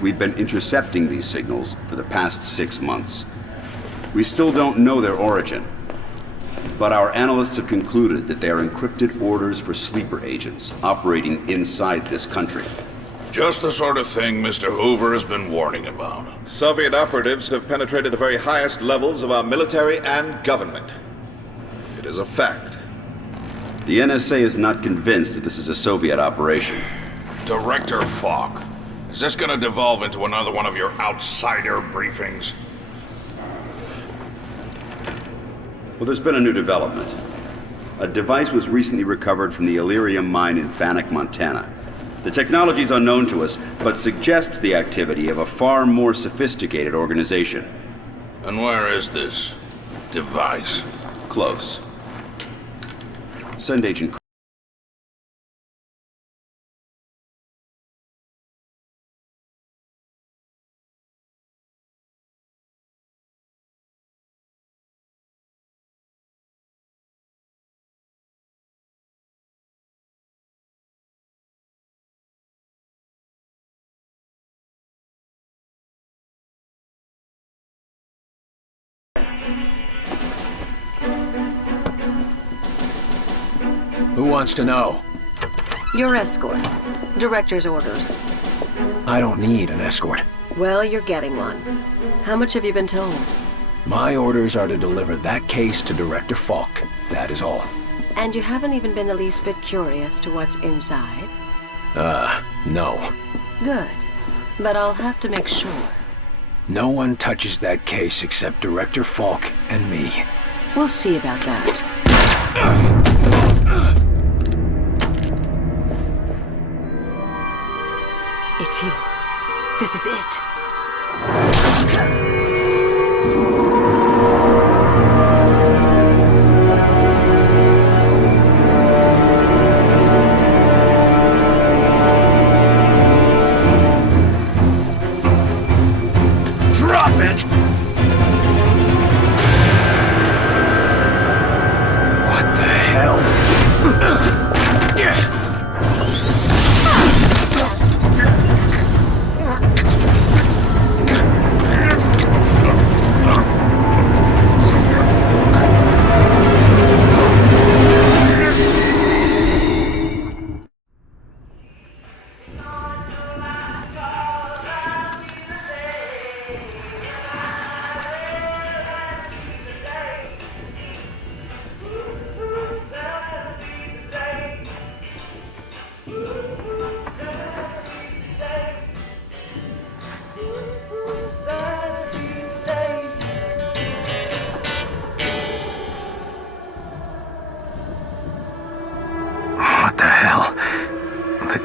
we've been intercepting these signals for the past 6 months. We still don't know their origin, but our analysts have concluded that they are encrypted orders for sleeper agents operating inside this country. Just the sort of thing Mr. Hoover has been warning about. Soviet operatives have penetrated the very highest levels of our military and government. It is a fact. The NSA is not convinced that this is a Soviet operation. Director Falk, is this gonna devolve into another one of your outsider briefings? Well, there's been a new development. A device was recently recovered from the Illyrium mine in Bannock, Montana. The technology is unknown to us, but suggests the activity of a far more sophisticated organization. And where is this device? Close. Send Agent... Who wants to know? Your escort. Director's orders. I don't need an escort. Well, you're getting one. How much have you been told? My orders are to deliver that case to Director Falk. That is all. And you haven't even been the least bit curious to what's inside? No. Good. But I'll have to make sure. No one touches that case except Director Falk and me. We'll see about that. It's here. This is it. Drop it! What the hell?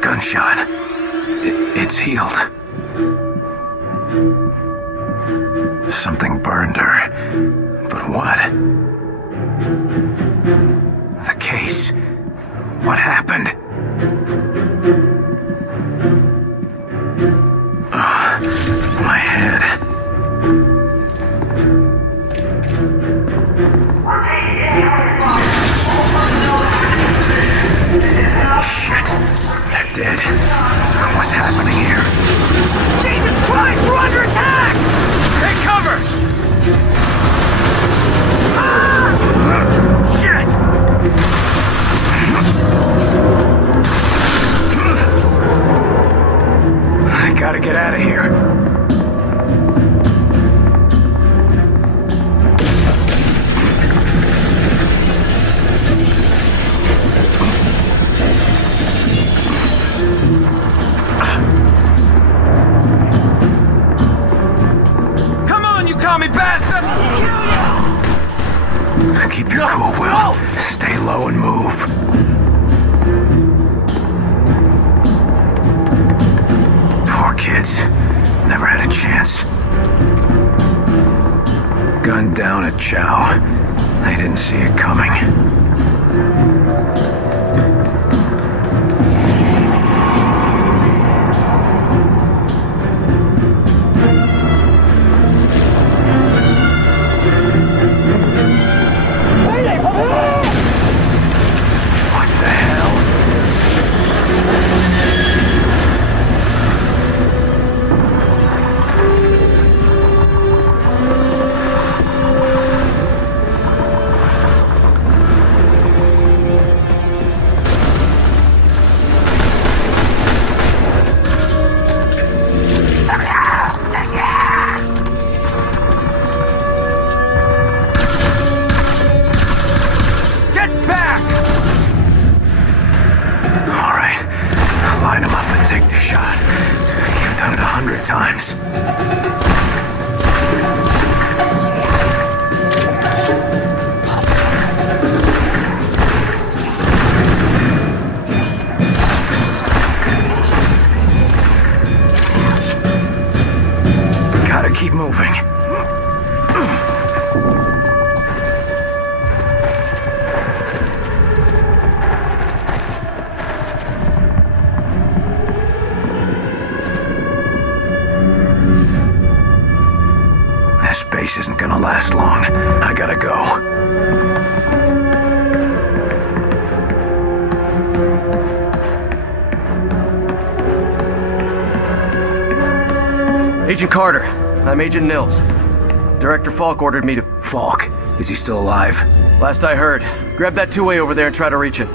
Gunshot. It's healed. Something burned her. But what? The case. What happened? My head. Shit. They're dead. What's happening here? Jesus Christ! We're under attack! Take cover! Shit! I gotta get out of here. Commie bastard! Keep your cool, Will. Stay low and move. Poor kids. Never had a chance. Gunned down at Chow. They didn't see it coming. this. Gotta keep moving. This base isn't gonna last long. I gotta go. Agent Carter, I'm Agent Nils. Director Falk ordered me to... Falk, is he still alive? Last I heard, grab that two-way over there and try to reach him.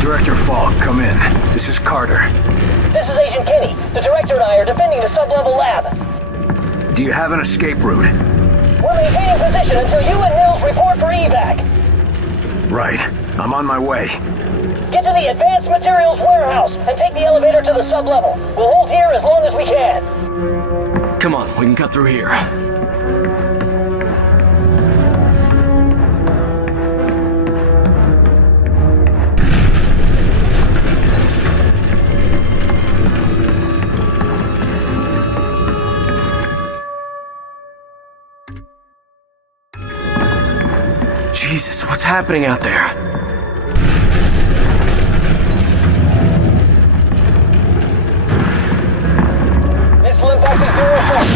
Director Falk, come in. This is Carter. This is Agent Kinney. The Director and I are defending the sub-level lab. Do you have an escape route? We're maintaining position until you and Nils report for evac. Right. I'm on my way. Get to the Advanced Materials Warehouse and take the elevator to the sub-level. We'll hold here as long as we can. Come on, we can cut through here. Jesus, what's happening out there? Missile impact is 0 point.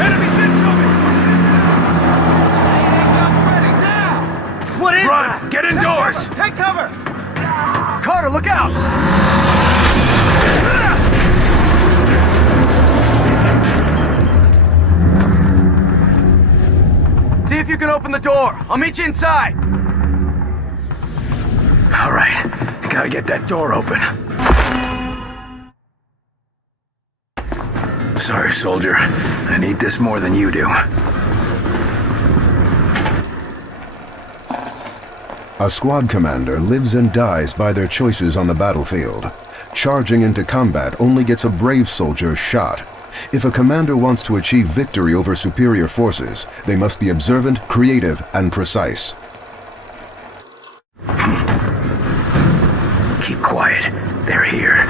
Enemy Run! Get indoors! Take cover! Carter, look out! See if you can open the door. I'll meet you inside. All right. Gotta get that door open. Sorry, soldier. I need this more than you do. A squad commander lives and dies by their choices on the battlefield. Charging into combat only gets a brave soldier shot. If a commander wants to achieve victory over superior forces, they must be observant, creative, and precise. Keep quiet. They're here.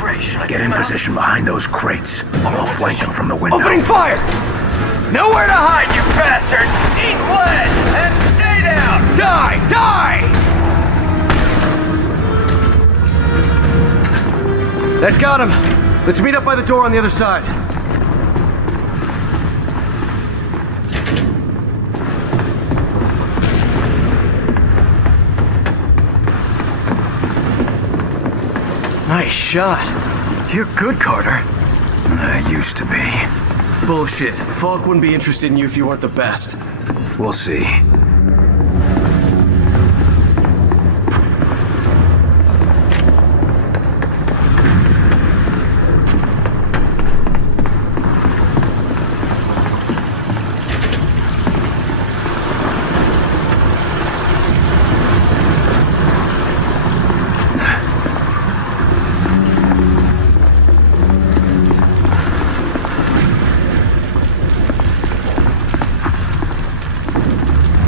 Get in position behind those crates. I'll flank them from the window. Opening fire! Nowhere to hide, you bastards! Eat lead and stay down! Die! Die! That got him. Let's meet up by the door on the other side. Nice shot. You're good, Carter. I used to be. Bullshit. Falk wouldn't be interested in you if you weren't the best. We'll see.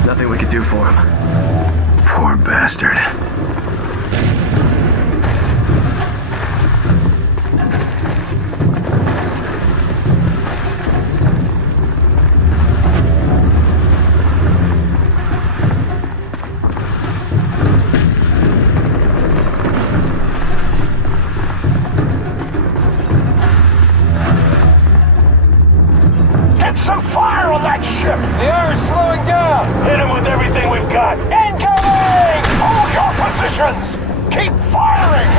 Nothing we could do for him. Poor bastard. Get some fire on that ship! The air's slowing down! Hit him with everything we've got! Incoming! Hold your positions! Keep firing!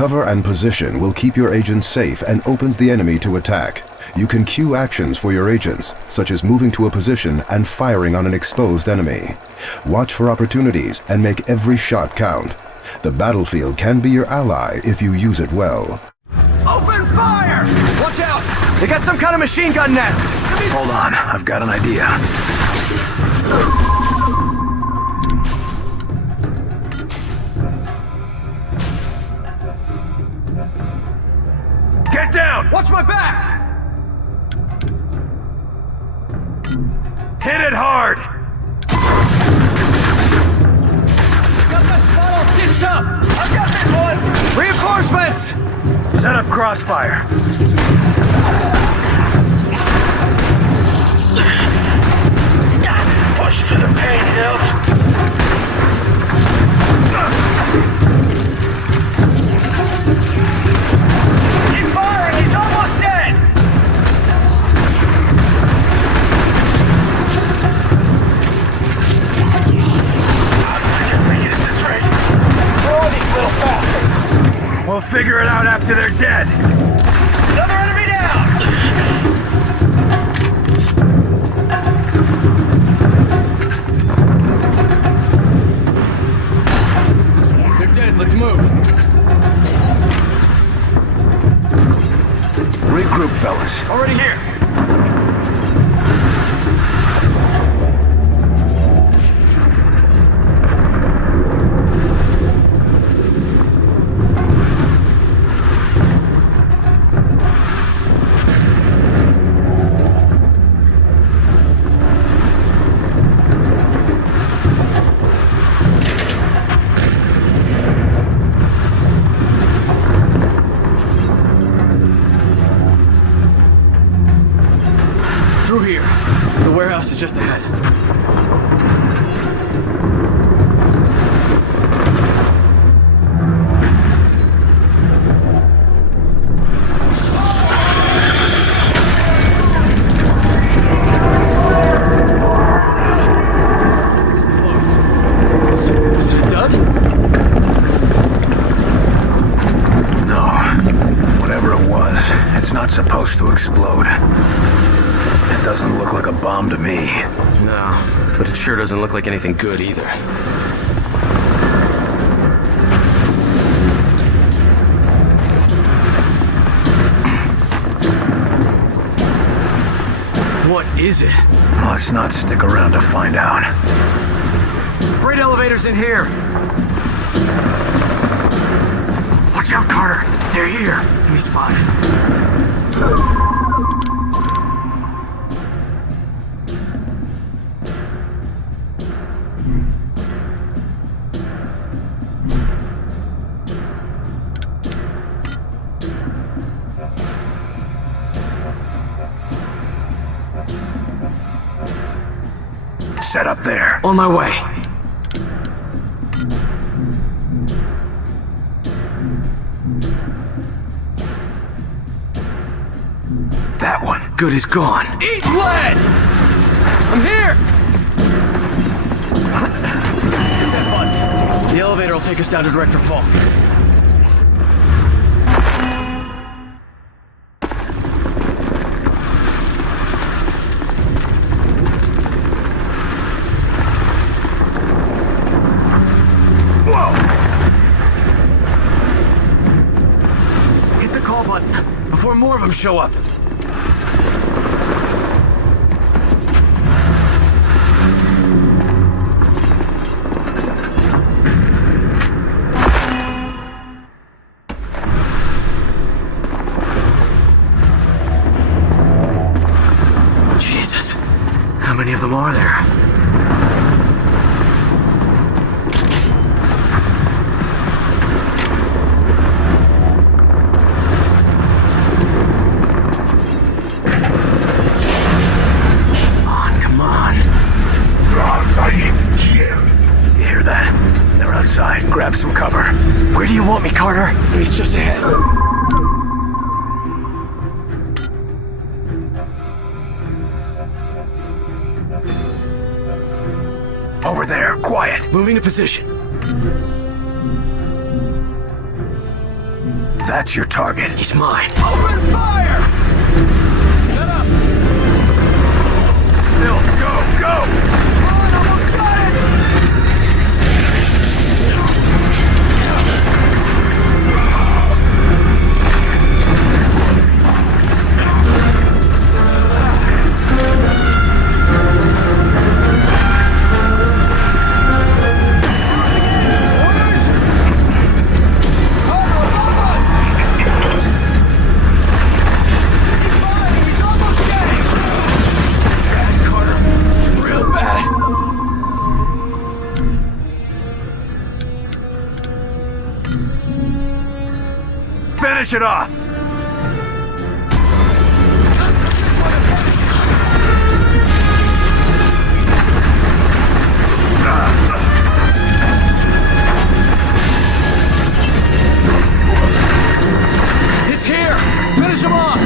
Cover and position will keep your agents safe and opens the enemy to attack. You can queue actions for your agents, such as moving to a position and firing on an exposed enemy. Watch for opportunities and make every shot count. The battlefield can be your ally if you use it well. Open fire! Watch out! They got some kind of machine gun nest! Hold on, I've got an idea. Get down! Watch my back! Hit it hard! Got that spot all stitched up! I've got this one! Reinforcements! Set up crossfire. Push to the pain hill. Keep firing! He's almost dead! Where are these little bastards? We'll figure it out after they're dead. Another enemy down! They're dead. Let's move. Regroup, fellas. Already here. Through here. The warehouse is just ahead. It's close. Is it done? No. Whatever it was, it's not supposed to explode. It doesn't look like a bomb to me. No, but it sure doesn't look like anything good either. What is it? Let's not stick around to find out. Freight elevators in here! Watch out, Carter! They're here! Enemy spotted. Set up there. On my way. That one. Good is gone. Eat lead! I'm here! Hit that button. The elevator will take us down to Director Falk. Before more of them show up. Jesus, how many of them are there? Grab some cover. Where do you want me, Carter? He's just ahead. Over there, quiet. Moving to position. That's your target. He's mine. Open fire! Set up! Bill, go! Come on, almost got it! Finish it off! It's here! Finish him off!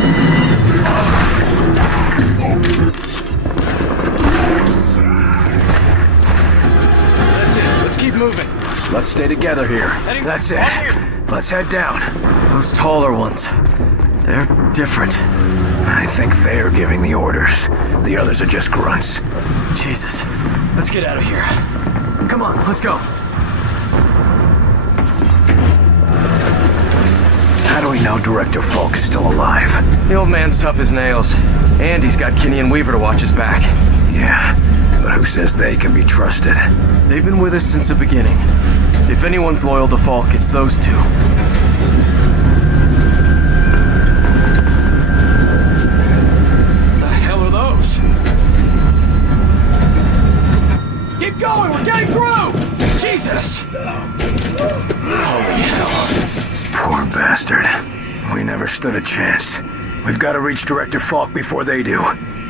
That's it. Let's keep moving. Let's stay together here. That's it. Let's head down. Those taller ones. They're different. I think they're giving the orders. The others are just grunts. Jesus. Let's get out of here. Come on, let's go. How do we know Director Falk is still alive? The old man's tough as nails. And he's got Kinney and Weaver to watch his back. Yeah, but who says they can be trusted? They've been with us since the beginning. If anyone's loyal to Falk, it's those two. The hell are those? Keep going, we're getting through! Jesus! Holy hell. Poor bastard. We never stood a chance. We've got to reach Director Falk before they do.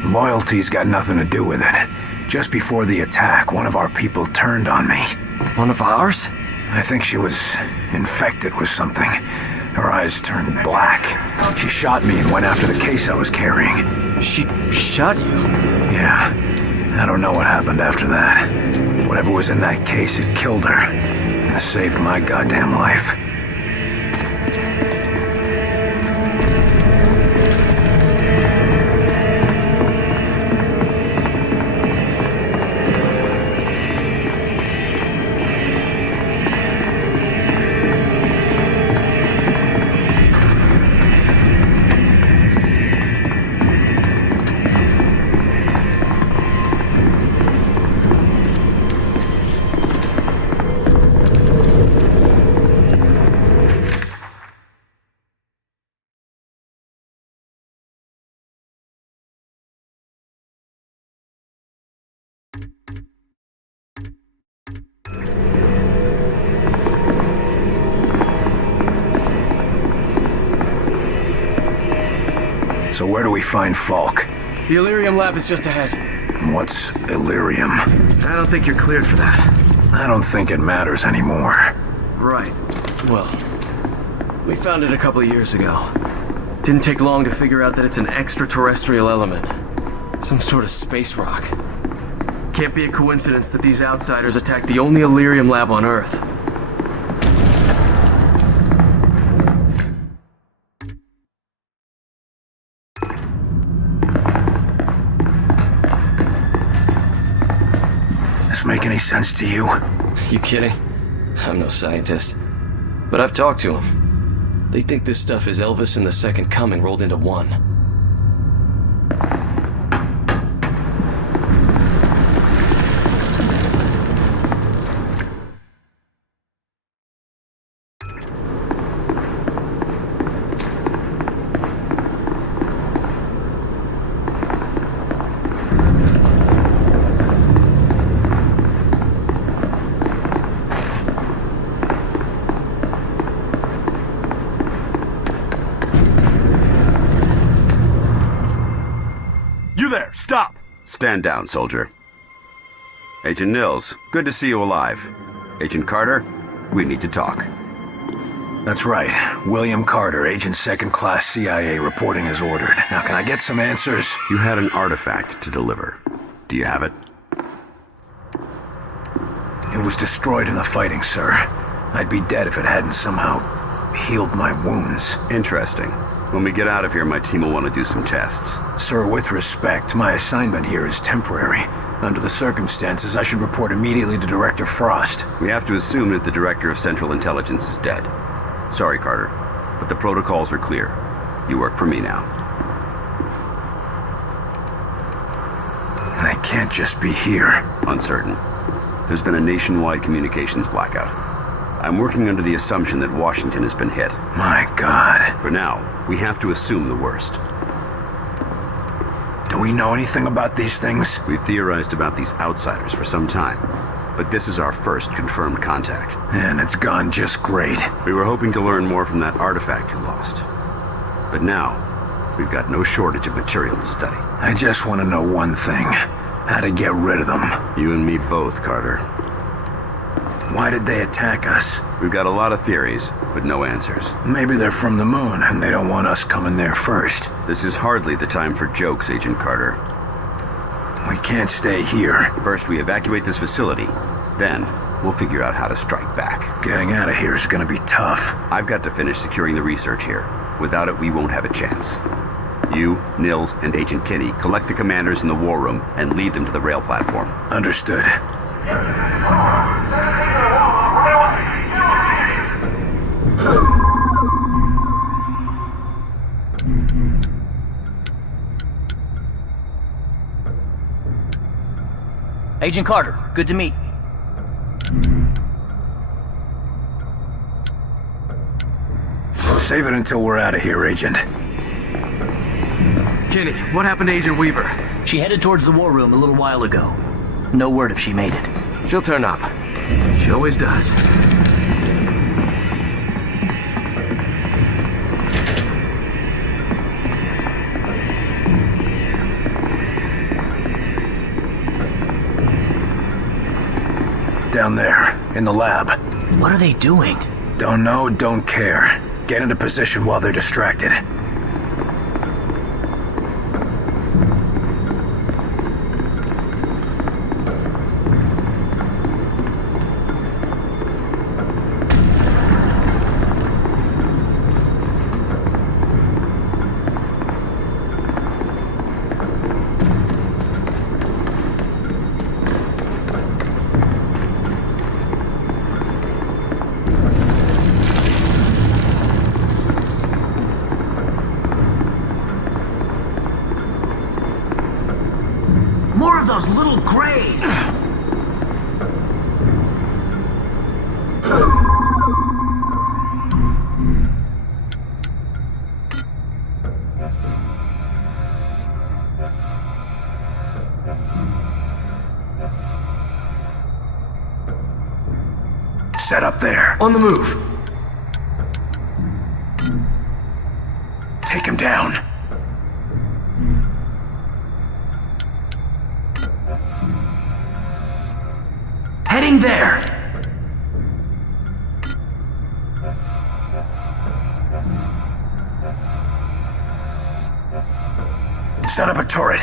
Loyalty's got nothing to do with it. Just before the attack, one of our people turned on me. One of ours? I think she was infected with something. Her eyes turned black. She shot me and went after the case I was carrying. She shot you? Yeah. I don't know what happened after that. Whatever was in that case, it killed her. And saved my goddamn life. So where do we find Falk? The Illyrium lab is just ahead. What's Illyrium? I don't think you're cleared for that. I don't think it matters anymore. Right. Well, we found it a couple of years ago. Didn't take long to figure out that it's an extraterrestrial element. Some sort of space rock. Can't be a coincidence that these outsiders attacked the only Illyrium lab on Earth. Make any sense to you? You kidding? I'm no scientist. But I've talked to them. They think this stuff is Elvis and the Second Coming rolled into one. Stop! Stand down, soldier. Agent Nils, good to see you alive. Agent Carter, we need to talk. That's right. William Carter, Agent Second Class CIA, reporting as ordered. Now, can I get some answers? You had an artifact to deliver. Do you have it? It was destroyed in the fighting, sir. I'd be dead if it hadn't somehow healed my wounds. Interesting. When we get out of here, my team will want to do some tests. Sir, with respect, my assignment here is temporary. Under the circumstances, I should report immediately to Director Frost. We have to assume that the Director of Central Intelligence is dead. Sorry, Carter, but the protocols are clear. You work for me now. I can't just be here. Uncertain. There's been a nationwide communications blackout. I'm working under the assumption that Washington has been hit. My God. For now, we have to assume the worst. Do we know anything about these things? We've theorized about these outsiders for some time, but this is our first confirmed contact. And it's gone just great. We were hoping to learn more from that artifact you lost. But now, we've got no shortage of material to study. I just want to know one thing. How to get rid of them. You and me both, Carter. Why did they attack us? We've got a lot of theories, but no answers. Maybe they're from the moon, and they don't want us coming there first. This is hardly the time for jokes, Agent Carter. We can't stay here. First, we evacuate this facility. Then, we'll figure out how to strike back. Getting out of here is gonna be tough. I've got to finish securing the research here. Without it, we won't have a chance. You, Nils, and Agent Kinney collect the commanders in the war room and lead them to the rail platform. Understood. Agent Carter, good to meet. Save it until we're out of here, Agent. Kinney, what happened to Agent Weaver? She headed towards the war room a little while ago. No word if she made it. She'll turn up. She always does. Down there, in the lab. What are they doing? Don't know, don't care. Get into position while they're distracted. More of those little grays! Set up there. On the move. Take him down. Heading there! Set up a turret.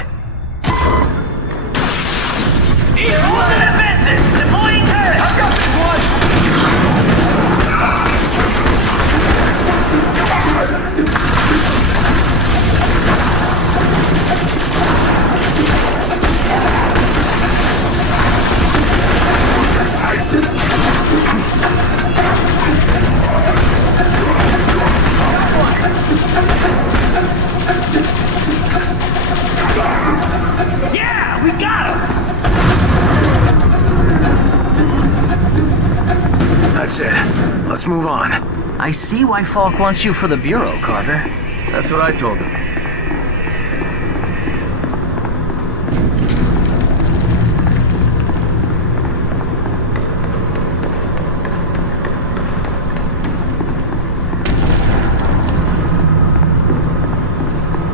Deploying turret! I've got this one! Yeah, we got him! That's it. Let's move on. I see why Falk wants you for the Bureau, Carter. That's what I told him.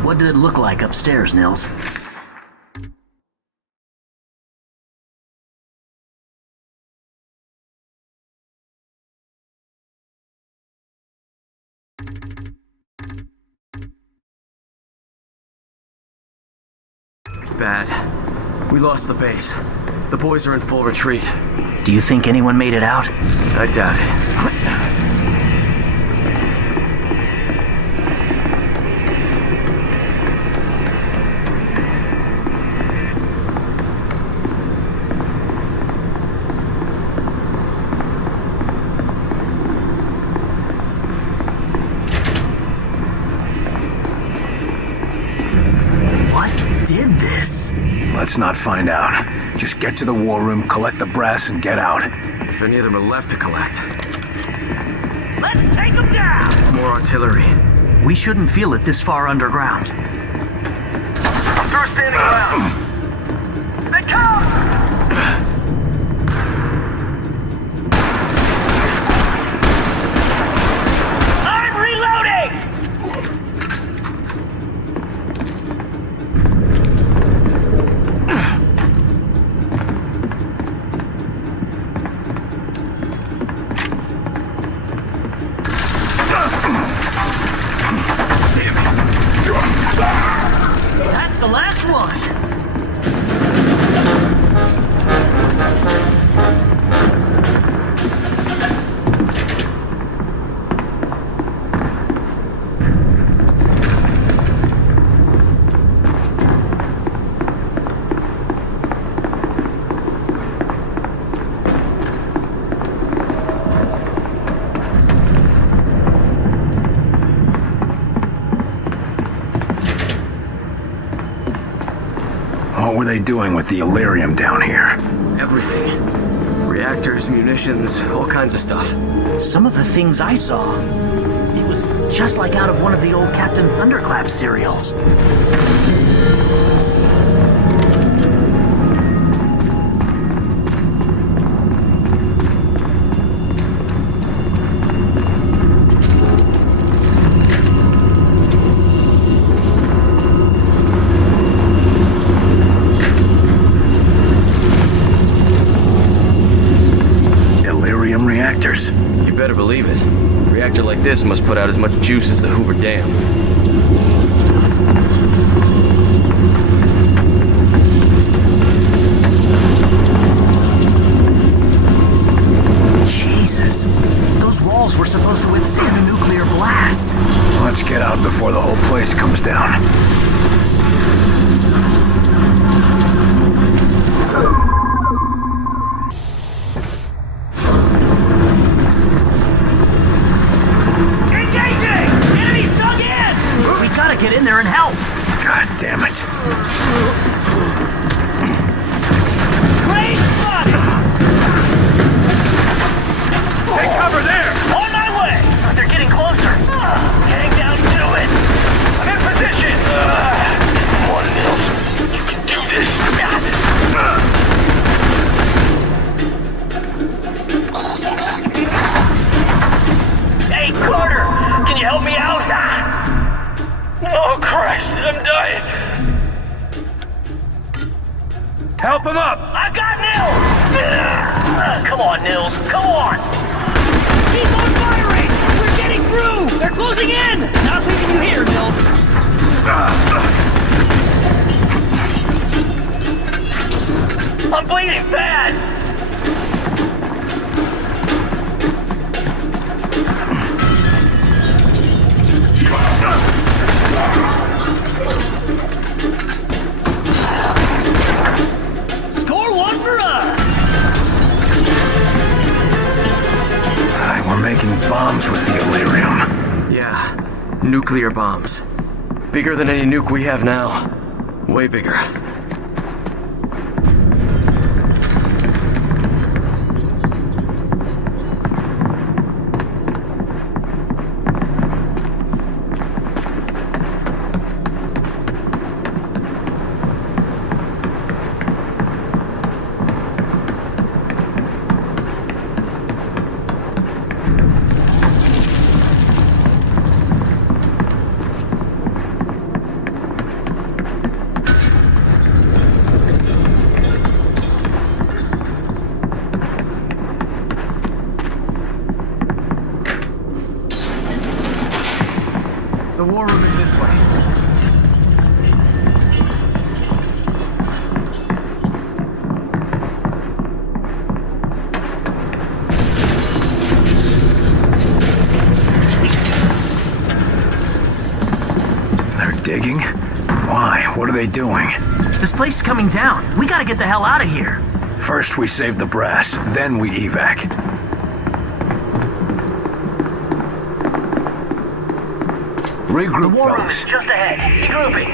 What did it look like upstairs, Nils? Bad. We lost the base. The boys are in full retreat. Do you think anyone made it out? I doubt this? Let's not find out. Just get to the war room, collect the brass, and get out. If any of them are left to collect. Let's take them down! More artillery. We shouldn't feel it this far underground. They're standing around. They come! I'm reloading! That's the last one! What were they doing with the Illyrium down here? Everything. Reactors, munitions, all kinds of stuff. Some of the things I saw, it was just like out of one of the old Captain Thunderclap serials. Reactors. You better believe it. A reactor like this must put out as much juice as the Hoover Dam. Jesus. Those walls were supposed to withstand a nuclear blast. Let's get out before the whole place comes down. Get in there and help! God damn it. Great spotted! Take cover there! On my way! They're getting closer. Hang down to it. I'm in position. Come on, Nils. You can do this. Hey, Carter! Can you help me out? Oh, Christ, I'm dying. Help him up! I've got Nils! Come on, Nils, come on! Keep on firing! We're getting through! They're closing in! Not leaving you here, Nils. I'm bleeding bad! Score one for us! We're making bombs with the Illyrium. Yeah, nuclear bombs. Bigger than any nuke we have now. Way bigger. The war room is this way. They're digging? Why? What are they doing? This place is coming down. We gotta get the hell out of here. First we save the brass, then we evac. Regroup, The war room fellas. is just ahead. Regrouping.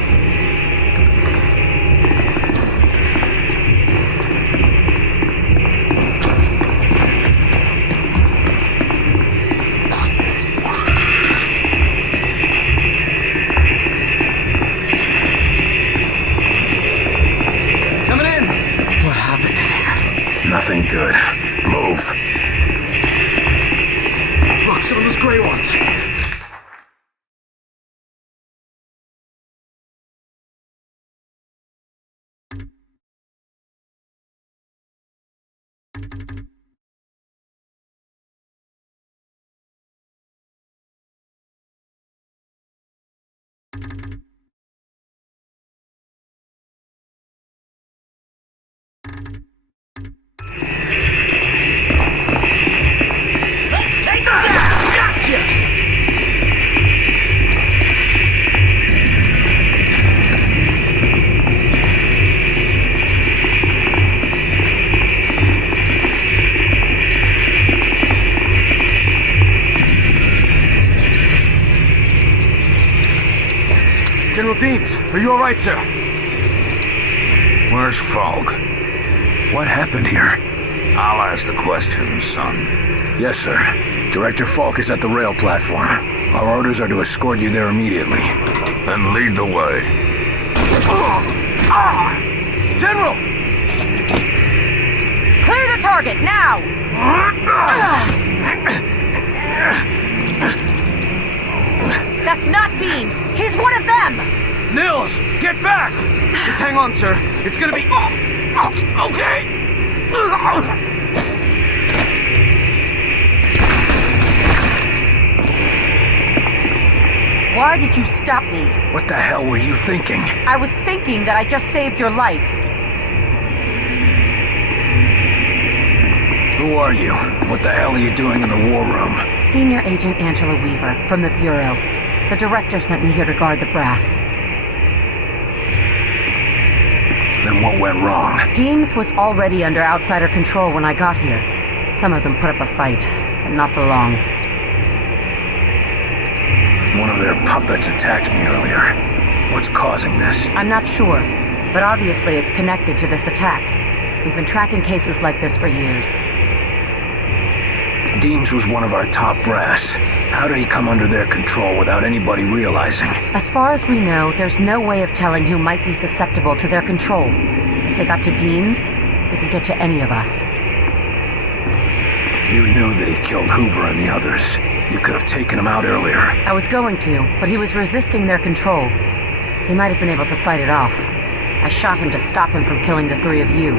General Deems, are you alright, sir? Where's Falk? What happened here? I'll ask the questions, son. Yes, sir. Director Falk is at the rail platform. Our orders are to escort you there immediately. Then lead the way. General! Clear the target, now! That's not Deems! He's one of them! Nils, get back! Just hang on, sir. It's gonna be... Okay. Why did you stop me? What the hell were you thinking? I was thinking that I just saved your life. Who are you? What the hell are you doing in the war room? Senior Agent Angela Weaver, from the Bureau. The director sent me here to guard the brass. Then what went wrong? Deems was already under outsider control when I got here. Some of them put up a fight, but not for long. One of their puppets attacked me earlier. What's causing this? I'm not sure, but obviously it's connected to this attack. We've been tracking cases like this for years. Deems was one of our top brass. How did he come under their control without anybody realizing? As far as we know, there's no way of telling who might be susceptible to their control. If they got to Deems, they could get to any of us. You knew that he killed Hoover and the others. You could have taken him out earlier. I was going to, but he was resisting their control. He might have been able to fight it off. I shot him to stop him from killing the three of you.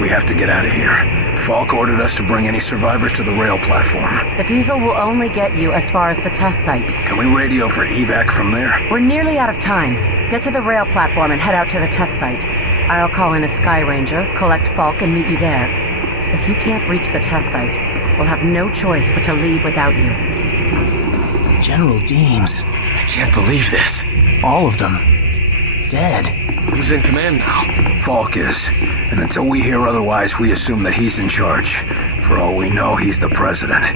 We have to get out of here. Falk ordered us to bring any survivors to the rail platform. The diesel will only get you as far as the test site. Can we radio for evac from there? We're nearly out of time. Get to the rail platform and head out to the test site. I'll call in a Sky Ranger, collect Falk, and meet you there. If you can't reach the test site, we'll have no choice but to leave without you. General Deems. I can't believe this. All of them. Dead. Who's in command now? Falk is. And until we hear otherwise, we assume that he's in charge. For all we know, he's the president.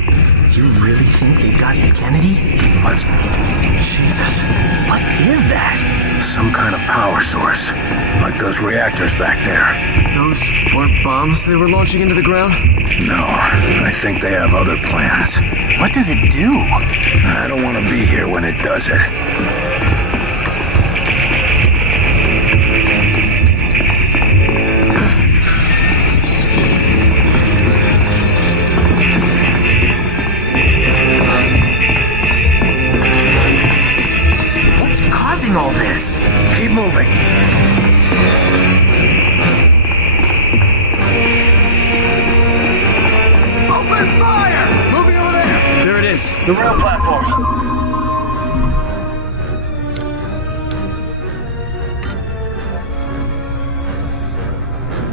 You really think they got Kennedy? Let's... Jesus. What is that? Some kind of power source. Like those reactors back there. Those weren't bombs they were launching into the ground? No, I think they have other plans. What does it do? I don't want to be here when it does it. What's causing all this? Keep moving. Open fire! Moving over there! There it is, the rail platform.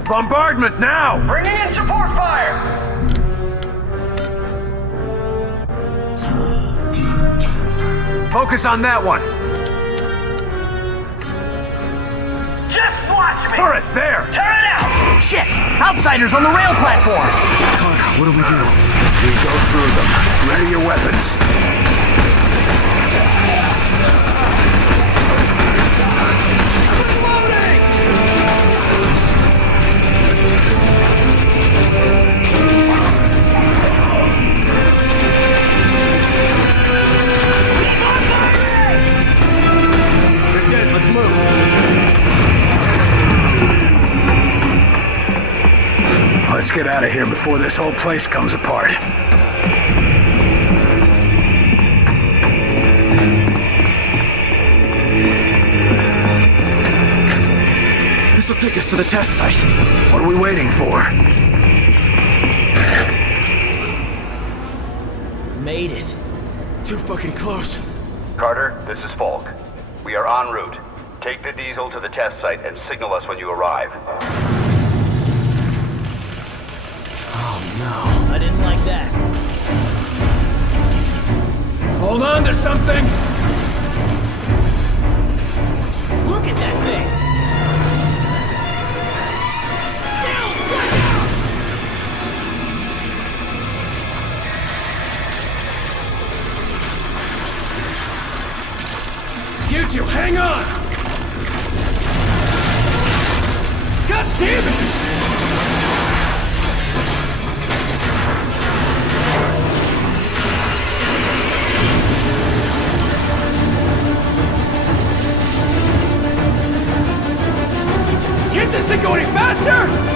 Bombardment now! Bringing in support fire! Focus on that one. Just watch me! Turret, there! Turn it out! Shit! Outsiders on the rail platform! Connor, what do we do? We go through them. Ready your weapons. They're dead, let's move. Let's get out of here before this whole place comes apart. This'll take us to the test site. What are we waiting for? Made it. Too fucking close. Carter, this is Falk. We are en route. Take the diesel to the test site and signal us when you arrive. Oh no. I didn't like that. Hold on to something! Look at that thing! You two, hang on! God damn it! Can't this thing go any faster?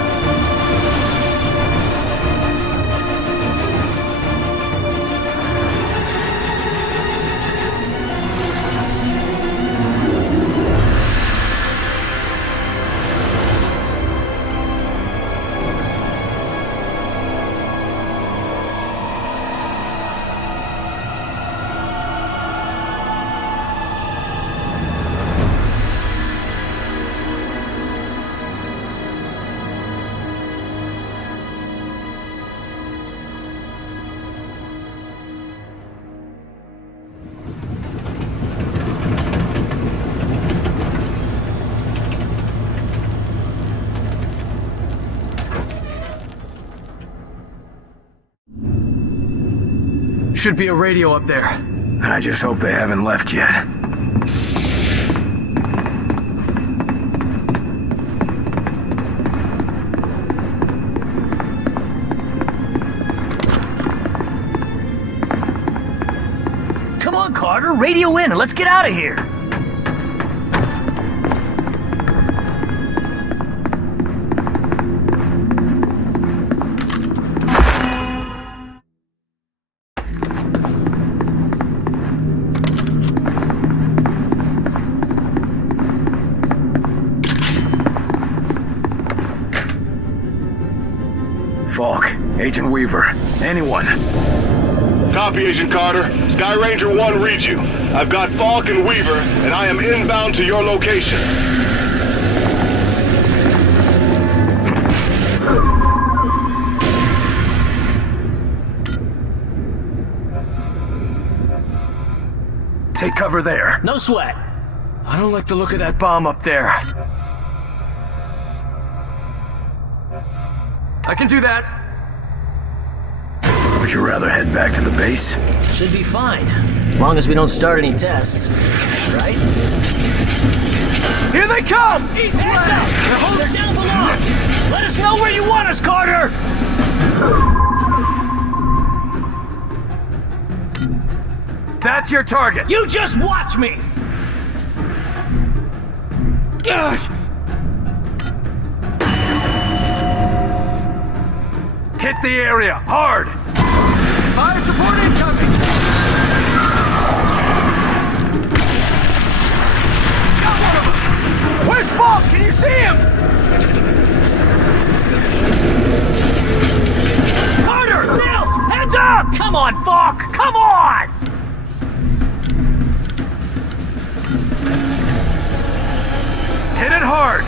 Should be a radio up there. I just hope they haven't left yet. Come on, Carter, radio in and let's get out of here. Falk, Agent Weaver, anyone. Copy, Agent Carter. Sky Ranger 1 reads you. I've got Falk and Weaver, and I am inbound to your location. Take cover there. No sweat. I don't like the look of that bomb up there. I can do that. Would you rather head back to the base? Should be fine. Long as we don't start any tests. Right? Here they come! Heads up! They're down below! Let us know where you want us, Carter! That's your target! You just watch me! Hit the area, hard! Fire support incoming! Got one of them! Where's Falk? Can you see him? Carter! Nils! Heads up! Come on, Falk! Come on! Hit it hard!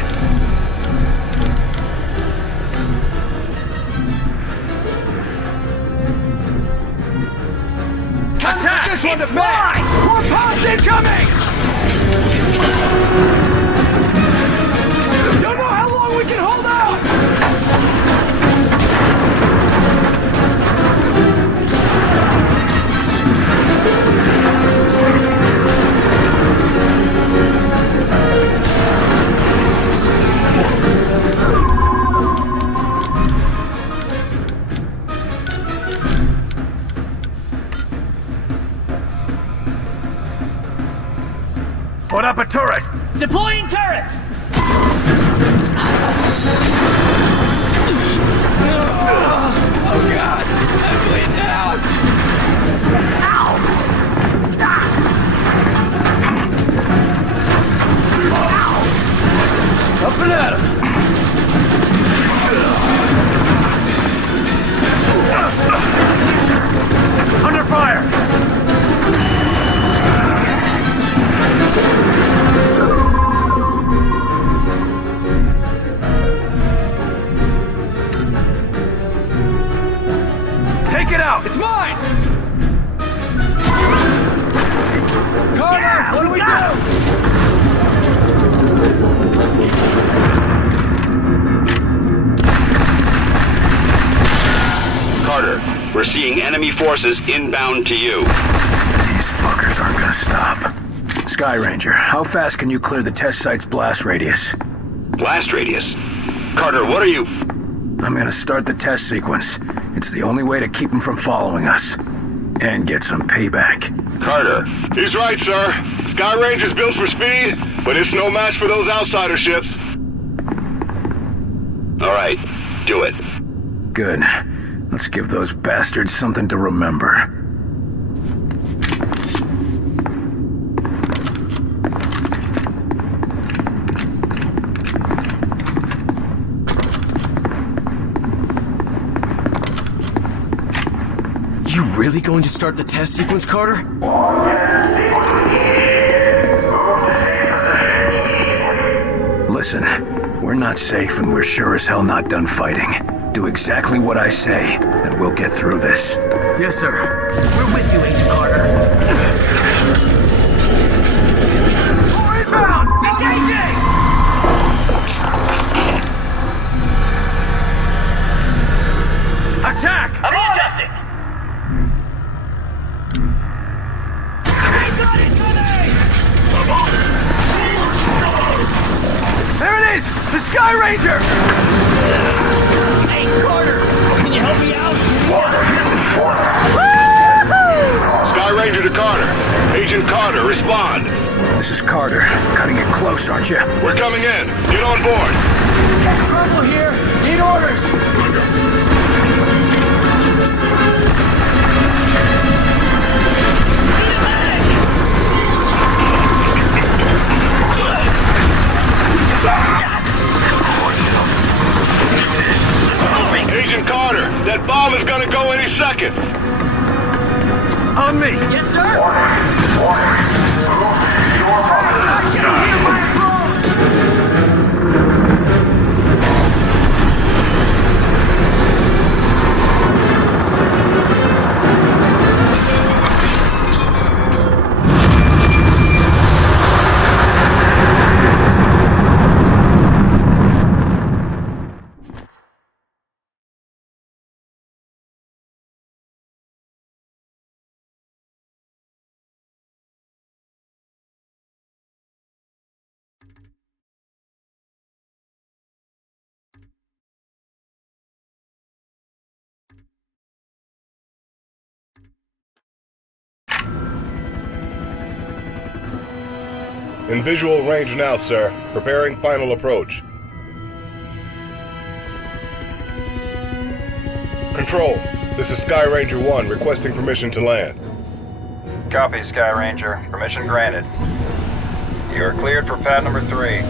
Attack! This one It's to mine! More pods incoming! Don't know how long we can hold out! Put up a turret! Deploying turret! Oh god! I'm bleeding out! Ow! Ow! Up and at him! Under fire! Take it out! It's mine! Carter, Yeah, what do we got Carter, we're seeing enemy forces inbound to you. These fuckers aren't gonna stop. Sky Ranger, how fast can you clear the test site's blast radius? Blast radius? Carter, what are you... I'm gonna start the test sequence. It's the only way to keep him from following us. And get some payback. Carter. He's right, sir. Sky Ranger's built for speed, but it's no match for those outsider ships. All right, do it. Good. Let's give those bastards something to remember. You really going to start the test sequence, Carter? Listen, we're not safe and we're sure as hell not done fighting. Do exactly what I say, and we'll get through this. Yes, sir. We're with you, Agent Carter. Rebound! Engaging! Attack! I'm on it! There it is! The Sky Ranger! Hey, Carter! Can you help me out? Sky Ranger to Carter. Agent Carter, respond. This is Carter. Cutting it close, aren't you? We're coming in. Get on board. Got trouble here. Need orders. Agent Carter, that bomb is gonna go any second. On me. Yes, sir. In visual range now, sir. Preparing final approach. Control, this is Sky Ranger 1 requesting permission to land. Copy, Sky Ranger. Permission granted. You are cleared for pad number 3.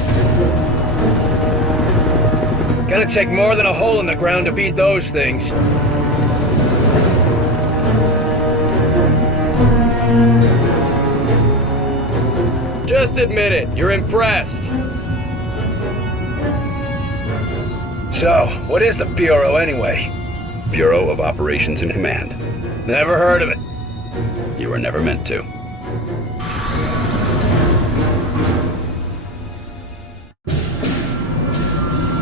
Gonna take more than a hole in the ground to beat those things. Just admit it, you're impressed. So, what is the Bureau anyway? Bureau of Operations and Command. Never heard of it. You were never meant to.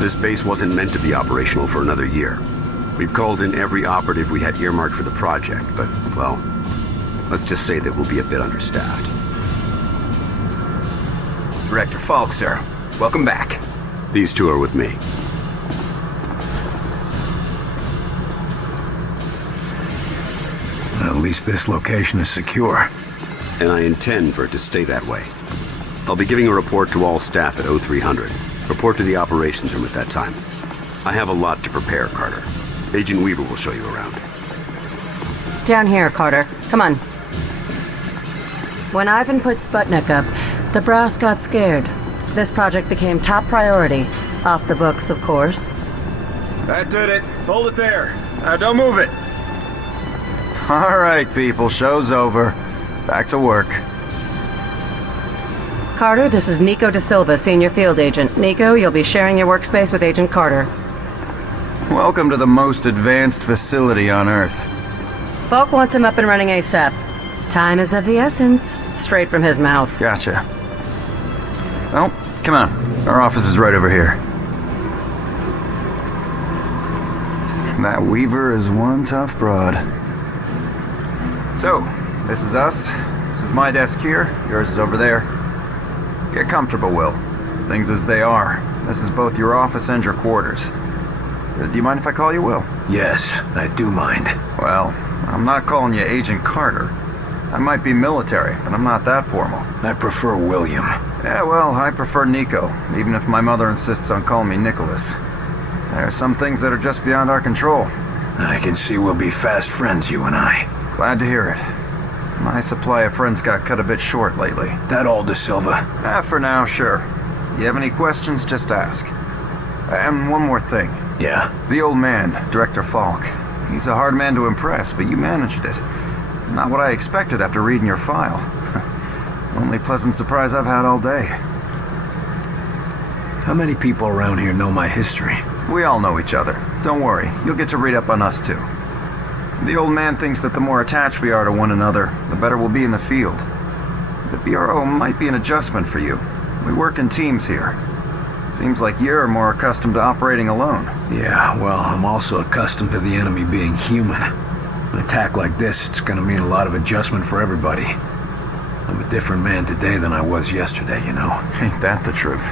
This base wasn't meant to be operational for another year. We've called in every operative we had earmarked for the project, but, well, let's just say that we'll be a bit understaffed. Director Falk, sir. Welcome back. These two are with me. At least this location is secure. And I intend for it to stay that way. I'll be giving a report to all staff at 0300. Report to the operations room at that time. I have a lot to prepare, Carter. Agent Weaver will show you around. Down here, Carter. Come on. When Ivan put Sputnik up, the brass got scared. This project became top priority. Off the books, of course. That did it. Hold it there. Don't move it. All right, people. Show's over. Back to work. Carter, this is Nico Da Silva, Senior Field Agent. Nico, you'll be sharing your workspace with Agent Carter. Welcome to the most advanced facility on Earth. Falk wants him up and running ASAP. Time is of the essence. Straight from his mouth. Gotcha. Well, come on. Our office is right over here. That Weaver is one tough broad. So, this is us. This is my desk here, yours is over there. Get comfortable, Will. Things as they are. This is both your office and your quarters. Do you mind if I call you Will? Yes, I do mind. Well, I'm not calling you Agent Carter. I might be military, but I'm not that formal. I prefer William. Yeah, well, I prefer Nico, even if my mother insists on calling me Nicholas. There are some things that are just beyond our control. I can see we'll be fast friends, you and I. Glad to hear it. My supply of friends got cut a bit short lately. That all, De Silva? For now, sure. You have any questions, just ask. And one more thing. Yeah? The old man, Director Falk. He's a hard man to impress, but you managed it. Not what I expected after reading your file. Only pleasant surprise I've had all day. How many people around here know my history? We all know each other. Don't worry, you'll get to read up on us too. The old man thinks that the more attached we are to one another, the better we'll be in the field. The Bureau might be an adjustment for you. We work in teams here. Seems like you're more accustomed to operating alone. Yeah, well, I'm also accustomed to the enemy being human. An attack like this, it's gonna mean a lot of adjustment for everybody. I'm a different man today than I was yesterday, you know. Ain't that the truth?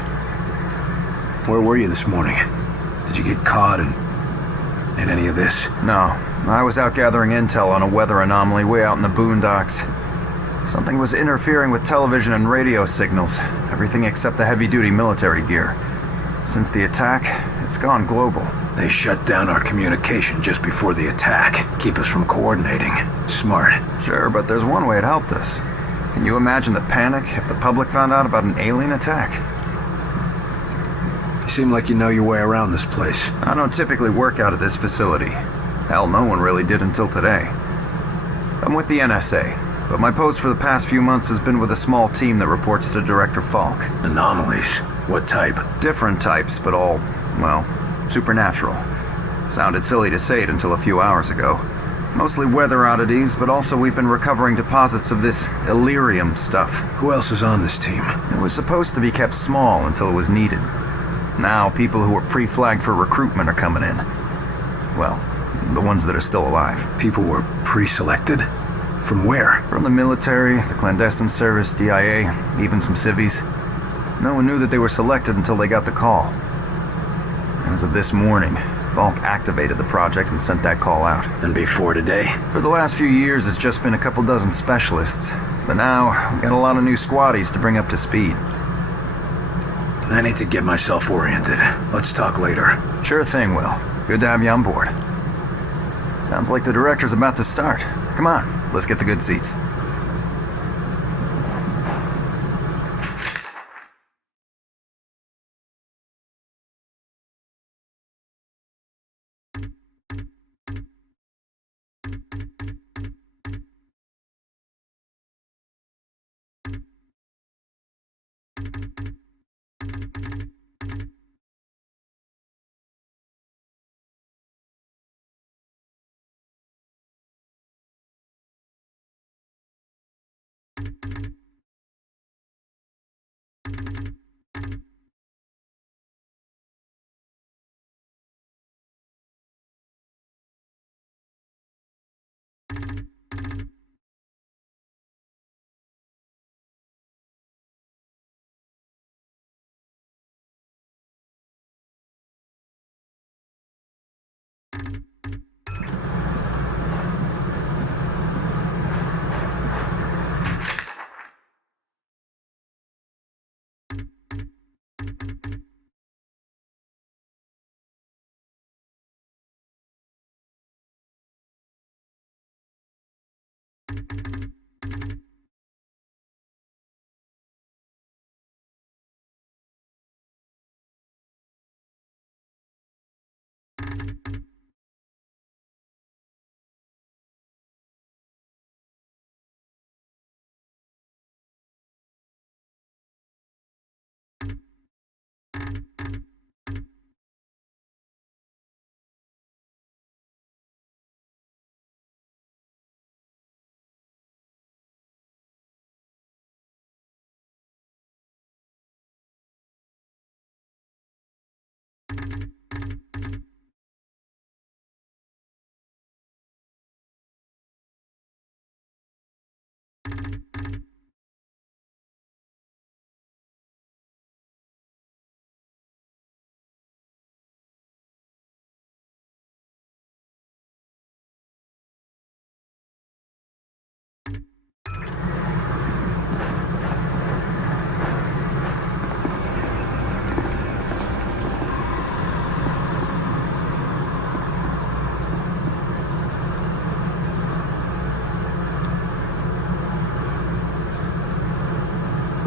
Where were you this morning? Did you get caught in any of this? No, I was out gathering intel on a weather anomaly way out in the boondocks. Something was interfering with television and radio signals, everything except the heavy-duty military gear. Since the attack, it's gone global. They shut down our communication just before the attack, keep us from coordinating. Smart. Sure, but there's one way it helped us. Can you imagine the panic if the public found out about an alien attack? You seem like you know your way around this place. I don't typically work out of this facility. Hell, no one really did until today. I'm with the NSA, but my post for the past few months has been with a small team that reports to Director Falk. Anomalies? What type? Different types, but all, well, supernatural. Sounded silly to say it until a few hours ago. Mostly weather oddities, but also we've been recovering deposits of this Illyrium stuff. Who else is on this team? It was supposed to be kept small until it was needed. Now, people who were pre-flagged for recruitment are coming in. Well, the ones that are still alive. People were pre-selected? From where? From the military, the clandestine service, DIA, even some civvies. No one knew that they were selected until they got the call. As of this morning, Falk activated the project and sent that call out. And before today? For the last few years, it's just been a couple dozen specialists. But now, we got a lot of new squaddies to bring up to speed. I need to get myself oriented. Let's talk later. Sure thing, Will. Good to have you on board. Sounds like the director's about to start. Come on, let's get the good seats.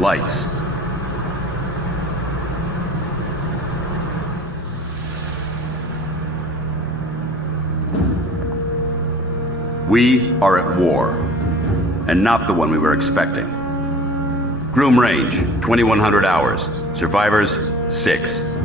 Lights. We are at war, and not the one we were expecting. Groom range, 2100 hours. Survivors, 6.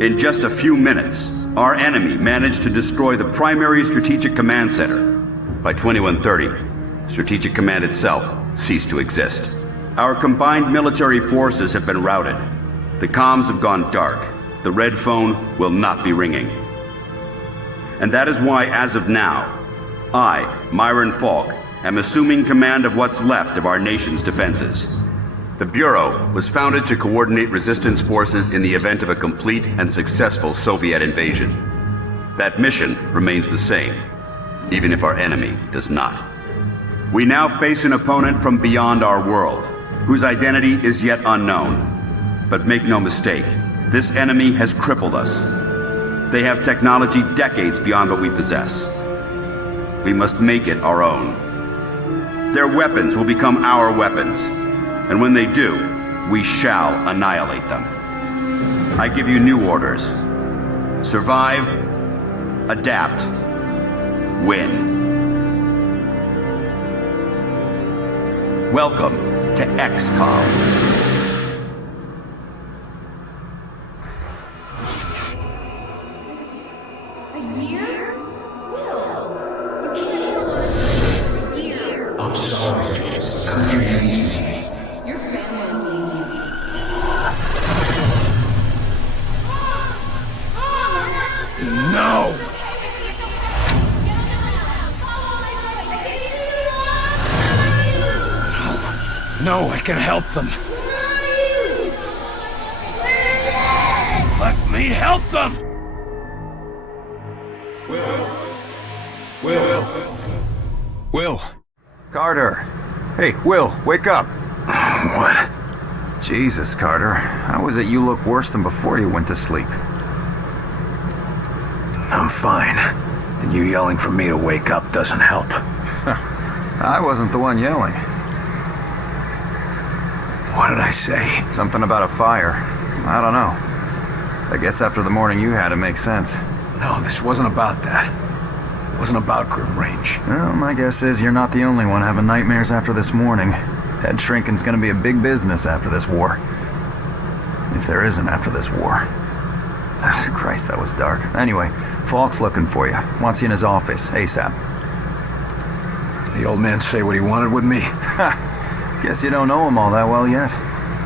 In just a few minutes, our enemy managed to destroy the primary Strategic Command Center. By 2130, Strategic Command itself ceased to exist. Our combined military forces have been routed. The comms have gone dark. The red phone will not be ringing. And that is why, as of now, I, Myron Falk, am assuming command of what's left of our nation's defenses. The Bureau was founded to coordinate resistance forces in the event of a complete and successful Soviet invasion. That mission remains the same, even if our enemy does not. We now face an opponent from beyond our world, whose identity is yet unknown. But make no mistake, this enemy has crippled us. They have technology decades beyond what we possess. We must make it our own. Their weapons will become our weapons, and when they do, we shall annihilate them. I give you new orders. Survive, adapt, win. Welcome to XCOM. No, I can help them. Let me help them! Will. Carter. Hey, Will, wake up. What? Jesus, Carter. How is it you look worse than before you went to sleep? I'm fine. And you yelling for me to wake up doesn't help. I wasn't the one yelling. What did I say? Something about a fire. I don't know. I guess after the morning you had, it makes sense. No, this wasn't about that. It wasn't about Grim Range. Well, my guess is you're not the only one having nightmares after this morning. Head shrinking's gonna be a big business after this war. If there isn't after this war. Christ, that was dark. Anyway, Falk's looking for you. Wants you in his office, ASAP. The old man say what he wanted with me? Guess you don't know him all that well yet.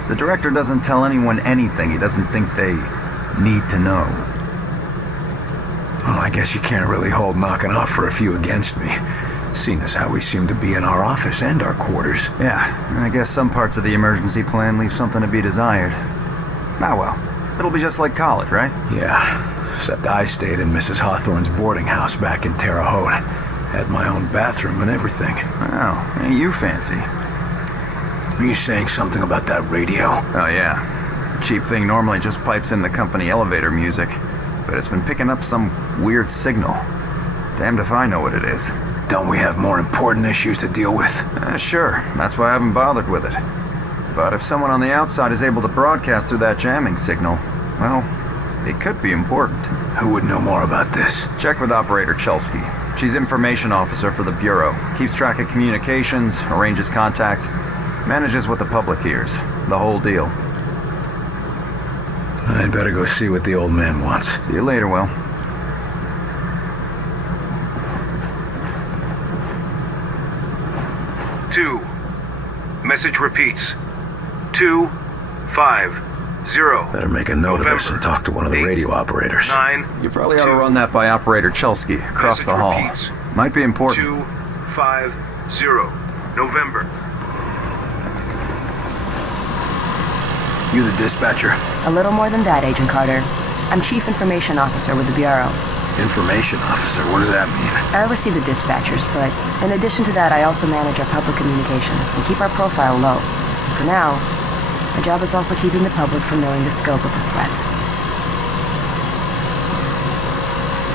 The director doesn't tell anyone anything he doesn't think they need to know. Well, I guess you can't really hold knocking off for a few against me, seeing as how we seem to be in our office and our quarters. Yeah, and I guess some parts of the emergency plan leave something to be desired. Ah well, it'll be just like college, right? Yeah, except I stayed in Mrs. Hawthorne's boarding house back in Terre Haute. Had my own bathroom and everything. Wow, ain't you fancy. Were you saying something about that radio? Oh yeah. Cheap thing normally just pipes in the company elevator music, but it's been picking up some weird signal. Damned if I know what it is. Don't we have more important issues to deal with? Sure, that's why I haven't bothered with it. But if someone on the outside is able to broadcast through that jamming signal, well, it could be important. Who would know more about this? Check with Operator Chelsky. She's information officer for the Bureau. Keeps track of communications, arranges contacts, manages what the public hears. The whole deal. I'd better go see what the old man wants. See you later, Will. Two. Message repeats. 250. Better make a note of this and talk to one of the radio operators. 9. You probably ought to run that by Operator Chelsky across the hall. Repeats. Might be important. 250. November. You the dispatcher? A little more than that, Agent Carter. I'm Chief Information Officer with the Bureau. Information Officer? What does that mean? I oversee the dispatchers, but in addition to that, I also manage our public communications and keep our profile low. And for now, my job is also keeping the public from knowing the scope of the threat.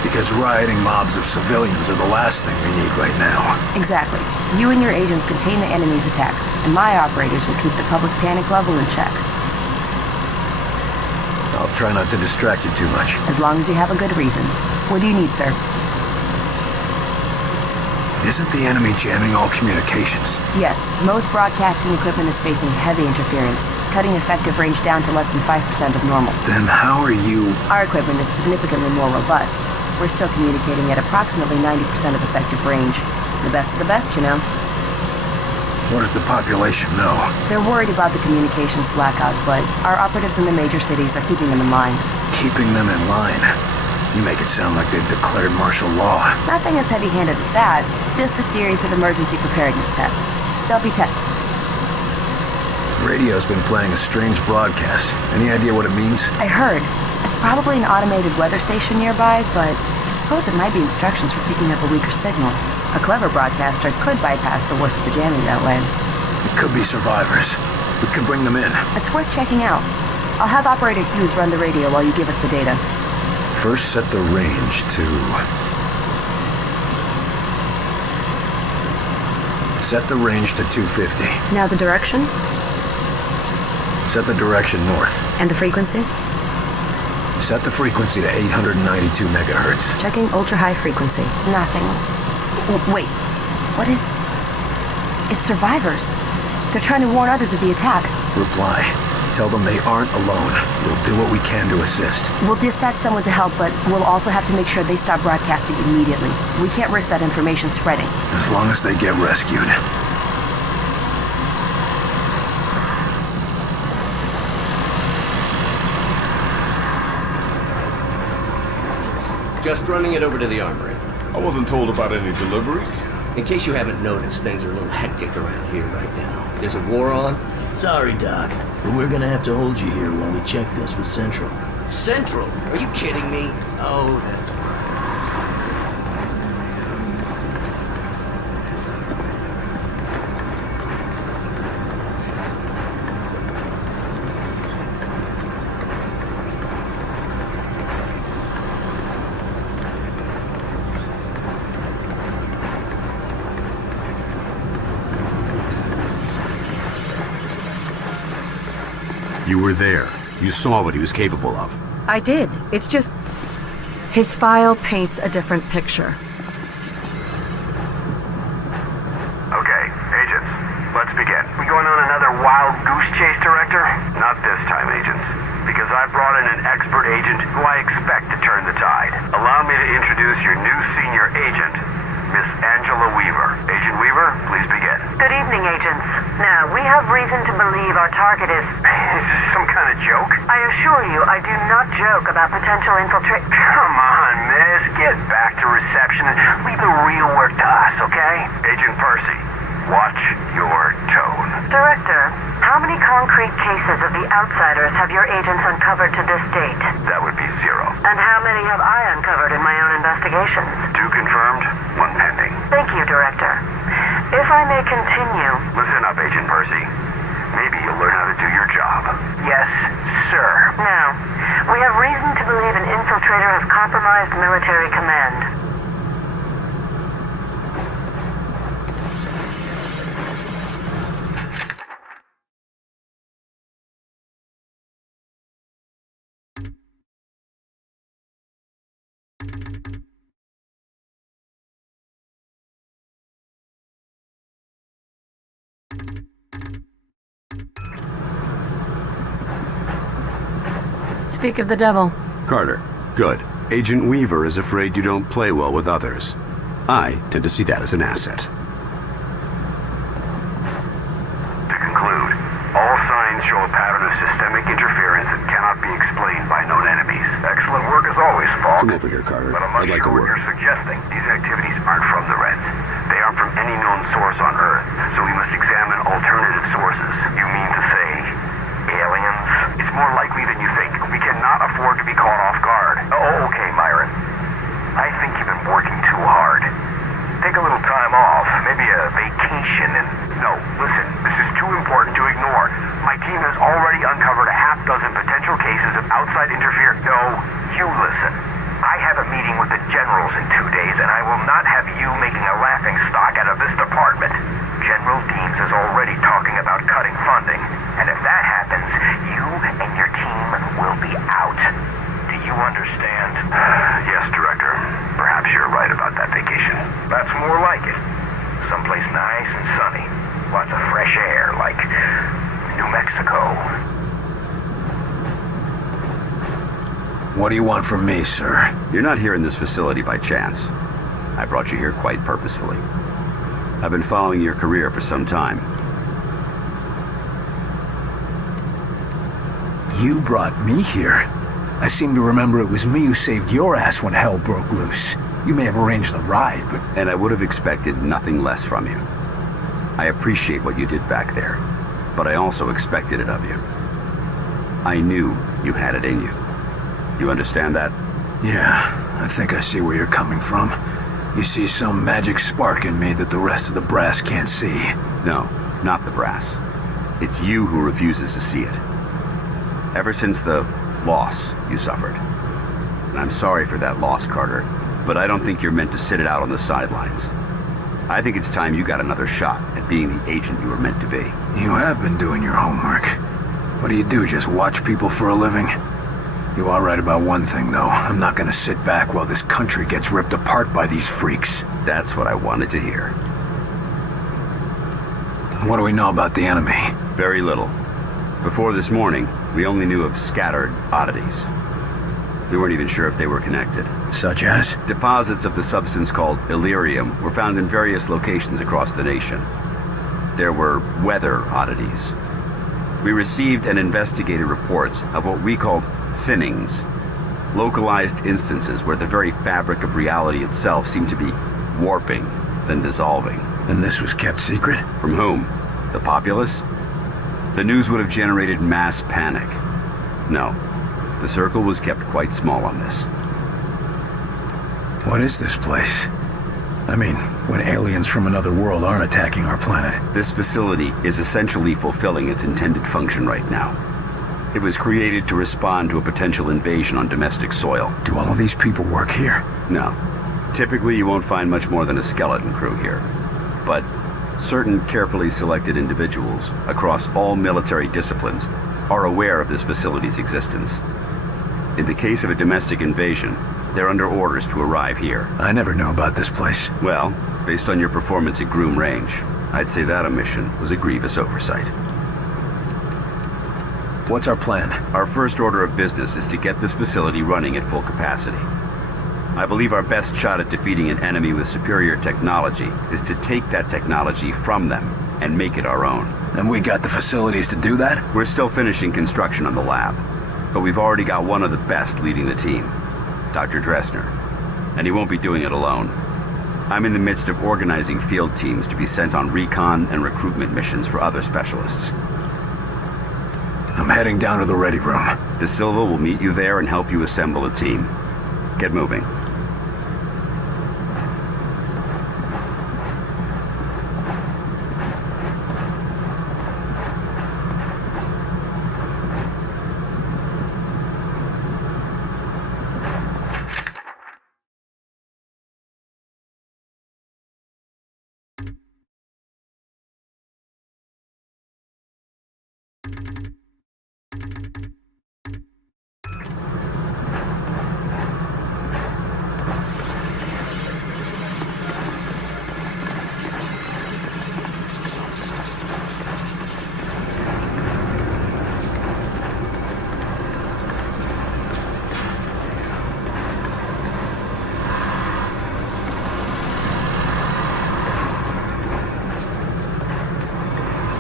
The Because rioting mobs of civilians are the last thing we need right now. Exactly. You and your agents contain the enemy's attacks, and my operators will keep the public panic level in check. I'll try not to distract you too much. As long as you have a good reason. What do you need, sir? Isn't the enemy jamming all communications? Yes, most broadcasting equipment is facing heavy interference, cutting effective range down to less than 5% of normal. Then how are you... Our equipment is significantly more robust. We're still communicating at approximately 90% of effective range. The best of the best, you know. What does the population know? They're worried about the communications blackout, but our operatives in the major cities are keeping them in line. Keeping them in line? You make it sound like they've declared martial law. Nothing as heavy-handed as that. Just a series of emergency preparedness tests. They'll be tested. Radio's been playing a strange broadcast. Any idea what it means? I heard. It's probably an automated weather station nearby, but I suppose it might be instructions for picking up a weaker signal. A clever broadcaster could bypass the worst of the jamming that way. It could be survivors. We could bring them in. It's worth checking out. I'll have Operator Hughes run the radio while you give us the data. First set the range to... Set the range to 250. Now the direction? Set the direction north. And the frequency? Set the frequency to 892 megahertz. Checking ultra-high frequency. Nothing. Wait. What is... It's survivors. They're trying to warn others of the attack. Reply. Tell them they aren't alone. We'll do what we can to assist. We'll dispatch someone to help, but we'll also have to make sure they stop broadcasting immediately. We can't risk that information spreading. As long as they get rescued. Just running it over to the armory. I wasn't told about any deliveries. In case you haven't noticed, things are a little hectic around here right now. There's a war on. Sorry, Doc, but we're gonna have to hold you here while we check this with Central. Central? Are you kidding me? Oh, that's... You were there. You saw what he was capable of. I did. It's just... His file paints a different picture. Okay, agents, let's begin. We going on another wild goose chase, Director? Not this time, agents. Because I brought in an expert agent who I expect to turn the tide. Allow me to introduce your new senior agent, Miss Angela Weaver. Agent Weaver, please begin. Good evening, agents. Now, we have reason to believe our target is... Is this some kind of joke? I assure you, I do not joke about potential infiltrate... Come on, miss. Get back to reception and leave the real work to us, okay? Agent Percy, watch your tone. Director, how many concrete cases of the Outsiders have your agents uncovered to this date? That would be 0. And how many have I uncovered in my own investigations? 2 confirmed, 1 pending. Thank you, Director. If I may continue... Listen up, Agent Percy. Maybe you'll learn how to do your job. Yes, sir. Now, we have reason to believe an infiltrator has compromised military command. Speak of the devil. Carter, good. Agent Weaver is afraid you don't play well with others. I tend to see that as an asset. To conclude, all signs show a pattern of systemic interference that cannot be explained by known enemies. Excellent work as always, Falk. Come over here, Carter. But I'm not I'd like sure a what word. you're suggesting. These activities aren't from the Reds. They aren't from any known source on Earth, so we must examine alternative sources. You mean to say aliens? It's more likely than you think. We cannot afford to be caught off guard. Oh, okay, Myron. I think you've been working too hard. Take a little time off, maybe a vacation, and... No, listen, this is too important to ignore. My team has already uncovered a half dozen potential cases of outside interference. No, you listen. I have a meeting with the general funerals in 2 days, and I will not have you making a laughing stock out of this department. General Deems is already talking about cutting funding, and if that happens, you and your team will be out. Do you understand? Yes, Director. Perhaps you're right about that vacation. That's more like it. Someplace nice and sunny. Lots of fresh air, like New Mexico. What do you want from me, sir? You're not here in this facility by chance. I brought you here quite purposefully. I've been following your career for some time. You brought me here? I seem to remember it was me who saved your ass when hell broke loose. You may have arranged the ride, but... And I would have expected nothing less from you. I appreciate what you did back there, but I also expected it of you. I knew you had it in you. You understand that? Yeah, I think I see where you're coming from. You see some magic spark in me that the rest of the brass can't see. No, not the brass. It's you who refuses to see it. Ever since the loss you suffered. And I'm sorry for that loss, Carter, but I don't think you're meant to sit it out on the sidelines. I think it's time you got another shot at being the agent you were meant to be. You have been doing your homework. What do? Just watch people for a living? You are right about one thing, though. I'm not gonna sit back while this country gets ripped apart by these freaks. That's what I wanted to hear. What do we know about the enemy? Very little. Before this morning, we only knew of scattered oddities. We weren't even sure if they were connected. Such as? Deposits of the substance called Illyrium were found in various locations across the nation. There were weather oddities. We received and investigated reports of what we called thinnings, localized instances where the very fabric of reality itself seemed to be warping, then dissolving. And this was kept secret? From whom? The populace? The news would have generated mass panic. No, the circle was kept quite small on this. What is this place? I mean, when aliens from another world aren't attacking our planet. This facility is essentially fulfilling its intended function right now. It was created to respond to a potential invasion on domestic soil. Do all of these people work here? No. Typically, you won't find much more than a skeleton crew here. But certain carefully selected individuals across all military disciplines are aware of this facility's existence. In the case of a domestic invasion, they're under orders to arrive here. I never knew about this place. Well, based on your performance at Groom Range, I'd say that omission was a grievous oversight. What's our plan? Our first order of business is to get this facility running at full capacity. I believe our best shot at defeating an enemy with superior technology is to take that technology from them and make it our own. And we got the facilities to do that? We're still finishing construction on the lab, but we've already got one of the best leading the team, Dr. Dressner, and he won't be doing it alone. I'm in the midst of organizing field teams to be sent on recon and recruitment missions for other specialists. I'm heading down to the ready room. De Silva will meet you there and help you assemble a team. Get moving.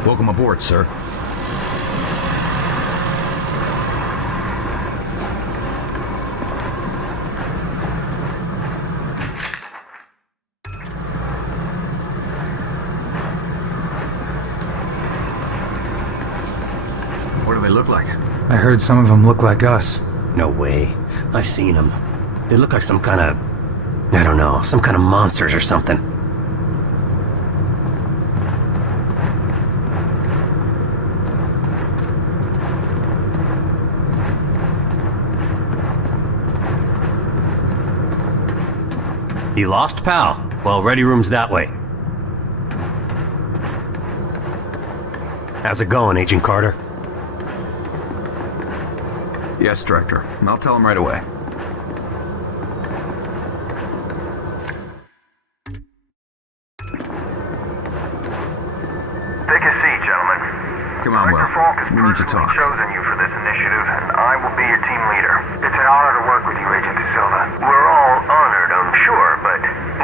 Welcome aboard, sir. What do they look like? I heard some of them look like us. No way. I've seen them. They look like some kind of... I don't know, some kind of monsters or something. You lost, pal? Well, ready room's that way. How's it going, Agent Carter? Yes, Director. I'll tell him right away. Take a seat, gentlemen. Come on, Will. We need to talk. I've chosen you for this initiative, and I will be your team leader. It's an honor to work with you, Agent De Silva. We're all honored, I'm sure, but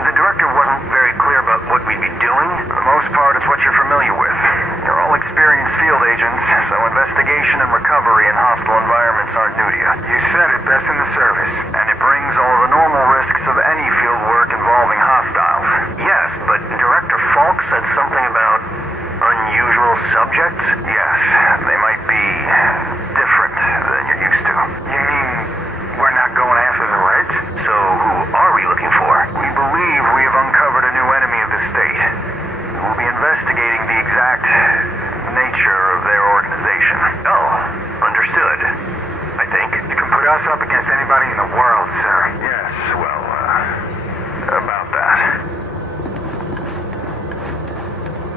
the Director wasn't very clear about what we'd be doing. For the most part, it's what you're familiar with. You're all experienced field agents, so investigation and recovery in hostile environments aren't new to you. You said it best in the service, and it brings all the normal risks of any field work involving hostiles. Yes, but Director Falk said something about unusual subjects? Yes, they might be different than you're used to. You mean we're not going after the Reds? So who are we looking for? We believe we have uncovered a new enemy of the state. We'll be investigating the exact nature of their organization. Oh, understood. I think. You can put us up against anybody in the world, sir. Yes, well, about that.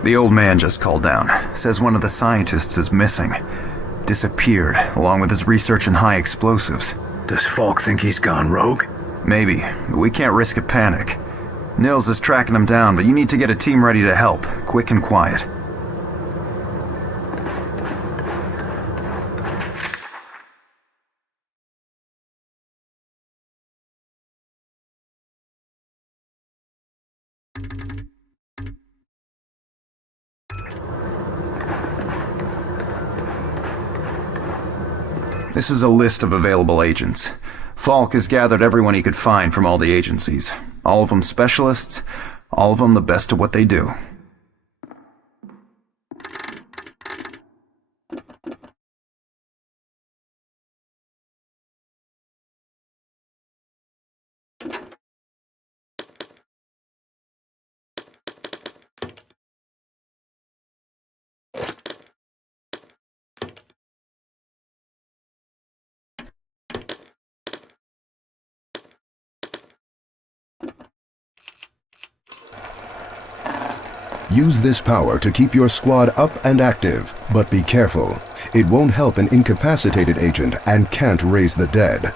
The old man just called down. Says one of the scientists is missing. Disappeared, along with his research in high explosives. Does Falk think he's gone rogue? Maybe, but we can't risk a panic. Nils is tracking him down, but you need to get a team ready to help, quick and quiet. This is a list of available agents. Falk has gathered everyone he could find from all the agencies. All of them specialists, all of them the best at what they do. Use this power to keep your squad up and active, but be careful. It won't help an incapacitated agent and can't raise the dead.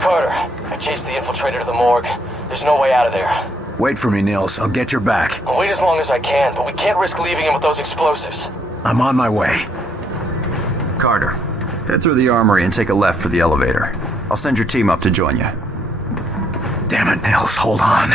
Carter, I chased the infiltrator to the morgue. There's no way out of there. Wait for me, Nils. I'll get your back. I'll wait as long as I can, but we can't risk leaving him with those explosives. I'm on my way. Carter, head through the armory and take a left for the elevator. I'll send your team up to join you. Damn it, Nils. Hold on.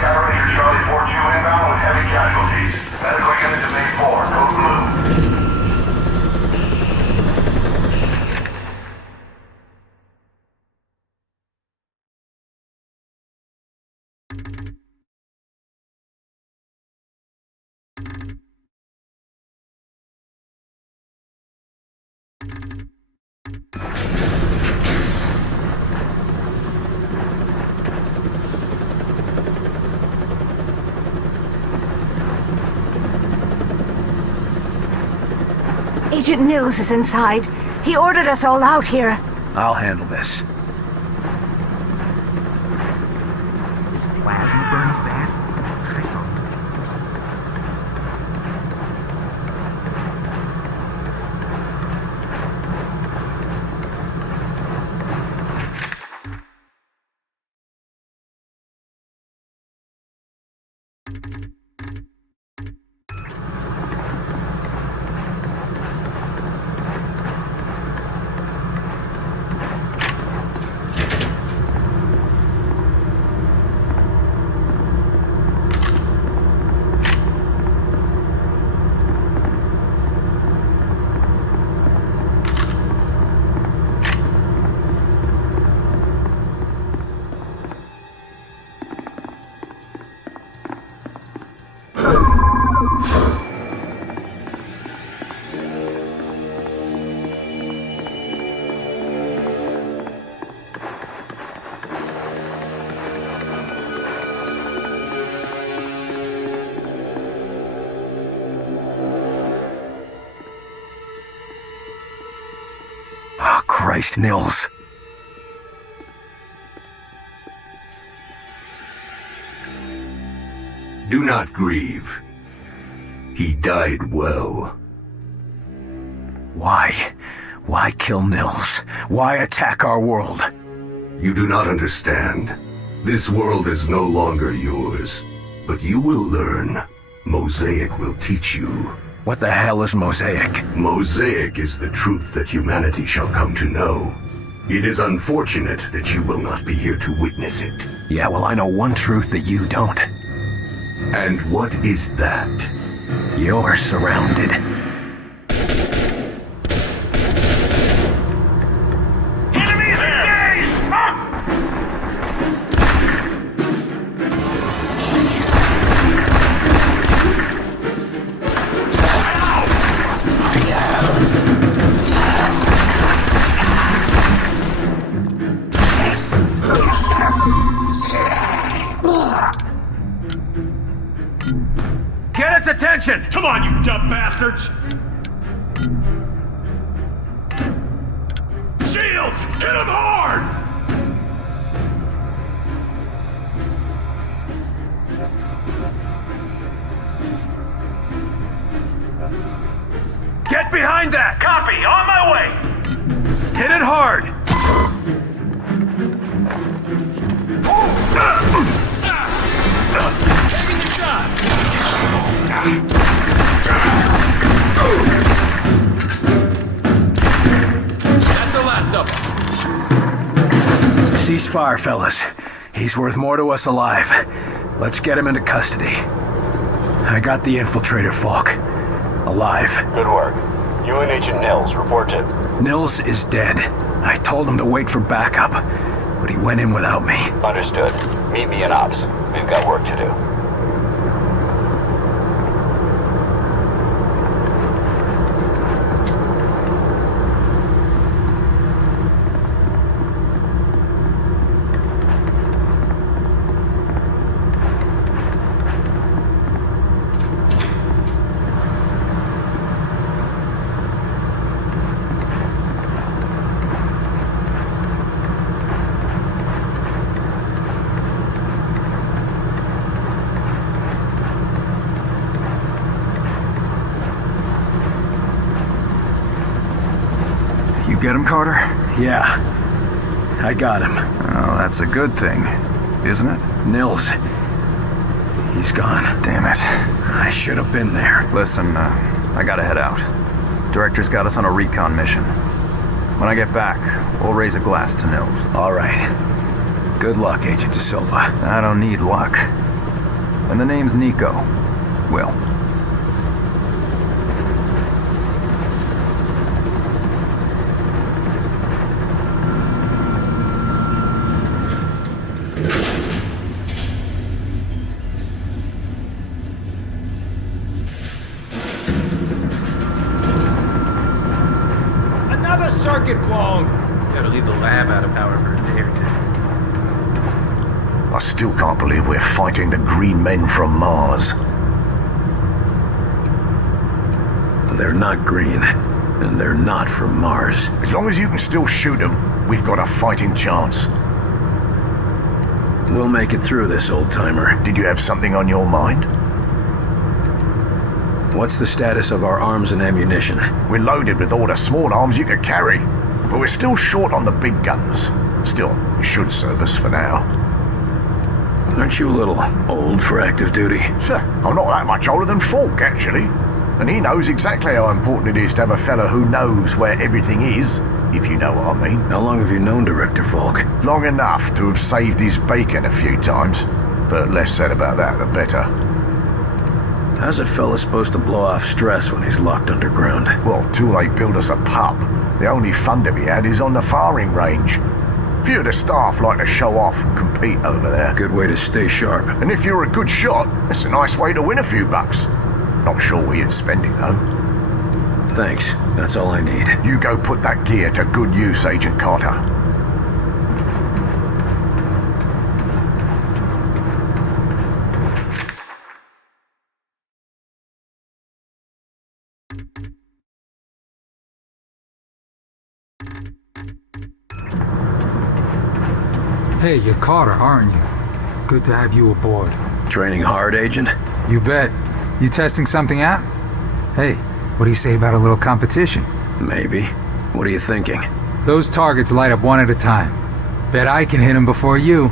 Sky Ranger Charlie 4-2 inbound with heavy casualties. Medical unit to Bay 4. Agent Nils is inside. He ordered us all out here. I'll handle this. This plasma burn is bad? I saw it. Christ, Nils. Do not grieve. He died well. Why? Why kill Nils? Why attack our world? You do not understand. This world is no longer yours. But you will learn. Mosaic will teach you. What the hell is Mosaic? Mosaic is the truth that humanity shall come to know. It is unfortunate that you will not be here to witness it. Yeah, well, I know one truth that you don't. And what is that? You're surrounded. Get its attention! Come on, you dumb bastards! Shields! Hit him hard! Get behind that! Copy, on my way! Hit it hard! Taking the shot! That's the last of them. Cease fire, fellas. He's worth more to us alive. Let's get him into custody. I got the infiltrator, Falk. Alive. Good work. You and Agent Nils, report to. Nils is dead. I told him to wait for backup, but he went in without me. Understood. Meet me in Ops. We've got work to do. Get him, Carter? Yeah. I got him. Oh, that's a good thing, isn't it? Nils. He's gone. Damn it. I should have been there. Listen, I gotta head out. Director's got us on a recon mission. When I get back, we'll raise a glass to Nils. All right. Good luck, Agent De Silva. I don't need luck. And the name's Nico. Will. Circuit blown! Gotta leave the lab out of power for a day or two. I still can't believe we're fighting the green men from Mars. They're not green. And they're not from Mars. As long as you can still shoot them, we've got a fighting chance. We'll make it through this, old-timer. Did you have something on your mind? What's the status of our arms and ammunition? We're loaded with all the small arms you could carry, but we're still short on the big guns. Still, it should serve us for now. Aren't you a little old for active duty? Sure, I'm not that much older than Falk, actually. And he knows exactly how important it is to have a fella who knows where everything is, if you know what I mean. How long have you known Director Falk? Long enough to have saved his bacon a few times, but less said about that the better. How's a fella supposed to blow off stress when he's locked underground? Well, till they build us a pup, the only fun to be had is on the firing range. Few of the staff like to show off and compete over there. Good way to stay sharp. And if you're a good shot, it's a nice way to win a few bucks. Not sure where you'd spend it, though. Thanks. That's all I need. You go put that gear to good use, Agent Carter. Hey, you're Carter, aren't you? Good to have you aboard. Training hard, Agent? You bet. You testing something out? Hey, what do you say about a little competition? Maybe. What are you thinking? Those targets light up one at a time. Bet I can hit them before you.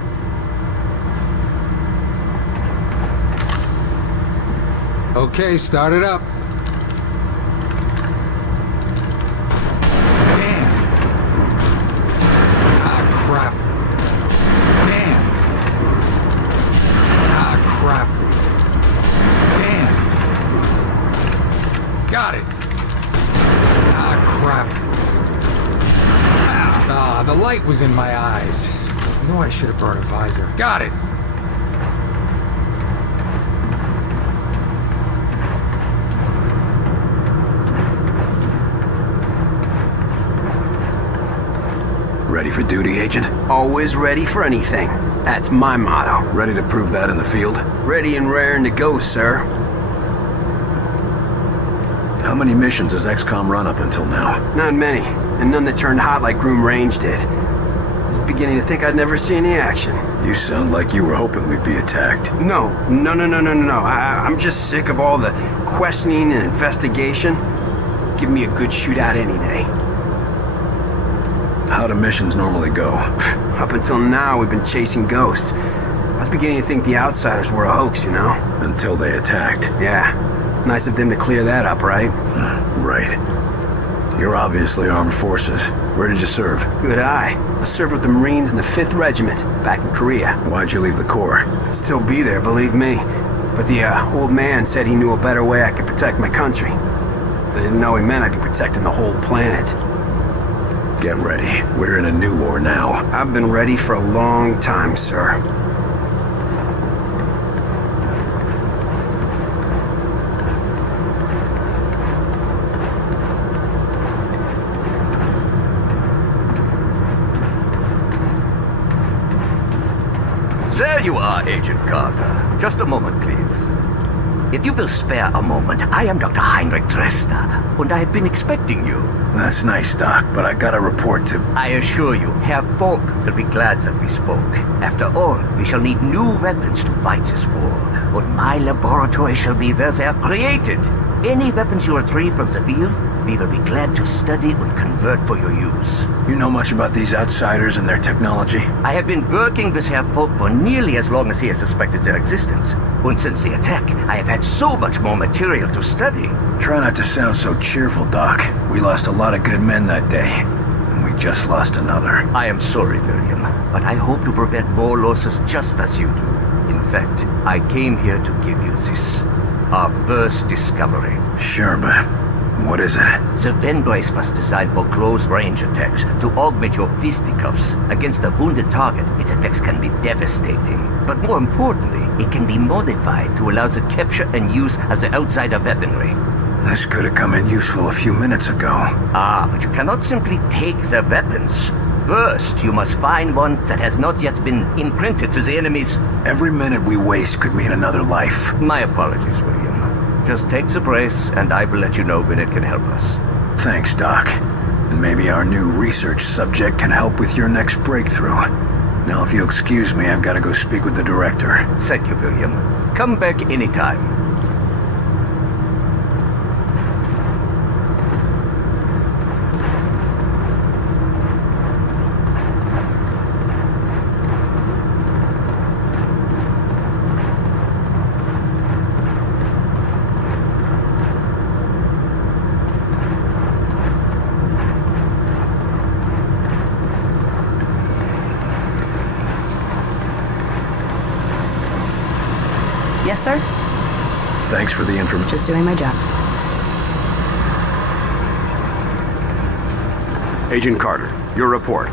Okay, start it up. Damn. Ah, crap. Damn. Ah, crap. Damn. Got it. Ah, crap. Ah, the light was in my eyes. I knew I should have brought a visor. Got it. Ready for duty, Agent? Always ready for anything. That's my motto. Ready to prove that in the field? Ready and raring to go, sir. How many missions has XCOM run up until now? Not many, and none that turned hot like Groom Range did. I was beginning to think I'd never see any action. You sound like you were hoping we'd be attacked. No. I'm just sick of all the questioning and investigation. Give me a good shootout any day. How do missions normally go? Up until now, we've been chasing ghosts. I was beginning to think the Outsiders were a hoax, you know? Until they attacked. Yeah. Nice of them to clear that up, right? Right. You're obviously armed forces. Where did you serve? Good eye. I served with the Marines in the 5th Regiment, back in Korea. Why'd you leave the Corps? I'd still be there, believe me. But the old man said he knew a better way I could protect my country. I didn't know he meant I'd be protecting the whole planet. Get ready. We're in a new war now. I've been ready for a long time, sir. There you are, Agent Carter. Just a moment, please. If you will spare a moment, I am Dr. Heinrich Grifter, and I have been expecting you. That's nice, Doc, but I got a report to... I assure you, Herr Falk will be glad that we spoke. After all, we shall need new weapons to fight this war, and my laboratory shall be where they are created. Any weapons you retrieve from the field, we will be glad to study and convert for your use. You know much about these Outsiders and their technology? I have been working with Herr Falk for nearly as long as he has suspected their existence. And since the attack, I have had so much more material to study. Try not to sound so cheerful, Doc. We lost a lot of good men that day, and we just lost another. I am sorry, William, but I hope to prevent more losses just as you do. In fact, I came here to give you this. Our first discovery. Sure, but what is it? The Ven brace was designed for close-range attacks to augment your fisticuffs. Against a wounded target, its effects can be devastating. But more importantly, it can be modified to allow the capture and use of the outsider weaponry. This could have come in useful a few minutes ago. Ah, but you cannot simply take the weapons. First, you must find one that has not yet been imprinted to the enemies. Every minute we waste could mean another life. My apologies, William. Just take the brace, and I will let you know when it can help us. Thanks, Doc. And maybe our new research subject can help with your next breakthrough. Now, if you'll excuse me, I've got to go speak with the director. Thank you, William. Come back anytime. Yes, sir? Thanks for the information. Just doing my job. Agent Carter, your report.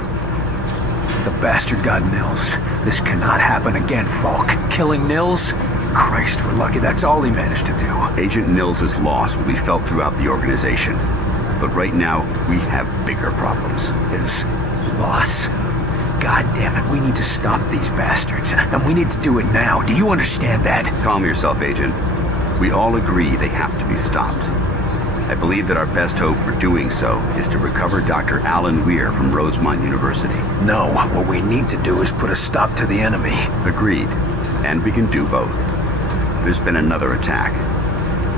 The bastard got Nils. This cannot happen again, Falk. Killing Nils? Christ, we're lucky that's all he managed to do. Agent Nils' loss will be felt throughout the organization. But right now, we have bigger problems. His loss? God damn it, we need to stop these bastards. And we need to do it now. Do you understand that? Calm yourself, Agent. We all agree they have to be stopped. I believe that our best hope for doing so is to recover Dr. Alan Weir from Rosemont University. No, what we need to do is put a stop to the enemy. Agreed. And we can do both. There's been another attack.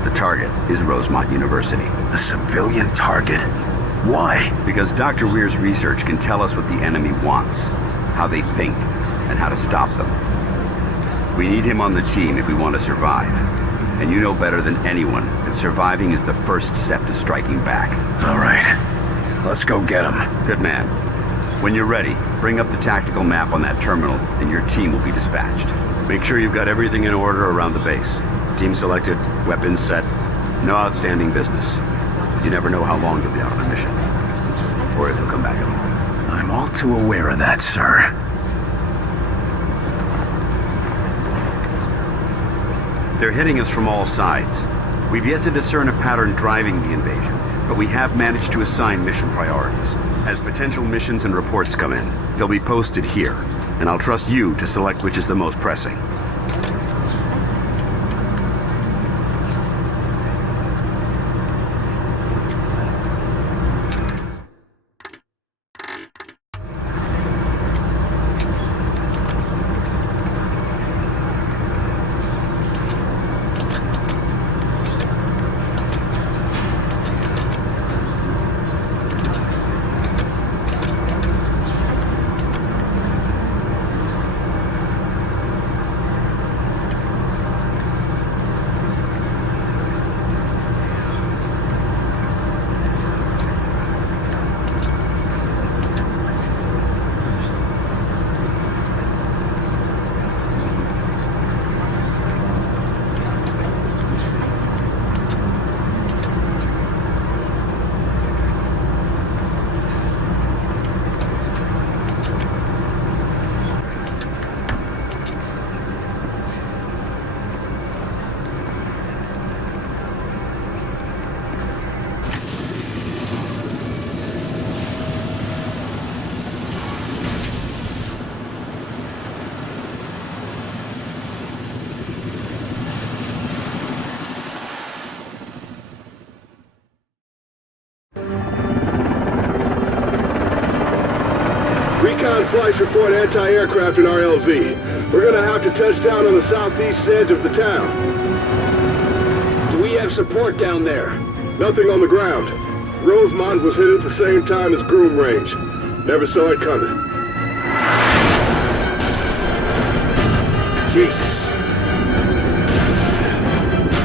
The target is Rosemont University. A civilian target? Why? Because Dr. Weir's research can tell us what the enemy wants, how they think, and how to stop them. We need him on the team if we want to survive. And you know better than anyone that surviving is the first step to striking back. All right. Let's go get him. Good man. When you're ready, bring up the tactical map on that terminal, and your team will be dispatched. Make sure you've got everything in order around the base. Team selected, weapons set, no outstanding business. You never know how long you'll be out on a mission, or if you'll come back at all. I'm all too aware of that, sir. They're hitting us from all sides. We've yet to discern a pattern driving the invasion, but we have managed to assign mission priorities. As potential missions and reports come in, they'll be posted here, and I'll trust you to select which is the most pressing. Recon flights report anti-aircraft in RLV. We're gonna have to touch down on the southeast edge of the town. Do we have support down there? Nothing on the ground. Rosemont was hit at the same time as Groom Range. Never saw it coming. Jesus.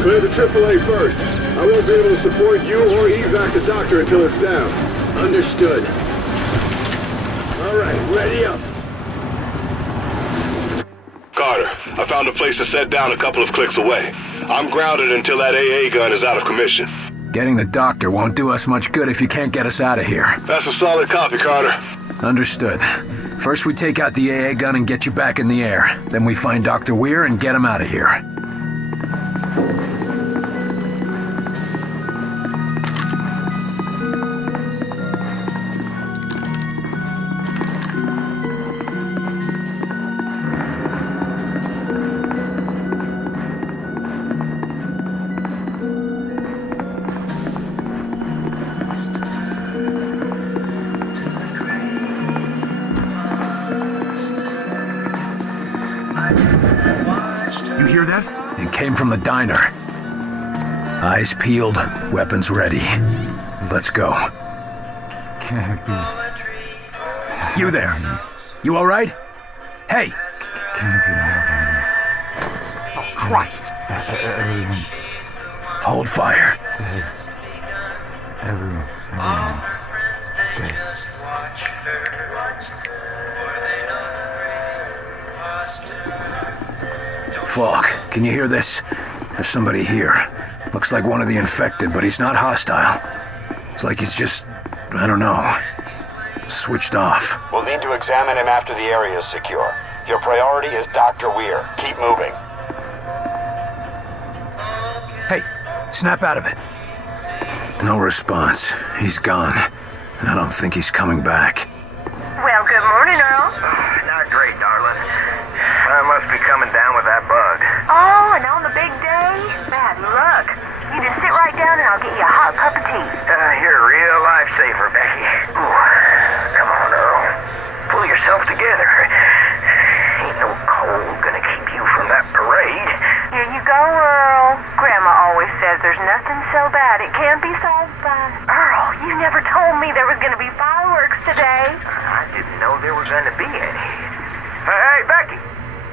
Clear the AAA first. I won't be able to support you or evac the doctor until it's down. Understood. All right, ready up. Carter, I found a place to set down a couple of clicks away. I'm grounded until that AA gun is out of commission. Getting the doctor won't do us much good if you can't get us out of here. That's a solid copy, Carter. Understood. First we take out the AA gun and get you back in the air. Then we find Dr. Weir and get him out of here. hear that? It came from the diner. Eyes peeled, weapons ready. Let's go. Can't be. You there? You alright? Hey! Can't be happening. Oh, Christ! Everyone's Hold fire. dead. Everyone's dead. Falk, can you hear this? There's somebody here. Looks like one of the infected, but he's not hostile. It's like he's just, I don't know, switched off. We'll need to examine him after the area is secure. Your priority is Dr. Weir. Keep moving. Hey, snap out of it. No response. He's gone. And I don't think he's coming back. Well, good morning, Earl. Not great, darling. I must be coming down with that bug. Oh, and on the big day? Bad luck. You just sit right down and I'll get you a hot cup of tea. You're a real lifesaver, Becky. Ooh, come on, Earl. Pull yourself together. Ain't no cold gonna keep you from that parade. Here you go, Earl. Grandma always says there's nothing so bad it can't be solved by. Earl, you never told me there was gonna be fireworks today. I didn't know there were gonna be any. Hey, Becky!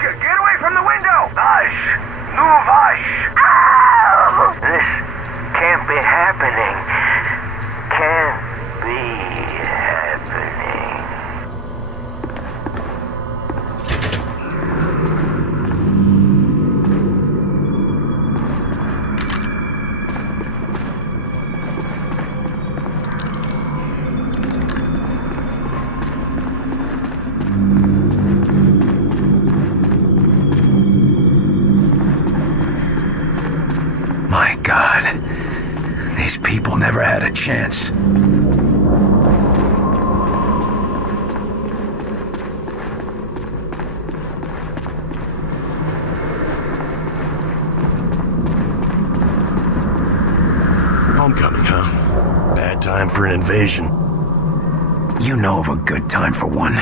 Get away from the window! Hush! Move, hush! Oh! This can't be happening. Can't be happening. My God. These people never had a chance. Homecoming, huh? Bad time for an invasion. You know of a good time for one.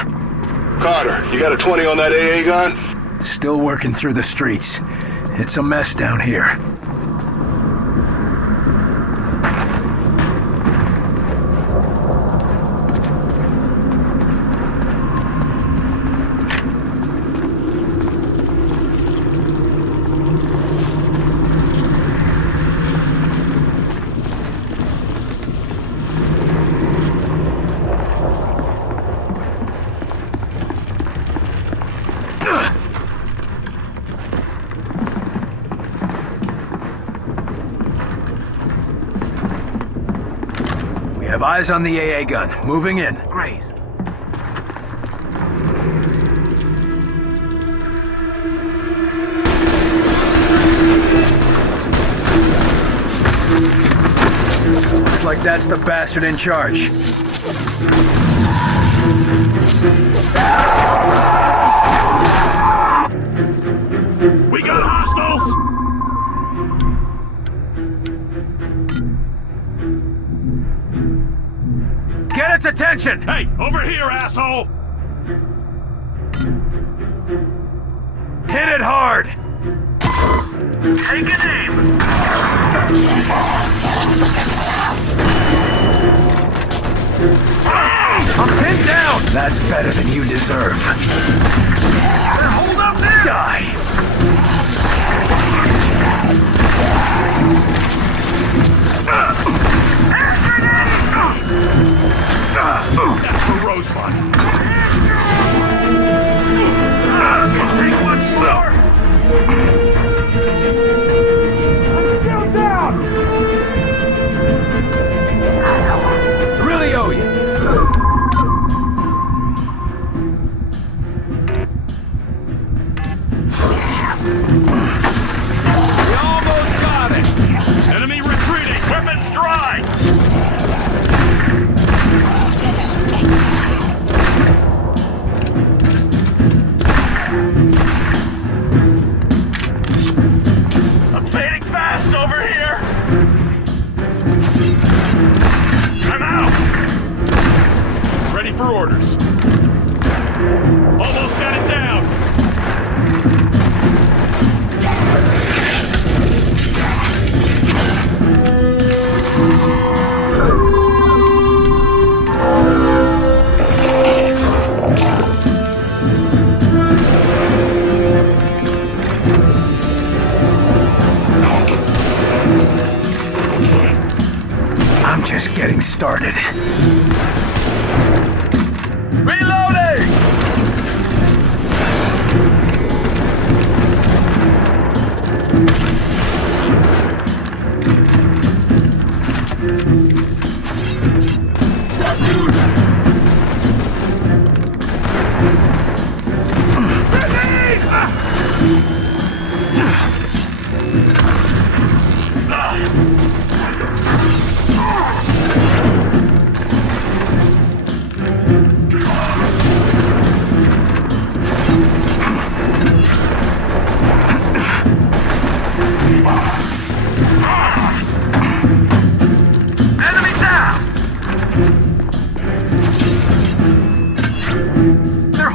Carter, you got a 20 on that AA gun? Still working through the streets. It's a mess down here. Have eyes on the AA gun. Moving in. Graze. Looks like that's the bastard in charge. We got hostiles! Get its attention! Hey, over here, asshole! Hit it hard! Take a aim! I'm pinned down! That's better than you deserve. Hold up there! Die! That's for Rosebud. Take one more! Down, down! I really owe you.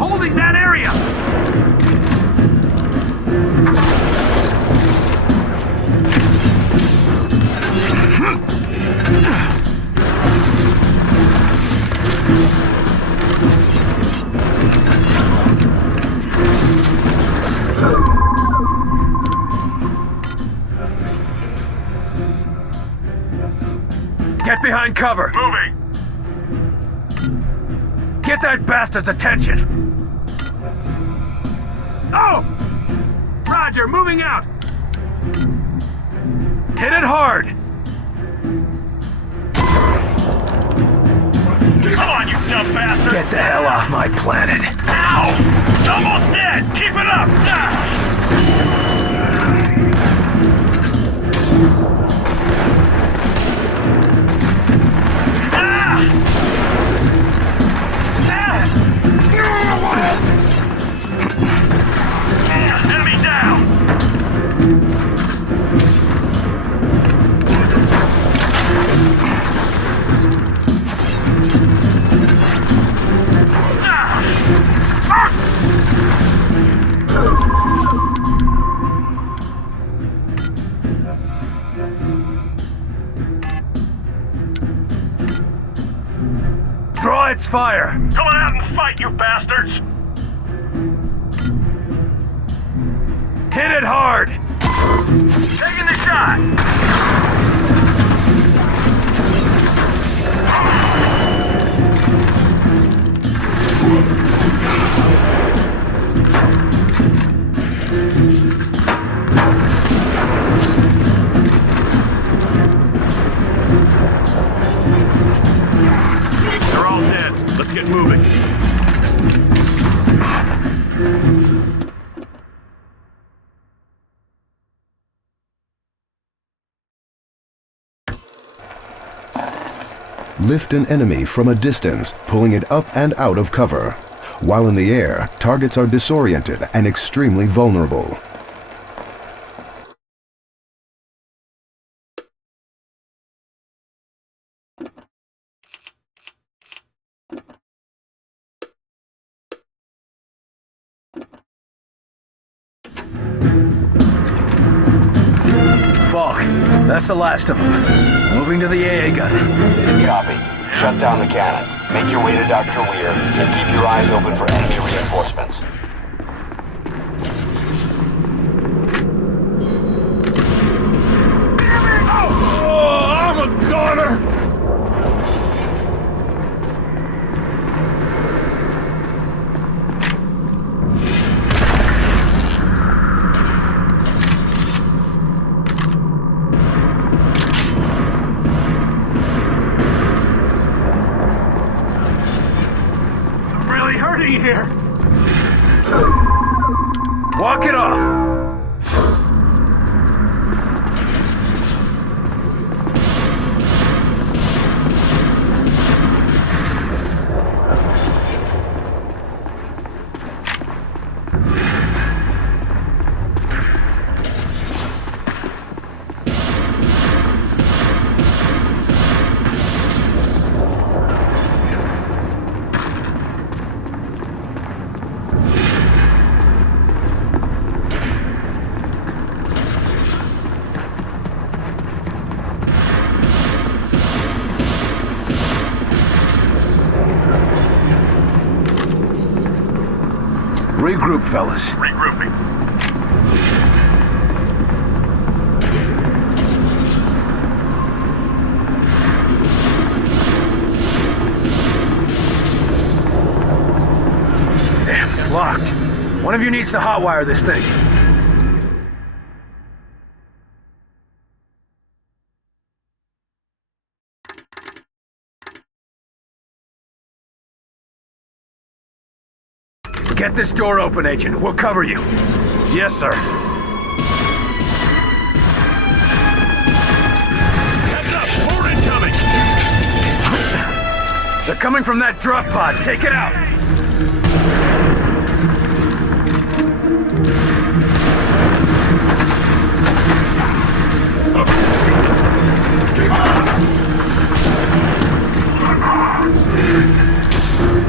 holding that area! Get behind cover! Moving! Get that bastard's attention! Oh! Roger, moving out! Hit it hard! Come on, you dumb bastard! Get the hell off my planet! Ow! Almost dead! Keep it up! Enemy down! Draw its fire! Come on out and fight, you bastards! Hit it hard! Taking the shot! They're all dead. Let's get moving. Lift an enemy from a distance, pulling it up and out of cover. While in the air, targets are disoriented and extremely vulnerable. Falk, that's the last of them. Moving to the AA gun. Copy. Shut down the cannon. Make your way to Dr. Weir, and keep your eyes open for enemy reinforcements. Oh, I'm a goner! Here. Walk it off. Regroup, fellas. Regrouping. Damn, it's locked. One of you needs to hotwire this thing. Get this door open, Agent. We'll cover you. Yes, sir. Heads up! More incoming! They're coming from that drop pod. Take it out!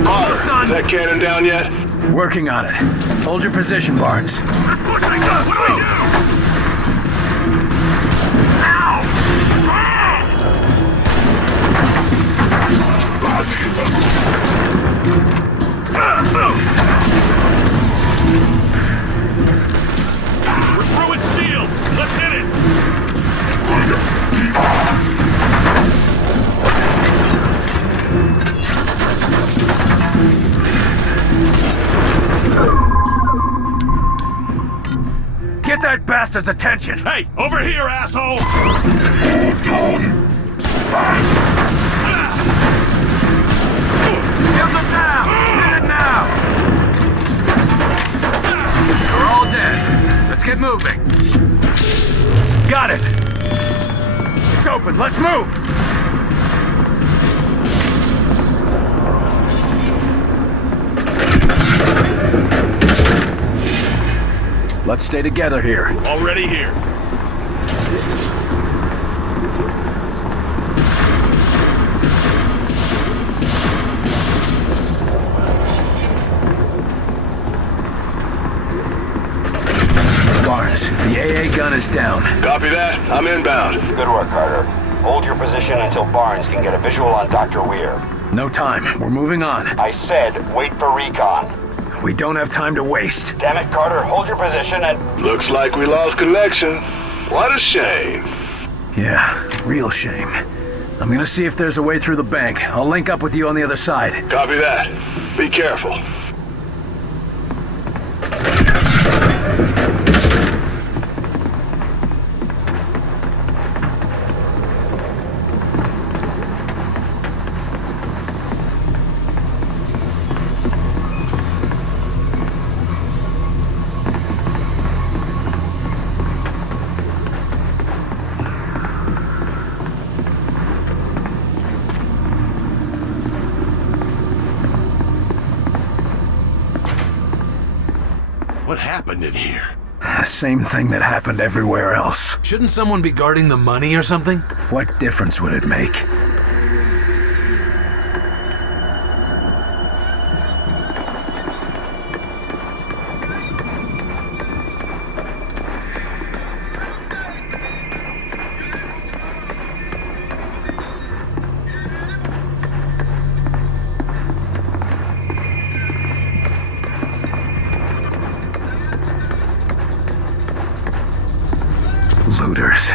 Almost done. Is that cannon down yet? Working on it. Hold your position, Barnes. They're pushing us! What do we do? We're throwing shields! Let's hit it! Get that bastard's attention! Hey, over here, asshole! Give them down! Hit it now! They're all dead. Let's get moving. Got it! It's open, let's move! Let's stay together here. Already here. Barnes, the AA gun is down. Copy that. I'm inbound. Good work, Carter. Hold your position until Barnes can get a visual on Dr. Weir. No time. We're moving on. I said wait for recon. We don't have time to waste. Damn it, Carter. Hold your position and... Looks like we lost connection. What a shame. Yeah, real shame. I'm gonna see if there's a way through the bank. I'll link up with you on the other side. Copy that. Be careful. What happened in here? Same thing that happened everywhere else. Shouldn't someone be guarding the money or something? What difference would it make? Looters.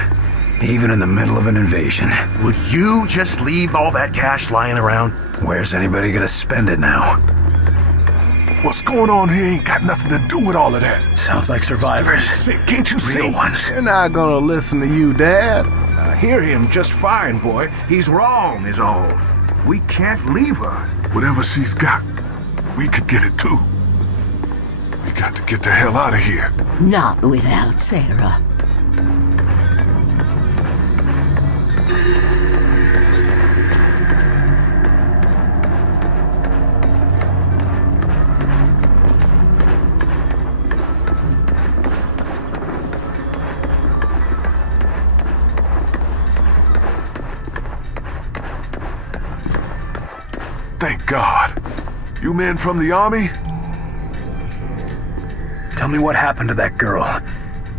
Even in the middle of an invasion. Would you just leave all that cash lying around? Where's anybody gonna spend it now? What's going on here ain't got nothing to do with all of that. Sounds like survivors. Sick, can't you see? Real ones. They're not gonna listen to you, Dad. I hear him just fine, boy. He's wrong, is all. We can't leave her. Whatever she's got, we could get it too. We got to get the hell out of here. Not without Sarah. Thank God. You men from the army? Tell me what happened to that girl.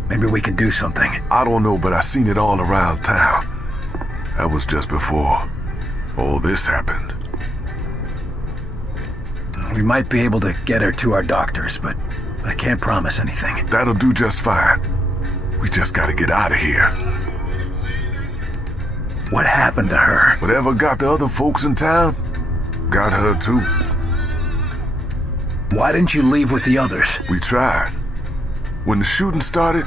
Maybe we can do something. I don't know, but I seen it all around town. That was just before all this happened. We might be able to get her to our doctors, but I can't promise anything. That'll do just fine. We just gotta get out of here. What happened to her? Whatever got the other folks in town, got her too. Why didn't you leave with the others? We tried. When the shooting started,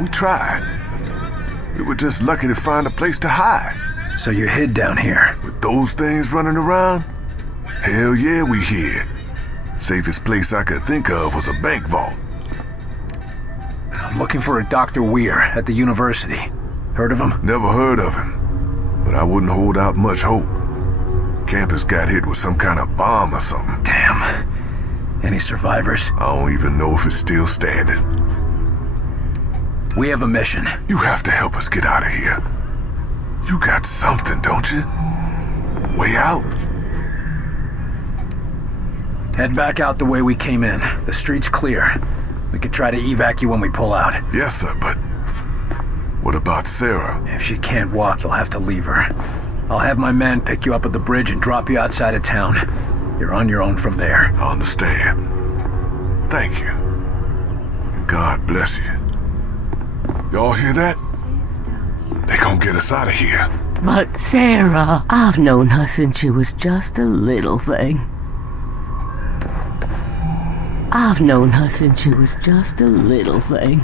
we tried. We were just lucky to find a place to hide. So you hid down here? With those things running around? Hell yeah, we hid. Safest place I could think of was a bank vault. I'm looking for a Dr. Weir at the university. Heard of him? Never heard of him, but I wouldn't hold out much hope. Campus got hit with some kind of bomb or something. Damn. Any survivors? I don't even know if it's still standing. We have a mission. You have to help us get out of here. You got something, don't you? Way out? Head back out the way we came in. The street's clear. We could try to evac you when we pull out. Yes, sir, but what about Sarah? If she can't walk, you'll have to leave her. I'll have my men pick you up at the bridge and drop you outside of town. You're on your own from there. I understand. Thank you. And God bless you. Y'all hear that? They gonna get us out of here. But Sarah, I've known her since she was just a little thing. I've known her since she was just a little thing.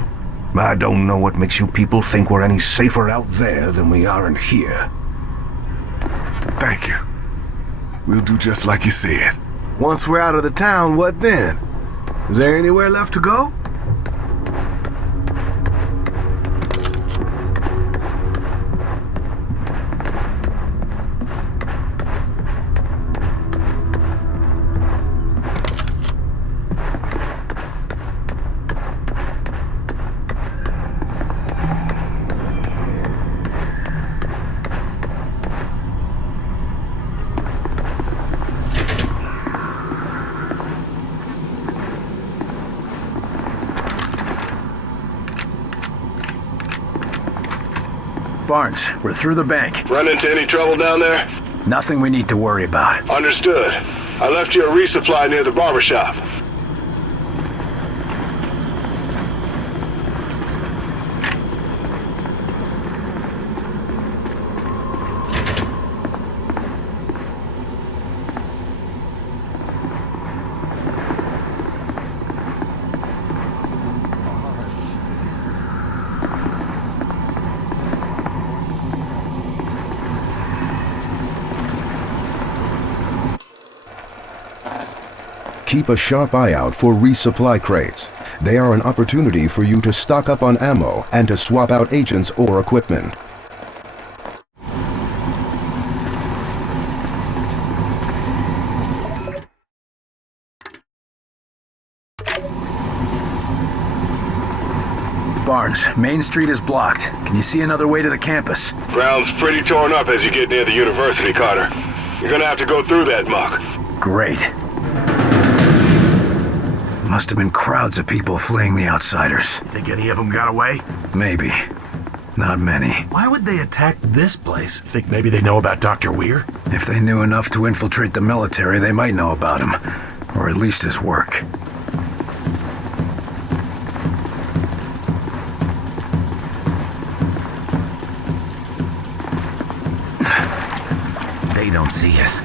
I don't know what makes you people think we're any safer out there than we are in here. Thank you. We'll do just like you said. Once we're out of the town, what then? Is there anywhere left to go? Barnes, we're through the bank. Run into any trouble down there? Nothing we need to worry about. Understood. I left you a resupply near the barber shop. Keep a sharp eye out for resupply crates. They are an opportunity for you to stock up on ammo and to swap out agents or equipment. Barnes, Main Street is blocked. Can you see another way to the campus? Ground's pretty torn up as you get near the university, Carter. You're gonna have to go through that muck. Great. Must have been crowds of people fleeing the outsiders. Think any of them got away? Maybe. Not many. Why would they attack this place? Think maybe they know about Dr. Weir? If they knew enough to infiltrate the military, they might know about him. Or at least his work. They don't see us.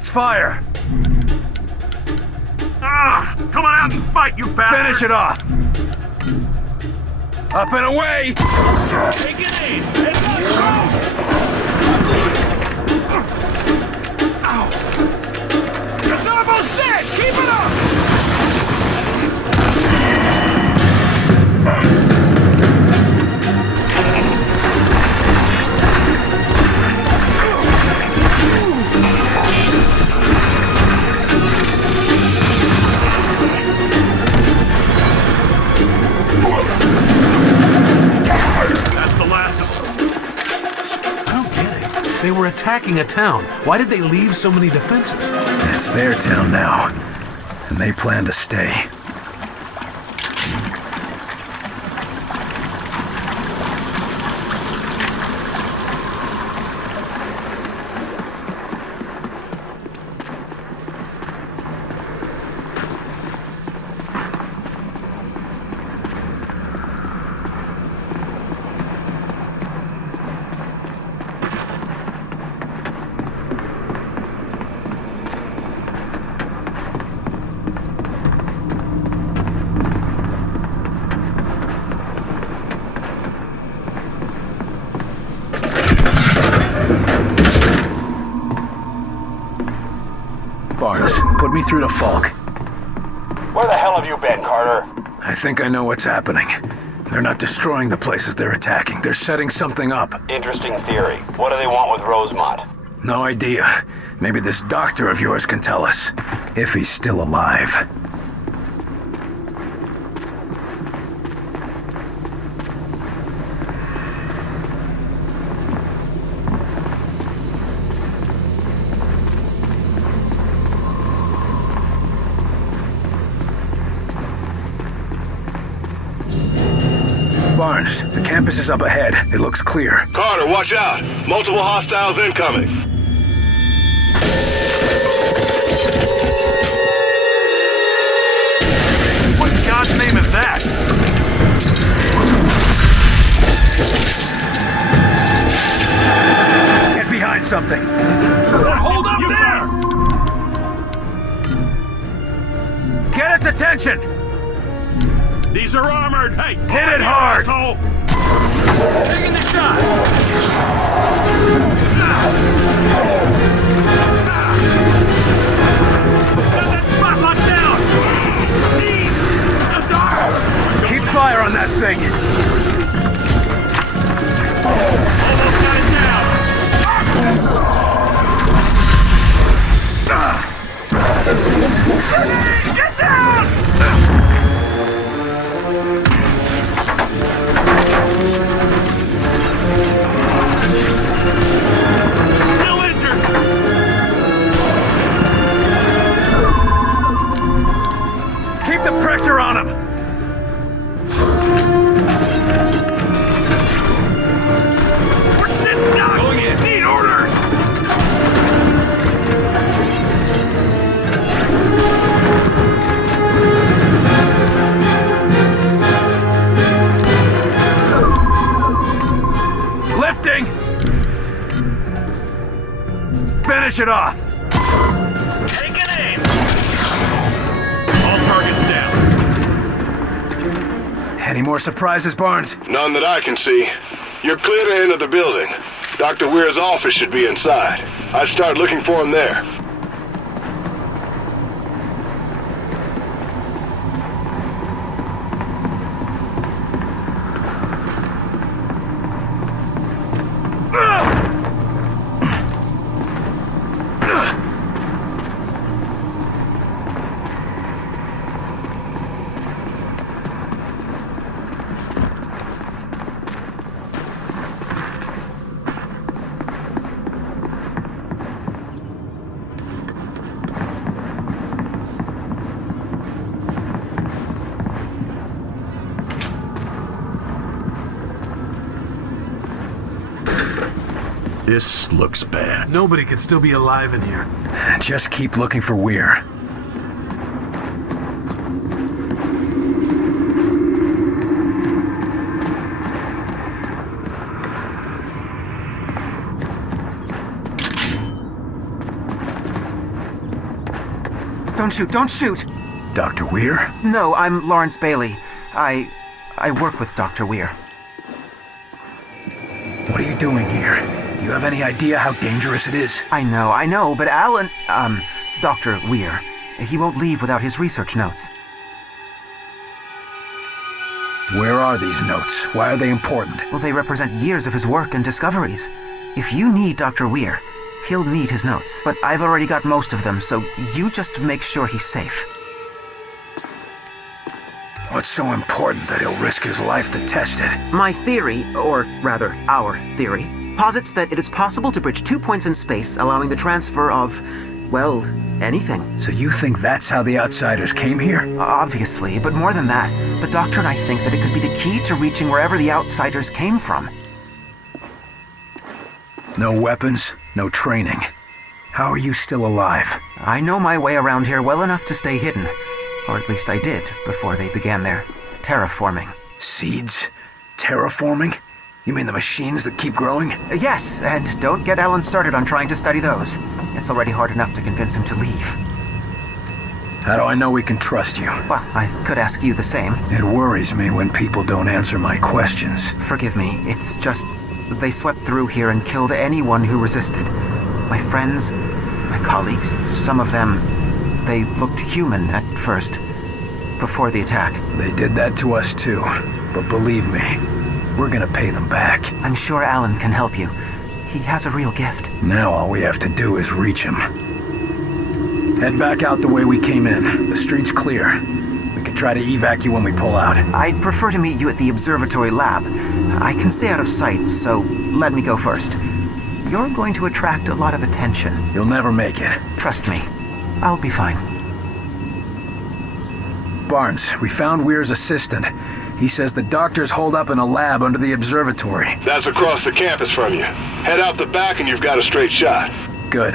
Fire! Come on out and fight, you bastards! Finish it off! Up and away! Take it in! It's close! It's almost dead! Keep it up! They were attacking a town. Why did they leave so many defenses? It's their town now, and they plan to stay. Barnes, put me through to Falk. Where the hell have you been, Carter? I think I know what's happening. They're not destroying the places they're attacking. They're setting something up. Interesting theory. What do they want with Rosemont? No idea. Maybe this doctor of yours can tell us. If he's still alive. Barnes, the campus is up ahead. It looks clear. Carter, watch out! Multiple hostiles incoming. What in God's name is that? Get behind something. Hold up there! Get its attention! These are armored! Hey! Hit it hard! Asshole. Taking the shot! Got that spot locked down! Keep fire on that thing! Almost got it down! Get down! Still injured! Keep the pressure on him! We're sitting down! Going in! Need orders! Lifting! Finish it off! Taking aim! All targets down. Any more surprises, Barnes? None that I can see. You're clear to enter the building. Dr. Weir's office should be inside. I'd start looking for him there. This looks bad. Nobody could still be alive in here. Just keep looking for Weir. Don't shoot, don't shoot! Dr. Weir? No, I'm Lawrence Bailey. I work with Dr. Weir. What are you doing here? Do you have any idea how dangerous it is? I know, but Alan... Dr. Weir, he won't leave without his research notes. Where are these notes? Why are they important? Well, they represent years of his work and discoveries. If you need Dr. Weir, he'll need his notes. But I've already got most of them, so you just make sure he's safe. What's so important that he'll risk his life to test it? My theory, or rather, our theory, posits that it is possible to bridge 2 points in space, allowing the transfer of, well, anything. So you think that's how the Outsiders came here? Obviously, but more than that, the Doctor and I think that it could be the key to reaching wherever the Outsiders came from. No weapons, no training. How are you still alive? I know my way around here well enough to stay hidden. Or at least I did, before they began their terraforming. Seeds? Terraforming? You mean the machines that keep growing? Yes, and don't get Alan started on trying to study those. It's already hard enough to convince him to leave. How do I know we can trust you? Well, I could ask you the same. It worries me when people don't answer my questions. Forgive me, it's just... they swept through here and killed anyone who resisted. My friends, My colleagues, some of them, they looked human at first, before the attack. They did that to us too, but believe me, we're gonna pay them back. I'm sure Alan can help you. He has a real gift. Now all we have to do is reach him. Head back out the way we came in. The street's clear. We can try to evac you when we pull out. I'd prefer to meet you at the observatory lab. I can stay out of sight, so let me go first. You're going to attract a lot of attention. You'll never make it. Trust me. I'll be fine. Barnes, we found Weir's assistant. He says the doctor's holed up in a lab under the observatory. That's across the campus from you. Head out the back and you've got a straight shot. Good.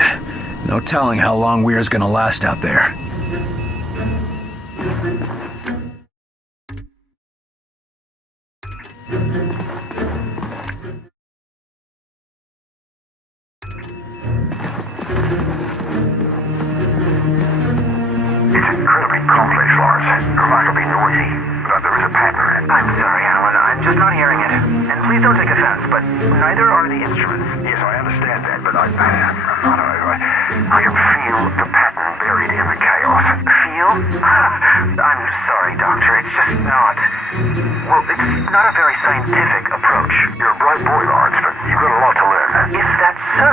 No telling how long Weir's gonna last out there. It's incredibly complex, Lawrence. Remarkably noisy. But there is a pattern. I'm sorry, Alan. I'm just not hearing it. And please don't take offense, but neither are the instruments. Yes, I understand that, but I can feel the pattern buried in the chaos. Feel? I'm sorry, Doctor. It's just not. Well, it's not a very scientific approach. You're a bright boy, Lawrence, but you've got a lot to learn. Is that so?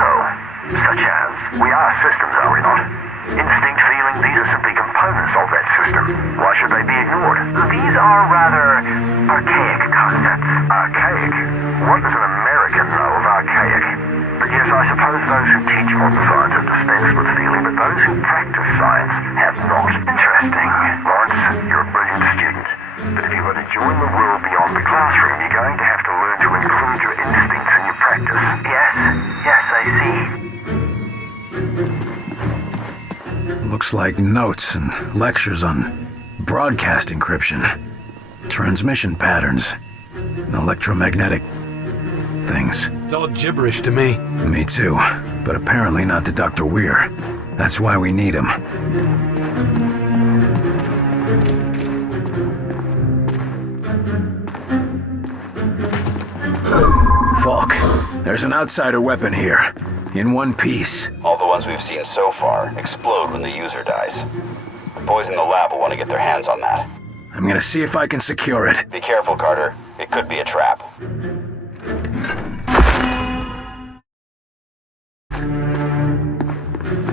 Such as? We are systems, are we not? Instinct, feeling, these are simply components of that system. Why should they be ignored? These are rather archaic concepts. Archaic? What does an American know of archaic? But yes, I suppose those who teach modern science have dispensed with feeling, but those who practice science have not. Interesting. Lawrence, you're a brilliant student. But if you want to join the world beyond the classroom, you're going to have to learn to include your instincts in your practice. Yes, I see. Looks like notes and lectures on broadcast encryption, transmission patterns, and electromagnetic things. It's all gibberish to me. Me too, but apparently not to Dr. Weir. That's why we need him. Falk, there's an outsider weapon here. In one piece. All the ones we've seen so far explode when the user dies. The boys in the lab will want to get their hands on that. I'm gonna see if I can secure it. Be careful, Carter. It could be a trap.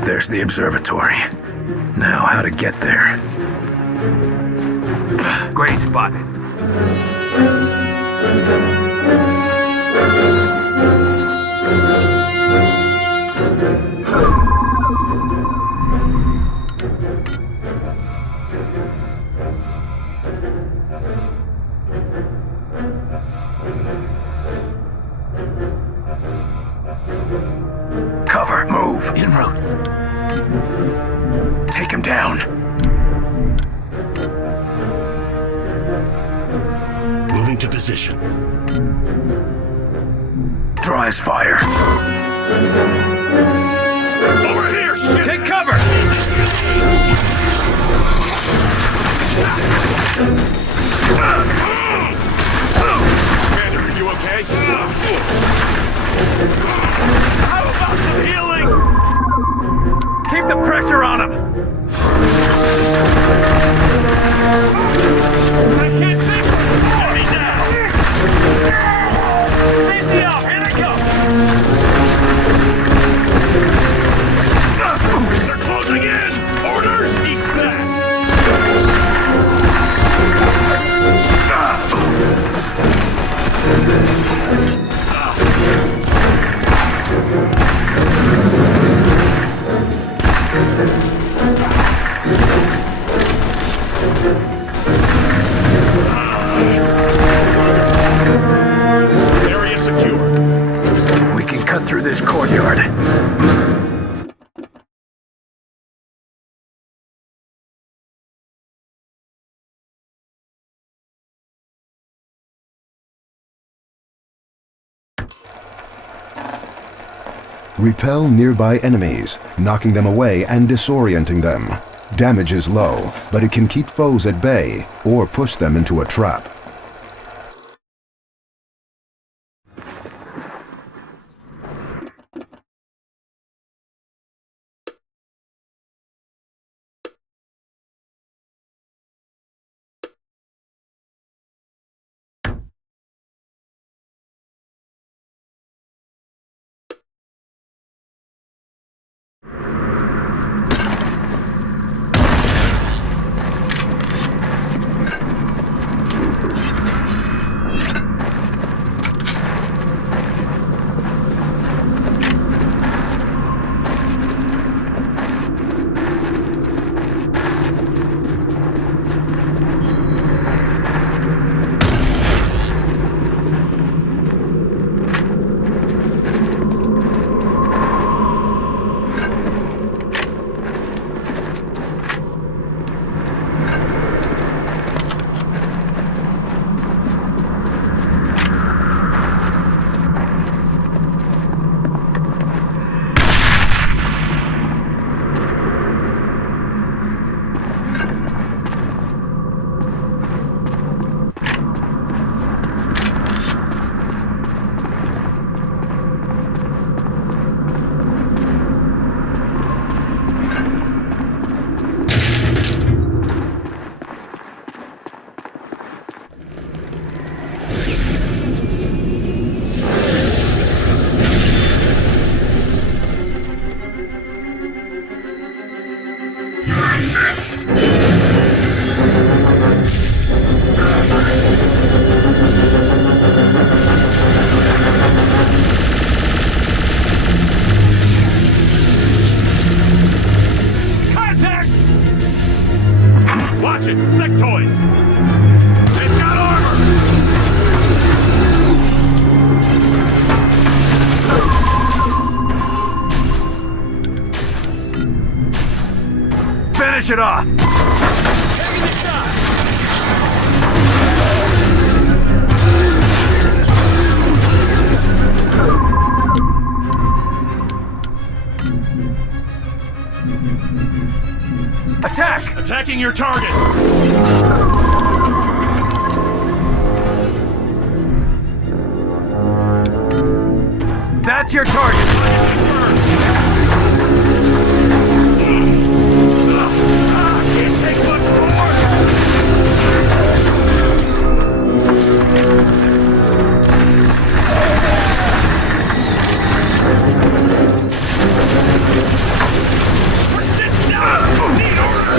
There's the observatory. Now, how to get there. Great spot. Cover, move. En route. Take him down. Moving to position. Draw his fire. Over here! Shit. Take cover! Commander, are you okay? How about some healing? Keep the pressure on him! I can't think! Get me down! Face me out! Here they come! They're closing in! Orders! Eat back! Area secure. We can cut through this courtyard. Repel nearby enemies, knocking them away and disorienting them. Damage is low, but it can keep foes at bay or push them into a trap. Watch it! Sectoids! They've got armor! Finish it off! Taking the shot! Attack! Attacking your target! That's your target! Can't take much more! Sit down! Need order!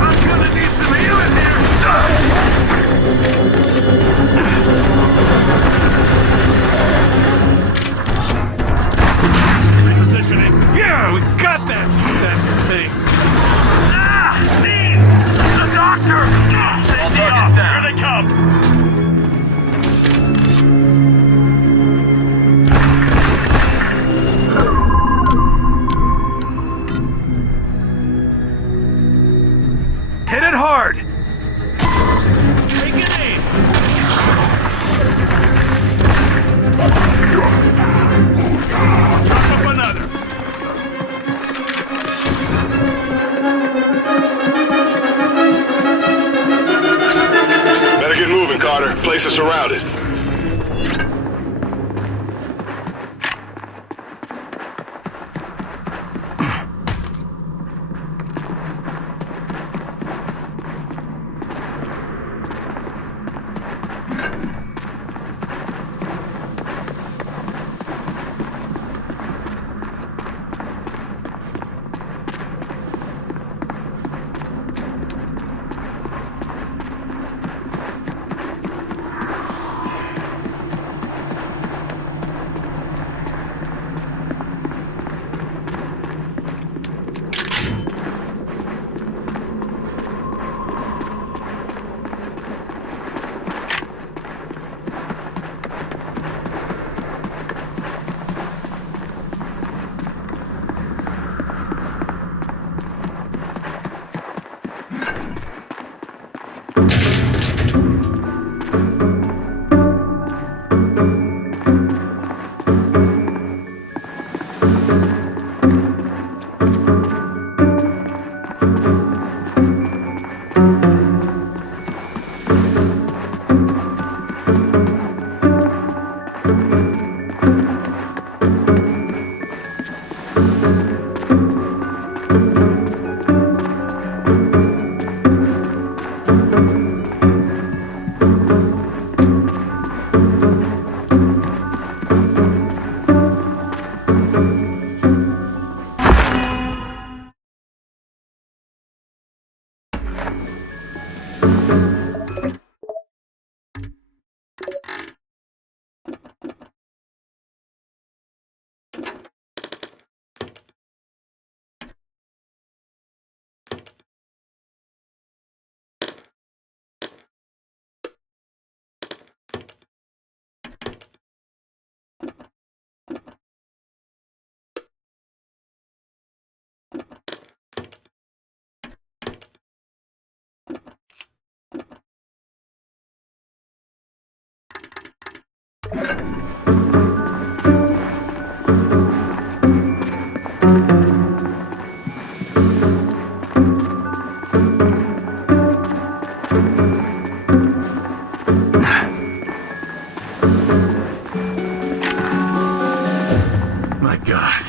I'm gonna need some healing here! Repositioning. Yeah, we got that thing. Steve! The doctor! Send me up! Here they come! Hit it hard! Take an aim! Chop up another! Better get moving, Carter. Place is surrounded.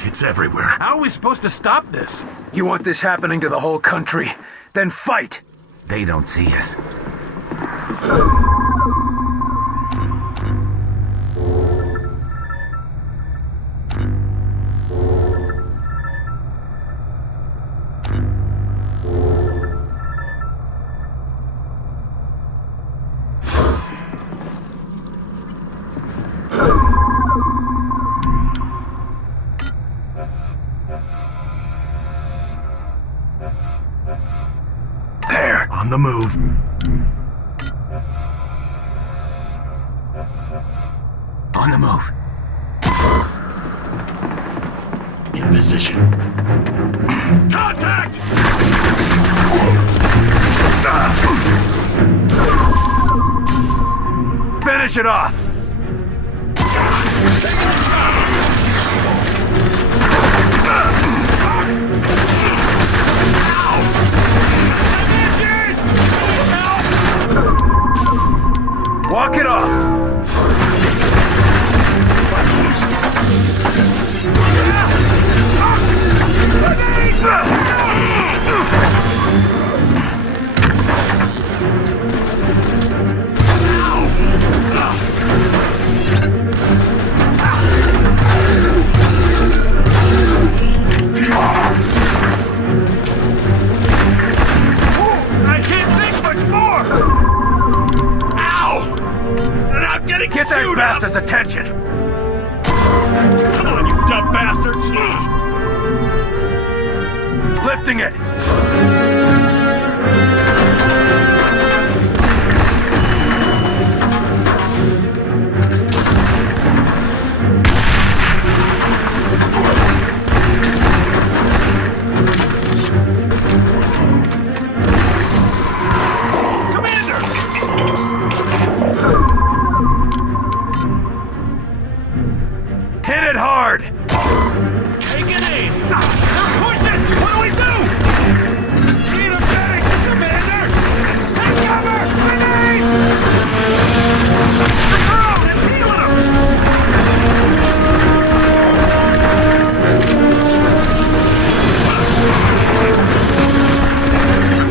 It's everywhere. How are we supposed to stop this? You want this happening to the whole country? Then fight! They don't see us. On the move. In position. Contact! Finish it off! Walk it off! I can't take much more! Ow! And I'm getting Get that bastard's attention! Come on, you dumb bastards! Lifting it! Hit it hard! Take it in! They're pushing! What do we do? Need a medic, Commander! Take cover! Grenade! The drone! It's healing them!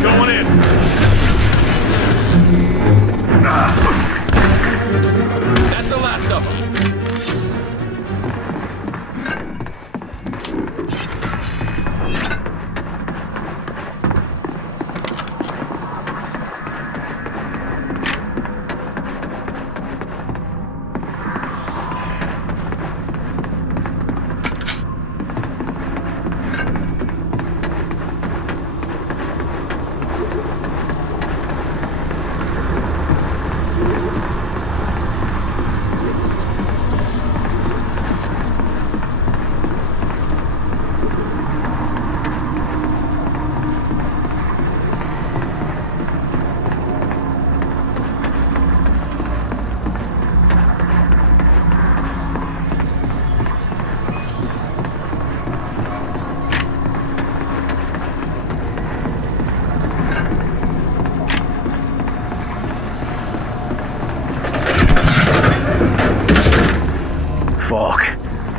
Going in! That's the last of them!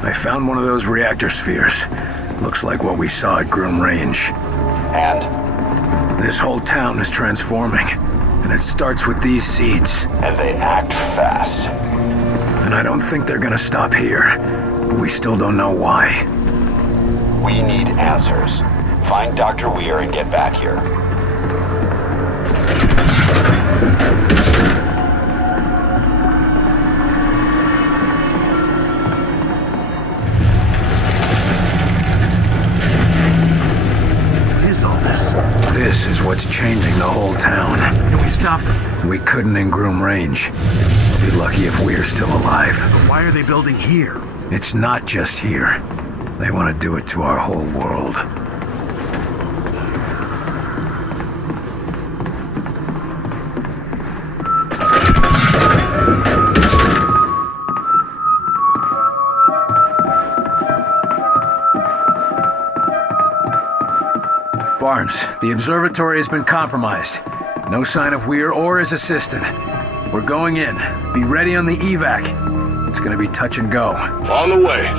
I found one of those reactor spheres. Looks like what we saw at Groom Range. And? This whole town is transforming, and it starts with these seeds. And they act fast. And I don't think they're gonna stop here, but we still don't know why. We need answers. Find Dr. Weir and get back here. This is what's changing the whole town. Can we stop it? We couldn't in Groom Range. We'll be lucky if we're still alive. But why are they building here? It's not just here. They want to do it to our whole world. Barnes, the observatory has been compromised. No sign of Weir or his assistant. We're going in. Be ready on the evac. It's gonna be touch and go. On the way.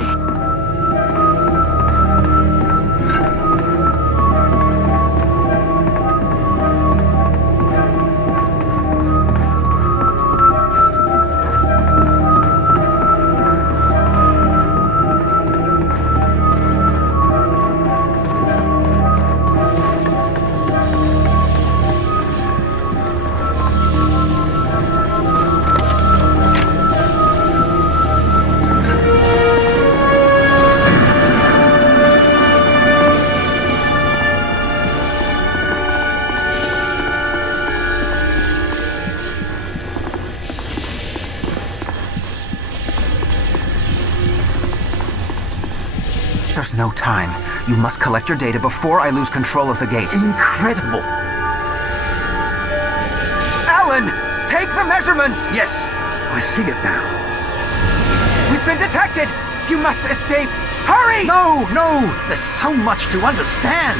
There's no time. You must collect your data before I lose control of the gate. Incredible. Alan! Take the measurements! Yes, I see it now. We've been detected! You must escape! Hurry! No, there's so much to understand.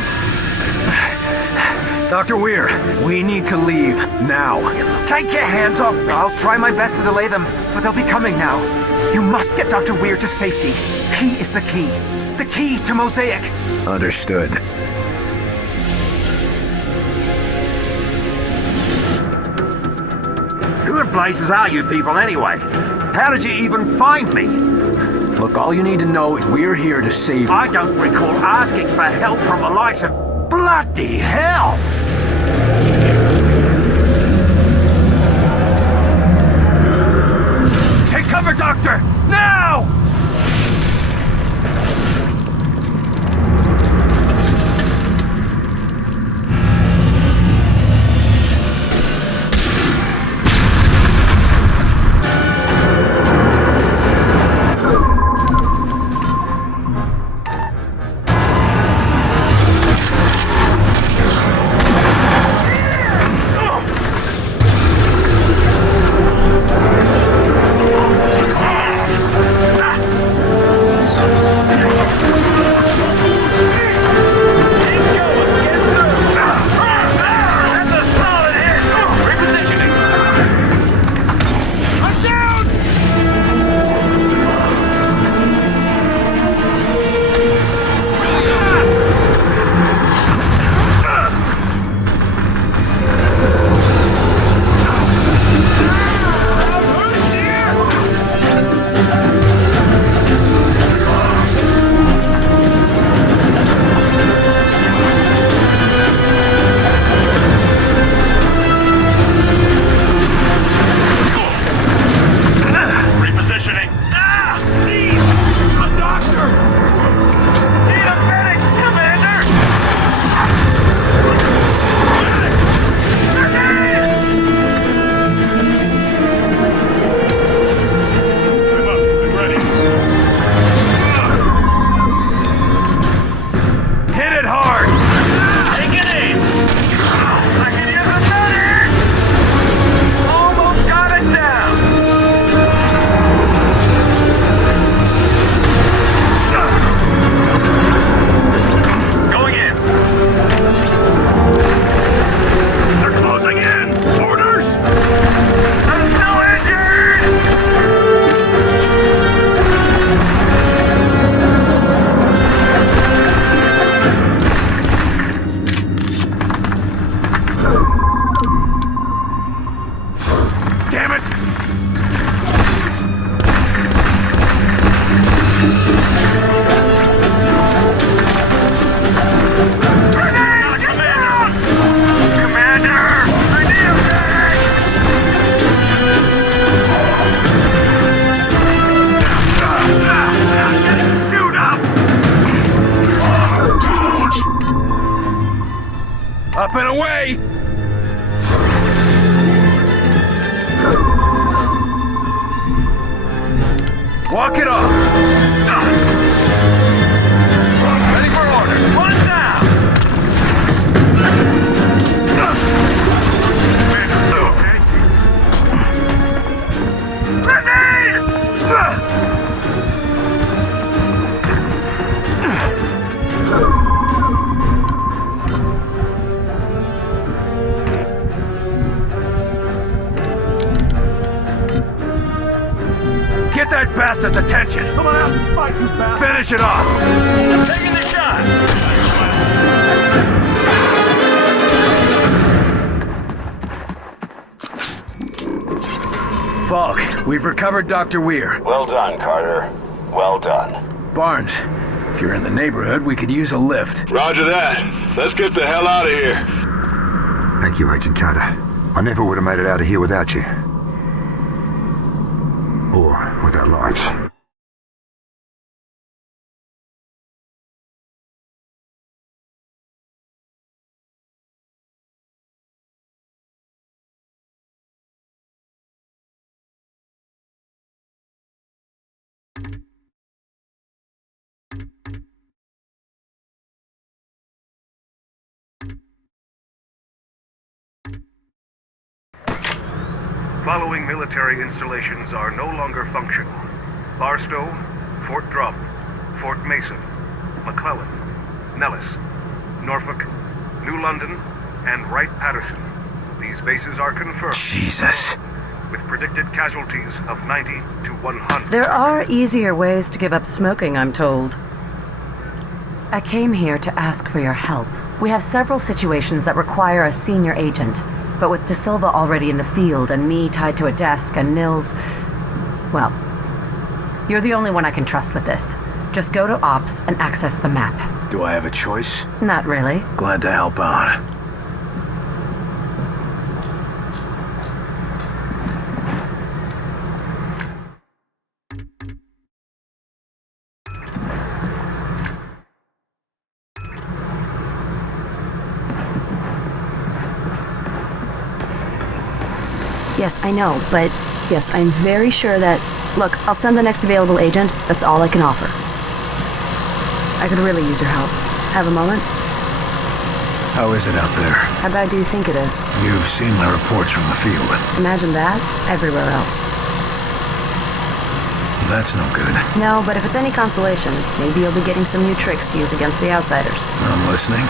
Dr. Weir, we need to leave now. Take your hands off me. I'll try my best to delay them, but they'll be coming now. You must get Dr. Weir to safety. He is the key. The key to Mosaic. Understood. Who in blazes are you people anyway? How did you even find me? Look, all you need to know is we're here to save you. I don't recall asking for help from the likes of bloody hell. Take cover, Doctor! Now! Up and away! Walk it off! Ready for order! One down! Get that bastard's attention! Come on out and fight, you bastard! Finish it off! Taking the shot! Falk, we've recovered Dr. Weir. Well done, Carter. Well done. Barnes, if you're in the neighborhood, we could use a lift. Roger that. Let's get the hell out of here. Thank you, Agent Carter. I never would have made it out of here without you. Or without Lawrence. Following military installations are no longer functional. Barstow, Fort Drum, Fort Mason, McClellan, Nellis, Norfolk, New London, and Wright-Patterson. These bases are confirmed. Jesus. With predicted casualties of 90 to 100. There are easier ways to give up smoking, I'm told. I came here to ask for your help. We have several situations that require a senior agent, but with De Silva already in the field and me tied to a desk and Nils... Well, you're the only one I can trust with this. Just go to Ops and access the map. Do I have a choice? Not really. Glad to help out. Yes, I know, but yes, I'm very sure that... Look, I'll send the next available agent. That's all I can offer. I could really use your help. Have a moment? How is it out there? How bad do you think it is? You've seen my reports from the field. Imagine that everywhere else. That's no good. No, but if it's any consolation, maybe you'll be getting some new tricks to use against the outsiders. I'm listening.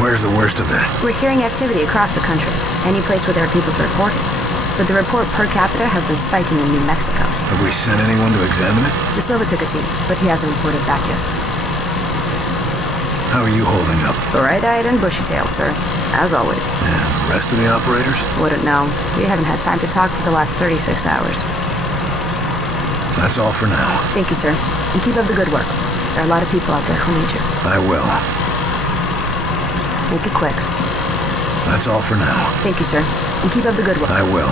Where's the worst of it? We're hearing activity across the country. Any place where there are people to report it. But the report per capita has been spiking in New Mexico. Have we sent anyone to examine it? De Silva took a team, but he hasn't reported back yet. How are you holding up? Bright-eyed and bushy-tailed, sir. As always. And the rest of the operators? Wouldn't know. We haven't had time to talk for the last 36 hours. That's all for now. Thank you, sir. And keep up the good work. There are a lot of people out there who need you. I will. Make it quick. That's all for now. Thank you, sir. And keep up the good work. I will.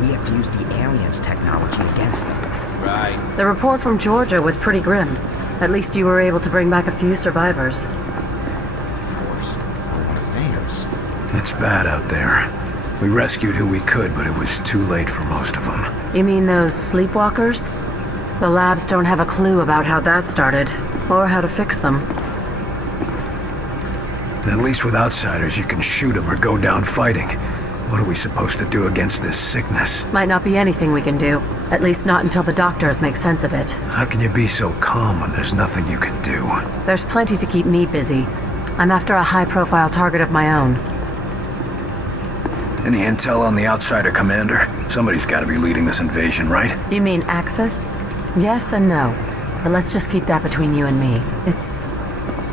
We have to use the aliens' technology against them. Right. The report from Georgia was pretty grim. At least you were able to bring back a few survivors. Of course. Theirs. It's bad out there. We rescued who we could, but it was too late for most of them. You mean those sleepwalkers? The labs don't have a clue about how that started, or how to fix them. At least with outsiders, you can shoot them or go down fighting. What are we supposed to do against this sickness? Might not be anything we can do. At least not until the doctors make sense of it. How can you be so calm when there's nothing you can do? There's plenty to keep me busy. I'm after a high-profile target of my own. Any intel on the outsider commander? Somebody's got to be leading this invasion, right? You mean Axis? Yes and no. But let's just keep that between you and me. It's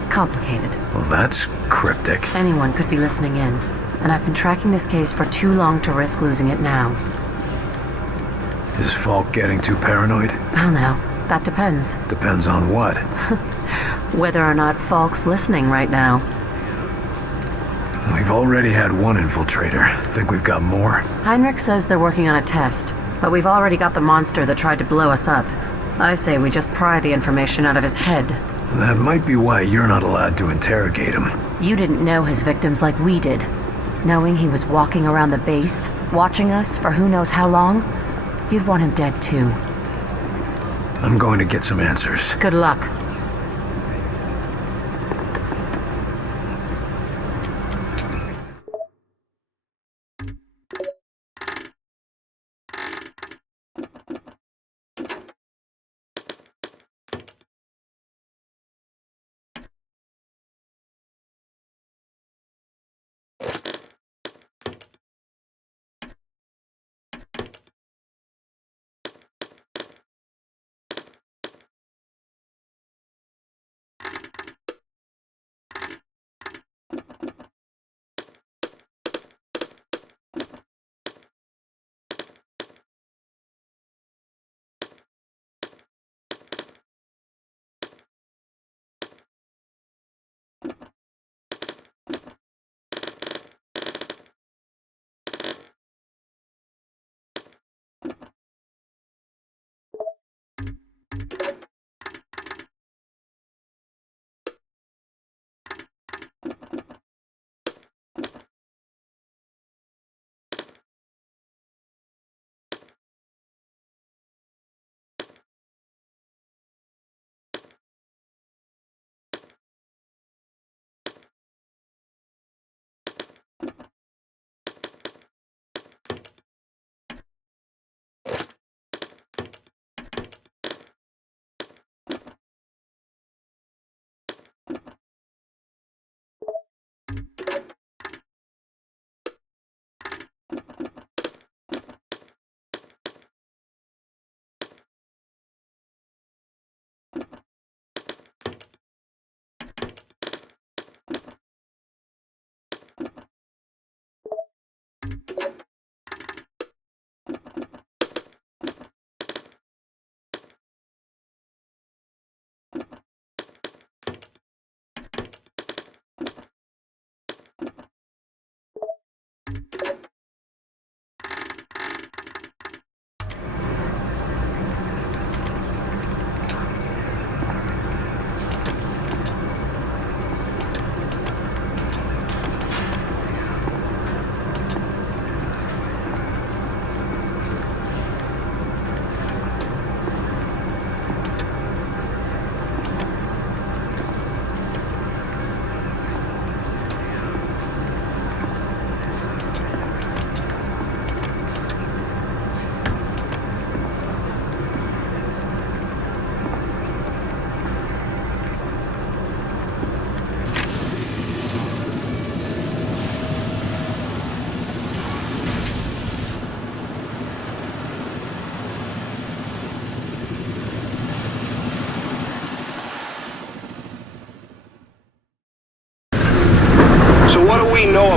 complicated. Well, that's cryptic. Anyone could be listening in. And I've been tracking this case for too long to risk losing it now. Is Falk getting too paranoid? Well, now, that depends. Depends on what? Whether or not Falk's listening right now. We've already had one infiltrator. Think we've got more? Heinrich says they're working on a test, but we've already got the monster that tried to blow us up. I say we just pry the information out of his head. That might be why you're not allowed to interrogate him. You didn't know his victims like we did. Knowing he was walking around the base, watching us for who knows how long, you'd want him dead too. I'm going to get some answers. Good luck.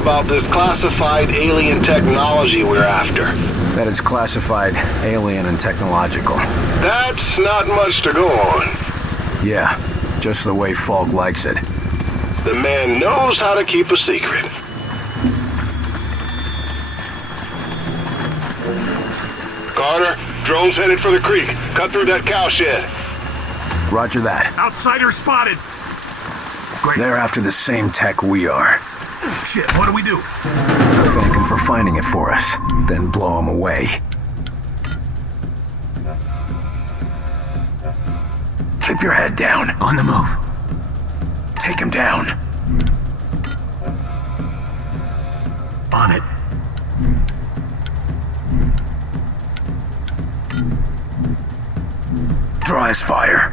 about this classified alien technology we're after? That it's classified, alien, and technological. That's not much to go on. Yeah, just the way Falk likes it. The man knows how to keep a secret. Carter, drone's headed for the creek. Cut through that cow shed. Roger that. Outsider spotted! Great. They're after the same tech we are. Shit, what do we do? Thank them for finding it for us, then blow them away. Keep your head down. On the move. Take him down. On it. Draw his fire.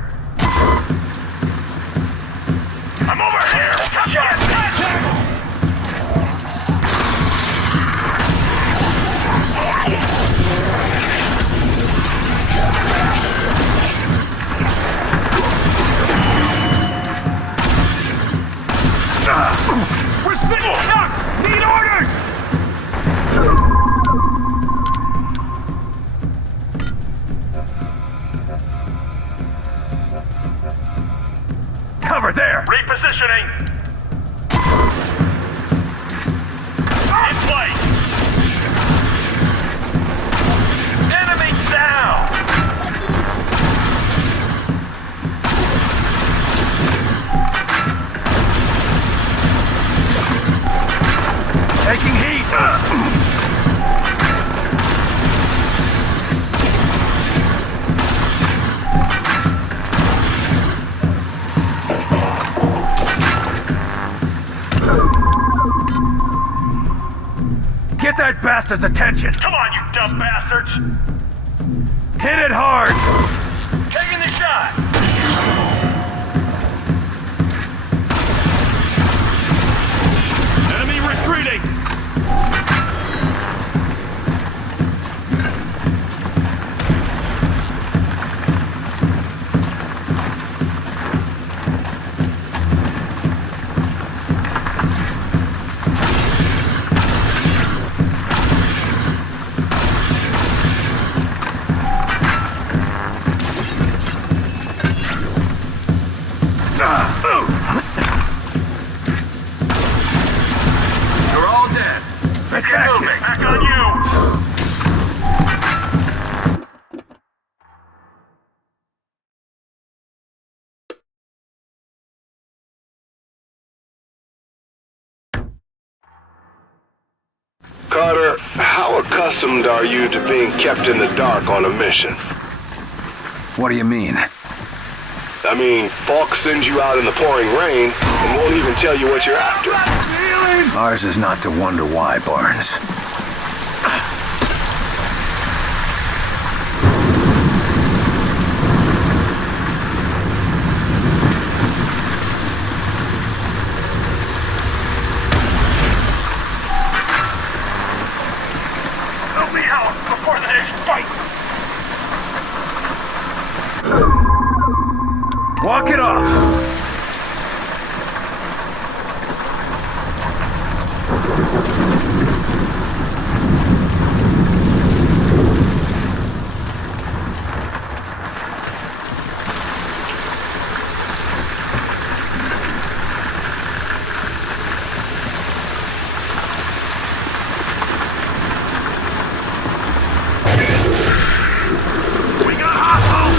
I'm over here! Shot! We're sitting ducks! Need orders! Cover there! Repositioning! In place! Enemy down! Taking heat! Get that bastard's attention! Come on, you dumb bastards! Hit it hard! Taking the shot! Enemy retreating! You're all dead. Get moving! Back on you! Carter, how accustomed are you to being kept in the dark on a mission? What do you mean? I mean, Falk sends you out in the pouring rain and won't even tell you what you're after. Ours is not to wonder why, Barnes. Help me out before the next fight! Walk it off! We got hostiles!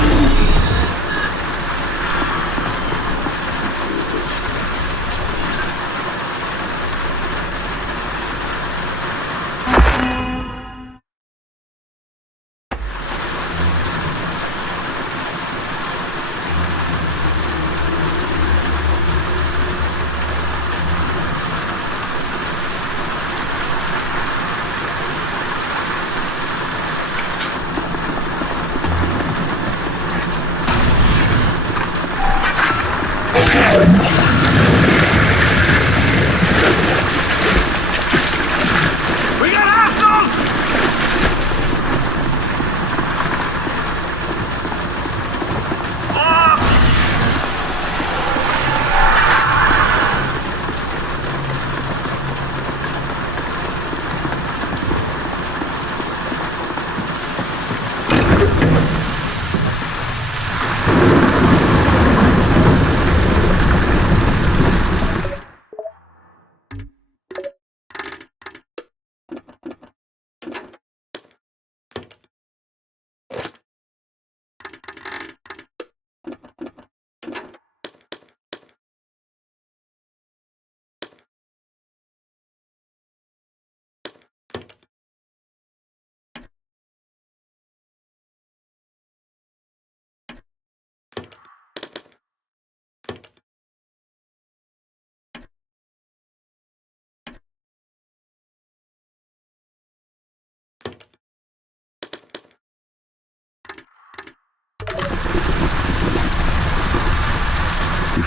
We got hostiles!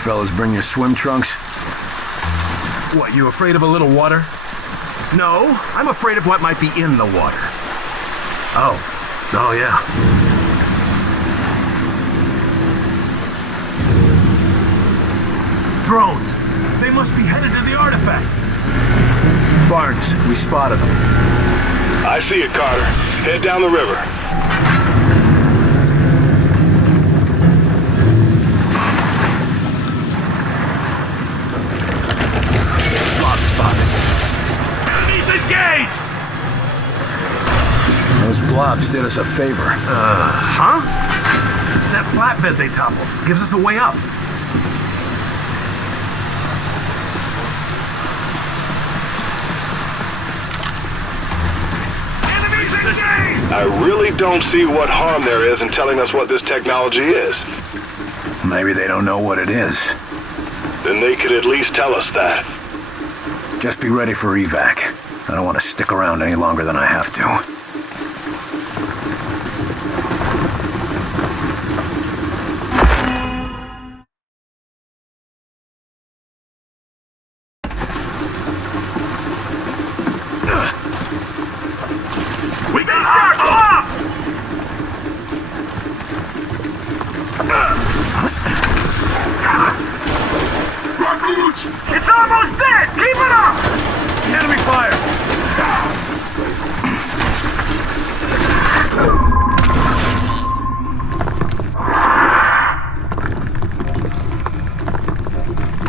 fellas bring your swim trunks? What, you afraid of a little water? No, I'm afraid of what might be in the water. Oh yeah. Drones! They must be headed to the artifact! Barnes, we spotted them. I see it, Carter. Head down the river. Bob spotted. Enemies engaged! Those blobs did us a favor. Huh? That flatbed they toppled gives us a way up. Enemies engaged! I really don't see what harm there is in telling us what this technology is. Maybe they don't know what it is. Then they could at least tell us that. Just be ready for evac. I don't want to stick around any longer than I have to. It's almost dead! Keep it up! Enemy fire!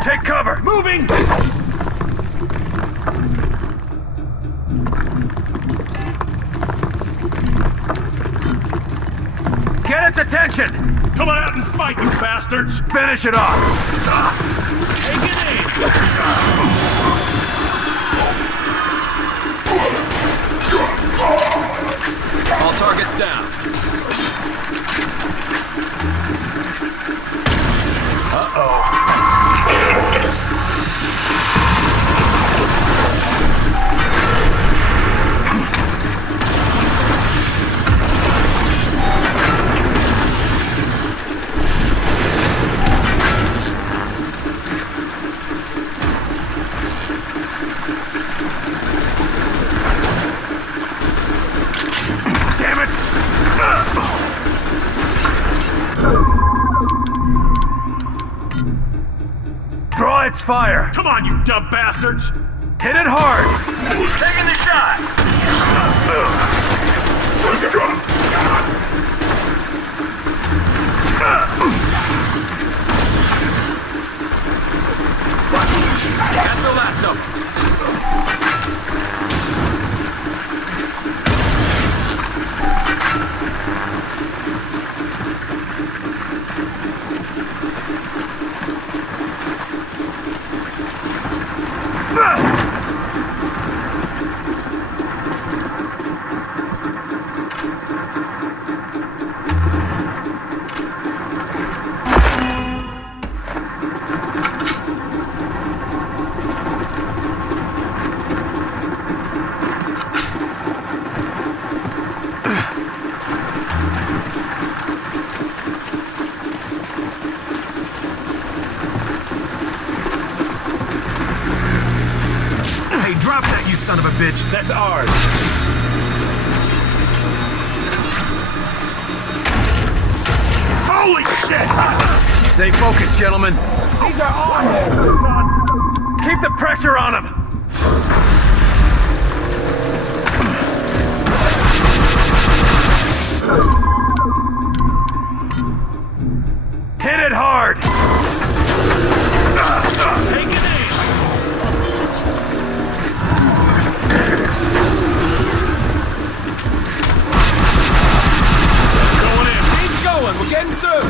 Take cover! Moving! Get its attention! Come on out and fight, you bastards! Finish it off! Take it in! All targets down. Draw its fire! Come on, you dumb bastards! Hit it hard! Taking the shot! That's the last of them. Drop that, you son of a bitch! That's ours! Holy shit! Stay focused, gentlemen. These are ours! Keep the pressure on them! Hit it hard! Take it in! We're getting through!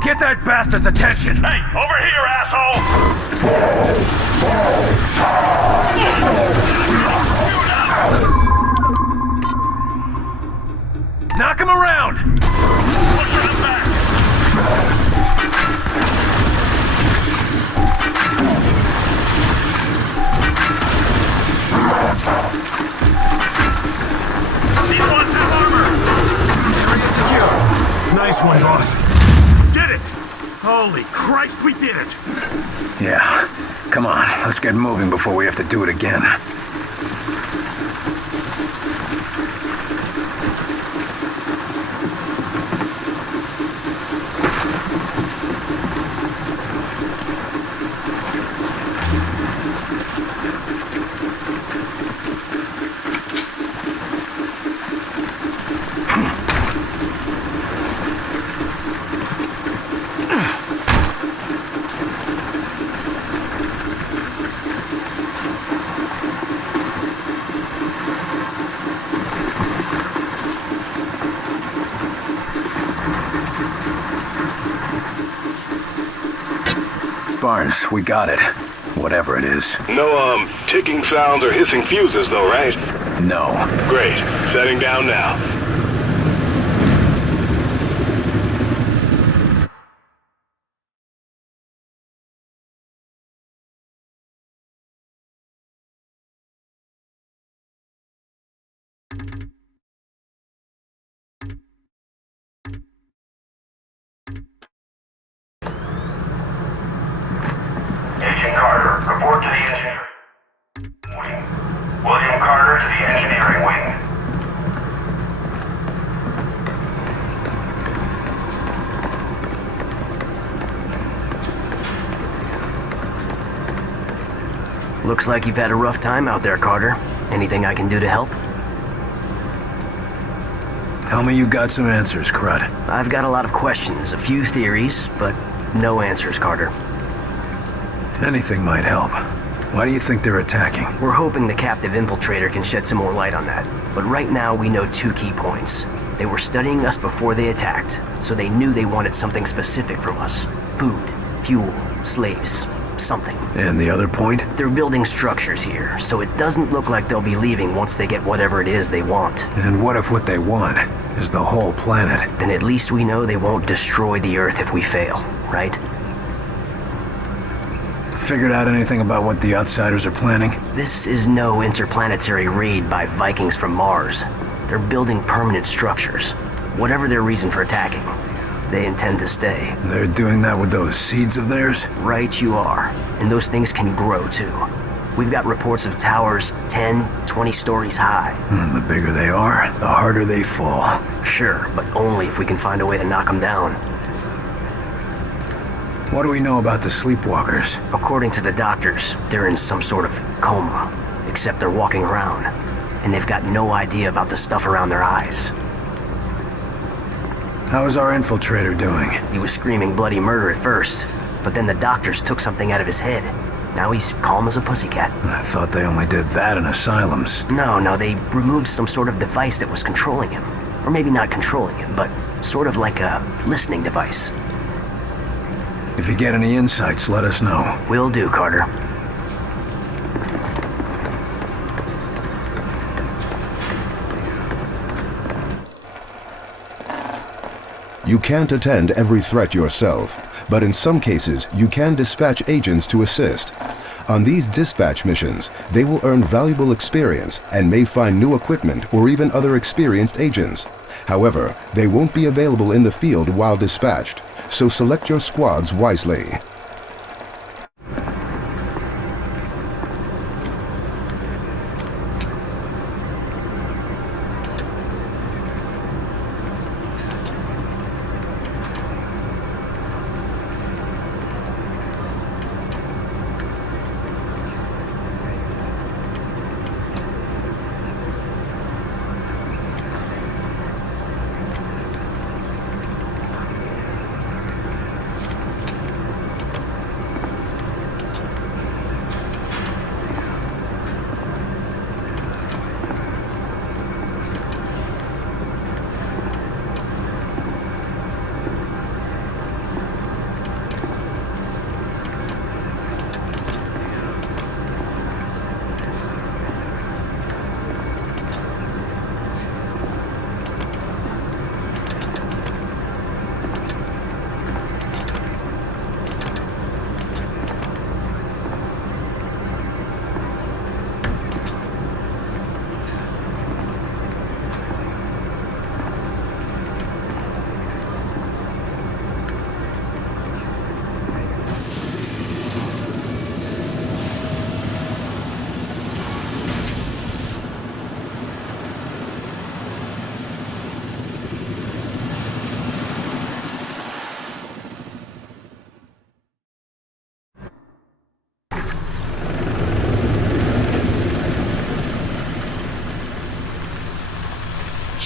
Get that bastard's attention! Hey, over here, asshole! Knock him around! Nice one, boss. Did it! Holy Christ, we did it! Yeah. Come on, let's get moving before we have to do it again. Barnes, we got it. Whatever it is. No, ticking sounds or hissing fuses though, right? No. Great. Setting down now. Agent Carter, report to the engineering wing. William Carter to the engineering wing. Looks like you've had a rough time out there, Carter. Anything I can do to help? Tell me you got some answers, Crud. I've got a lot of questions, a few theories, but no answers, Carter. Anything might help. Why do you think they're attacking? We're hoping the captive infiltrator can shed some more light on that. But right now, we know 2 key points. They were studying us before they attacked, so they knew they wanted something specific from us. Food, fuel, slaves, something. And the other point? They're building structures here, so it doesn't look like they'll be leaving once they get whatever it is they want. And what if what they want is the whole planet? Then at least we know they won't destroy the Earth if we fail, right? Figured out anything about what the outsiders are planning? This is no interplanetary raid by Vikings from Mars. They're building permanent structures. Whatever their reason for attacking, they intend to stay. They're doing that with those seeds of theirs? Right you are. And those things can grow too. We've got reports of towers 10, 20 stories high. And the bigger they are, the harder they fall. Sure, but only if we can find a way to knock them down. What do we know about the sleepwalkers? According to the doctors, they're in some sort of coma, except they're walking around, and they've got no idea about the stuff around their eyes. How is our infiltrator doing? He was screaming bloody murder at first, but then the doctors took something out of his head. Now he's calm as a pussycat. I thought they only did that in asylums. No, they removed some sort of device that was controlling him. Or maybe not controlling him, but sort of like a listening device. If you get any insights, let us know. Will do, Carter. You can't attend every threat yourself, but in some cases, you can dispatch agents to assist. On these dispatch missions, they will earn valuable experience and may find new equipment or even other experienced agents. However, they won't be available in the field while dispatched, so select your squads wisely.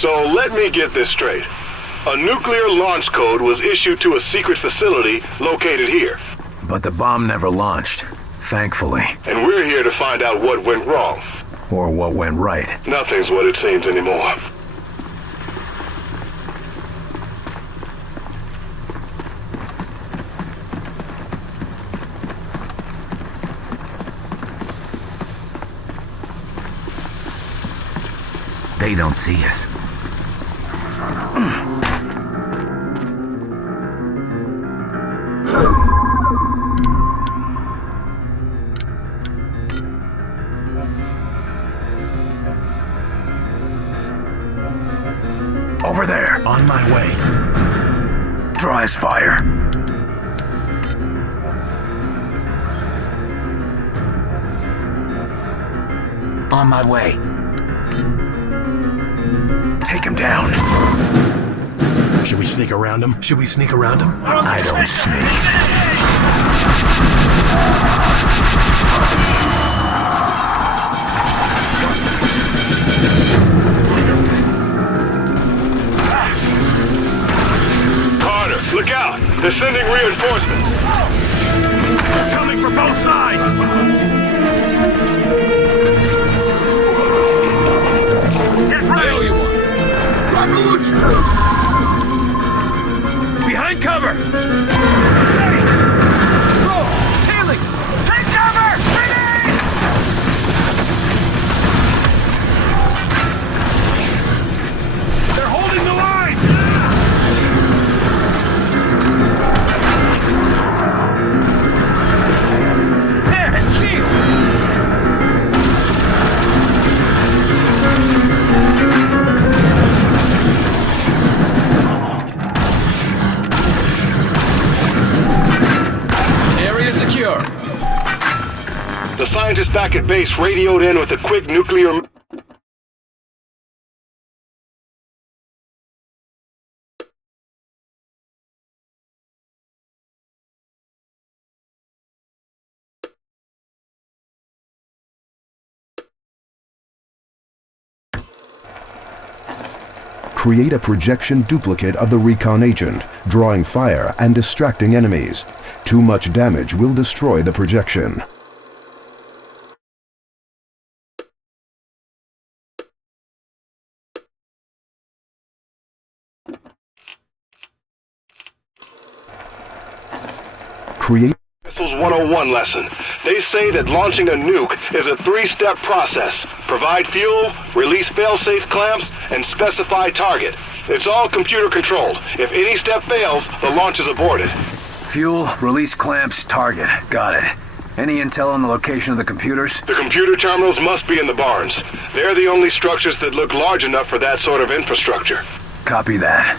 So let me get this straight. A nuclear launch code was issued to a secret facility located here. But the bomb never launched, thankfully. And we're here to find out what went wrong. Or what went right. Nothing's what it seems anymore. They don't see us. Over there. On my way. Dry as fire. On my way. Take him down. Should we sneak around him? Should we sneak around him? I don't sneak. Look out! They're sending reinforcements! They're coming from both sides! Get ready! Behind cover! Ready! Roll! Tailing! Take cover! Grenade! They're holding the line! The scientists back at base radioed in with a quick nuclear... Create a projection duplicate of the recon agent, drawing fire and distracting enemies. Too much damage will destroy the projection. Create Missiles 101 lesson. They say that launching a nuke is a 3-step process. Provide fuel, release failsafe clamps, and specify target. It's all computer controlled. If any step fails, the launch is aborted. Fuel, release clamps, target. Got it. Any intel on the location of the computers? The computer terminals must be in the barns. They're the only structures that look large enough for that sort of infrastructure. Copy that.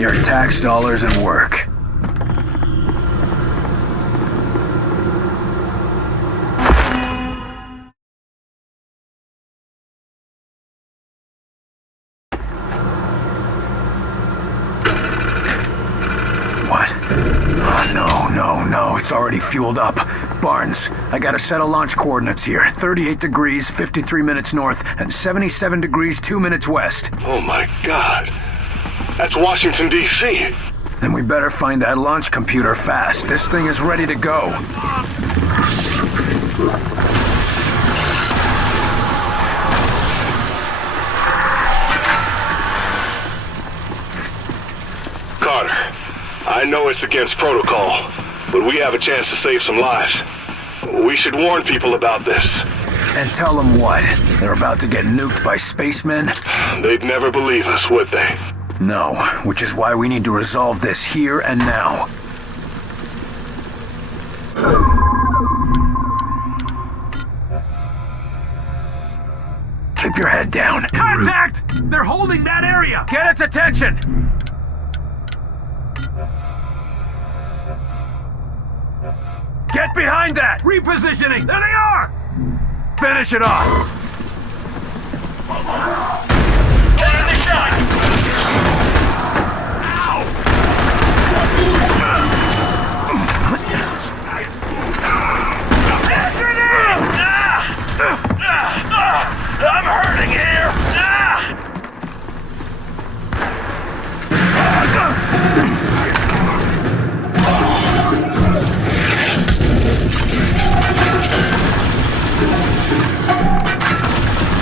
Your tax dollars at work. What? Oh, no. It's already fueled up. Barnes, I got a set of launch coordinates here. 38 degrees, 53 minutes north, and 77 degrees, 2 minutes west. Oh my God. That's Washington, D.C. Then we better find that launch computer fast. This thing is ready to go. Carter, I know it's against protocol, but we have a chance to save some lives. We should warn people about this. And tell them what? They're about to get nuked by spacemen? They'd never believe us, would they? No, which is why we need to resolve this here and now. They're holding that area! Get its attention! Get behind that! Repositioning! There they are! Finish it off! Enemy shot! I'm hurting here!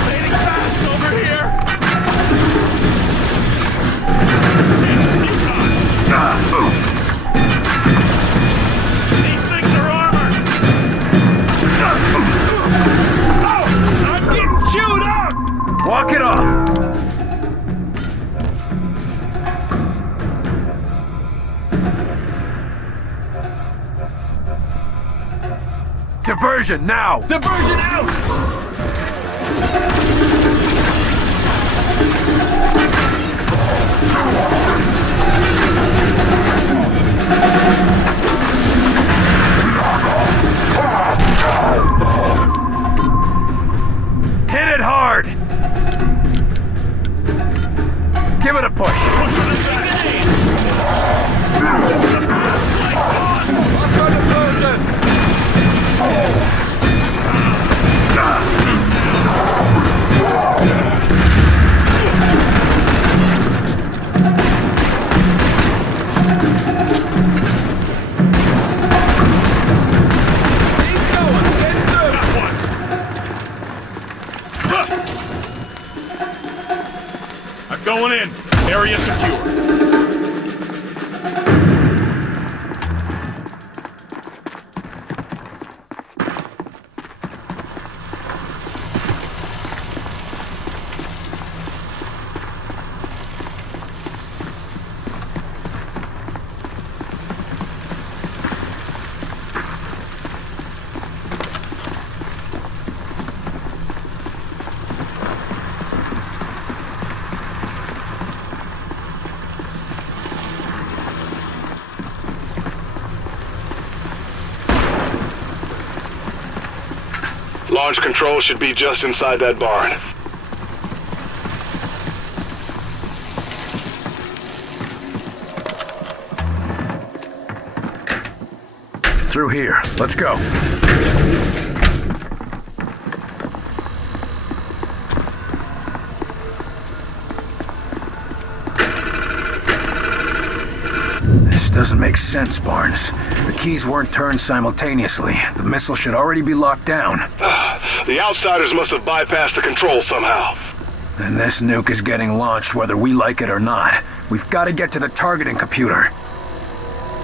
Fading fast over here! These things are armored! Oh! I'm getting chewed up! Walk it off! Diversion, now! Diversion out! Hit it hard! Give it a push! I'm going in. Area secure. Launch control should be just inside that barn. Through here. Let's go. This doesn't make sense, Barnes. The keys weren't turned simultaneously. The missile should already be locked down. The outsiders must have bypassed the controls somehow. And this nuke is getting launched whether we like it or not. We've got to get to the targeting computer.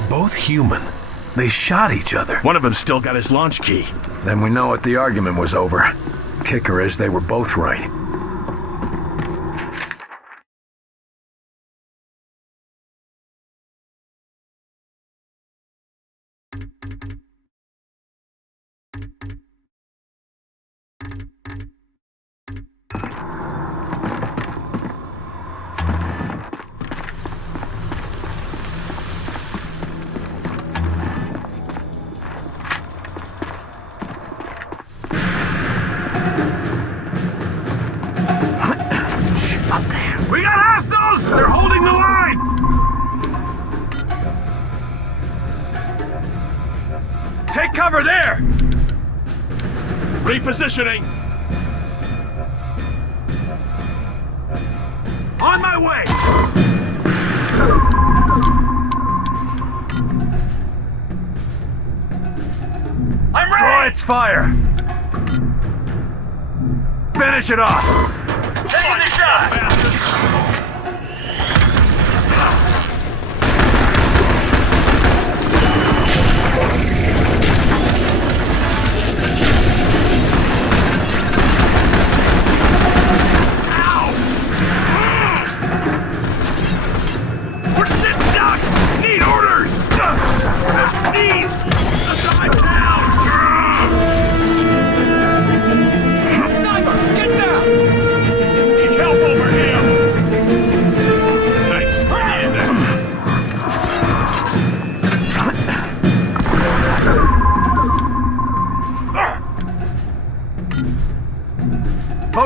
Both human. They shot each other. One of them still got his launch key. Then we know what the argument was over. Kicker is they were both right. Up there. We got hostiles! They're holding the line! Take cover there! Repositioning! On my way! I'm ready! Draw its fire! Finish it off! Taking the shot! Ow! We're sitting ducks! Need orders! Need! Dive down! Sniper, get down! Need help over here!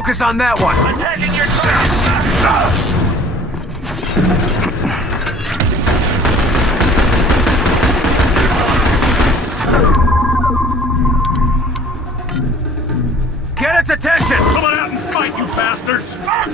focus on that one. Attacking your target! Get its attention! Come on out and fight, you bastards! Now!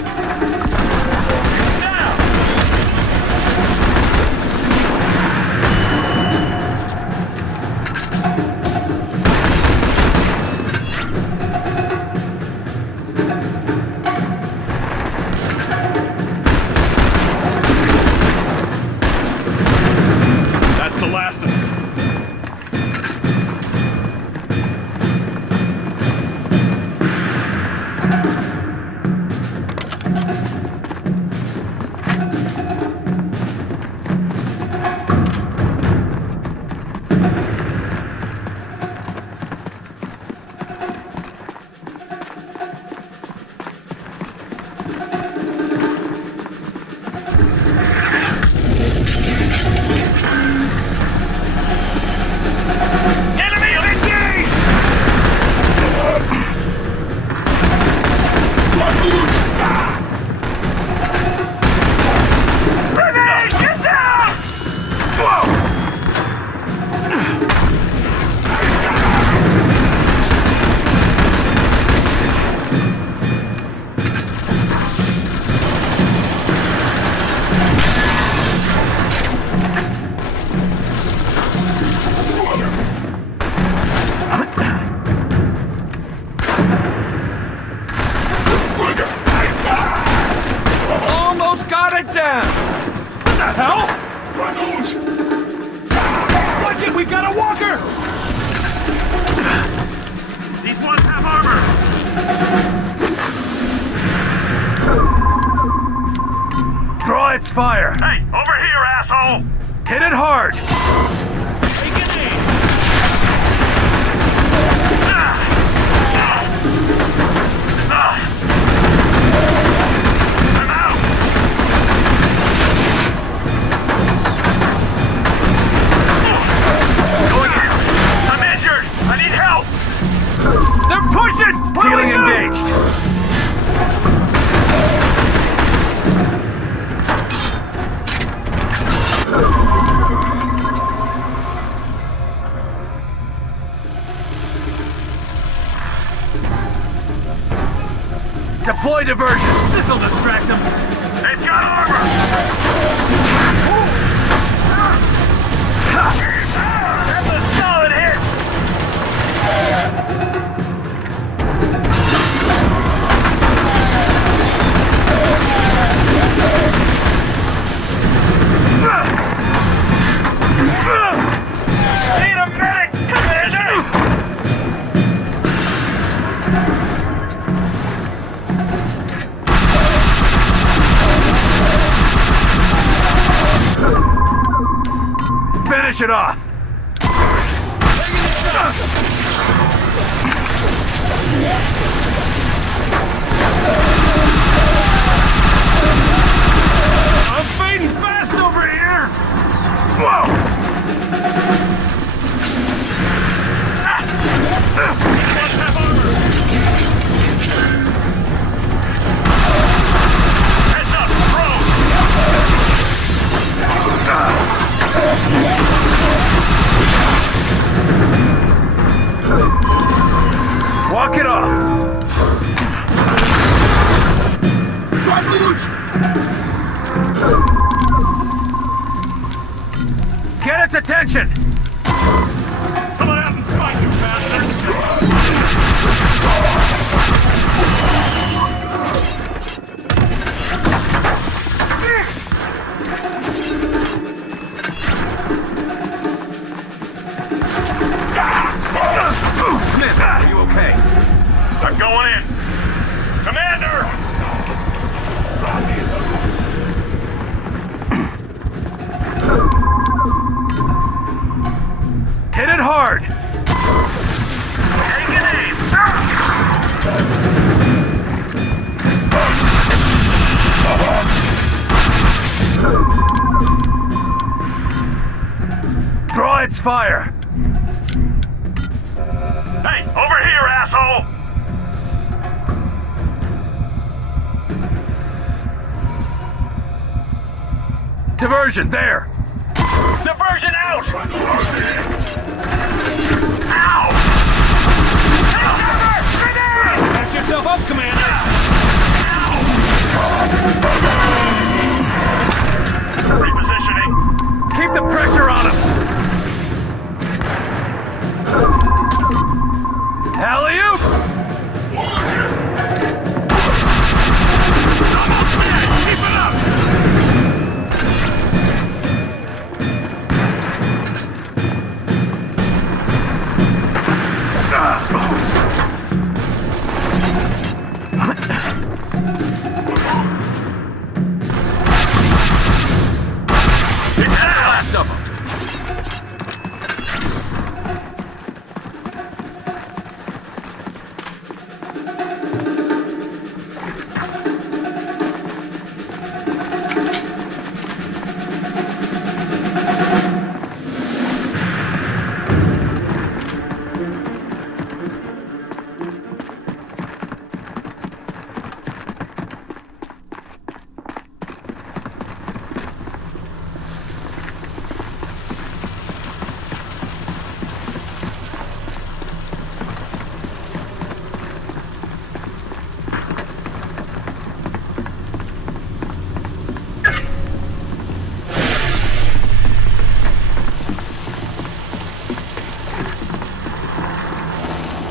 That's the last of them. Fire! Hey, over here, asshole! Hit it hard! Take it easy! I'm out! Going in! I'm injured! I need help! They're pushing! What do we do? Engaged! Deploy diversion! This'll distract them! It's got armor! That's a solid hit! Need a medic, Commander! Finish it off! I'm fading fast over here! Whoa! Let's have armor! Heads up, prone! Walk it off! Get its attention! Come on out and fight, you bastards! Smith, are you okay? I'm going in! Commander! Hit it hard! Take it aim! Draw its fire! Hey, over here, asshole! Diversion, there! Diversion out! Ow! Take cover! Grenade! Patch yourself up, Commander! Repositioning. Keep the pressure on him! Alley-oop! Almost dead! Keep it up! Last of them!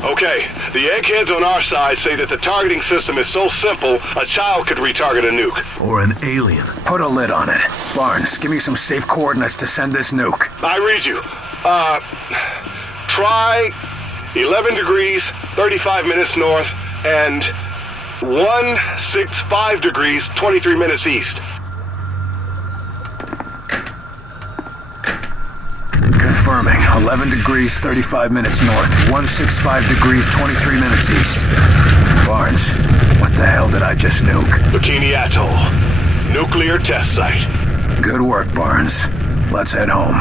Okay, the eggheads on our side say that the targeting system is so simple, a child could retarget a nuke. Or an alien. Put a lid on it. Barnes, give me some safe coordinates to send this nuke. I read you. Try 11 degrees, 35 minutes north, and 165 degrees, 23 minutes east. Confirming. 11 degrees, 35 minutes north. 165 degrees, 23 minutes east. Barnes, what the hell did I just nuke? Bikini Atoll. Nuclear test site. Good work, Barnes. Let's head home.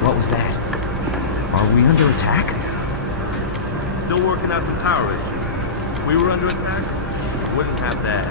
What was that? Are we under attack? Still working out some power issues. If we were under attack, we wouldn't have that.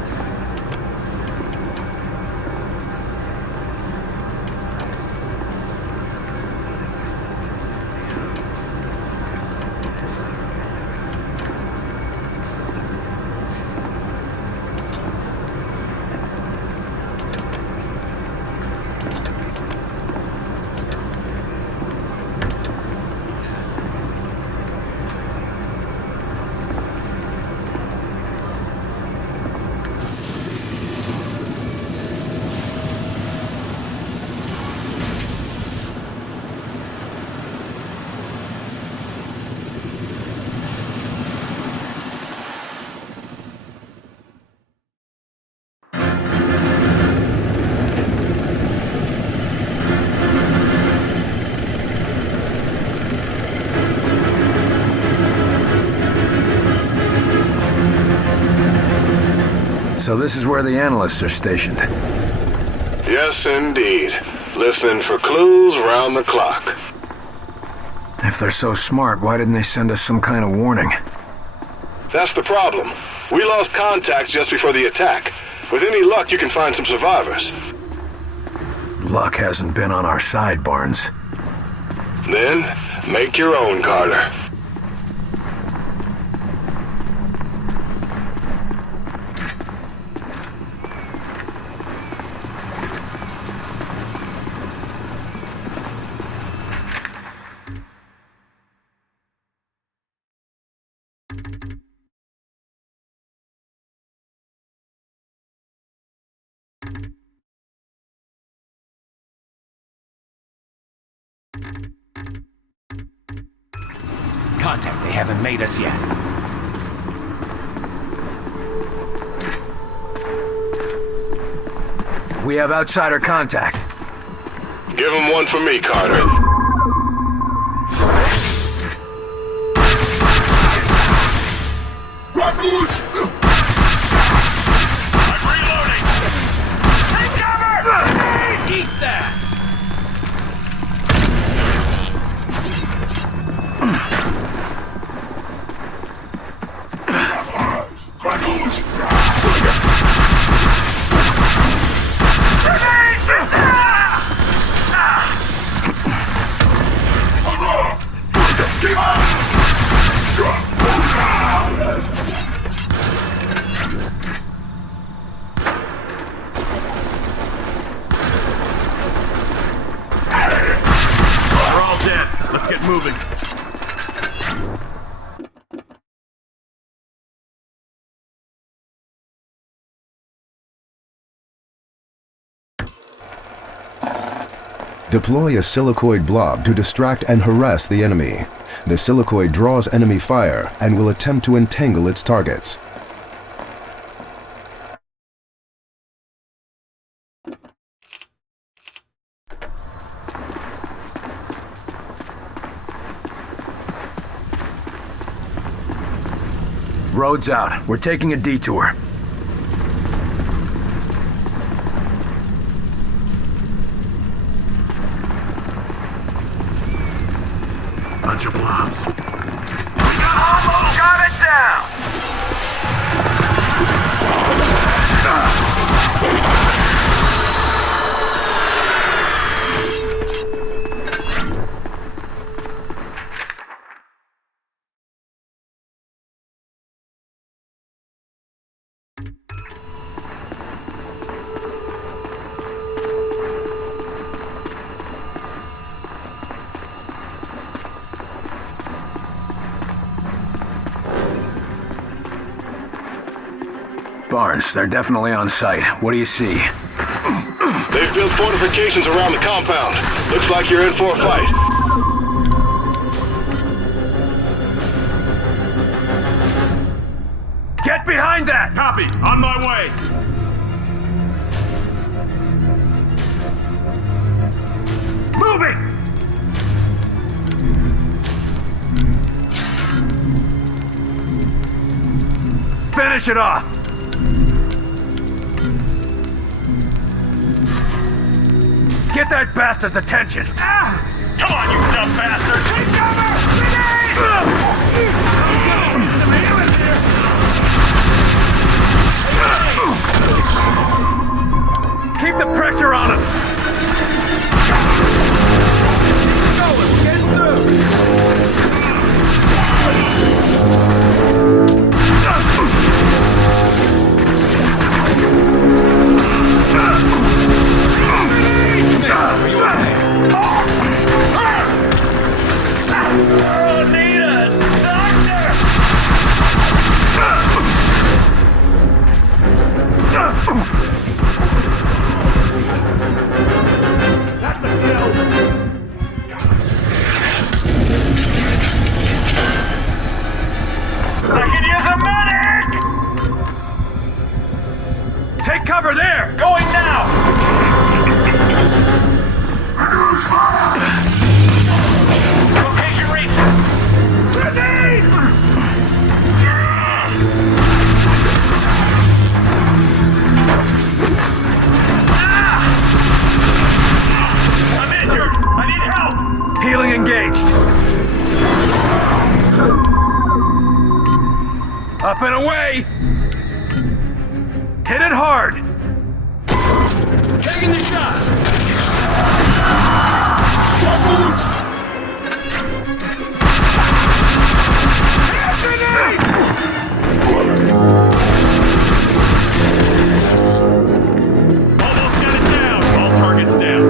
So this is where the analysts are stationed. Yes, indeed. Listening for clues round the clock. If they're so smart, why didn't they send us some kind of warning? That's the problem. We lost contact just before the attack. With any luck, you can find some survivors. Luck hasn't been on our side, Barnes. Then, make your own, Carter. Contact, they haven't made us yet. we have outsider contact. Give him one for me, Carter. I'm reloading! Take cover! Eat that! We're all dead. Let's get moving. Deploy a silicoid blob to distract and harass the enemy. The silicoid draws enemy fire and will attempt to entangle its targets. Road's out. We're taking a detour. Bunch of blobs. Got it down! Barnes, they're definitely on site. What do you see? They've built fortifications around the compound. Looks like you're in for a fight. Get behind that! Copy. On my way. Moving! Finish it off! Get that bastard's attention! Come on, you dumb bastard! Take cover! Keep the pressure on him! Get through! Take cover there! Going now! Location reached! Grenade! I'm injured! I need help! Healing engaged! Up and away! Hit it hard! Taking the shot! Almost got it down! All targets down!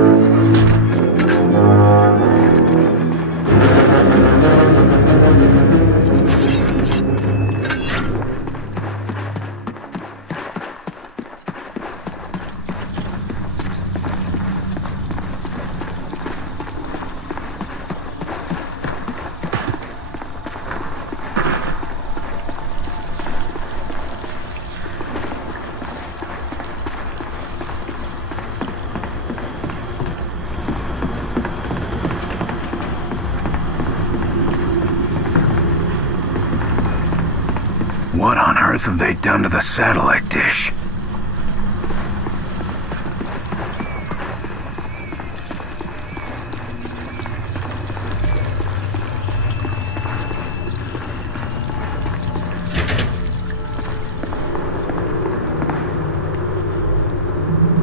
earth have they done to the satellite dish?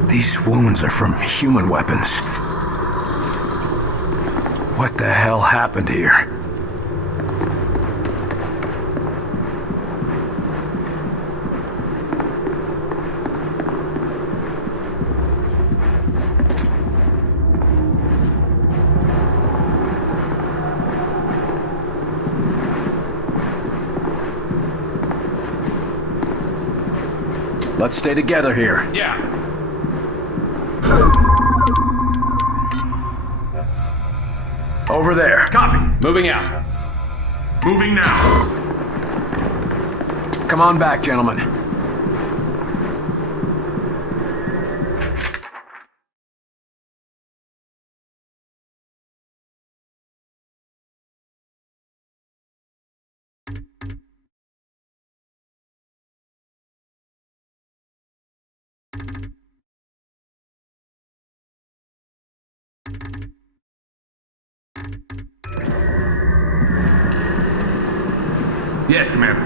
These wounds are from human weapons. What the hell happened here? Let's stay together here. Yeah. Over there. Copy. Moving out. Moving now. Come on back, gentlemen. Yes, Commander.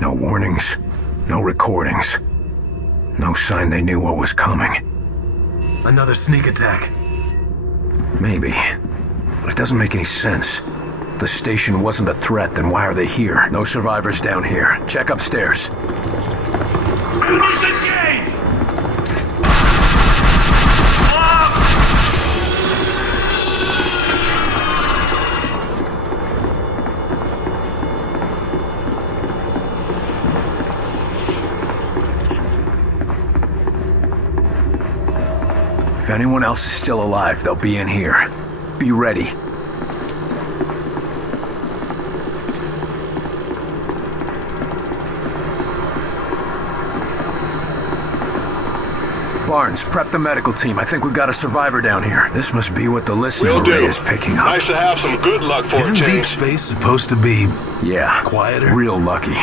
No warnings, no recordings. No sign they knew what was coming. Another sneak attack. Maybe, but it doesn't make any sense. If the station wasn't a threat, then why are they here? No survivors down here. Check upstairs. Members engaged! If anyone else is still alive, they'll be in here. Be ready. Barnes, prep the medical team. I think we've got a survivor down here. This must be what the listening array is picking up. Nice to have some good luck for a change. Isn't deep space supposed to be... yeah, quieter? Real lucky.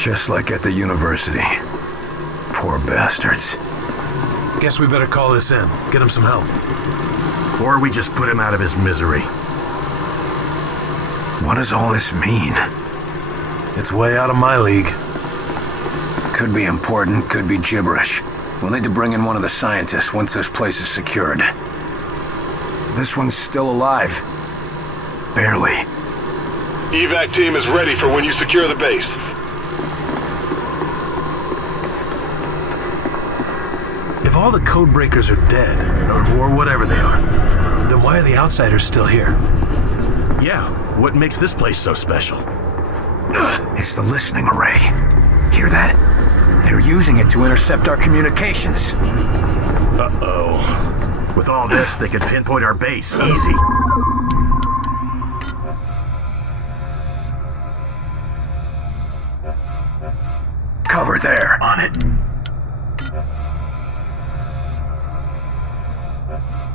Just like at the university. Poor bastards. Guess we better call this in. Get him some help. Or we just put him out of his misery. What does all this mean? It's way out of my league. Could be important, could be gibberish. We'll need to bring in one of the scientists once this place is secured. This one's still alive. Barely. Evac team is ready for when you secure the base. If all the Codebreakers are dead, or whatever they are, then why are the outsiders still here? Yeah, what makes this place so special? It's the listening array. Hear that? They're using it to intercept our communications. Uh-oh. With all this, they could pinpoint our base, easy. Cover there. On it.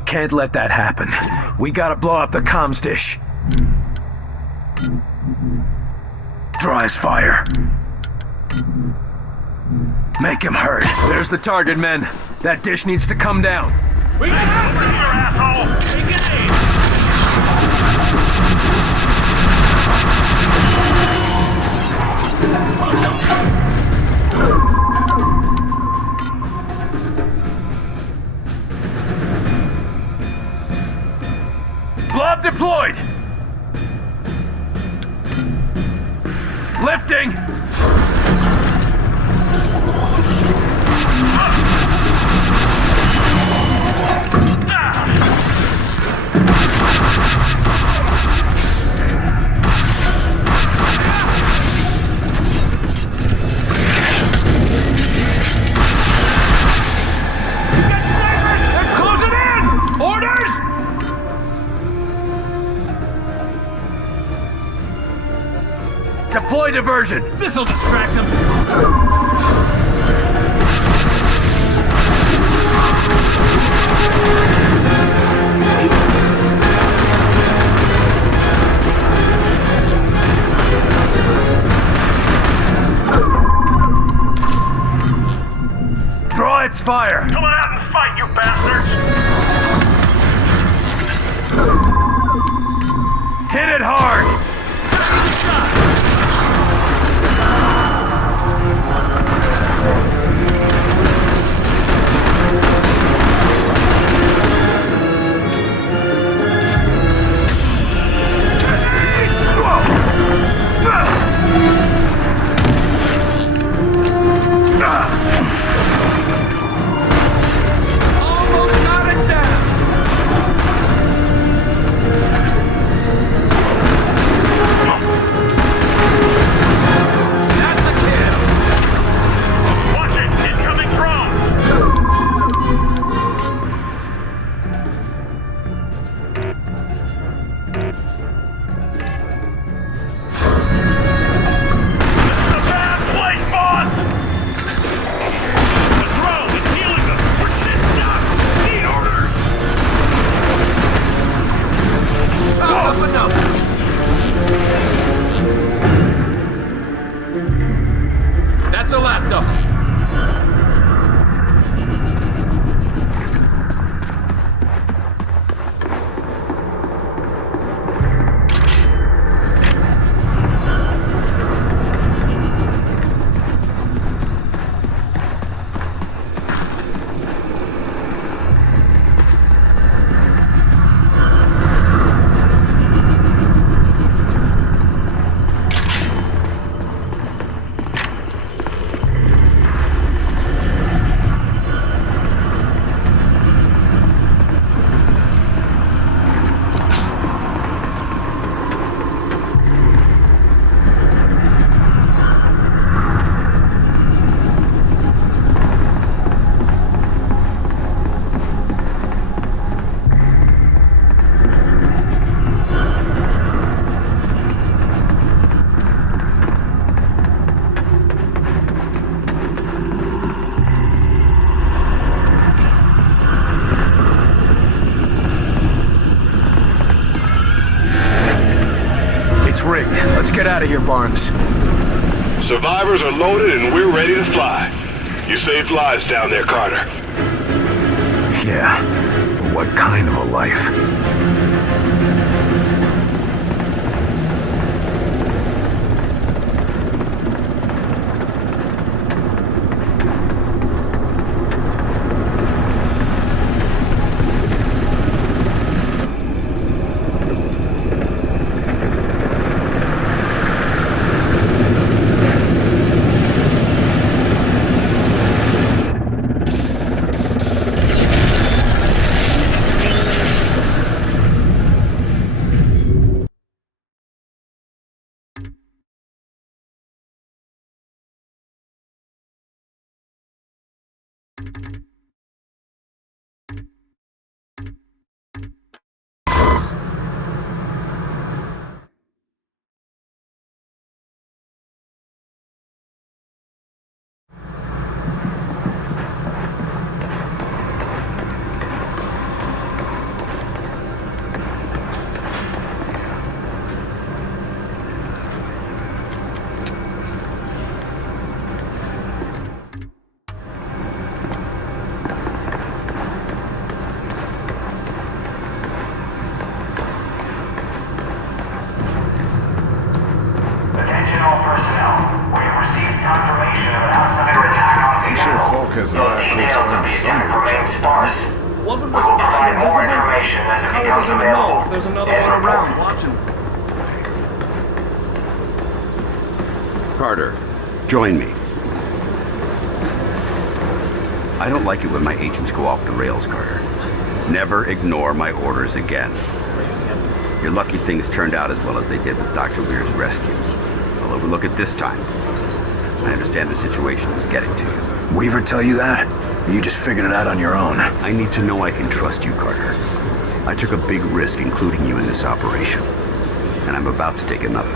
Can't let that happen. We gotta blow up the comms dish. Draw his fire. Make him hurt. There's the target, men. That dish needs to come down. We got over here, asshole! Engage! Blob deployed! Lifting! Deploy diversion! This'll distract him! Draw its fire! Come on out and fight, you bastards! Hit it hard! That's the last of them. Rigged. Let's get out of here, Barnes. Survivors are loaded and we're ready to fly. You saved lives down there, Carter. Yeah, but what kind of a life? because the Though lab coats details of around the attack somewhere. remain sparse. Wasn't We the will spy provide more invisible? information as it How are becomes they gonna know available. if there's another End one report. around watching? Carter, join me. I don't like it when my agents go off the rails, Carter. Never ignore my orders again. You're lucky things turned out as well as they did with Dr. Weir's rescue. I'll overlook it this time. I understand the situation is getting to you. Weaver tell you that? Or you just figured it out on your own? I need to know I can trust you, Carter. I took a big risk including you in this operation, and I'm about to take another.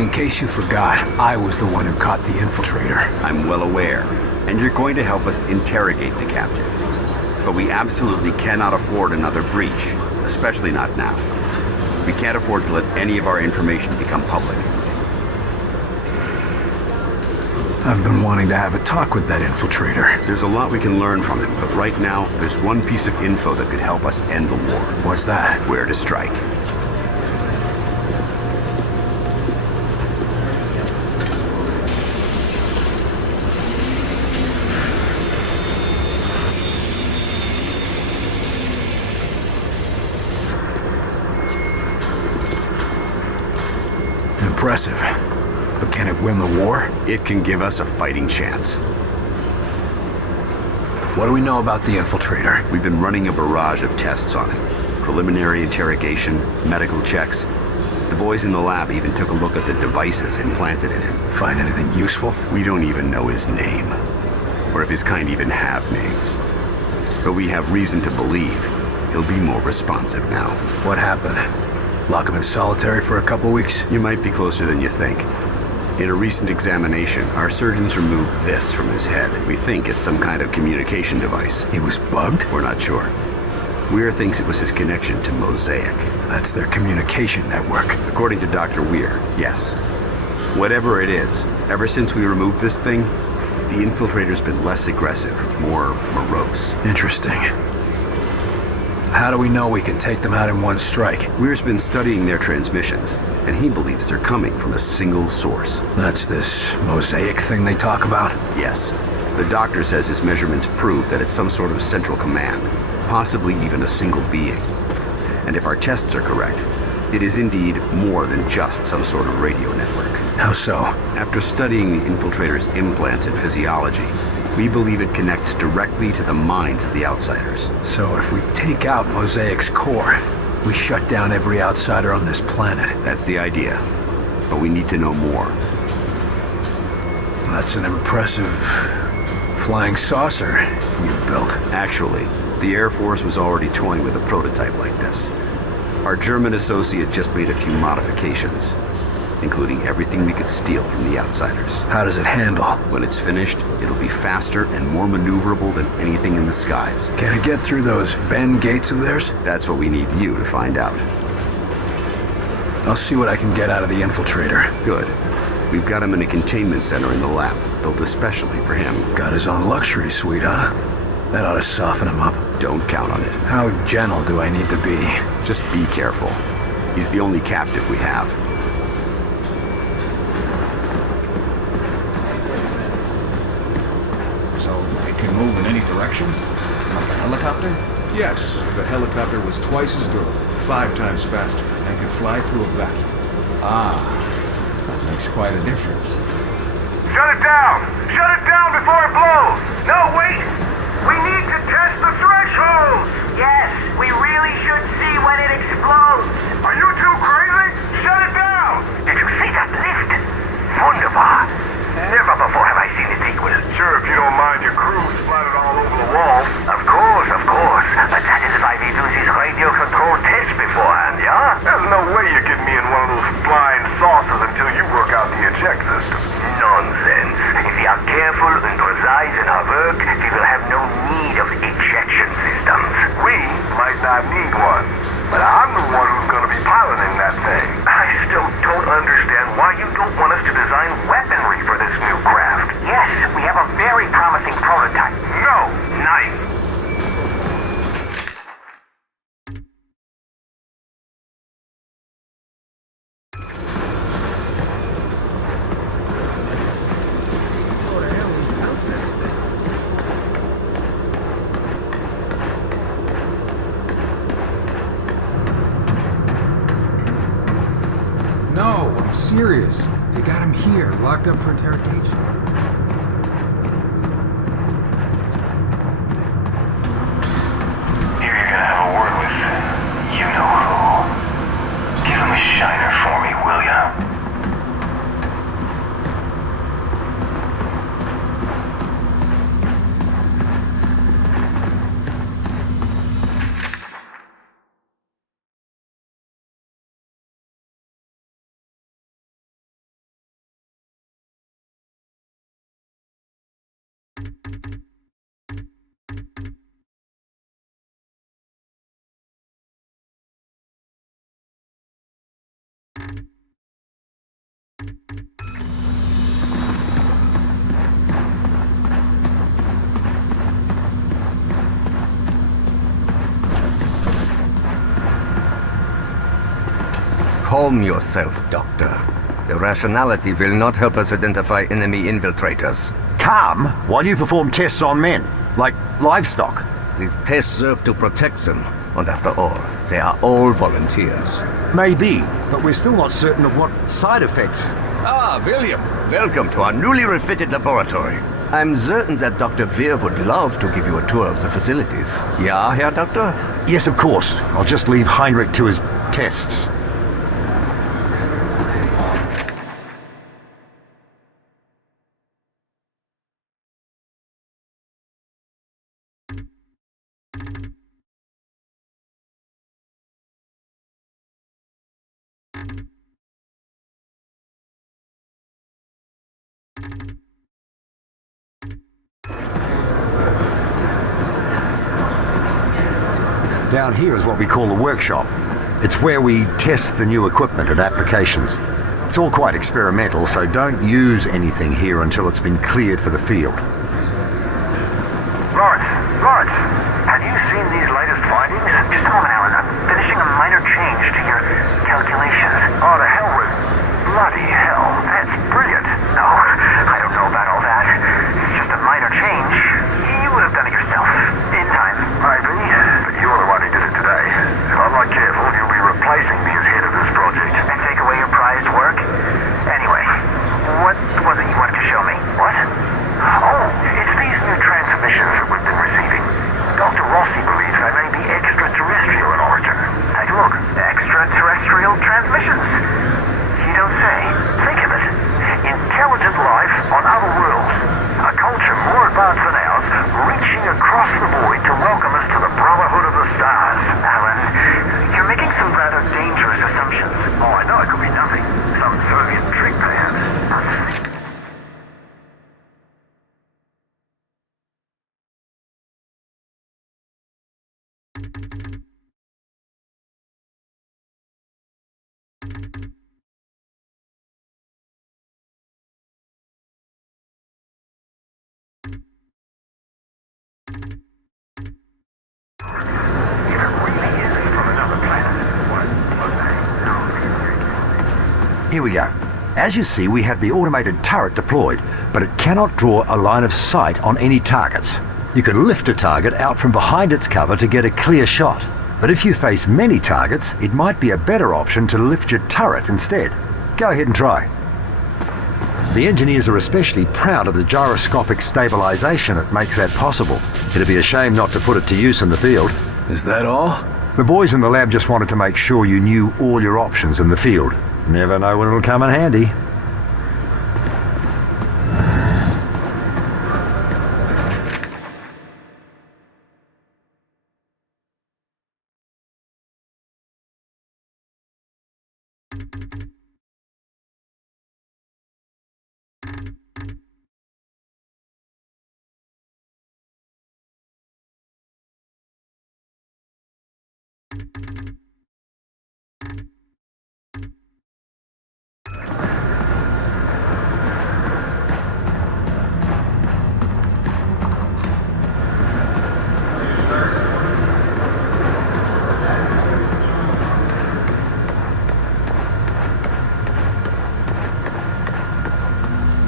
In case you forgot, I was the one who caught the infiltrator. I'm well aware, and you're going to help us interrogate the captive. But we absolutely cannot afford another breach, especially not now. We can't afford to let any of our information become public. I've been wanting to have a talk with that infiltrator. There's a lot we can learn from him, but right now, there's one piece of info that could help us end the war. What's that? Where to strike. Impressive. But can it win the war? It can give us a fighting chance. What do we know about the infiltrator? We've been running a barrage of tests on him. Preliminary interrogation, medical checks. The boys in the lab even took a look at the devices implanted in him. Find anything useful? We don't even know his name, or if his kind even have names. But we have reason to believe he'll be more responsive now. What happened? Lock him in solitary for a couple weeks? You might be closer than you think. In a recent examination, our surgeons removed this from his head. We think it's some kind of communication device. He was bugged? We're not sure. Weir thinks it was his connection to Mosaic. That's their communication network. According to Dr. Weir, yes. Whatever it is, ever since we removed this thing, the infiltrator's been less aggressive, more morose. Interesting. How do we know we can take them out in one strike? Weir's been studying their transmissions, and he believes they're coming from a single source. That's this Mosaic thing they talk about? Yes. The doctor says his measurements prove that it's some sort of central command, possibly even a single being. And if our tests are correct, it is indeed more than just some sort of radio network. How so? After studying the infiltrator's implants and physiology, we believe it connects directly to the minds of the outsiders. So if we take out Mosaic's core, we shut down every outsider on this planet. That's the idea. But we need to know more. That's an impressive flying saucer you've built. Actually, the Air Force was already toying with a prototype like this. Our German associate just made a few modifications, including everything we could steal from the outsiders. How does it handle? When it's finished, it'll be faster and more maneuverable than anything in the skies. Can it get through those Venn gates of theirs? That's what we need you to find out. I'll see what I can get out of the infiltrator. Good. We've got him in a containment center in the lab, built especially for him. Got his own luxury suite, huh? That ought to soften him up. Don't count on it. How gentle do I need to be? Just be careful. He's the only captive we have. So it can move in any direction? Like a helicopter? Yes, the helicopter was twice as good, 5 times faster, and could fly through a vacuum. Ah, that makes quite a difference. Shut it down! Shut it down before it blows! No, wait! We need to test the threshold! Yes, we really should see when it explodes. Are you too crazy? Shut it down! Did you see that lift? Wunderbar! Never before have I seen it equal. Sure, if you don't mind your crew splattered all over the wall. Of course. But that is if I do these radio control tests beforehand, yeah? There's no way you're getting me in one of those flying saucers until you work out the eject system. Nonsense. If we are careful and precise in our work, we will have no need of ejection systems. We might not need one, but I'm the one who's going to be piloting that thing. I still don't understand why you don't want us to design weaponry for this new craft. Yes, we have a very promising prototype. No! Nice! I'm serious. They got him here, locked up for interrogation. Here you're gonna have a word with you-know-who. Give him a shiner for me, will ya? Calm yourself, Doctor. Irrationality will not help us identify enemy infiltrators. Calm while you perform tests on men, like livestock. These tests serve to protect them, and after all, they are all volunteers. Maybe, but we're still not certain of what side effects. Ah, William, welcome to our newly refitted laboratory. I'm certain that Dr. Veer would love to give you a tour of the facilities. Yeah, Herr Doctor? Yes, of course. I'll just leave Heinrich to his tests. Down here is what we call the workshop. It's where we test the new equipment and applications. It's all quite experimental, so don't use anything here until it's been cleared for the field. Lawrence, have you seen these latest findings? Just a moment, Alan. I'm finishing a minor change to your calculations. Oh, the hell with bloody hell. That's brilliant. No, I don't know about all that. It's just a minor change. You would have done it yourself. In time. Maybe, but you're the one who did it today. If I'm not careful, you'll be replacing me as head of this project. And take away your prized work? Anyway, what was it you wanted to show me? What? Oh, it's these new transmissions that we've been receiving. Dr. Rossi believes they may be extraterrestrial in origin. Take a look. Extraterrestrial transmissions. You don't say. Think of it. Intelligent life on other worlds. A culture more advanced than ours, reaching across the void to welcome us to the Brotherhood of the Stars. Alan, you're making some rather dangerous assumptions. Oh, I know it could be nothing. Some Soviet trick, perhaps. Here we go. As you see, we have the automated turret deployed, but it cannot draw a line of sight on any targets. You can lift a target out from behind its cover to get a clear shot. But if you face many targets, it might be a better option to lift your turret instead. Go ahead and try. The engineers are especially proud of the gyroscopic stabilization that makes that possible. It'd be a shame not to put it to use in the field. Is that all? The boys in the lab just wanted to make sure you knew all your options in the field. Never know when it'll come in handy.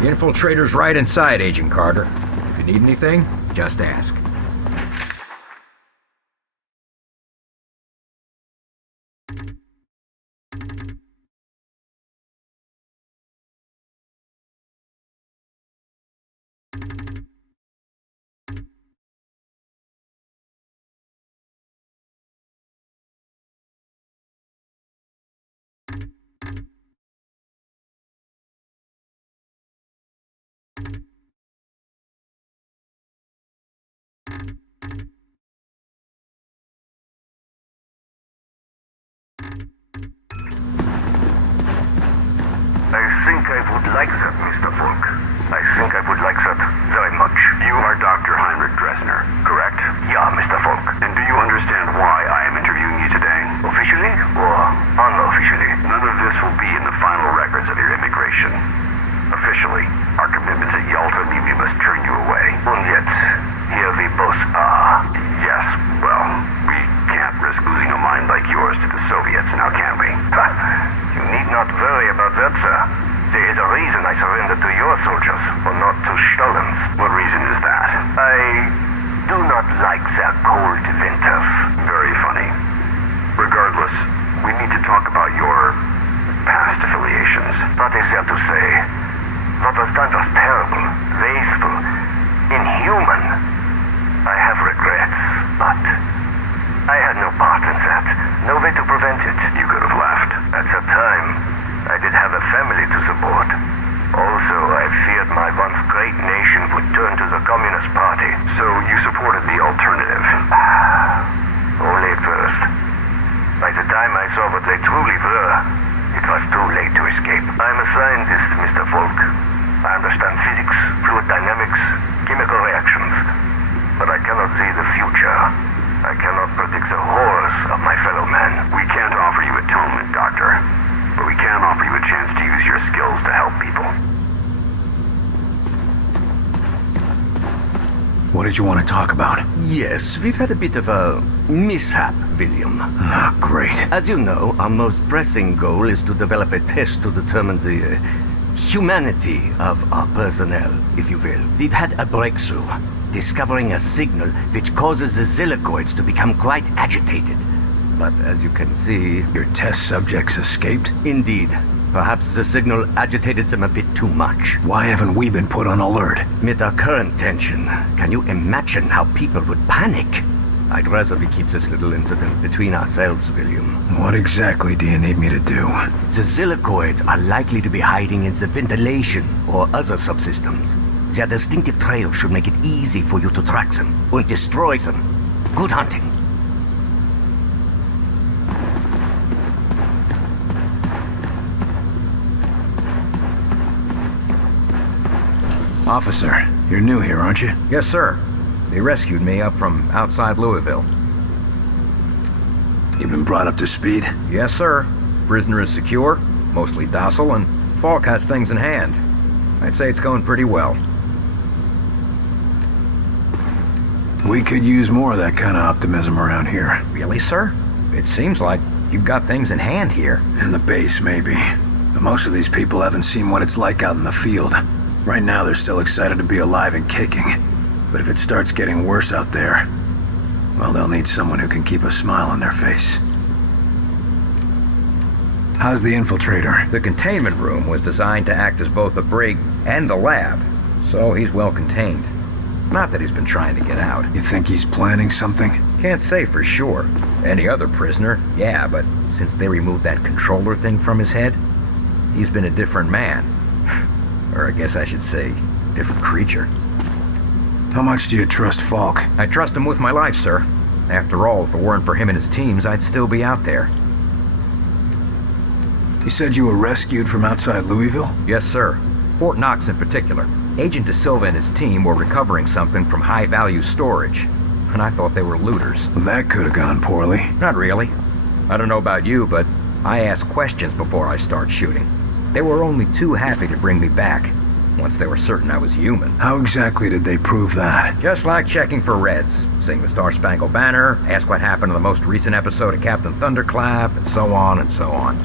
The infiltrator's right inside, Agent Carter. If you need anything, just ask. mission. Officially, our commitments at Yalta mean we must turn you away. And yet, here we both are. Yes, well, we can't risk losing a mind like yours to the Soviets, now can we? Ha! You need not worry about that, sir. There is a reason I surrendered to your soldiers, or not to Stalin's. What reason is that? I do not like their cold winters. Very funny. Regardless, we need to talk about your past affiliations. What is there to say? What was done was terrible, wasteful, inhuman. I have regrets, but I had no part in that. No way to prevent it. You could have left. At the time, I did have a family to support. Also, I feared my once great nation would turn to the Communist Party. So you supported the alternative. Only at first. By the time I saw what they truly were, it was too late to escape. I'm a scientist, Mr. Folk. I understand physics, fluid dynamics, chemical reactions. But I cannot see the future. I cannot predict the horrors of my fellow man. We can't offer you atonement, Doctor. But we can offer you a chance to use your skills to help people. What did you want to talk about? Yes, we've had a bit of a mishap, William. Ah, great. As you know, our most pressing goal is to develop a test to determine the humanity of our personnel, if you will. We've had a breakthrough, discovering a signal which causes the Zilicoids to become quite agitated. But as you can see... Your test subjects escaped? Indeed. Perhaps the signal agitated them a bit too much. Why haven't we been put on alert? With our current tension, can you imagine how people would panic? I'd rather we keep this little incident between ourselves, William. What exactly do you need me to do? The Zilicoids are likely to be hiding in the ventilation or other subsystems. Their distinctive trail should make it easy for you to track them and destroy them. Good hunting. Officer, you're new here, aren't you? Yes, sir. They rescued me up from outside Louisville. You've been brought up to speed? Yes, sir. Prisoner is secure, mostly docile, and Falk has things in hand. I'd say it's going pretty well. We could use more of that kind of optimism around here. Really, sir? It seems like you've got things in hand here. In the base, maybe. But most of these people haven't seen what it's like out in the field. Right now, they're still excited to be alive and kicking. But if it starts getting worse out there, well, they'll need someone who can keep a smile on their face. How's the infiltrator? The containment room was designed to act as both the brig and the lab, so he's well contained. Not that he's been trying to get out. You think he's planning something? Can't say for sure. Any other prisoner, yeah, but since they removed that controller thing from his head, he's been a different man. Or I guess I should say, different creature. How much do you trust Falk? I trust him with my life, sir. After all, if it weren't for him and his teams, I'd still be out there. You said you were rescued from outside Louisville? Yes, sir. Fort Knox in particular. Agent De Silva and his team were recovering something from high-value storage, and I thought they were looters. That could have gone poorly. Not really. I don't know about you, but I ask questions before I start shooting. They were only too happy to bring me back, once they were certain I was human. How exactly did they prove that? Just like checking for Reds. Sing the Star-Spangled Banner, ask what happened in the most recent episode of Captain Thunderclap, and so on and so on.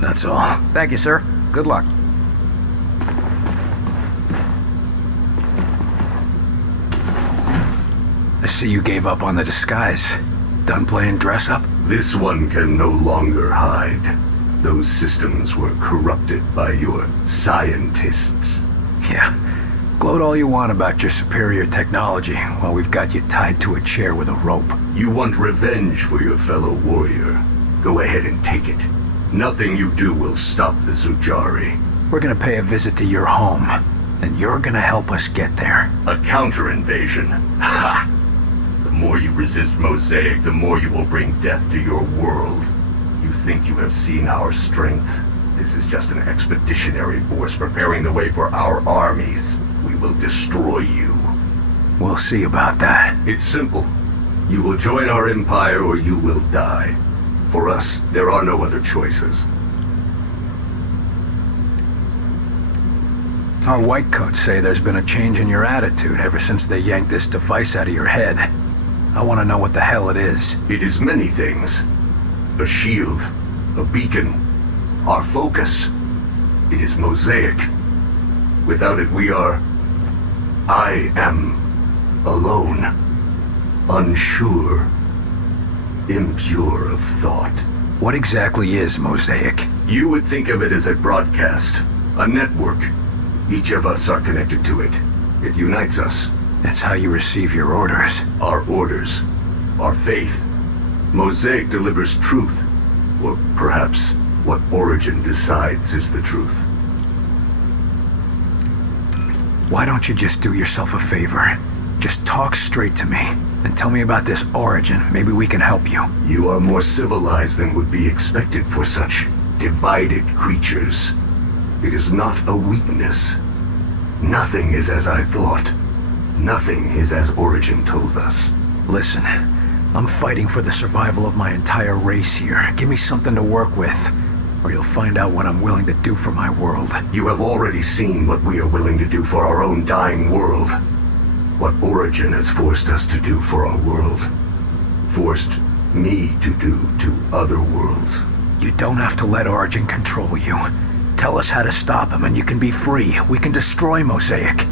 That's all. Thank you, sir. Good luck. I see you gave up on the disguise. Done playing dress-up? This one can no longer hide. Those systems were corrupted by your scientists. Yeah. Gloat all you want about your superior technology while we've got you tied to a chair with a rope. You want revenge for your fellow warrior. Go ahead and take it. Nothing you do will stop the Zujari. We're gonna pay a visit to your home, and you're gonna help us get there. A counter-invasion. Ha! The more you resist Mosaic, the more you will bring death to your world. You think you have seen our strength? This is just an expeditionary force preparing the way for our armies. We will destroy you. We'll see about that. It's simple. You will join our empire or you will die. For us, there are no other choices. Our whitecoats say there's been a change in your attitude ever since they yanked this device out of your head. I want to know what the hell it is. It is many things. A shield, a beacon, our focus. It is Mosaic. Without it, we are... I am alone, unsure, impure of thought. What exactly is Mosaic? You would think of it as a broadcast, a network. Each of us are connected to it. It unites us. It's how you receive your orders. Our orders, our faith. Mosaic delivers truth, or perhaps what Origin decides is the truth. Why don't you just do yourself a favor? Just talk straight to me, and tell me about this Origin. Maybe we can help you. You are more civilized than would be expected for such divided creatures. It is not a weakness. Nothing is as I thought. Nothing is as Origin told us. Listen, I'm fighting for the survival of my entire race here. Give me something to work with, or you'll find out what I'm willing to do for my world. You have already seen what we are willing to do for our own dying world. What Origin has forced us to do for our world. Forced me to do to other worlds. You don't have to let Origin control you. Tell us how to stop him and you can be free. We can destroy Mosaic.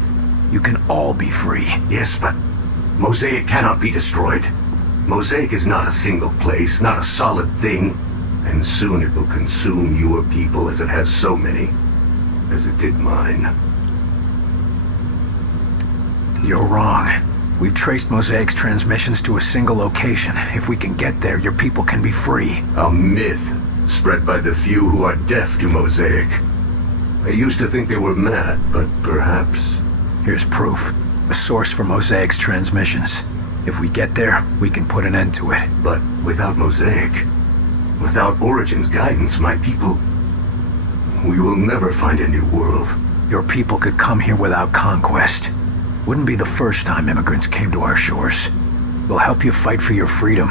You can all be free. Yes, but Mosaic cannot be destroyed. Mosaic is not a single place, not a solid thing. And soon it will consume your people as it has so many. As it did mine. You're wrong. We've traced Mosaic's transmissions to a single location. If we can get there, your people can be free. A myth spread by the few who are deaf to Mosaic. I used to think they were mad, but perhaps... Here's proof. A source for Mosaic's transmissions. If we get there, we can put an end to it. But without Mosaic, without Origin's guidance, my people... We will never find a new world. Your people could come here without conquest. Wouldn't be the first time immigrants came to our shores. We'll help you fight for your freedom.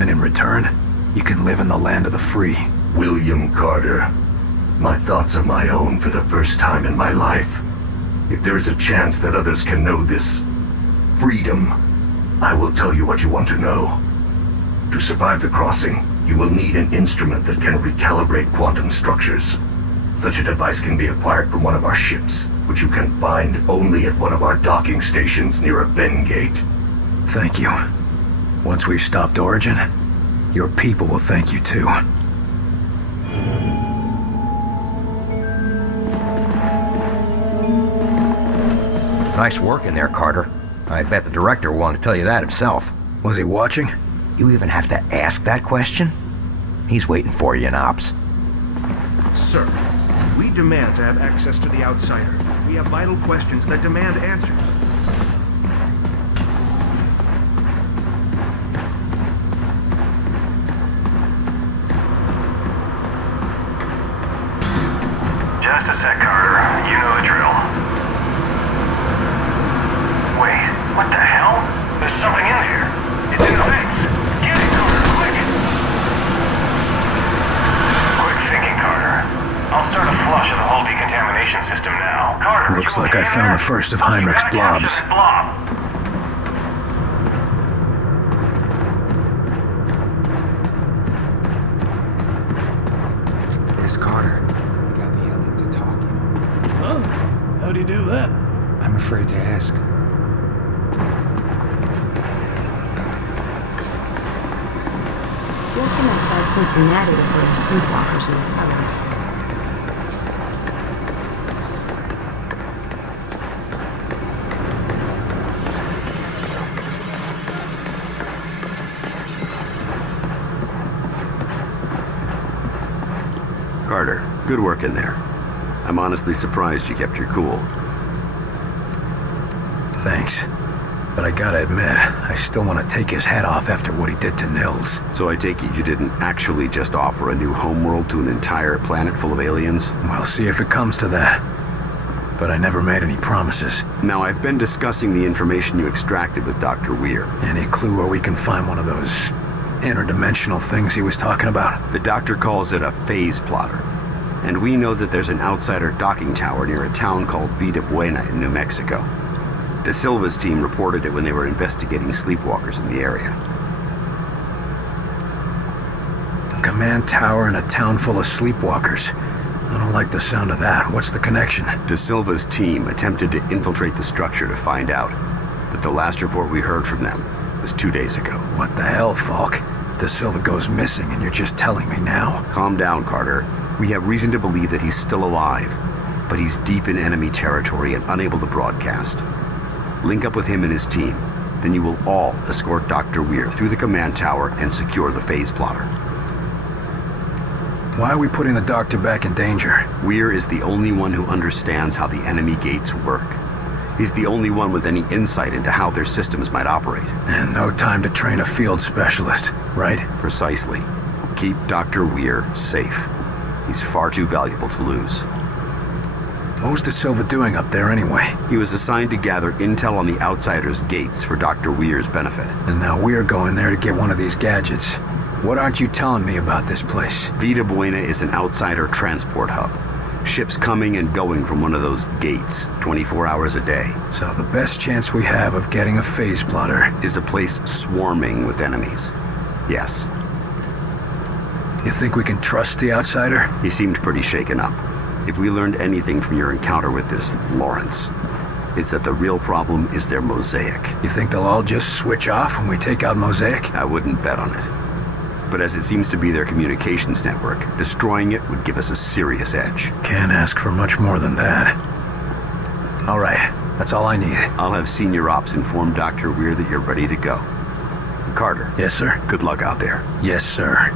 And in return, you can live in the land of the free. William Carter. My thoughts are my own for the first time in my life. If there is a chance that others can know this freedom, I will tell you what you want to know. To survive the crossing, you will need an instrument that can recalibrate quantum structures. Such a device can be acquired from one of our ships, which you can find only at one of our docking stations near a Ven gate. Thank you. Once we've stopped Origin, your people will thank you too. Nice work in there, Carter. I bet the director will want to tell you that himself. Was he watching? You even have to ask that question? He's waiting for you in Ops. Sir, we demand to have access to the Outsider. We have vital questions that demand answers. Just a sec, Carter. You know the drill. Wait, what the hell? There's something in here. It's in the vents. Get it, Carter, quick! Quick thinking, Carter. I'll start a flush of the whole decontamination system now. Carter, looks like I found the first of Heinrich's blobs. Yes, Carter. We got the alien to talk, you know. Huh? How'd he do that? I'm afraid to ask. Your team outside Cincinnati reported sleepwalkers in the suburbs. Carter, good work in there. I'm honestly surprised you kept your cool. Thanks. But I gotta admit, I still want to take his head off after what he did to Nils. So I take it you didn't actually just offer a new homeworld to an entire planet full of aliens? We'll see if it comes to that. But I never made any promises. Now, I've been discussing the information you extracted with Dr. Weir. Any clue where we can find one of those interdimensional things he was talking about? The doctor calls it a phase plotter. And we know that there's an outsider docking tower near a town called Vida Buena in New Mexico. De Silva's team reported it when they were investigating sleepwalkers in the area. A command tower in a town full of sleepwalkers. I don't like the sound of that. What's the connection? De Silva's team attempted to infiltrate the structure to find out, but the last report we heard from them was 2 days ago. What the hell, Falk? De Silva goes missing and you're just telling me now? Calm down, Carter. We have reason to believe that he's still alive, but he's deep in enemy territory and unable to broadcast. Link up with him and his team. Then you will all escort Dr. Weir through the command tower and secure the phase plotter. Why are we putting the doctor back in danger? Weir is the only one who understands how the enemy gates work. He's the only one with any insight into how their systems might operate. And no time to train a field specialist, right? Precisely. Keep Dr. Weir safe. He's far too valuable to lose. What was De Silva doing up there anyway? He was assigned to gather intel on the Outsiders' gates for Dr. Weir's benefit. And now we're going there to get one of these gadgets. What aren't you telling me about this place? Vida Buena is an outsider transport hub. Ships coming and going from one of those gates, 24 hours a day. So the best chance we have of getting a phase plotter is a place swarming with enemies. Yes. You think we can trust the outsider? He seemed pretty shaken up. If we learned anything from your encounter with this Lawrence, it's that the real problem is their mosaic. You think they'll all just switch off when we take out Mosaic? I wouldn't bet on it. But as it seems to be their communications network, destroying it would give us a serious edge. Can't ask for much more than that. All right, that's all I need. I'll have Senior Ops inform Dr. Weir that you're ready to go. Carter. Yes, sir? Good luck out there. Yes, sir.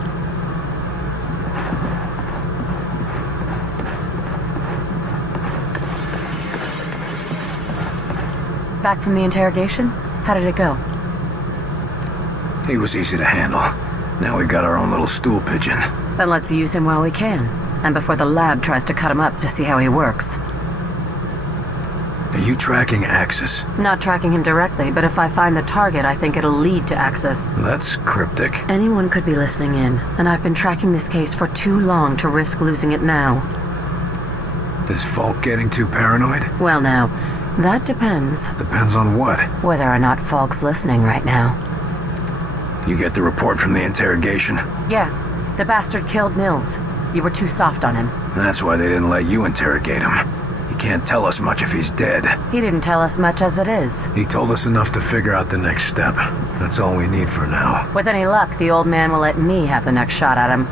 Back from the interrogation? How did it go? He was easy to handle. Now we've got our own little stool pigeon. Then let's use him while we can. And before the lab tries to cut him up to see how he works. Are you tracking Axis? Not tracking him directly, but if I find the target, I think it'll lead to Axis. That's cryptic. Anyone could be listening in, and I've been tracking this case for too long to risk losing it now. Is Falk getting too paranoid? Well now, that depends. Depends on what? Whether or not Falk's listening right now. You get the report from the interrogation? Yeah, the bastard killed Nils. You were too soft on him. That's why they didn't let you interrogate him. He can't tell us much if he's dead. He didn't tell us much as it is. He told us enough to figure out the next step. That's all we need for now. With any luck, the old man will let me have the next shot at him.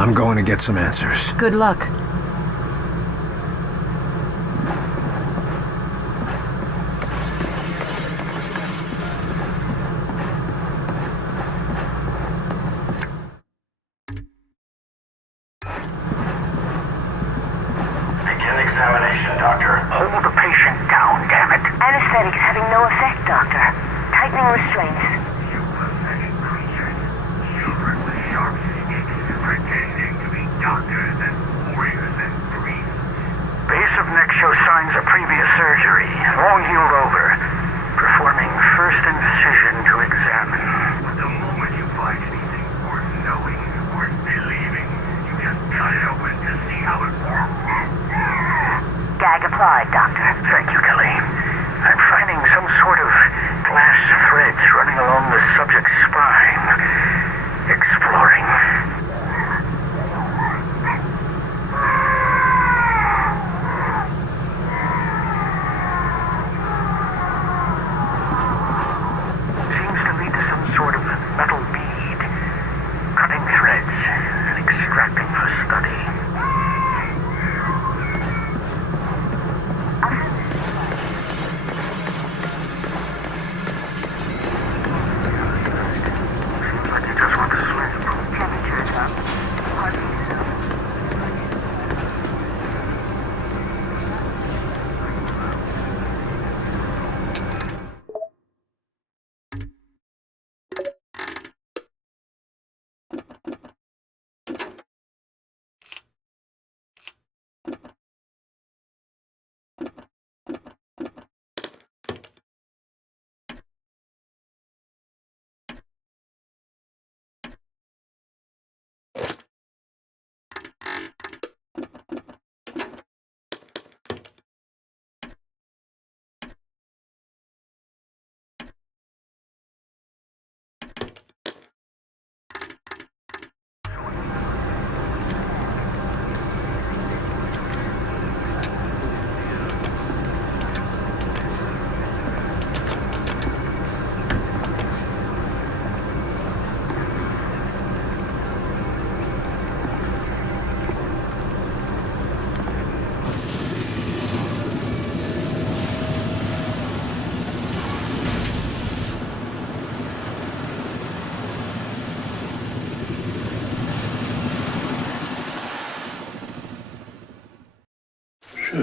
I'm going to get some answers. Good luck. Examination, Doctor. Hold the patient down, damn it. Anesthetic is having no effect, Doctor. Tightening restraints. You pathetic creatures. Children with sharp sticks, pretending to be doctors and warriors and priests. Base of neck shows signs of previous surgery. Long healed over. Performing first incision to examine. But the moment you find anything worth knowing, worth believing, you just cut it open to see how it works. Gag applied, Doctor. Thank you, Kelly. I'm finding some sort of glass threads running along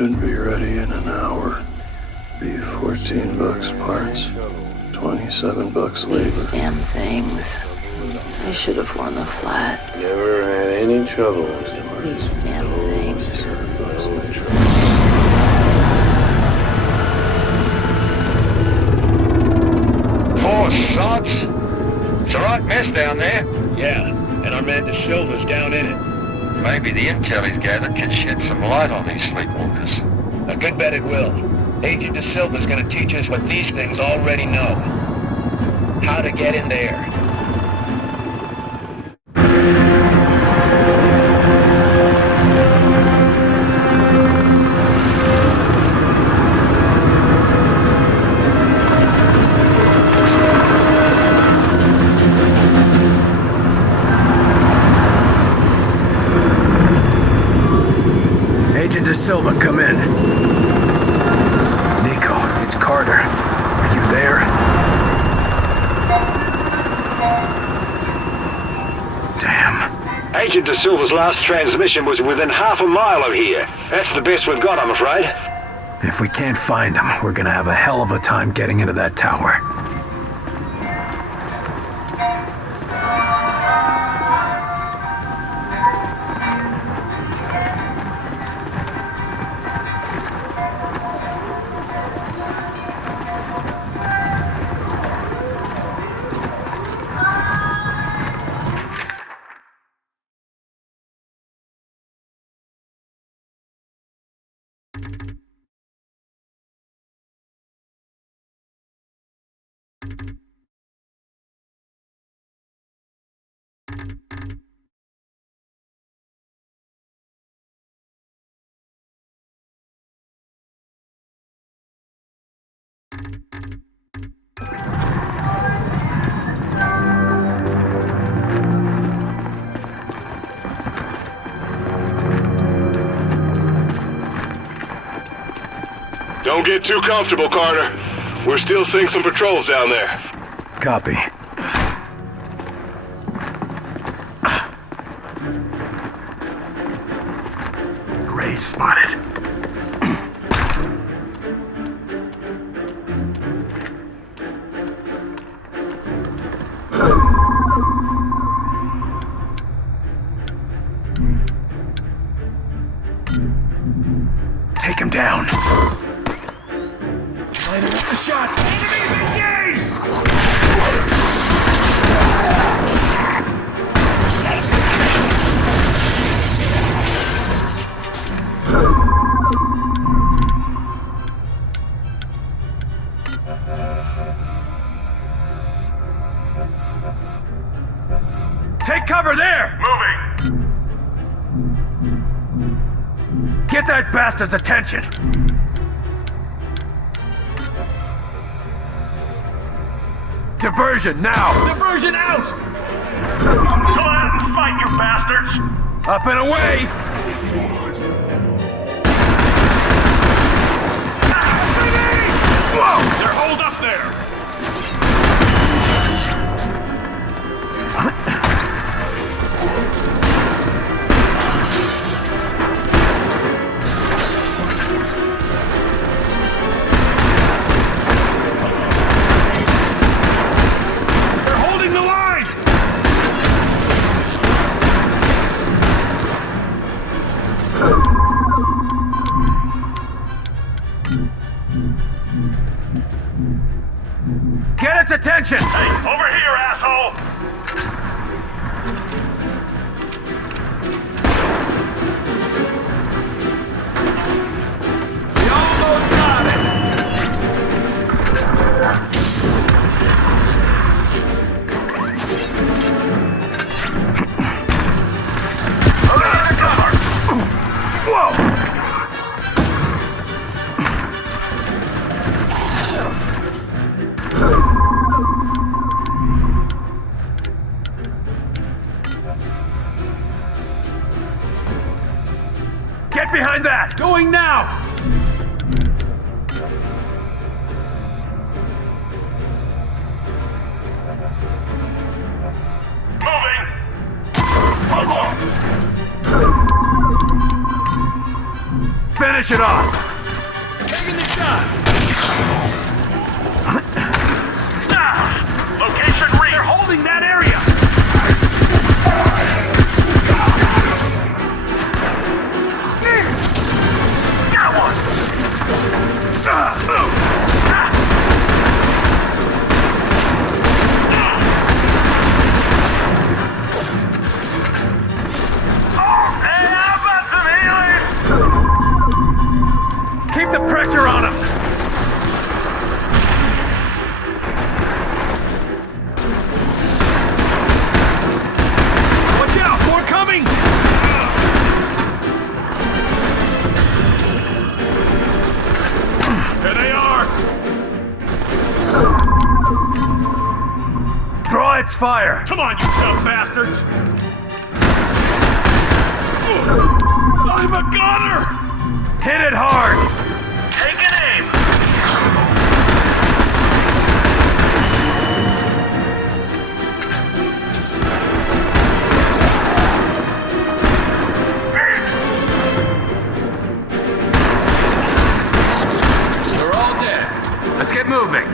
Should be ready in an hour. Be $14 parts, $27 labor. These damn things. I should have worn the flats. Never had any trouble with them. These damn things. Poor sods. It's a right mess down there. Yeah, and our man De Silva's down in it. Maybe the intel he's gathered can shed some light on these sleepwalkers. A good bet it will. Agent De Silva's gonna teach us what these things already know. How to get in there. Agent De Silva, come in. Nico, it's Carter. Are you there? Damn. Agent De Silva's last transmission was within half a mile of here. That's the best we've got, I'm afraid. If we can't find him, we're gonna have a hell of a time getting into that tower. Don't get too comfortable, Carter. We're still seeing some patrols down there. Copy. Gray spotted. Take him down. Lining up the shots. Enemies engaged! Take cover there! Moving! Get that bastard's attention! Diversion now! Diversion out! Come out and fight, you bastards! Up and away! Whoa! They're holed up there! Get its attention! Hey, over here, asshole! We almost got it! Whoa! Get behind that! Going now! finish it off! Taking the shot! Location reached! They're holding that area! Got one! Hey, how about some healing? Keep the pressure on him! Watch out! More coming! Here they are! Draw its fire! Come on, you dumb bastards! I'm a gunner! Hit it hard! Take an aim! They're all dead. Let's get moving.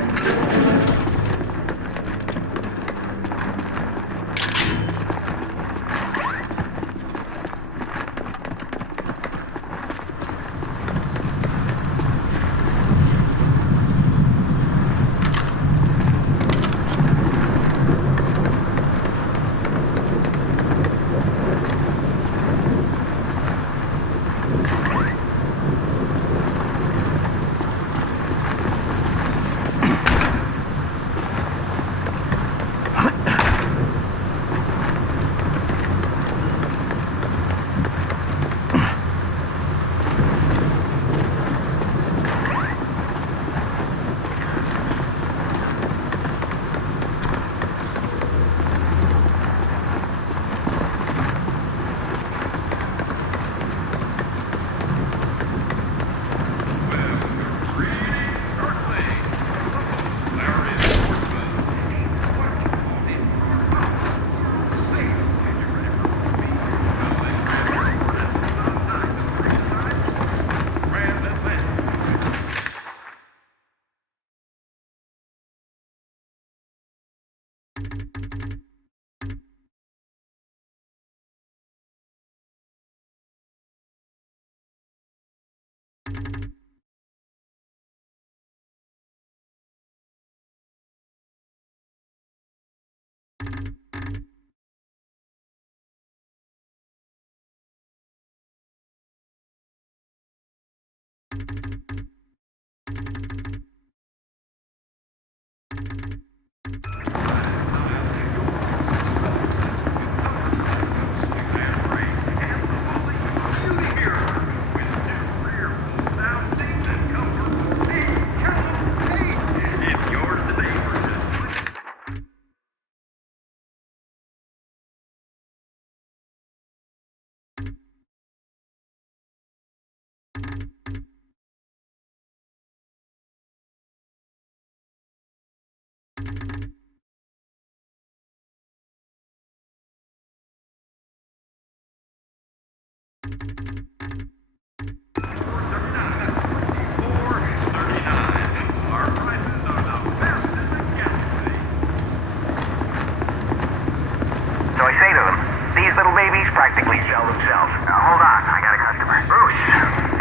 So I say to them, these little babies practically sell themselves. Now hold on, I got a customer. Bruce.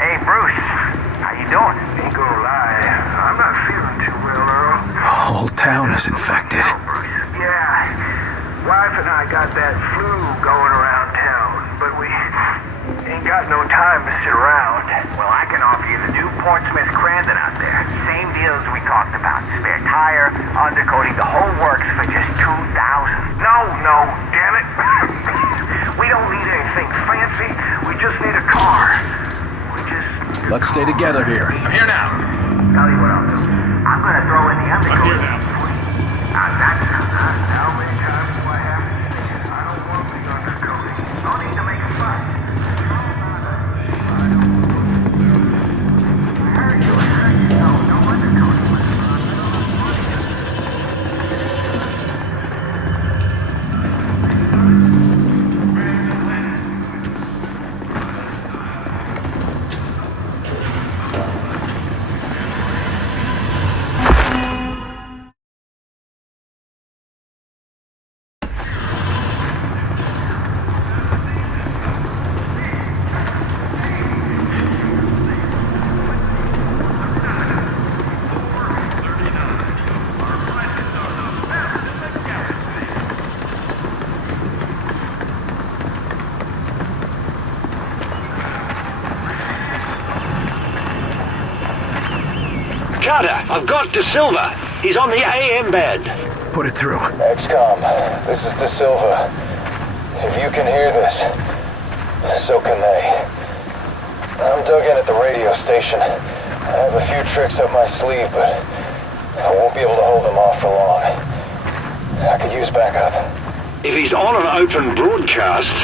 Hey, Bruce. How you doing? Ain't gonna lie, I'm not feeling too well, Earl. The whole town is infected. Yeah, wife and I got that flu going around town, but we ain't got no time to sit around. Well, I can offer you the new Portsmouth Crandon out there. Same deals we talked about. Spare tire, undercoating, the whole works for just $2,000. No, damn it. We don't need anything fancy. We just need a car. Let's stay together here. I'm here now. Tell you what I'll do. I'm gonna throw in the undercoating. I'm here now. That's how many times do I have to say it? I don't want the undercoating. No need to make a fuss. I heard you. No undercoating. Carter, I've got De Silva. He's on the AM bed. Put it through. XCOM, this is De Silva. If you can hear this, so can they. I'm dug in at the radio station. I have a few tricks up my sleeve, but I won't be able to hold them off for long. I could use backup. If he's on an open broadcast...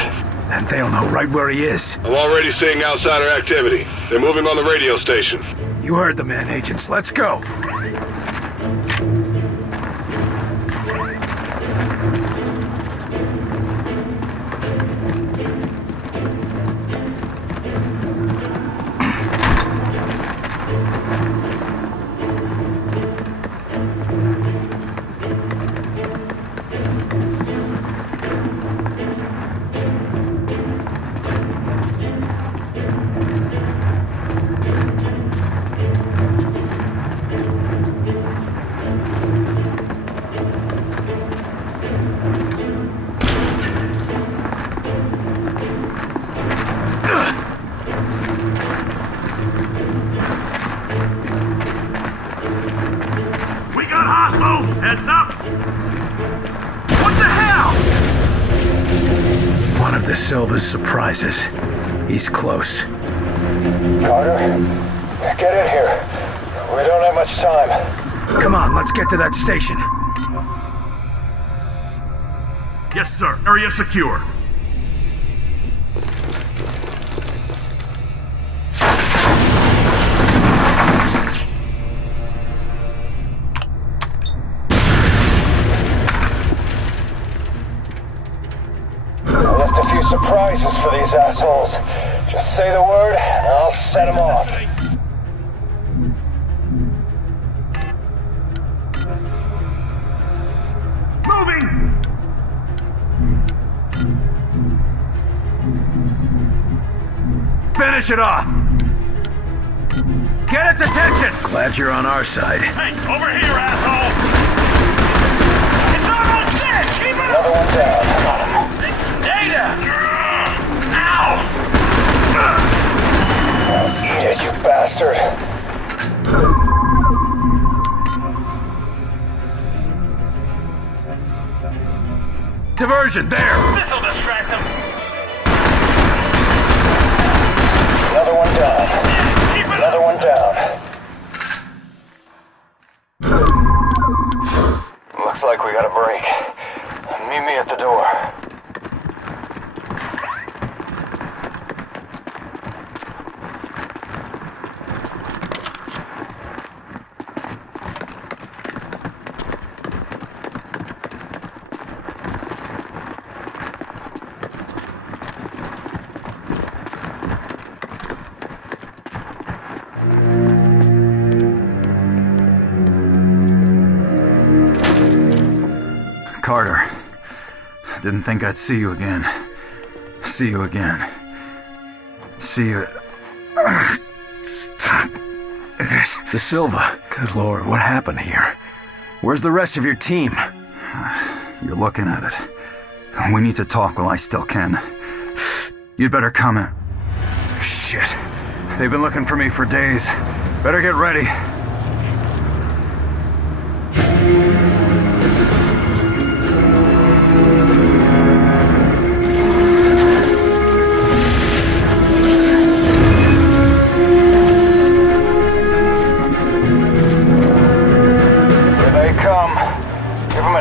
then they'll know right where he is. I'm already seeing outsider activity. They're moving on the radio station. You heard the man, agents. Let's go. Heads up! What the hell? One of De Silva's surprises. He's close. Carter, get in here. We don't have much time. Come on, let's get to that station. Yes, sir. Area secure. Surprises for these assholes. Just say the word, and I'll set them off. Moving! Finish it off! Get its attention! Glad you're on our side. Hey, over here, asshole! It's almost dead! Keep it up! Another one down. Data! Ow! Eat it, you bastard. Diversion, there! This'll distract them. Another one down. Another one down. Looks like we got a break. Meet me at the door. Carter, didn't think I'd see you again. See you again. See you... Stop it. De Silva, good lord, what happened here? Where's the rest of your team? You're looking at it. We need to talk while I still can. You'd better come in. Shit. They've been looking for me for days. Better get ready.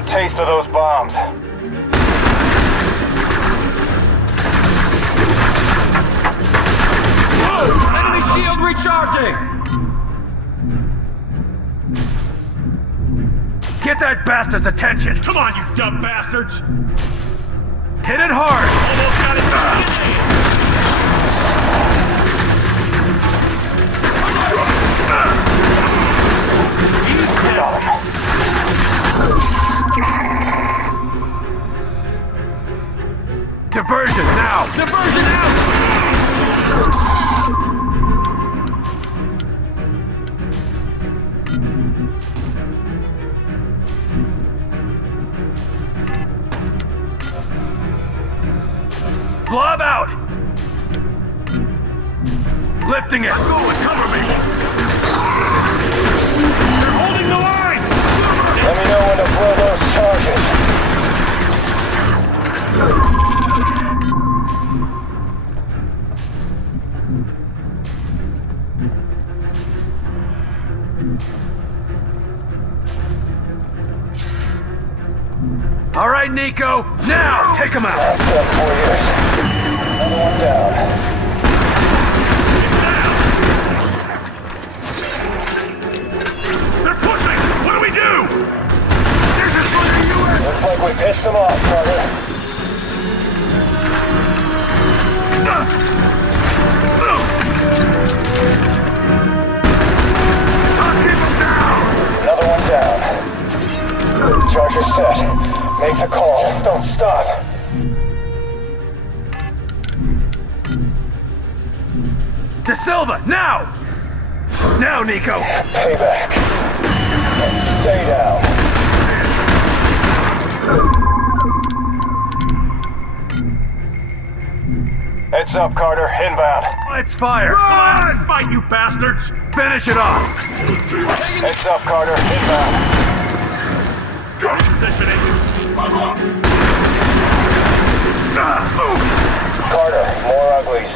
Taste of those bombs. Whoa! Enemy shield recharging! Get that bastard's attention! Come on, you dumb bastards! Hit it hard! Almost got it Got him. Diversion now! Diversion out! Blob out! Lifting it! Go and cover me! Let me know when to blow those charges. All right, Nico. Now, take him out. That's done 4 years. Another one down. They're pushing! What do we do? This is for the U.S. Looks like we pissed them off, Carter. I'll keep them down! Another one down. Charger set. Make the call. Just don't stop. De Silva, now! Now, Nico! Payback. And stay down. Heads up, Carter. Inbound. Let's fire! Run! Fight, you bastards! Finish it off! Heads up, Carter. Inbound. Positioning. Carter, more uglies.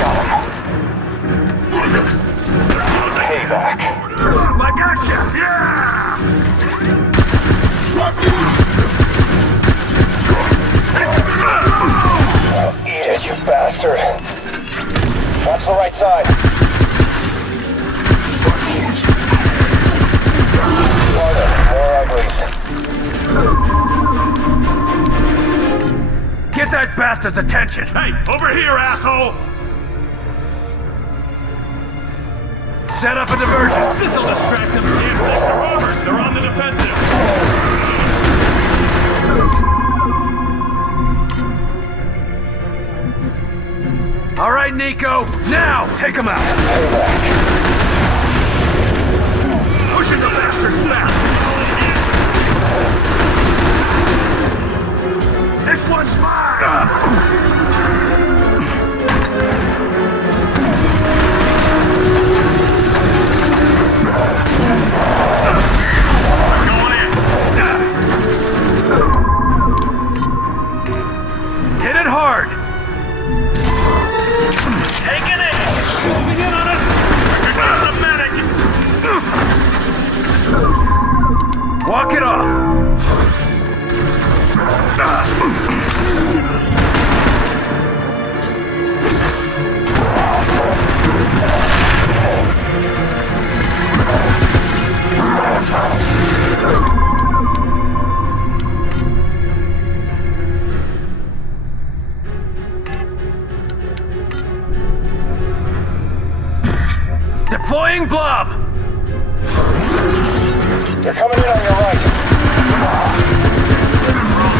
Got him. Payback. I gotcha! Yeah! Eat it, you bastard. Watch the right side. Carter, more uglies. Get that bastard's attention! Hey, over here, asshole! Set up a diversion! This'll distract them. Damn things are over. They're on the defensive. All right, Nico. Now, take him out. Pushing the bastards back. This one's mine. Hit it hard. Taking it! Closing in on us! You're not the medic! Walk it off. Deploying blob! They're coming in on your right.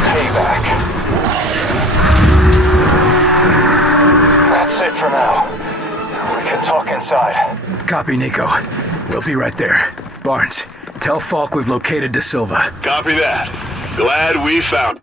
Payback. That's it for now. We can talk inside. Copy, Nico. We'll be right there. Barnes, tell Falk we've located De Silva. Copy that. Glad we found.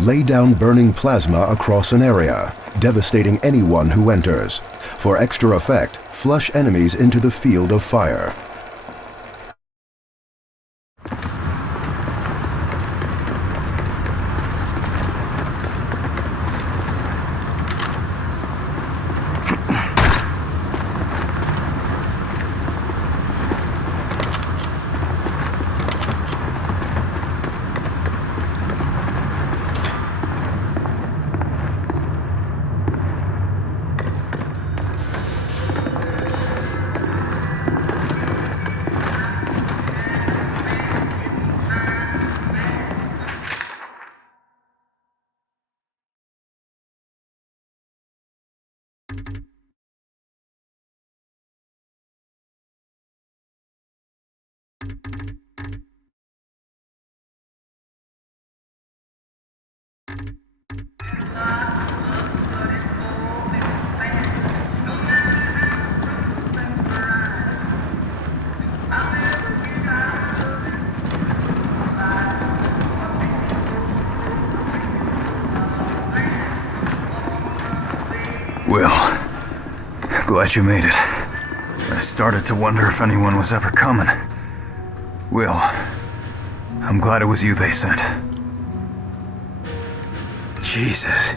Lay down burning plasma across an area, devastating anyone who enters. For extra effect, flush enemies into the field of fire. Will, glad you made it. I started to wonder if anyone was ever coming. Will, I'm glad it was you they sent. Jesus.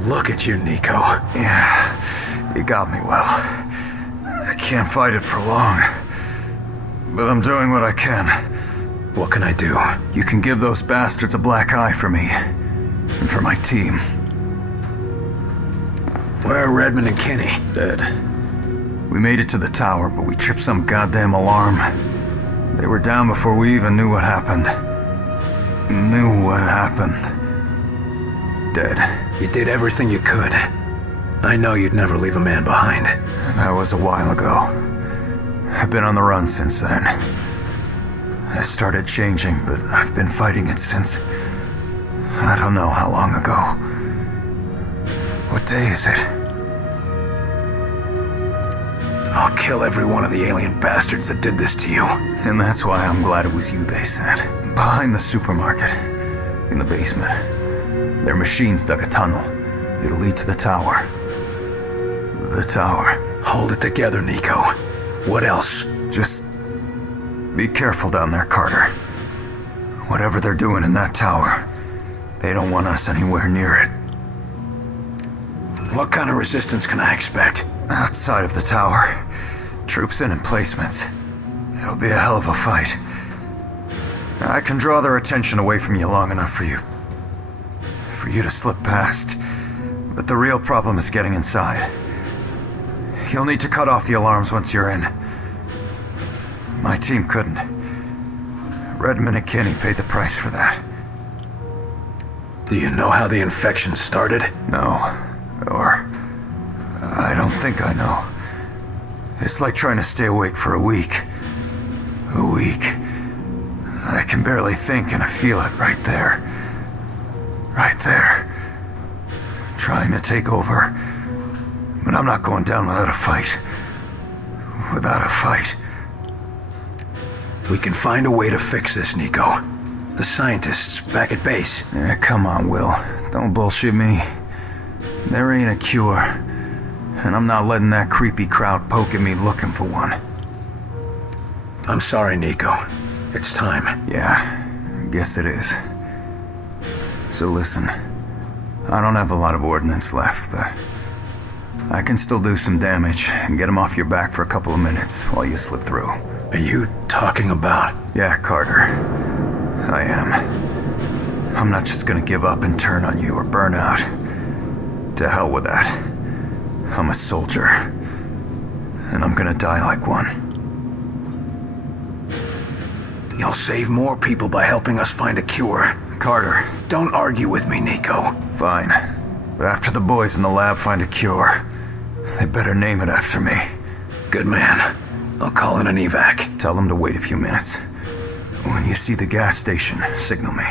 Look at you, Nico. Yeah, you got me, Will. I can't fight it for long. But I'm doing what I can. What can I do? You can give those bastards a black eye for me. And for my team. Where are Redmond and Kinney? Dead. We made it to the tower, but we tripped some goddamn alarm. They were down before we even knew what happened. Dead. You did everything you could. I know you'd never leave a man behind. That was a while ago. I've been on the run since then. I started changing, but I've been fighting it since... I don't know how long ago. What day is it? I'll kill every one of the alien bastards that did this to you. And that's why I'm glad it was you they sent. Behind the supermarket. In the basement. Their machines dug a tunnel. It'll lead to the tower. The tower. Hold it together, Nico. What else? Just... be careful down there, Carter. Whatever they're doing in that tower, they don't want us anywhere near it. What kind of resistance can I expect? Outside of the tower. Troops in emplacements. It'll be a hell of a fight. I can draw their attention away from you long enough for you to slip past. But the real problem is getting inside. You'll need to cut off the alarms once you're in. My team couldn't. Redmond and Kinney paid the price for that. Do you know how the infection started? No. Or... I don't think I know. It's like trying to stay awake for a week. A week. I can barely think and I feel it right there. Right there. Trying to take over. But I'm not going down without a fight. Without a fight. We can find a way to fix this, Nico. The scientists back at base. Come on, Will. Don't bullshit me. There ain't a cure. And I'm not letting that creepy crowd poke at me looking for one. I'm sorry, Nico. It's time. Yeah, I guess it is. So listen, I don't have a lot of ordnance left, but I can still do some damage and get them off your back for a couple of minutes while you slip through. Are you talking about? Yeah, Carter. I am. I'm not just gonna give up and turn on you or burn out. To hell with that. I'm a soldier. And I'm gonna die like one. You'll save more people by helping us find a cure. Carter. Don't argue with me, Nico. Fine. But after the boys in the lab find a cure, they better name it after me. Good man. I'll call in an evac. Tell them to wait a few minutes. When you see the gas station, signal me.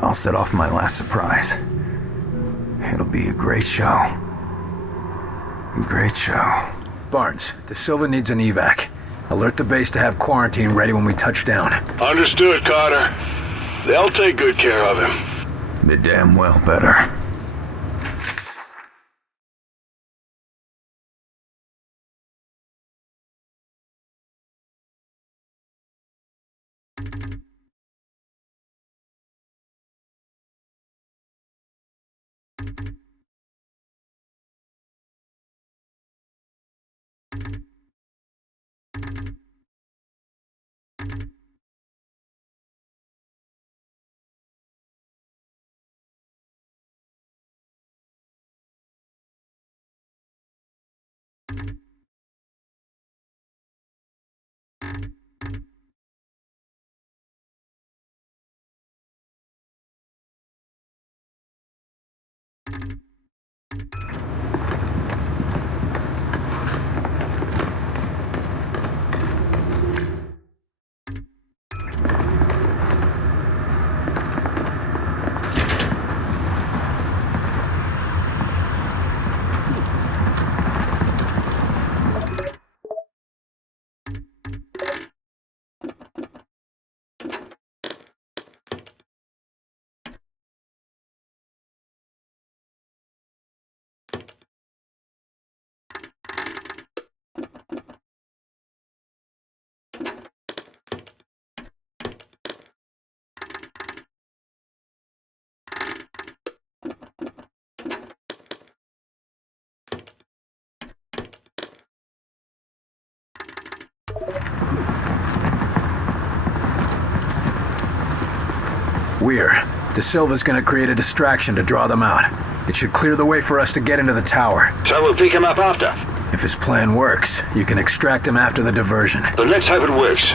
I'll set off my last surprise. It'll be a great show. A great show. Barnes, De Silva needs an evac. Alert the base to have quarantine ready when we touch down. Understood, Carter. They'll take good care of him. They damn well better. Weir, De Silva's gonna create a distraction to draw them out. It should clear the way for us to get into the tower. So we'll pick him up after? If his plan works, you can extract him after the diversion. But let's hope it works.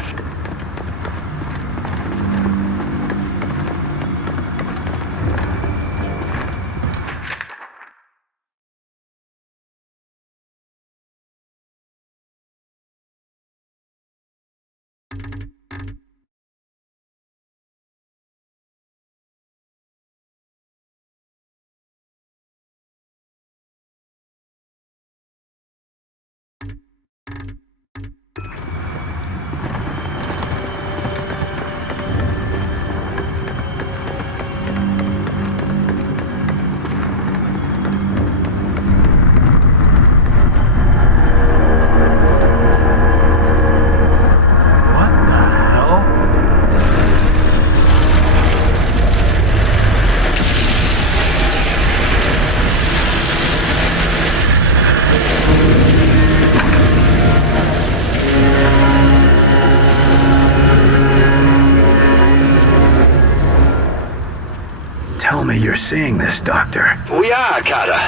You're seeing this, Doctor. We are, Carter.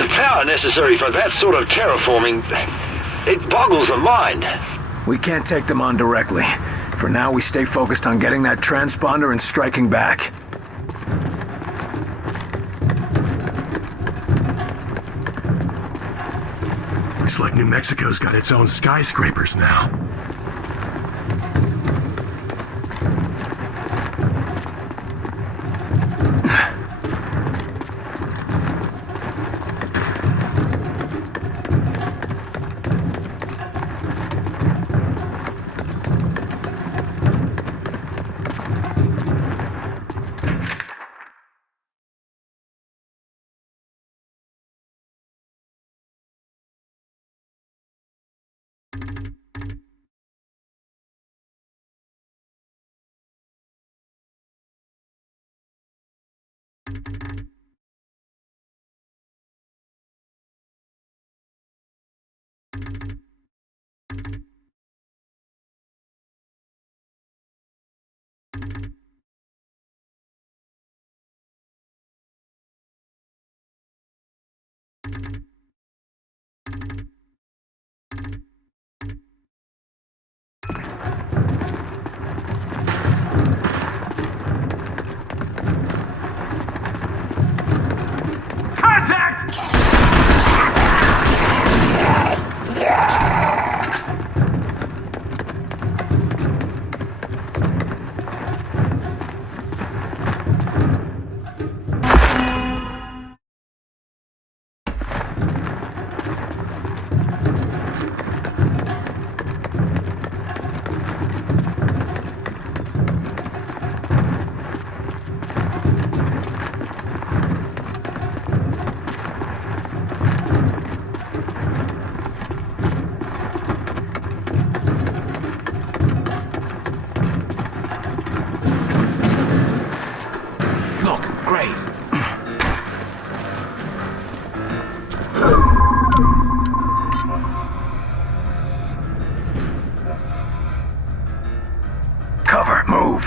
The power necessary for that sort of terraforming, it boggles the mind. We can't take them on directly. For now, we stay focused on getting that transponder and striking back. Looks like New Mexico's got its own skyscrapers now.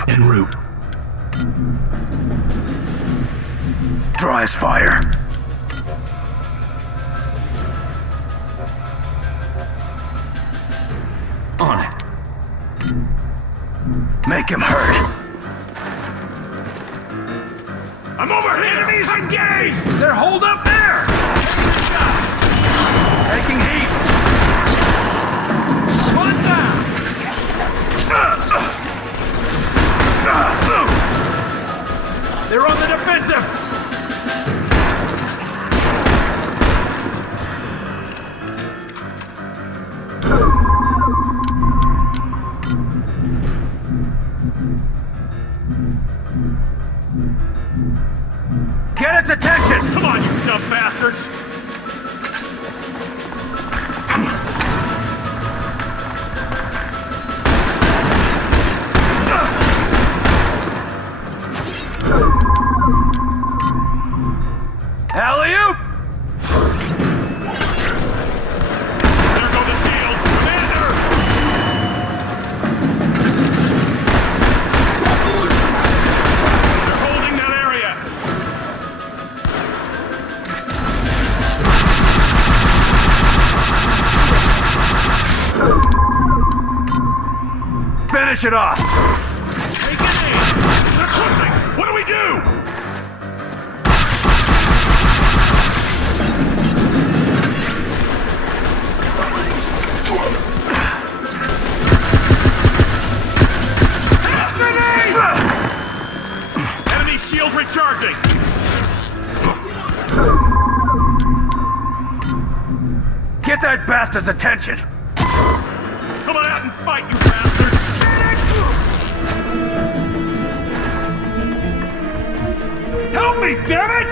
En route. Draw his fire. On it. Make him hurt. I'm over here! Enemies engaged! They're holed up there! Taking heat. One down! They're on the defensive! Get its attention! Come on, you dumb bastards! Alley-oop! There goes the shield! Commander! Finish it off! Take it in! They're pushing! What do we do? Enemy shield recharging! Get that bastard's attention! Come on out and fight, you bastard! Help me, damn it!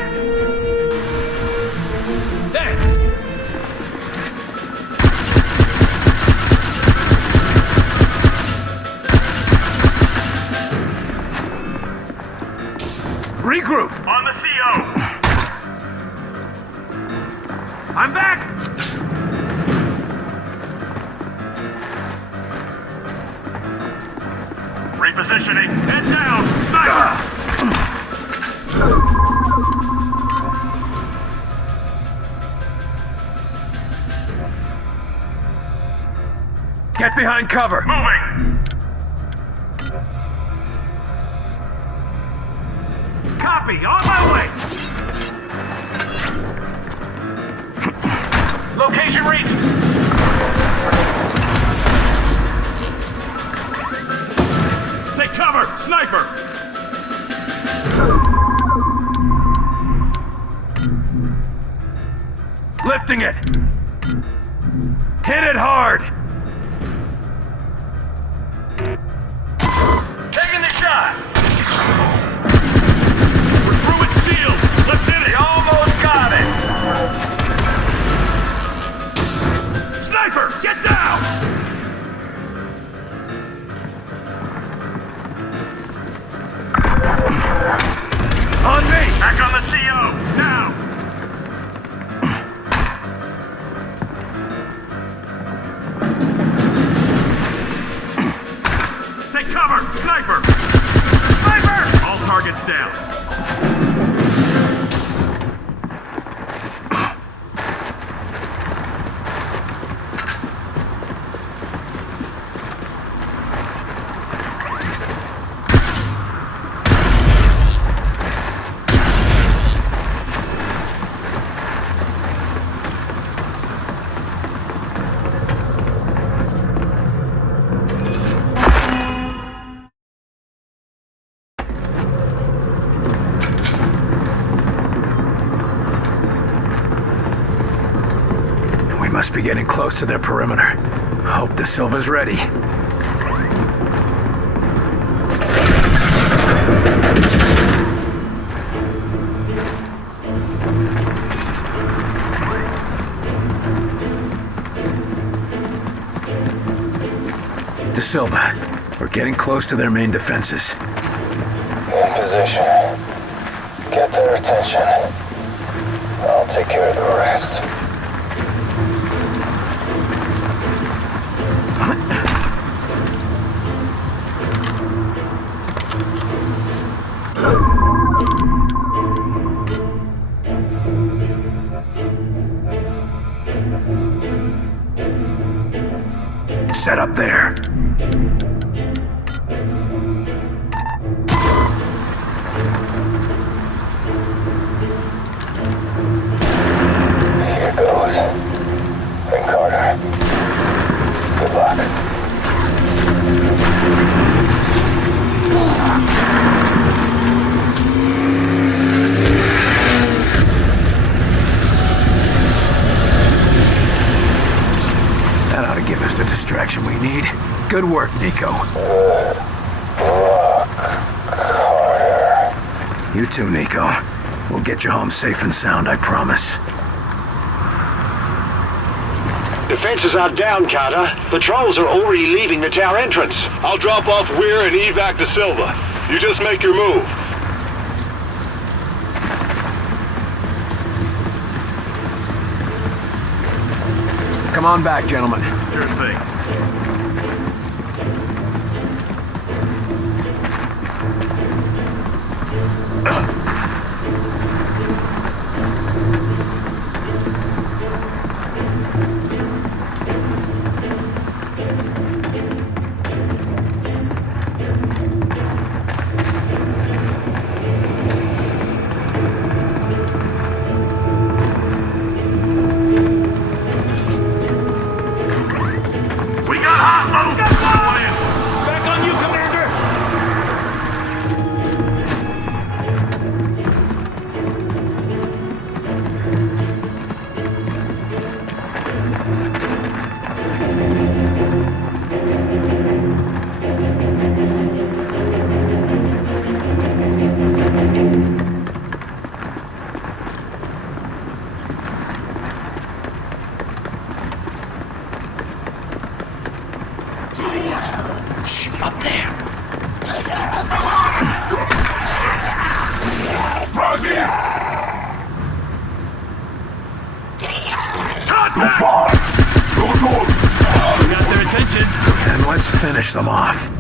There! Regroup! On the CO! I'm back! Repositioning. Head down! Sniper! Get behind cover! Moving! Copy! On my way! Location reached! Take cover! Sniper! Lifting it! Hit it hard! Taking the shot! We're through its shield! Let's hit it! You almost got it! Sniper! Get down! On me! Back on the CO! Now! Take cover! Sniper! Sniper! All targets down. Must be getting close to their perimeter. Hope the Silva's ready. De Silva, we're getting close to their main defenses. In position. Get their attention. I'll take care of the rest. Set up there. Here goes. And Carter. Good luck. That ought to give us the distraction we need. Good work, Nico. Good luck, Carter. You too, Nico. We'll get you home safe and sound, I promise. Defenses are down, Carter. Patrols are already leaving the tower entrance. I'll drop off Weir and evac to Silva. You just make your move. Come on back, gentlemen. Sure thing. Got their attention. And let's finish them off.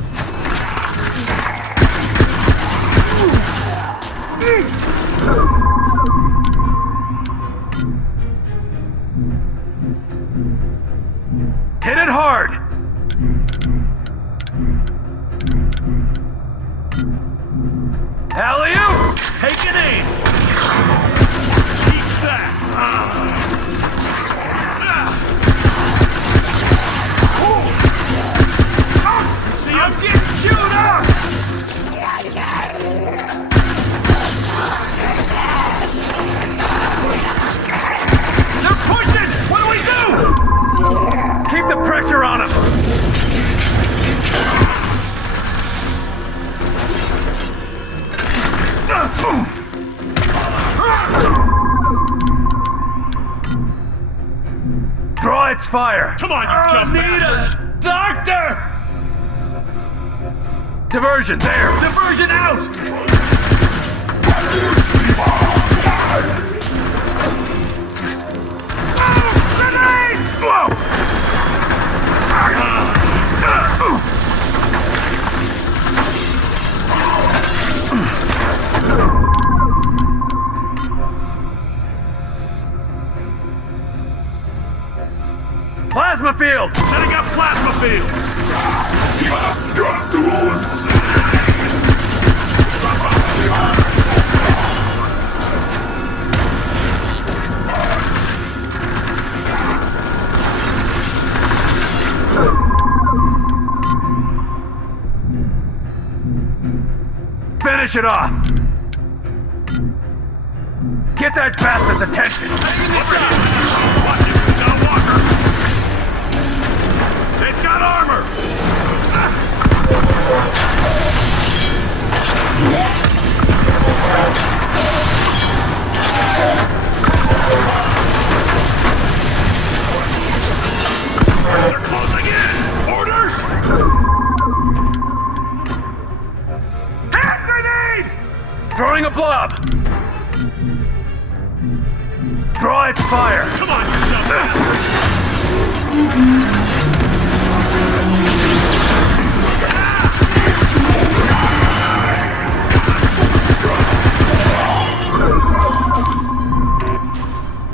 Hit it hard! Alley-oop! Take an aim! Keep that! See, I'm getting chewed up! They're pushing! What do we do? Keep the pressure on them! Draw its fire! Come on, you dumb bastards! Doctor! Diversion, there! Diversion out! Grenade! Whoa! Plasma field! Setting up plasma field! Finish it off! Get that bastard's attention! They've got armor! They're closing in! Orders! Hand grenade! Throwing a blob! Draw its fire! Come on, you dumb bastard!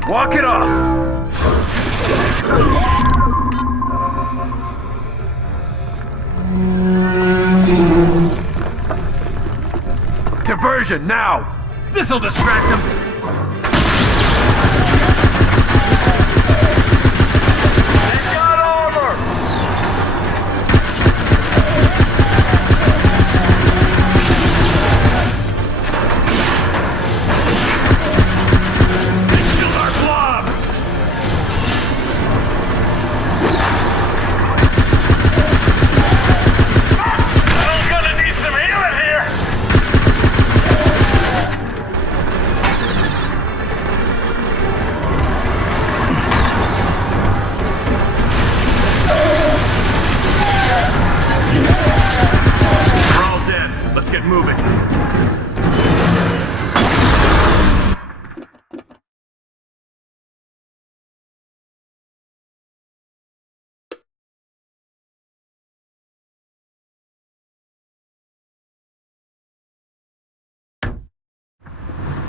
Walk it off! Diversion, now! This'll distract them! They've got armor!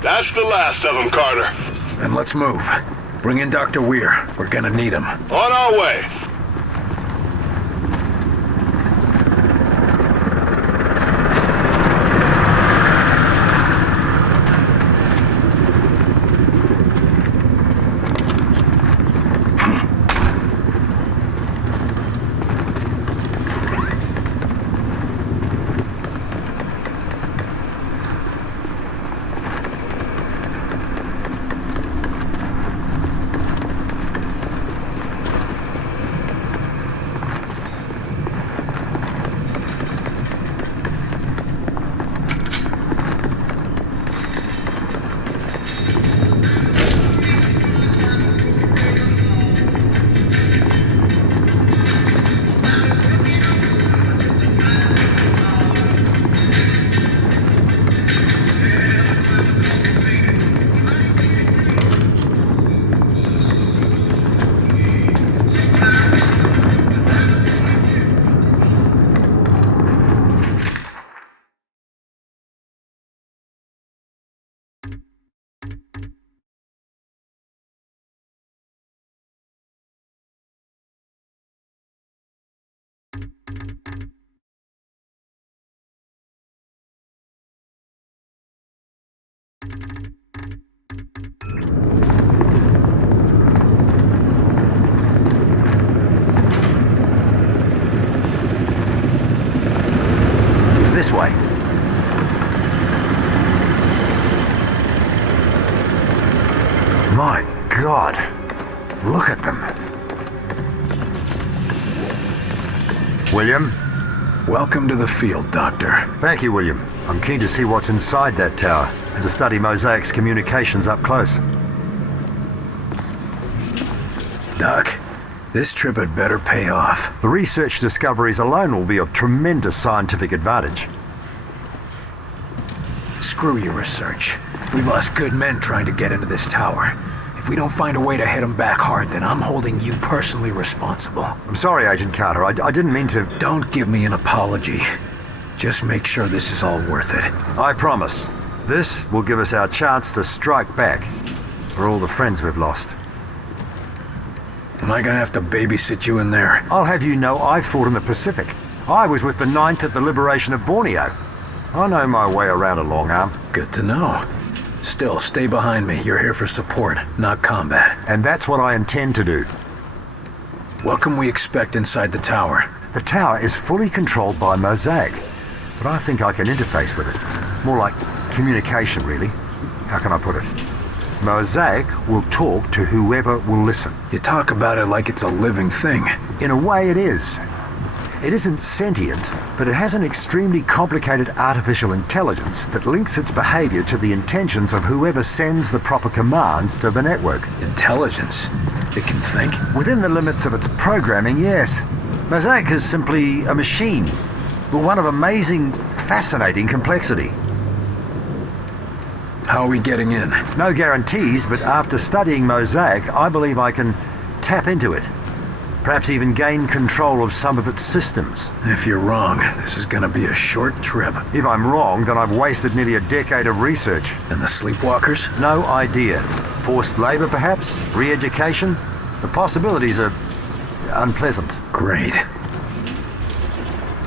That's the last of them, Carter. Then let's move. Bring in Dr. Weir. We're gonna need him. On our way. God. Look at them. William? Welcome to the field, Doctor. Thank you, William. I'm keen to see what's inside that tower and to study Mosaic's communications up close. Doc, this trip had better pay off. The research discoveries alone will be of tremendous scientific advantage. Screw your research. We've lost good men trying to get into this tower. If we don't find a way to hit them back hard, then I'm holding you personally responsible. I'm sorry, Agent Carter. I didn't mean to... Don't give me an apology. Just make sure this is all worth it. I promise. This will give us our chance to strike back for all the friends we've lost. Am I gonna have to babysit you in there? I'll have you know I fought in the Pacific. I was with the 9th at the liberation of Borneo. I know my way around a long arm. Good to know. Still, stay behind me. You're here for support, not combat. And that's what I intend to do. What can we expect inside the tower? The tower is fully controlled by Mosaic, but I think I can interface with it. More like communication, really. How can I put it? Mosaic will talk to whoever will listen. You talk about it like it's a living thing. In a way, it is. It isn't sentient, but it has an extremely complicated artificial intelligence that links its behavior to the intentions of whoever sends the proper commands to the network. Intelligence? It can think? Within the limits of its programming, yes. Mosaic is simply a machine, but one of amazing, fascinating complexity. How are we getting in? No guarantees, but after studying Mosaic, I believe I can tap into it. Perhaps even gain control of some of its systems. If you're wrong, this is gonna be a short trip. If I'm wrong, then I've wasted nearly a decade of research. And the sleepwalkers? No idea. Forced labor, perhaps? Re-education? The possibilities are unpleasant. Great.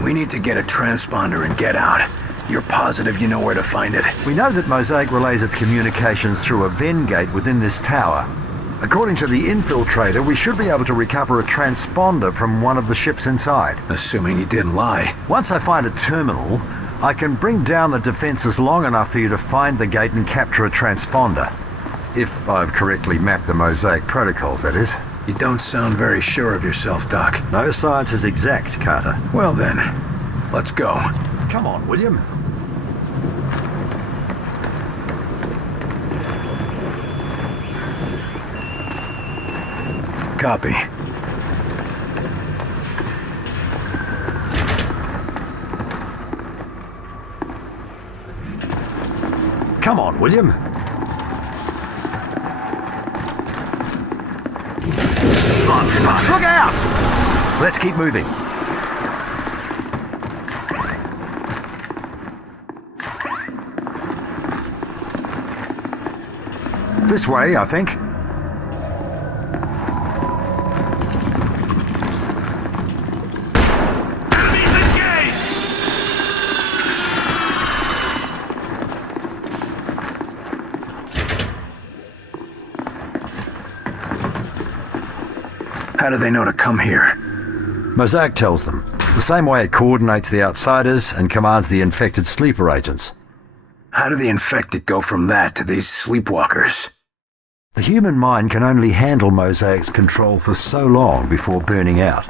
We need to get a transponder and get out. You're positive you know where to find it? We know that Mosaic relays its communications through a Venn gate within this tower. According to the infiltrator, we should be able to recover a transponder from one of the ships inside. Assuming he didn't lie. Once I find a terminal, I can bring down the defenses long enough for you to find the gate and capture a transponder. If I've correctly mapped the Mosaic protocols, that is. You don't sound very sure of yourself, Doc. No science is exact, Carter. Well then, let's go. Come on, William. Copy. Come on, William. Look out! Let's keep moving. This way, I think. Enemies engaged! How do they know to come here? Mosaic tells them. The same way it coordinates the outsiders and commands the infected sleeper agents. How do the infected go from that to these sleepwalkers? The human mind can only handle Mosaic's control for so long before burning out,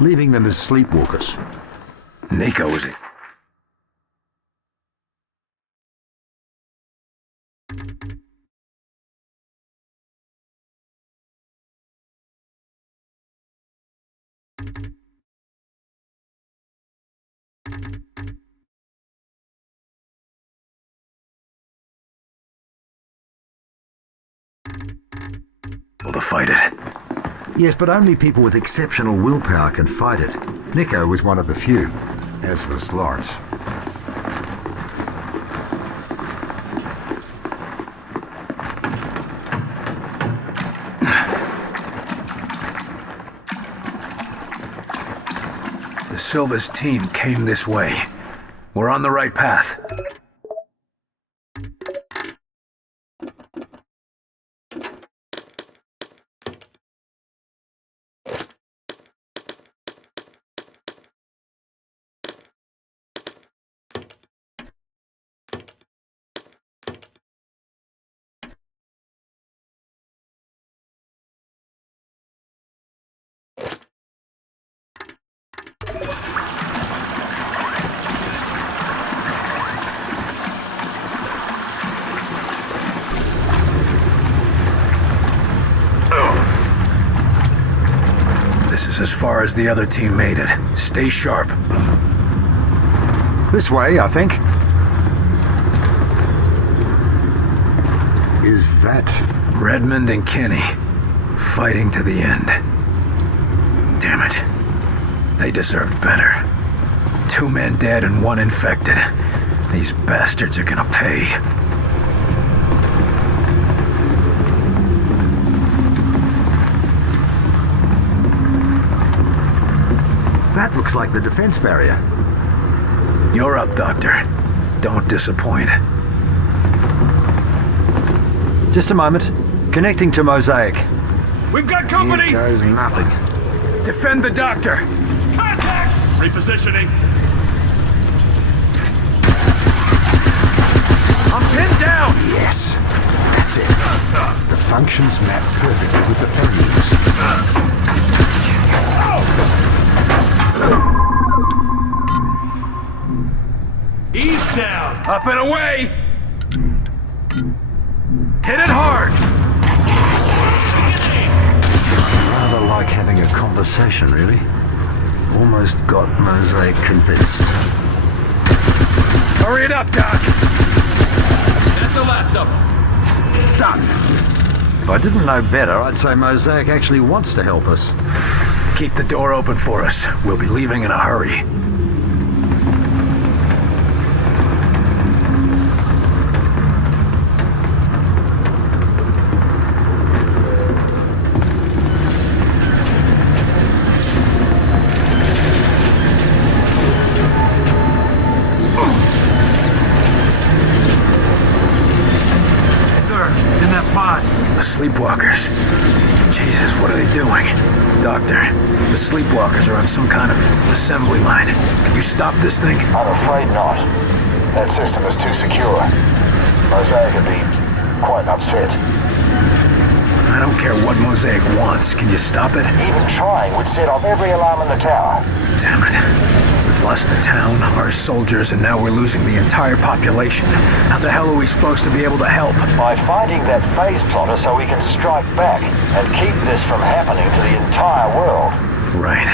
leaving them as sleepwalkers. Nico was it? Able to fight it. Yes, but only people with exceptional willpower can fight it. Nico was one of the few, as was Lawrence. The Silva's team came this way. We're on the right path. is as far as the other team made it. Stay sharp. This way, I think. Is that... Redmond and Kenny, fighting to the end. Damn it. They deserved better. 2 men dead and 1 infected. These bastards are gonna pay. That looks like the defense barrier. You're up, Doctor. Don't disappoint. Just a moment. Connecting to Mosaic. We've got company! Here goes nothing. Defend the Doctor! Contact! Repositioning. I'm pinned down! Yes. That's it. The functions map perfectly with the findings. Ease down! Up and away! Hit it hard! Rather like having a conversation, really. Almost got Mosaic convinced. Hurry it up, Doc! That's the last of them. Done. If I didn't know better, I'd say Mosaic actually wants to help us. Keep the door open for us. We'll be leaving in a hurry. Sleepwalkers. Jesus, what are they doing? Doctor, the sleepwalkers are on some kind of assembly line. Can you stop this thing? I'm afraid not. That system is too secure. Mosaic would be quite upset. I don't care what Mosaic wants. Can you stop it? Even trying would set off every alarm in the tower. Damn it. We've lost the town, our soldiers, and now we're losing the entire population. How the hell are we supposed to be able to help? By finding that phase plotter so we can strike back and keep this from happening to the entire world. Right.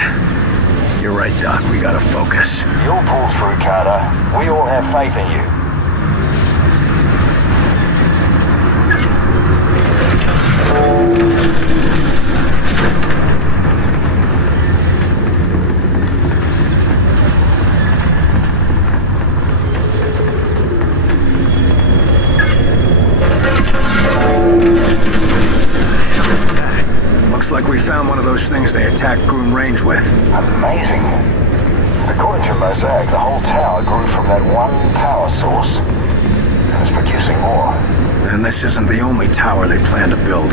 You're right, Doc. We gotta focus. You'll pull through, Carter. We all have faith in you. Looks like we found one of those things they attacked Groom Range with. Amazing. According to Mosaic, the whole tower grew from that one power source. And it's producing more. And this isn't the only tower they plan to build.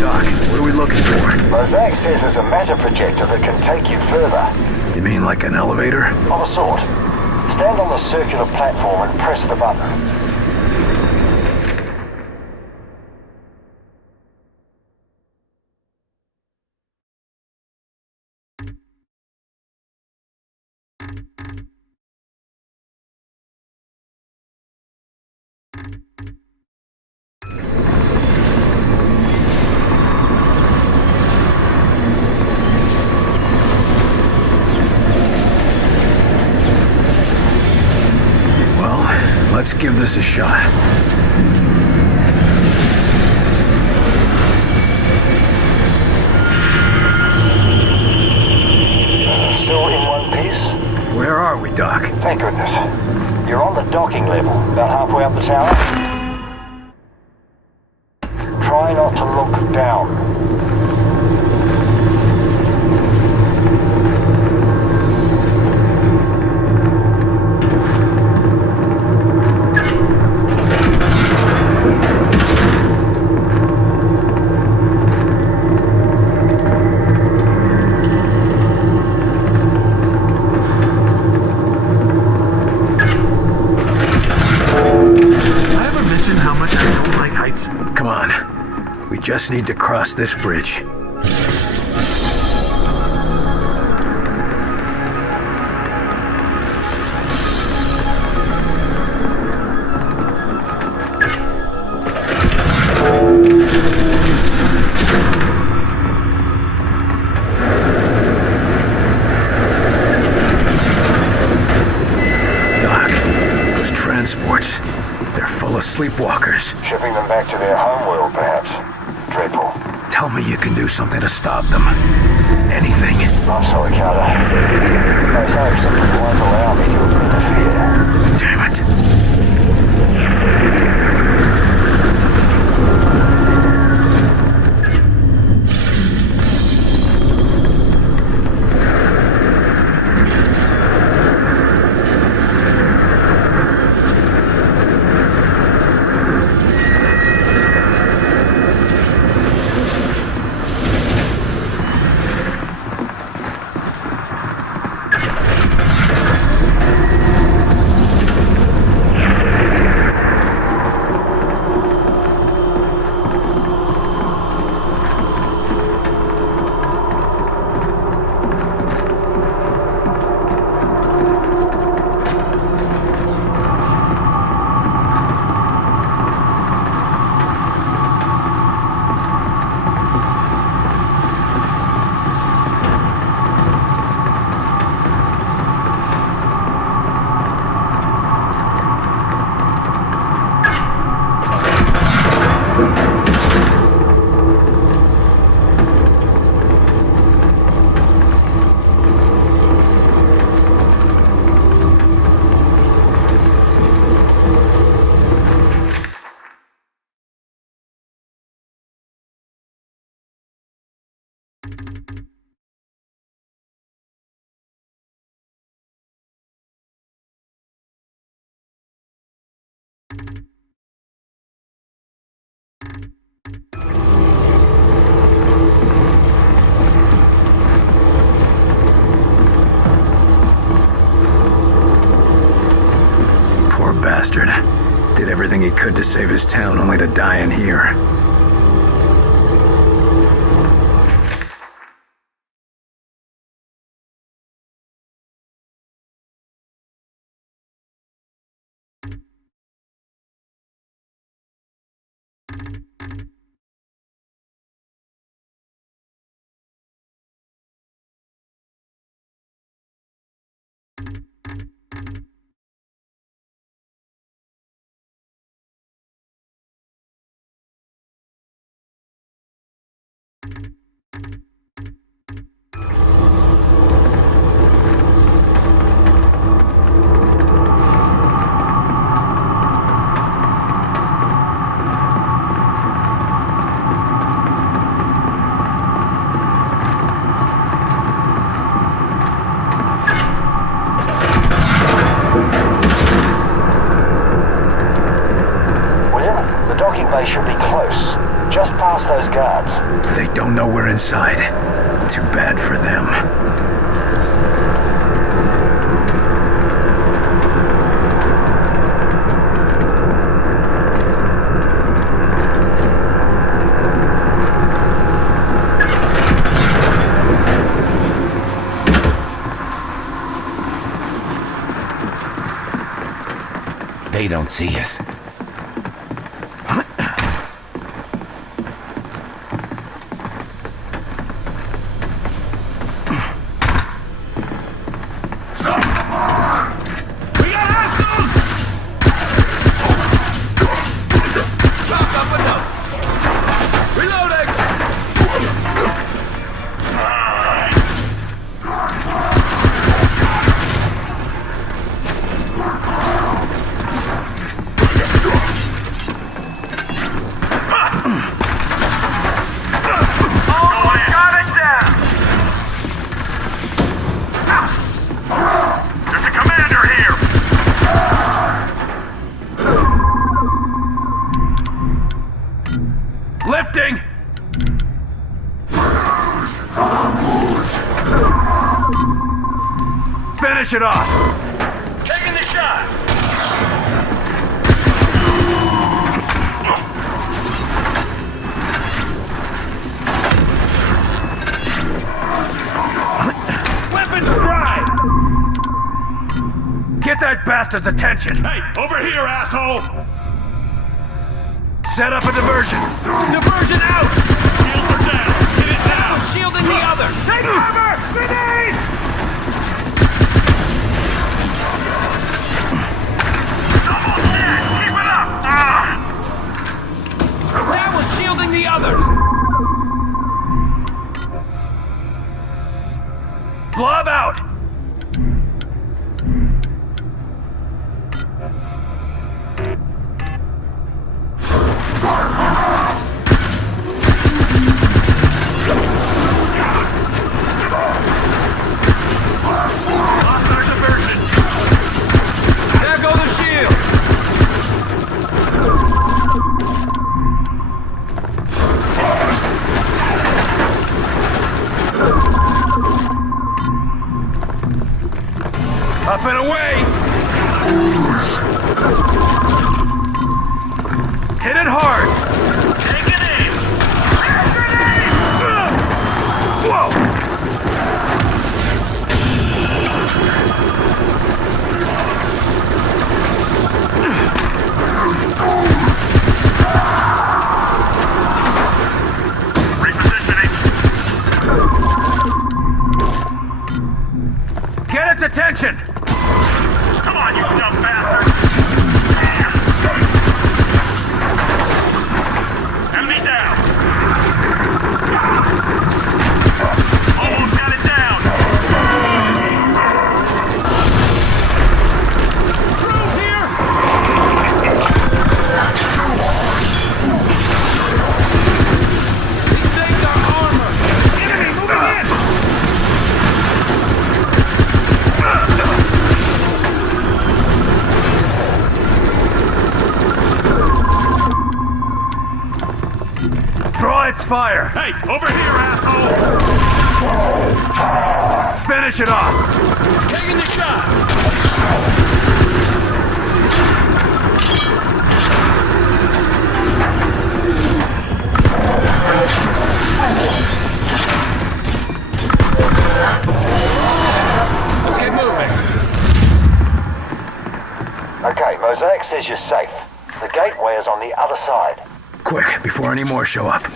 Doc, what are we looking for? Mosaic says there's a matter projector that can take you further. You mean like an elevator? Of a sort. Stand on the circular platform and press the button. Let's give this a shot. Still in one piece? Where are we, Doc? Thank goodness. You're on the docking level, about halfway up the tower. Try not to look down. Come on. We just need to cross this bridge. sleepwalkers. Shipping them back to their homeworld, perhaps. Dreadful. Tell me you can do something to stop them. Anything. I'm sorry, Carter. Those hopes simply won't allow me to interfere. Damn it. Poor bastard. Did everything he could to save his town, only to die in here. They should be close, just past those guards. They don't know we're inside. Too bad for them. They don't see us. Finish it off! Taking the shot! Weapons dry! Get that bastard's attention! Hey, over here, asshole! Set up a diversion! Diversion out! Shields are down! Hit it down! Shielding the other! Take cover! Grenade! Almost dead! Keep it up! out! Lost our diversion. There go the shield. Up and away! Hit it hard! Take an aim. Whoa! Repositioning. Get its attention! Come on, you dumb bastard. Enemy down. Almost got it down. Crew's here! These things are armor. Enemy moving in! Draw its fire! Hey, over here, asshole. Finish it off! Taking the shot. Let's get moving. Okay, Mosaic says you're safe. The gateway is on the other side. Quick, before any more show up.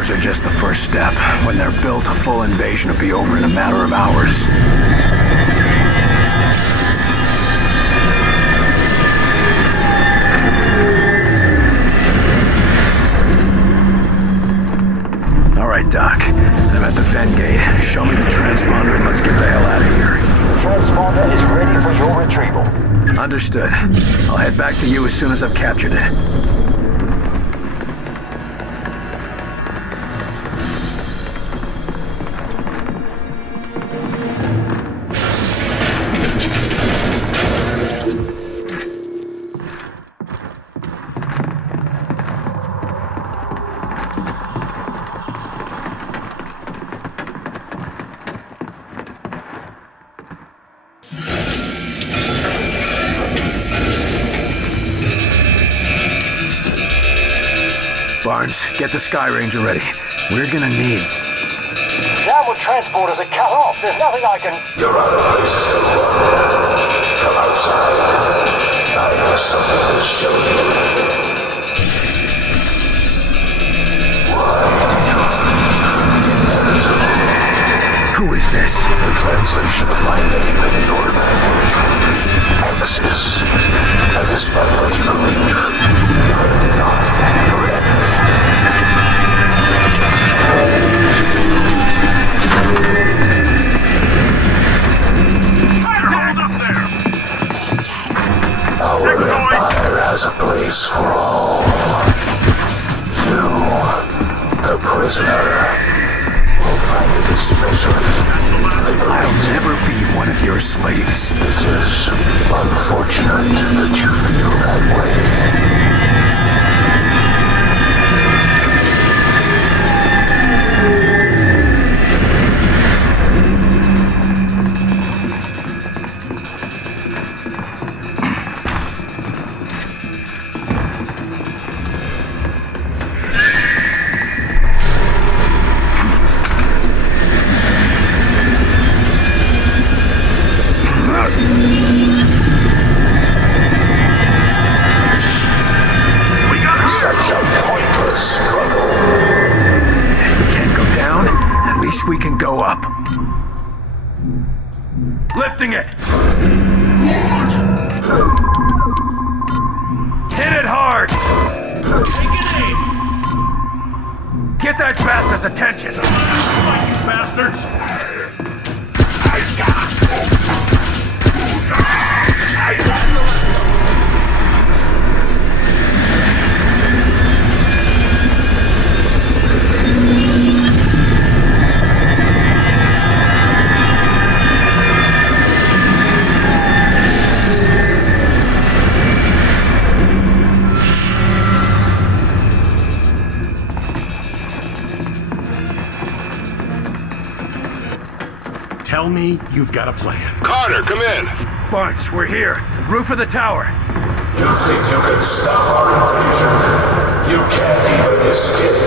Are just the first step. When they're built, a full invasion will be over in a matter of hours. All right, Doc. I'm at the vent gate. Show me the transponder and let's get the hell out of here. The transponder is ready for your retrieval. Understood. I'll head back to you as soon as I've captured it. Barnes, get the Sky Ranger ready. We're gonna need... Downward transporters are cut off. There's nothing I can... You're out of places to run. Come outside. I have something to show you. Why do you flee from the inevitable? Who is this? The translation of my name in your language will be Axis. And despite what you believe, I am not your enemy. Our empire has a place for all. You, the prisoner, will find it especially the with your slaves. It is unfortunate that you feel that way. We can go up. Lifting it! Hit it hard! Take it in! Get that bastard's attention! You bastards! Tell me you've got a plan. Carter, come in. Barnes, we're here. Roof of the tower. You think you can stop our invasion? You can't even escape.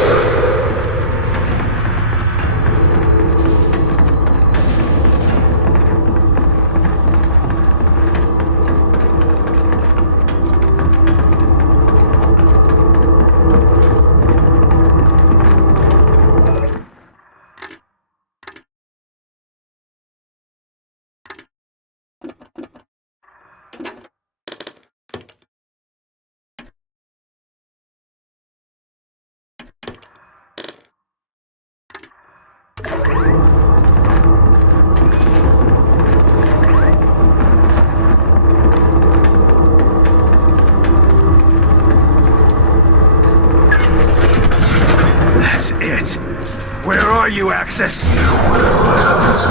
Access. You will come to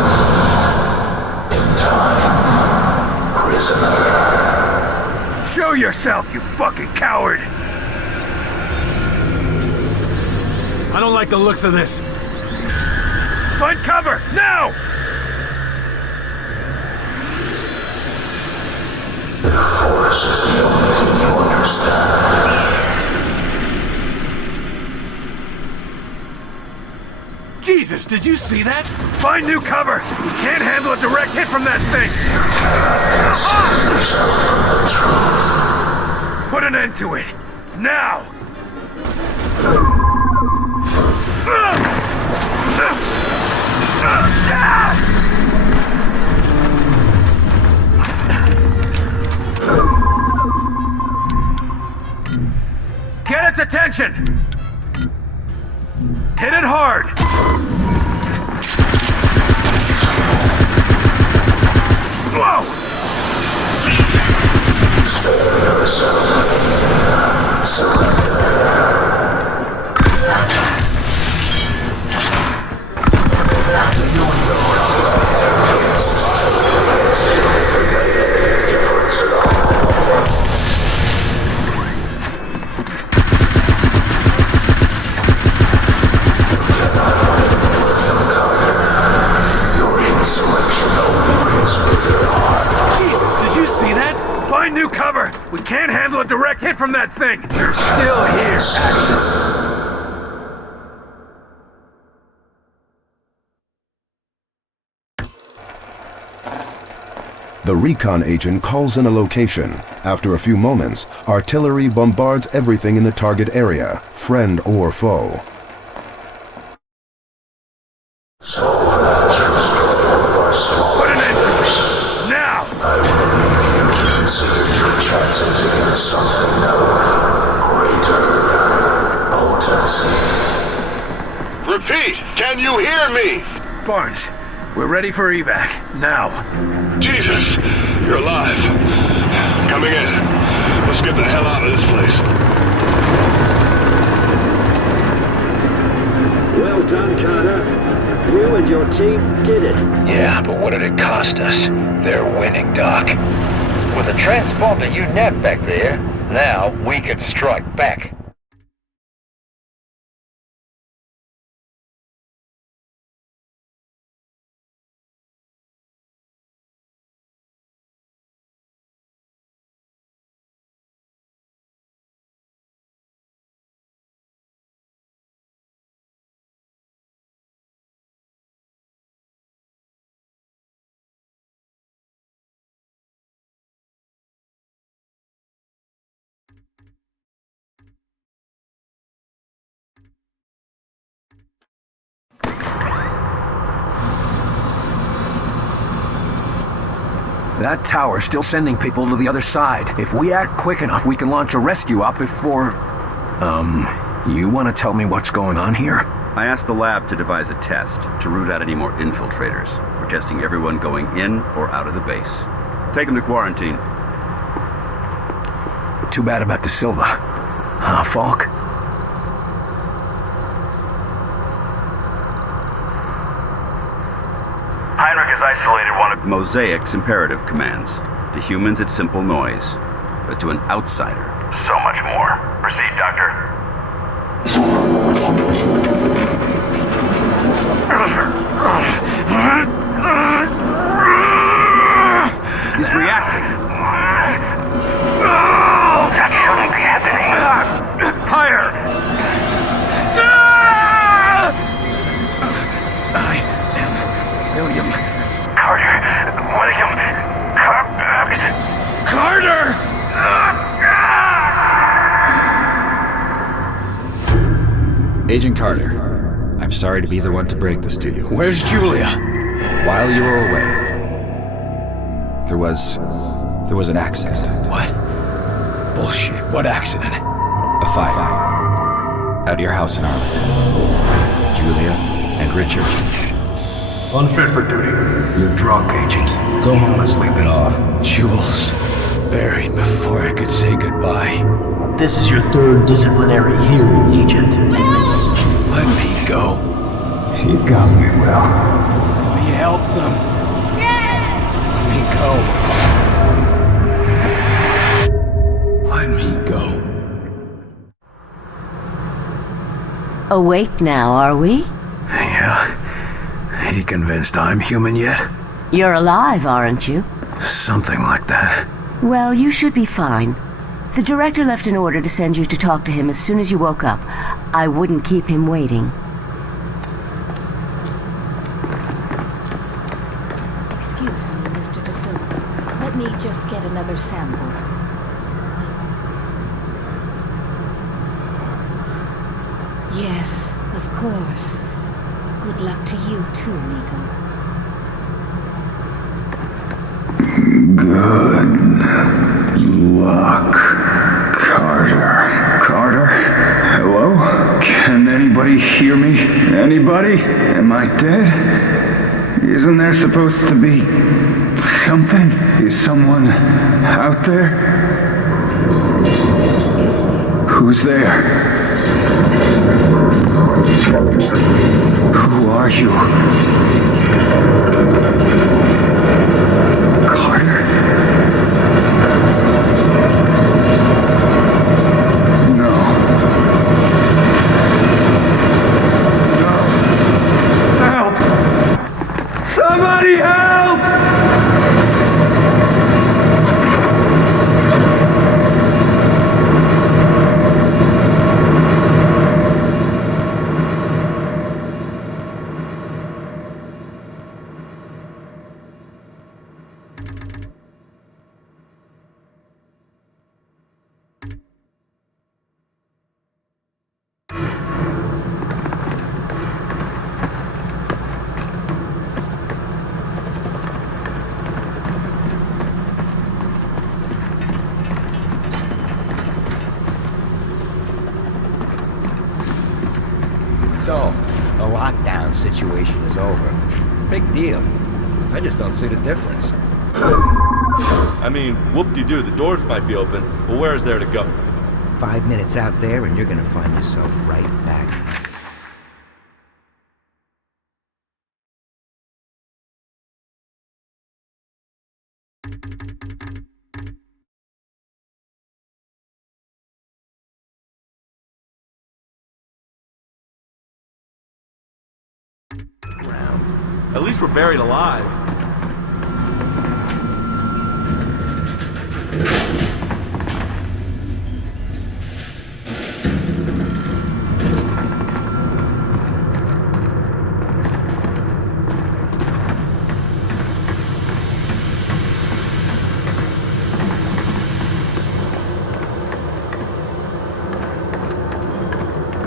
me in time, prisoner. Show yourself, you fucking coward! I don't like the looks of this. Find cover, now! The Force is the only thing you understand. Jesus, did you see that? Find new cover! We can't handle a direct hit from that thing! Put an end to it! Now! Get its attention! Hit it hard! Whoa! Spare yourself. Surrender. Do you know difference at all? Find new cover! We can't handle a direct hit from that thing! You're still here, Action! The recon agent calls in a location. After a few moments, artillery bombards everything in the target area, friend or foe. So fast you're struggling with our small Put an end to it! Now! I will leave you to consider your chances against something of greater potency. Repeat! Can you hear me? Barnes, we're ready for evac. Now. Jesus! You're alive. Coming in. Let's get the hell out of this place. Well done, Carter. You and your team did it. Yeah, but what did it cost us? They're winning, Doc. With a transponder you nabbed back there, now we could strike back. That tower's still sending people to the other side. If we act quick enough, we can launch a rescue op before... you want to tell me what's going on here? I asked the lab to devise a test to root out any more infiltrators. We're testing everyone going in or out of the base. Take them to quarantine. Too bad about De Silva. Falk? Heinrich has isolated one of... Mosaic's imperative commands. To humans, it's simple noise. But to an outsider... so much more. Proceed, Doctor. He's reacting. That shouldn't be happening. Higher! I am William. Carter. William. Carter! Agent Carter, I'm sorry to be the one to break this to you. Where's Julia? While you were away, there was an accident. What? Bullshit. What accident? A fire. At your house in Arlington. Julia and Richard. Unfit for duty. You're drunk, Agent. Go home and sleep it off. Jules. Buried before I could say goodbye. This is your third disciplinary hearing, Agent. Let me go. You got me, Will. Let me help them. Let me go. Let me go. Awake now, are we? Yeah. You convinced I'm human yet? You're alive, aren't you? Something like that. Well, you should be fine. The director left an order to send you to talk to him as soon as you woke up. I wouldn't keep him waiting. Excuse me, Mr. De Silva. Let me just get another sample. Yes, of course. Good luck to you too, Nico. Good luck, Carter. Carter? Hello? Can anybody hear me? Anybody? Am I dead? Isn't there supposed to be something? Is someone out there? Who's there? Who are you? Carter? No. No. Help! Somebody help! So, the lockdown situation is over. Big deal. I just don't see the difference. I mean, whoop-de-doo, the doors might be open, but where is there to go? 5 minutes out there and you're gonna find yourself right back At least we're buried alive.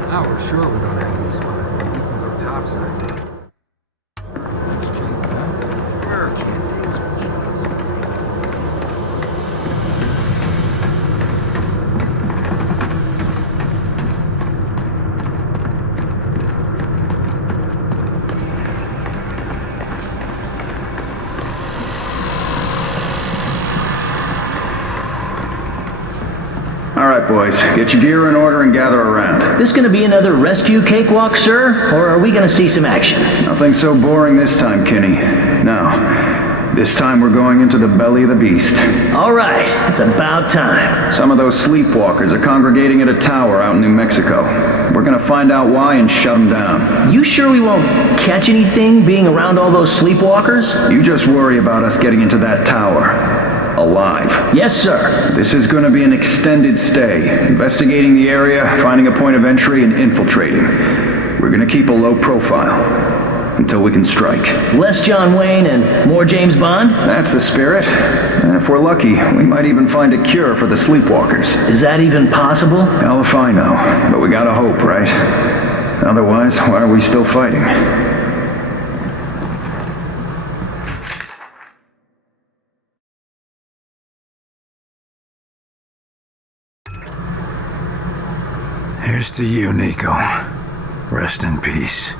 Now we're sure we don't have any spots. We can go topside. All right, boys. Get your gear in order and gather around. This gonna be another rescue cakewalk, sir? Or are we gonna see some action? Nothing so boring this time, Kinney. No. This time we're going into the belly of the beast. All right. It's about time. Some of those sleepwalkers are congregating at a tower out in New Mexico. We're gonna find out why and shut them down. You sure we won't catch anything being around all those sleepwalkers? You just worry about us getting into that tower. Alive. Yes, sir. This is going to be an extended stay, investigating the area, finding a point of entry, and infiltrating. We're going to keep a low profile until we can strike. Less John Wayne and more James Bond? That's the spirit. And if we're lucky, we might even find a cure for the sleepwalkers. Is that even possible? Hell if I know. But we gotta hope, right? Otherwise, why are we still fighting? Here's to you, Nico. Rest in peace.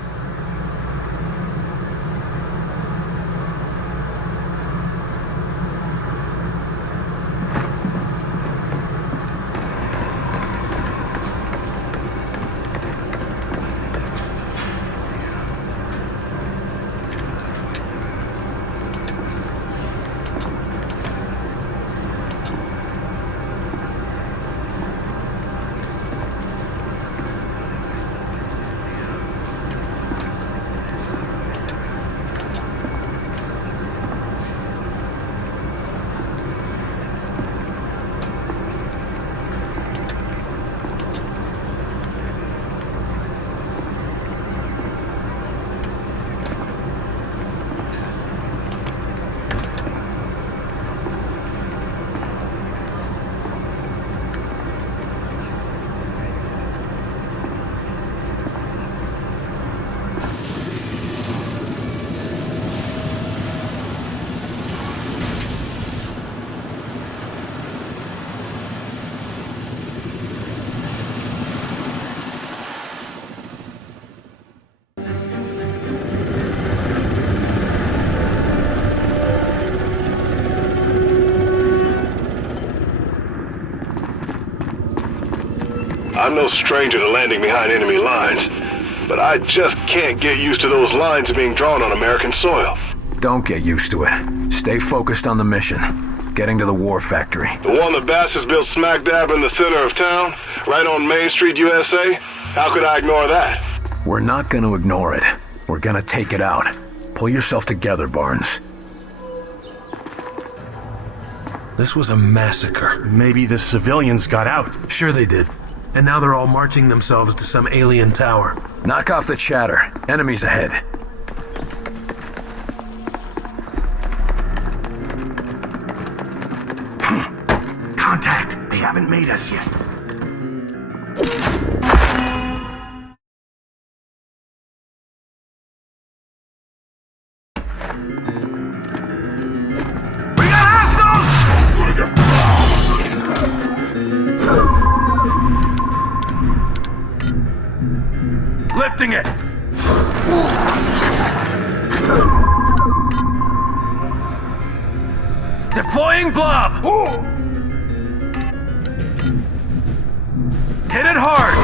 I'm no stranger to landing behind enemy lines, but I just can't get used to those lines being drawn on American soil. Don't get used to it. Stay focused on the mission. Getting to the war factory. The one the bastards built smack dab in the center of town, right on Main Street, USA? How could I ignore that? We're not gonna ignore it. We're gonna take it out. Pull yourself together, Barnes. This was a massacre. Maybe the civilians got out. Sure they did. And now they're all marching themselves to some alien tower. Knock off the chatter. Enemies ahead. Contact! They haven't made us yet. We got hostiles! Lifting it! Deploying blob! Hit it hard!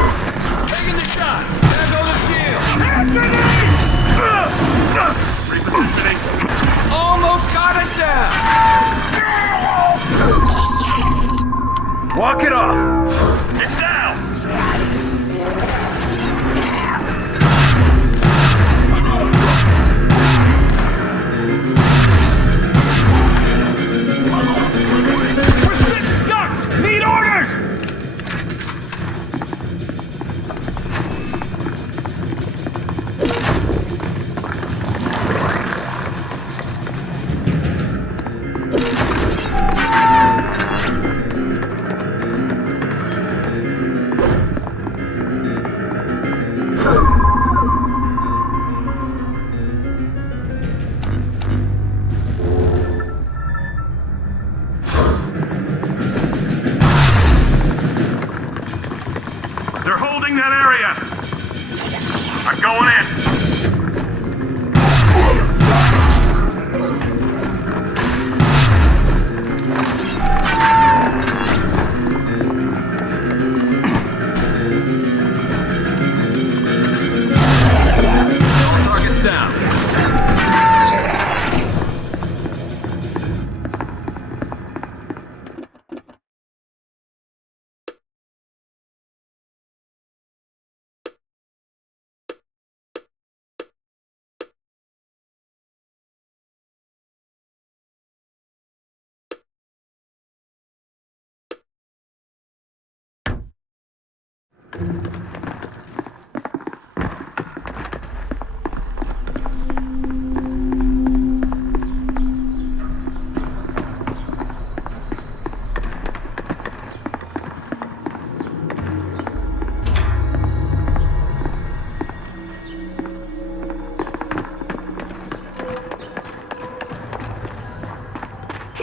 Taking the shot! There goes the shield! Repositioning! Almost got it down! Walk it off! It's down! We're sitting ducks! Need orders! They're holding that area! I'm going in! Target's down.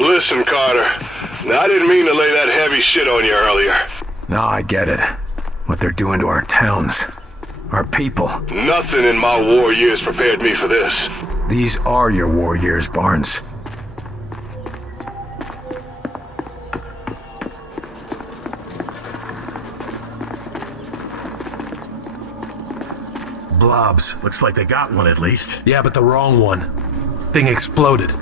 Listen, Carter. Now, I didn't mean to lay that heavy shit on you earlier. No, I get it. What they're doing to our towns. Our people. Nothing in my war years prepared me for this. These are your war years, Barnes. Blobs. Looks like they got one at least. Yeah, but the wrong one. Thing exploded.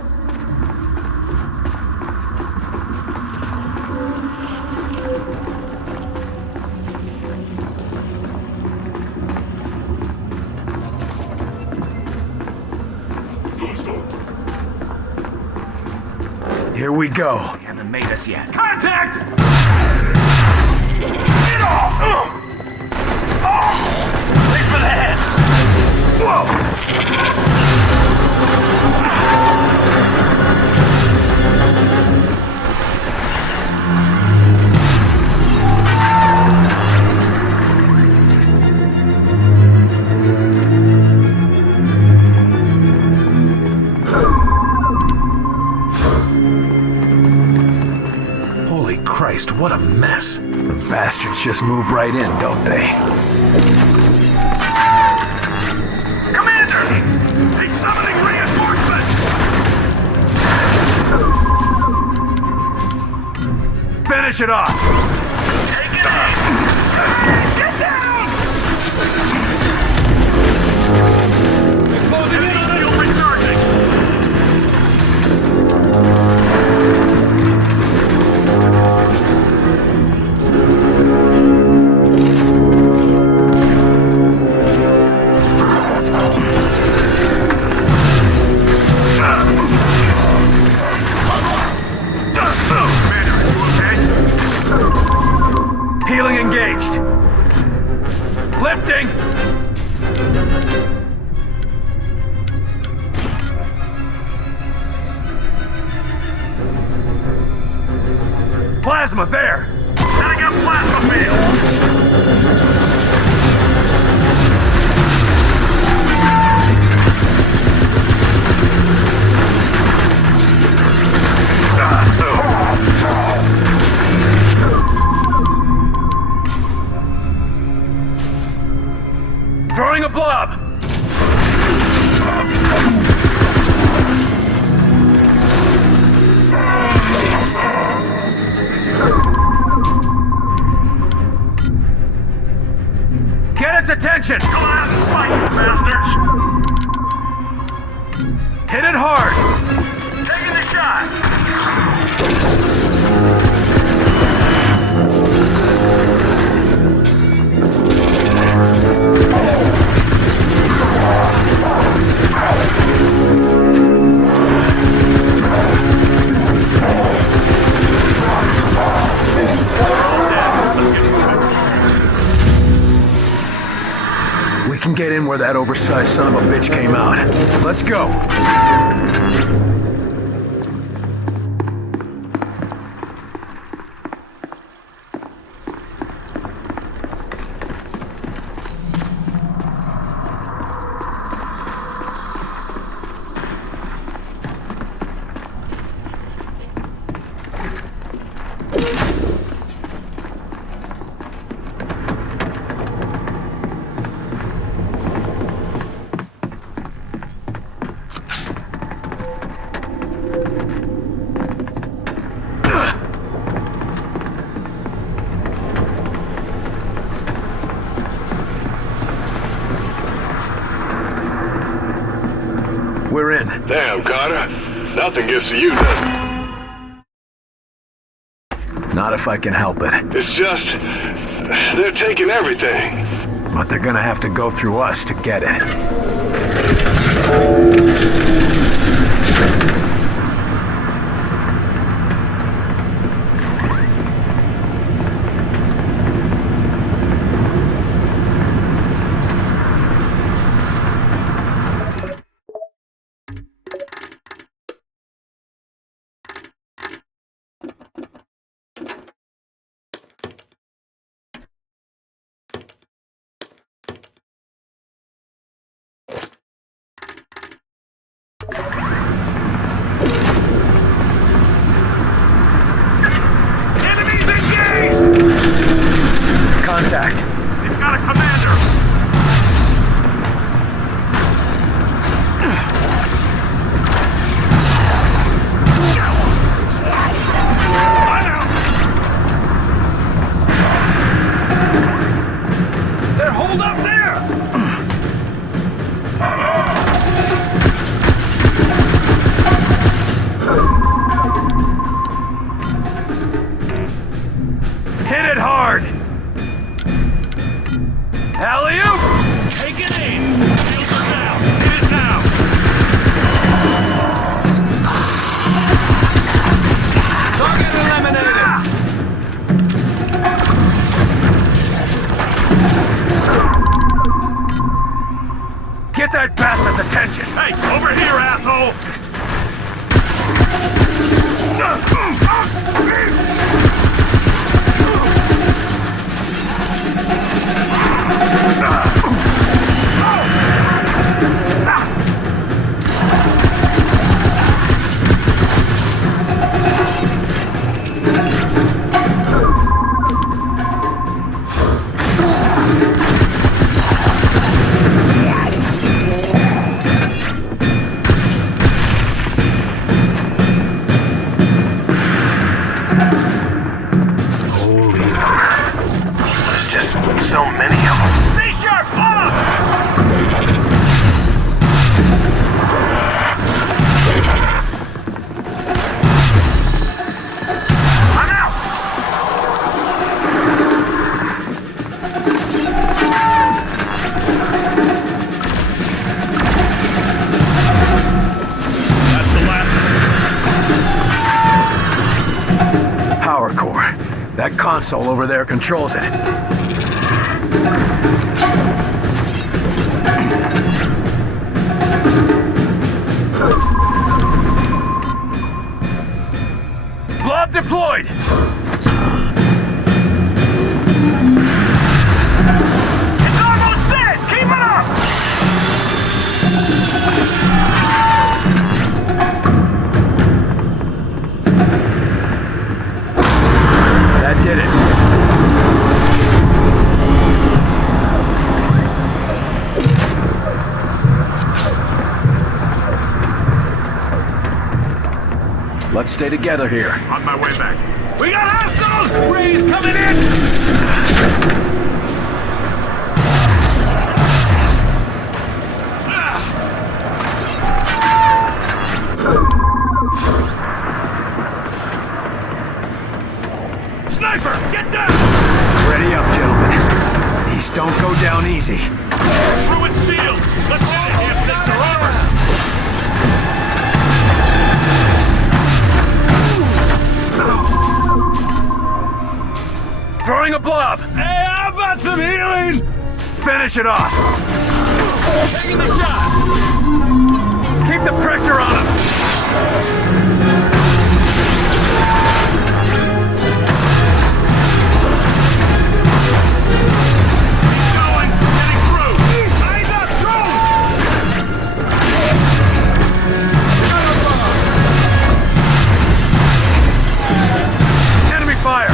Here we go. They haven't made us yet. Contact! Wait for the head! Holy Christ, what a mess. The bastards just move right in, don't they? Commander! He's summoning reinforcements! Finish it off! Take it in! Get down! Closing in on Shield recharging! Healing engaged. Lifting. Plasma there. Setting up plasma field! Throwing a blob. Get its attention! Go out and fight, you bastards! Hit it hard! Taking the shot! before that oversized son of a bitch came out. Let's go. We're in. Damn, Carter. Nothing gets to you, does it? Not if I can help it. It's just... they're taking everything. But they're gonna have to go through us to get it. Contact. They've got a commander! They're holed up there! Hit it hard! Alley-oop! Take it in! Shields are down! Hit it now! Target eliminated! Get that bastard's attention! Hey, over here, asshole! So many of them. Stay sharp! Up! I'm out! That's the last. Power core. That console over there controls it. Blob deployed! It's almost dead! Keep it up! That did it. Let's stay together here. On my way back. We got hostiles! Rays coming in! Sniper, get down! Ready up, gentlemen. These don't go down easy. Ruined shield! Let's get the damn things to armor! Throwing a blob! Hey, how about some healing? Finish it off! Taking the shot! Keep the pressure on him! Fire!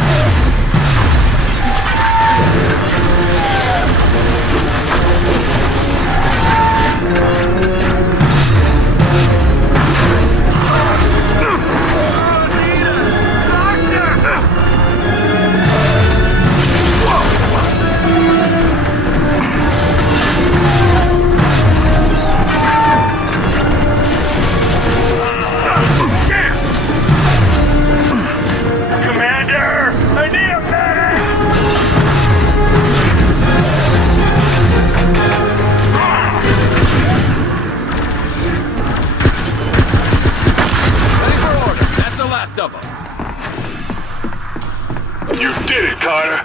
You did it, Carter.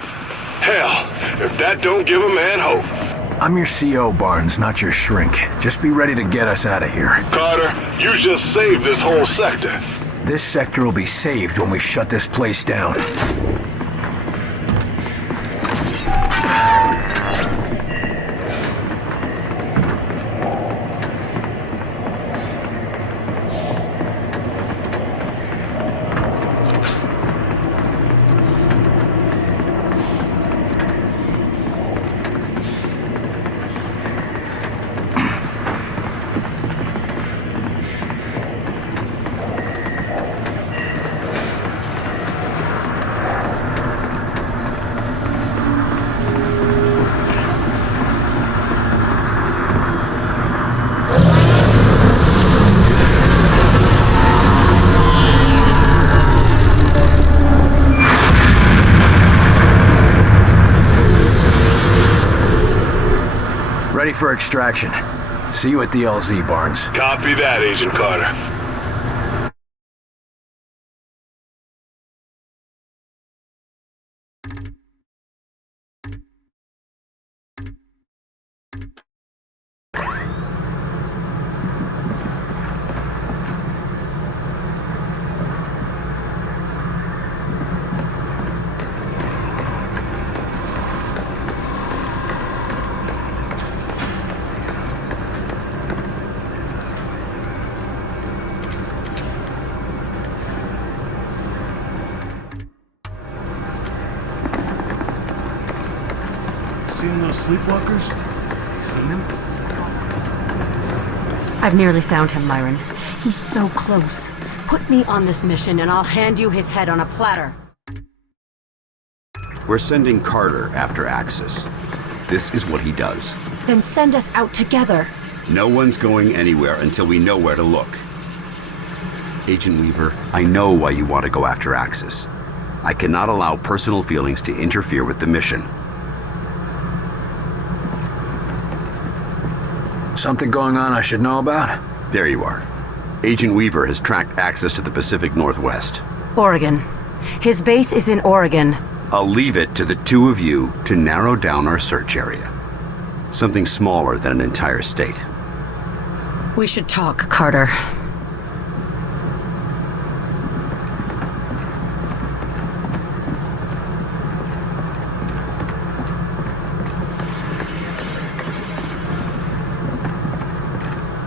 Hell, if that don't give a man hope. I'm your CO, Barnes, not your shrink. Just be ready to get us out of here. Carter, you just saved this whole sector. This sector will be saved when we shut this place down. Ready for extraction. See you at the LZ, Barnes. Copy that, Agent Carter. Seeing those sleepwalkers? Seen him? I've nearly found him, Myron. He's so close. Put me on this mission and I'll hand you his head on a platter. We're sending Carter after Axis. This is what he does. Then send us out together. No one's going anywhere until we know where to look. Agent Weaver, I know why you want to go after Axis. I cannot allow personal feelings to interfere with the mission. Something going on I should know about? There you are. Agent Weaver has tracked Axis to the Pacific Northwest. Oregon. His base is in Oregon. I'll leave it to the two of you to narrow down our search area. Something smaller than an entire state. We should talk, Carter.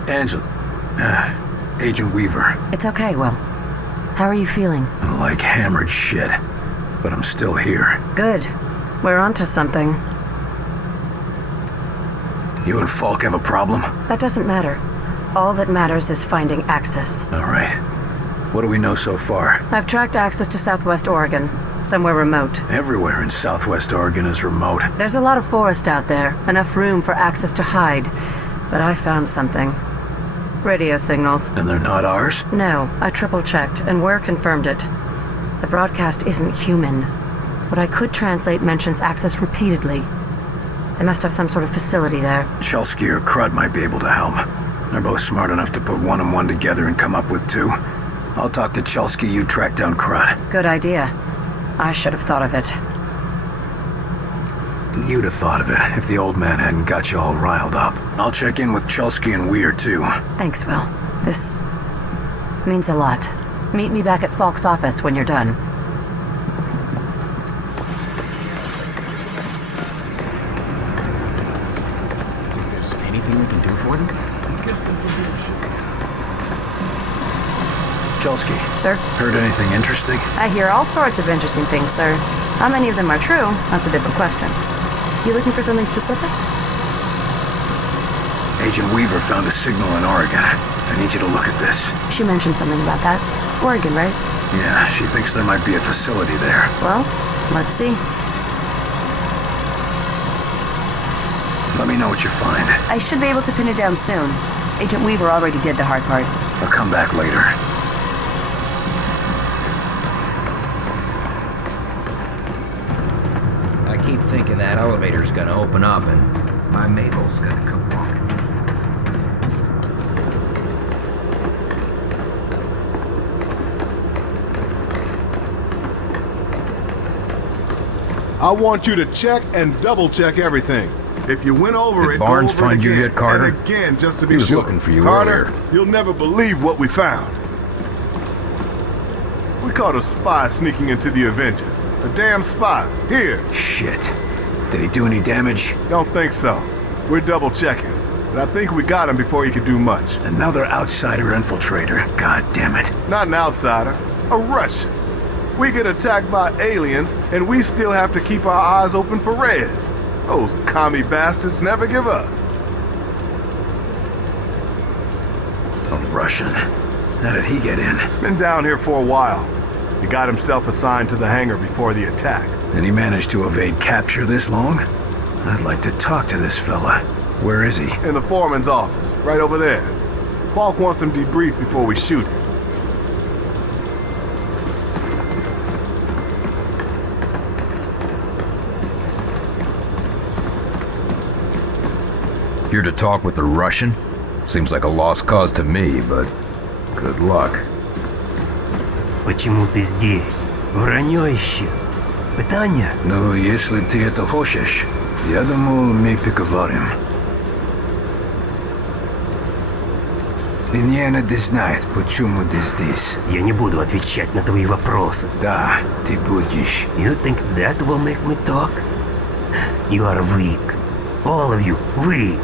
Angela. Agent Weaver. It's okay, Will. How are you feeling? Like hammered shit. But I'm still here. Good. We're onto something. You and Falk have a problem? That doesn't matter. All that matters is finding Axis. All right. What do we know so far? I've tracked Axis to Southwest Oregon. Somewhere remote. Everywhere in Southwest Oregon is remote. There's a lot of forest out there. Enough room for Axis to hide. But I found something. Radio signals. And they're not ours? No, I triple-checked, and Ware confirmed it. The broadcast isn't human. What I could translate mentions Axis repeatedly. They must have some sort of facility there. Chelsky or Crud might be able to help. They're both smart enough to put one and one together and come up with two. I'll talk to Chelsky, you track down Crud. Good idea. I should have thought of it. You'd have thought of it if the old man hadn't got you all riled up. I'll check in with Chelsky and Weir, too. Thanks, Will. This means a lot. Meet me back at Falk's office when you're done. Think there's anything we can do for them? Get them from Chelsky. Sir? Heard anything interesting? I hear all sorts of interesting things, sir. How many of them are true? That's a different question. You looking for something specific? Agent Weaver found a signal in Oregon. I need you to look at this. She mentioned something about that. Oregon, right? Yeah, she thinks there might be a facility there. Well, let's see. Let me know what you find. I should be able to pin it down soon. Agent Weaver already did the hard part. I'll come back later. I keep thinking that elevator's gonna open up and my Mabel's gonna come walking. I want you to check and double-check everything. If you went over Did Barnes find you yet, Carter? And again, just to be He was sure. looking for you Carter, earlier. you'll never believe what we found. We caught a spy sneaking into the Avenger. A damn spy. Here. Shit. Did he do any damage? Don't think so. We're double-checking. But I think we got him before he could do much. Another outsider infiltrator. God damn it. Not an outsider. A Russian. We get attacked by aliens, and we still have to keep our eyes open for Reds. Those commie bastards never give up. A Russian? How did he get in? Been down here for a while. He got himself assigned to the hangar before the attack. And he managed to evade capture this long? I'd like to talk to this fella. Where is he? In the foreman's office, right over there. Falk wants him debriefed before we shoot him. Here to talk with the Russian? Seems like a lost cause to me, but good luck. Почему ты здесь? Вранье ищи. Питание? Ну, если ты это хочешь, я думаю, мы поговорим. Мне надо знать, почему ты здесь. Я не буду отвечать на твои вопросы. Да, ты будешь. You think that will make me talk? You are weak. All of you weak.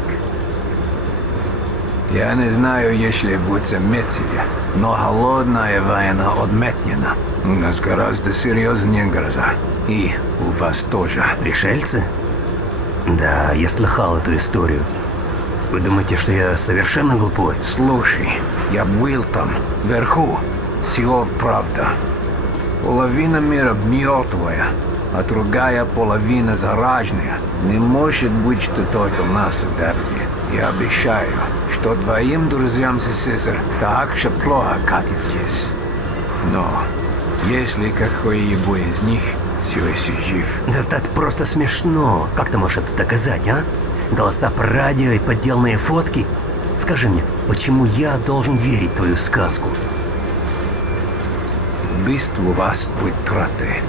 Я не знаю, если вы заметили, но холодная война отметнена. У нас гораздо серьезнее гроза. И у вас тоже. Пришельцы? Да, я слыхал эту историю. Вы думаете, что я совершенно глупой? Слушай, я был там, вверху. Все правда. Половина мира мертвая, а другая половина зараженная. Не может быть, что только у нас в Дерби. Я обещаю, что твоим друзьям СССР так же плохо, как и здесь. Но если какой-либо из них все еще жив... Да это просто смешно. Как ты можешь это доказать, а? Голоса по радио и подделанные фотки? Скажи мне, почему я должен верить в твою сказку? Убийство вас будет траты.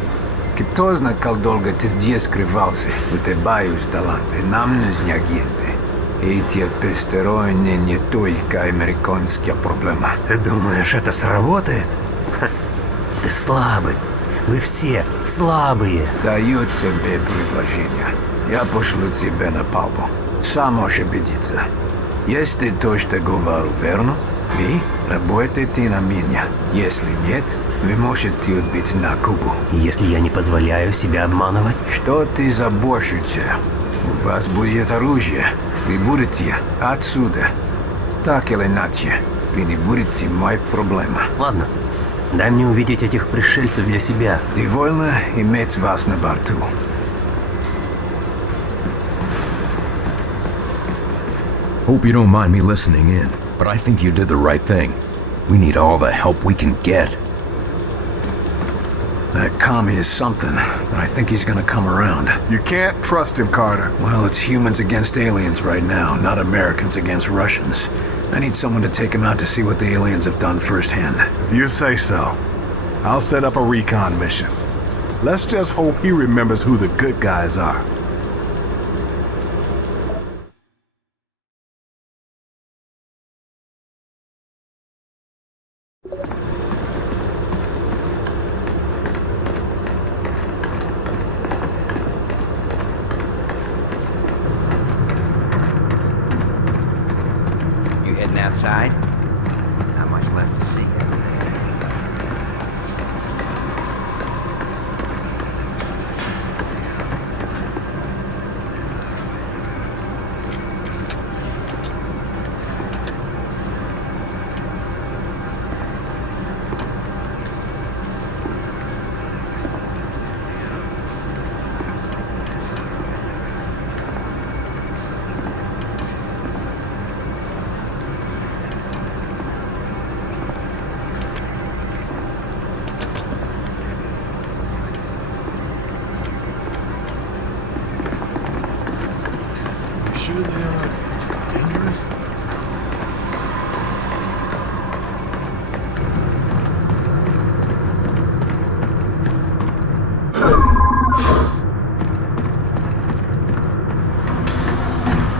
Кто знает, как долго ты здесь скрывался? У тебя есть таланты, нам нужны агенты. Эти посторонние не только американская проблема. Ты думаешь, это сработает? Ха. Ты слабый. Вы все слабые. Даю тебе предложение. Я пошлю тебя на палубу. Сам можешь убедиться. Если то, что говорю, верно, вы работаете на меня. Если нет, вы можете убить на Кубу. Если я не позволяю себя обманывать? Что ты заботишься? У вас будет оружие. Вы будете отсюда. Так или иначе, вы не будете моей проблемой. Ладно. Дай мне увидеть этих пришельцев для себя. Довольно иметь вас на борту. Hope you don't mind me listening in, but I think you did the right thing. We need all the help we can get. That commie is something, but I think he's gonna come around. You can't trust him, Carter. Well, it's humans against aliens right now, not Americans against Russians. I need someone to take him out to see what the aliens have done firsthand. If you say so. I'll set up a recon mission. Let's just hope he remembers who the good guys are. sure they are dangerous?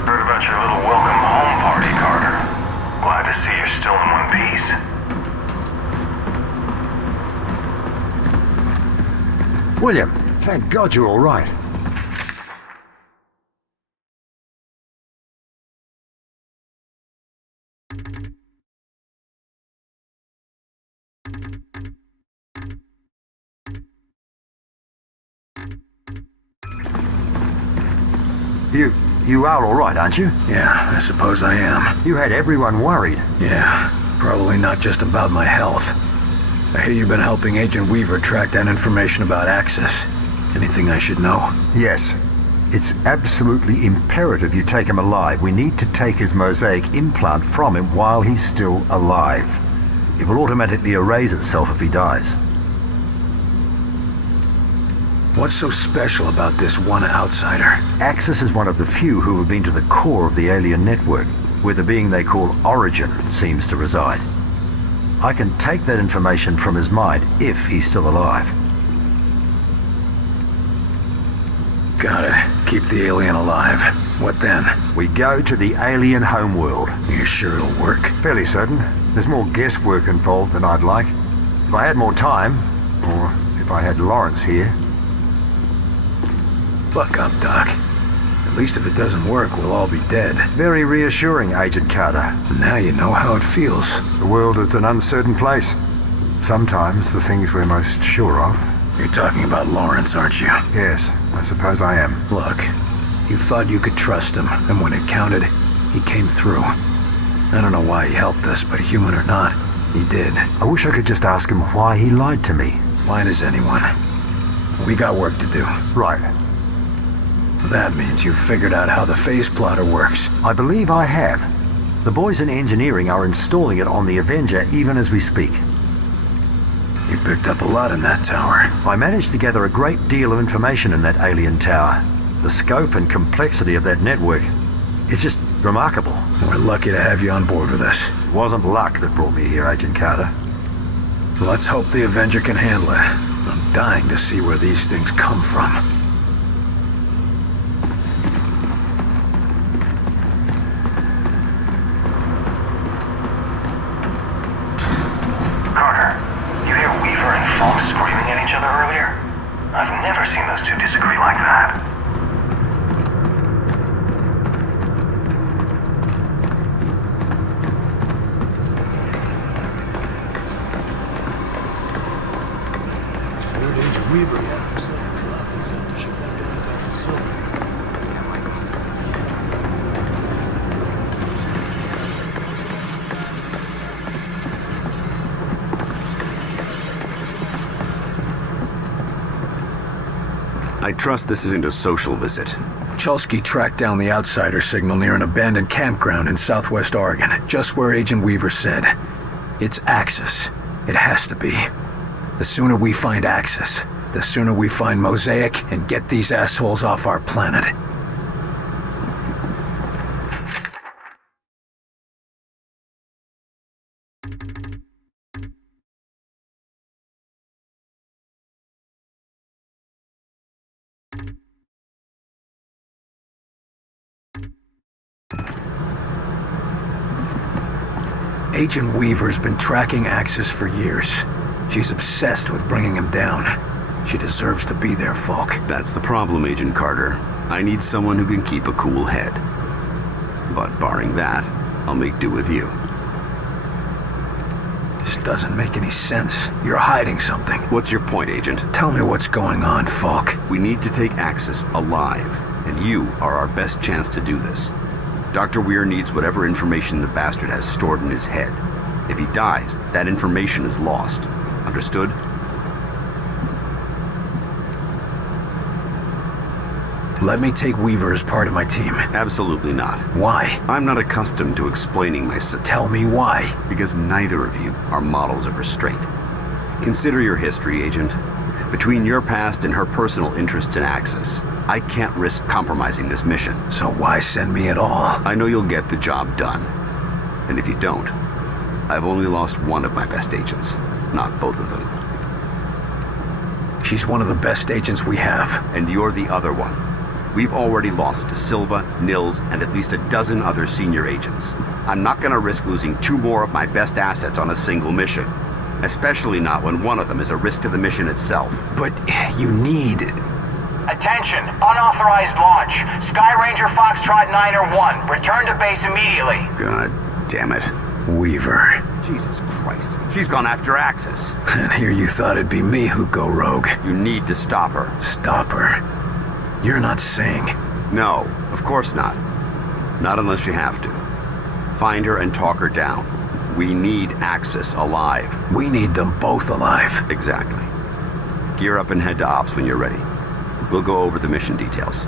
Heard about your little welcome home party, Carter. Glad to see you're still in one piece. William, thank God you're all right. You are all right, aren't you? Yeah, I suppose I am. You had everyone worried. Yeah, probably not just about my health. I hear you've been helping Agent Weaver track down information about Axis. Anything I should know? Yes. It's absolutely imperative you take him alive. We need to take his mosaic implant from him while he's still alive. It will automatically erase itself if he dies. What's so special about this one outsider? Axis is one of the few who have been to the core of the alien network, where the being they call Origin seems to reside. I can take that information from his mind if he's still alive. Got it. Keep the alien alive. What then? We go to the alien homeworld. You sure it'll work? Fairly certain. There's more guesswork involved than I'd like. If I had more time, or if I had Lawrence here... Buck up, Doc. At least if it doesn't work, we'll all be dead. Very reassuring, Agent Carter. Now you know how it feels. The world is an uncertain place. Sometimes the things we're most sure of... You're talking about Lawrence, aren't you? Yes, I suppose I am. Look, you thought you could trust him, and when it counted, he came through. I don't know why he helped us, but human or not, he did. I wish I could just ask him why he lied to me. Why does anyone? We got work to do. Right. That means you've figured out how the phase plotter works. I believe I have. The boys in engineering are installing it on the Avenger even as we speak. You picked up a lot in that tower. I managed to gather a great deal of information in that alien tower. The scope and complexity of that network is just remarkable. We're lucky to have you on board with us. It wasn't luck that brought me here, Agent Carter. Let's hope the Avenger can handle it. I'm dying to see where these things come from. I've never seen those two disagree like that. Where'd Agent Weaver lock herself in the lab and sent to ship that down back to Silver? I trust this isn't a social visit. Chulsky tracked down the outsider signal near an abandoned campground in southwest Oregon, just where Agent Weaver said. It's Axis. It has to be. The sooner we find Axis, the sooner we find Mosaic and get these assholes off our planet. Agent Weaver's been tracking Axis for years. She's obsessed with bringing him down. She deserves to be there, Falk. That's the problem, Agent Carter. I need someone who can keep a cool head. But barring that, I'll make do with you. This doesn't make any sense. You're hiding something. What's your point, Agent? Tell me what's going on, Falk. We need to take Axis alive, and you are our best chance to do this. Dr. Weir needs whatever information the bastard has stored in his head. If he dies, that information is lost. Understood? Let me take Weaver as part of my team. Absolutely not. Why? I'm not accustomed to explaining myself. Tell me why. Because neither of you are models of restraint. Consider your history, Agent. Between your past and her personal interests in Axis, I can't risk compromising this mission. So why send me at all? I know you'll get the job done. And if you don't, I've only lost one of my best agents, not both of them. She's one of the best agents we have. And you're the other one. We've already lost Silva, Nils, and at least a dozen other senior agents. I'm not gonna risk losing 2 more of my best assets on a single mission. Especially not when one of them is a risk to the mission itself. But you need... Attention! Unauthorized launch. Sky Ranger Foxtrot 901. Return to base immediately. God damn it. Weaver. Jesus Christ. She's gone after Axis. And here you thought it'd be me who'd go rogue. You need to stop her. Stop her? You're not saying... No, of course not. Not unless you have to. Find her and talk her down. We need Axis alive. We need them both alive. Exactly. Gear up and head to Ops when you're ready. We'll go over the mission details.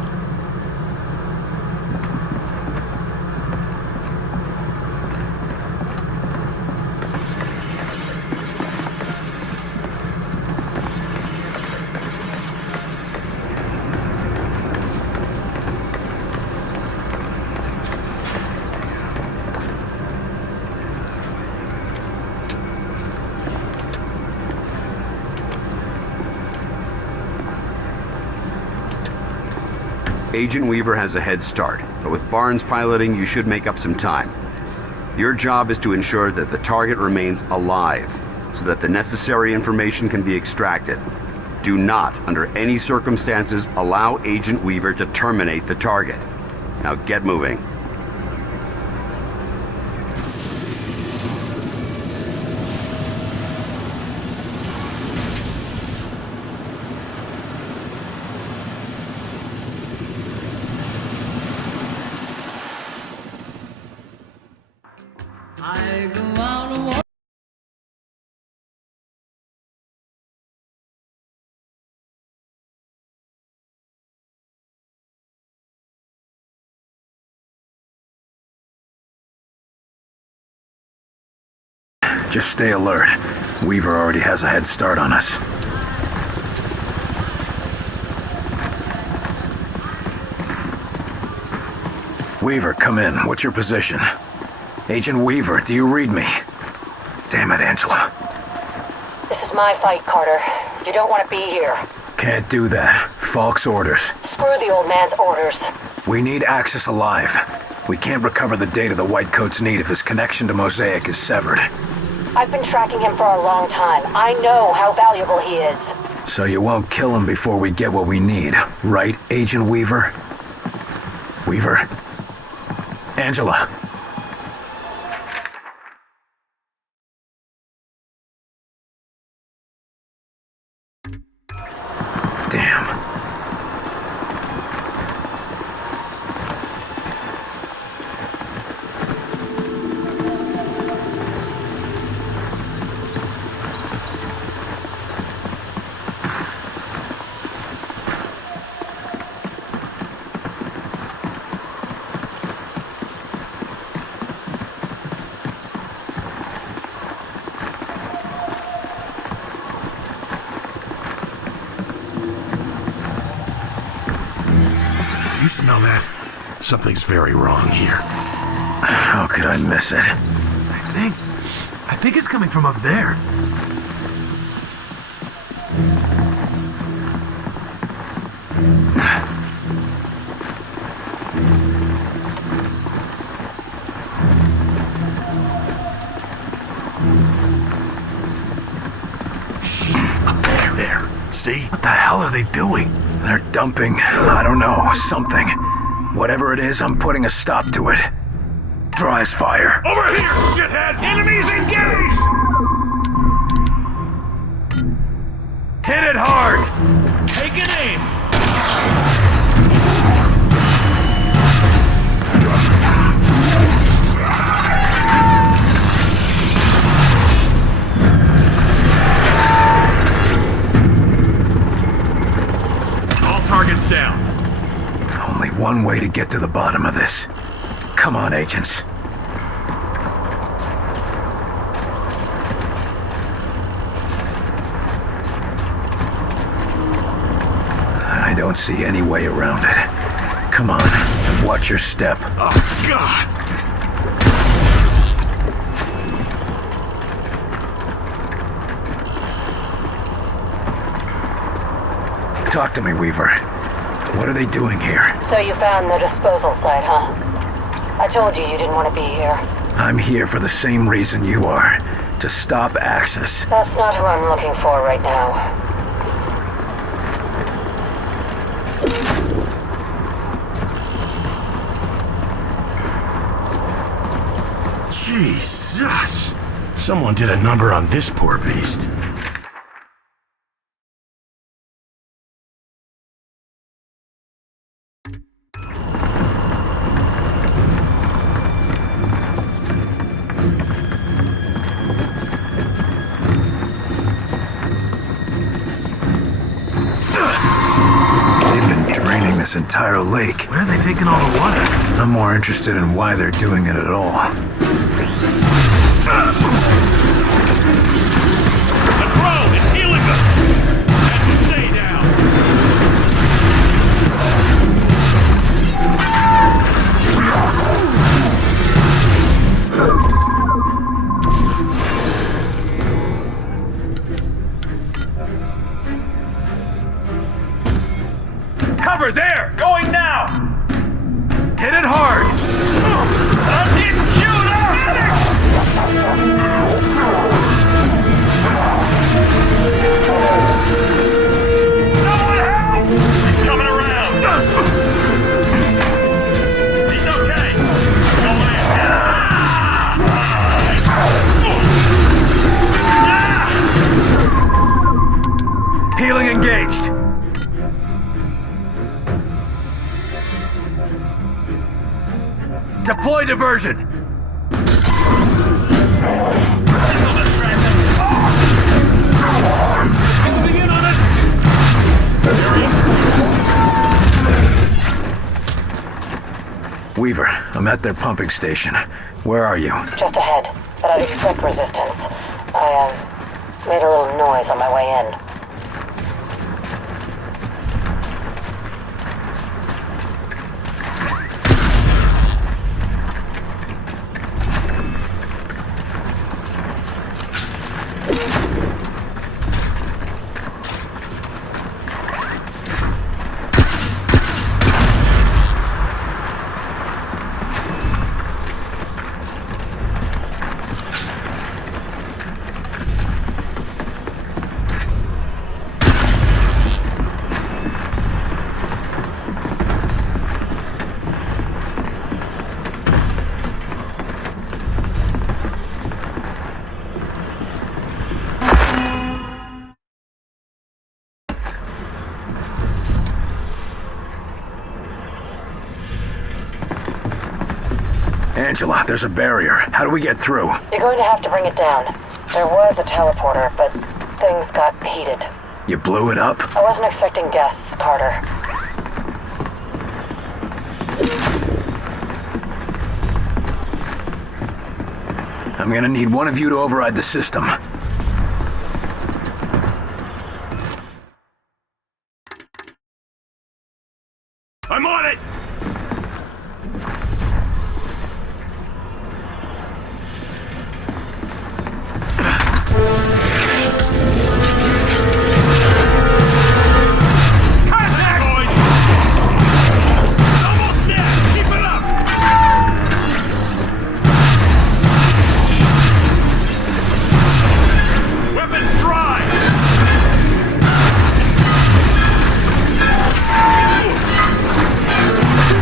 Agent Weaver has a head start, but with Barnes piloting, you should make up some time. Your job is to ensure that the target remains alive, so that the necessary information can be extracted. Do not, under any circumstances, allow Agent Weaver to terminate the target. Now get moving. Just stay alert. Weaver already has a head start on us. Weaver, come in. What's your position? Agent Weaver, do you read me? Damn it, Angela. This is my fight, Carter. You don't want to be here. Can't do that. Falk's orders. Screw the old man's orders. We need Axis alive. We can't recover the data the Whitecoats need if his connection to Mosaic is severed. I've been tracking him for a long time. I know how valuable he is. So you won't kill him before we get what we need, right, Agent Weaver? Weaver? Angela? Damn. You smell that? Something's very wrong here. How could I miss it? I think it's coming from up there. Shh, up there. See? What the hell are they doing? They're dumping, I don't know, something. Whatever it is, I'm putting a stop to it. Draw his fire. Over here, shithead! Enemies engaged! Hit it hard! Take an aim! Target's down. Only one way to get to the bottom of this. Come on, agents. don't see any way around it. Come on, and watch your step. Oh, God! Talk to me, Weaver. What are they doing here? So you found the disposal site, huh? I told you didn't want to be here. I'm here for the same reason you are. To stop Axis. That's not who I'm looking for right now. Jesus! Someone did a number on this poor beast. This entire lake. Where are they taking all the water? I'm more interested in why they're doing it at all. The drone is healing us! And stay down! Cover there! Going now! Hit it hard! He's coming around! He's okay! Go in! Healing engaged! Deploy diversion! Moving in on us! Weaver, I'm at their pumping station. Where are you? Just ahead, but I'd expect resistance. I, made a little noise on my way in. Angela, there's a barrier. How do we get through? You're going to have to bring it down. There was a teleporter, but things got heated. You blew it up? I wasn't expecting guests, Carter. I'm gonna need one of you to override the system. I'm on it!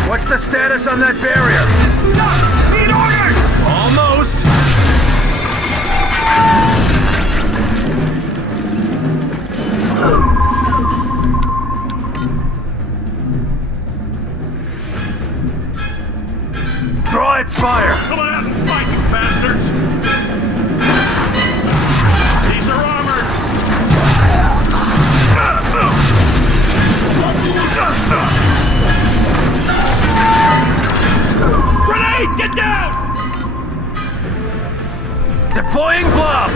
What's the status on that barrier? Need orders! Almost. Draw its fire! Come on out and fight, you bastards! These are armored! Grenade! Get down! Deploying blob!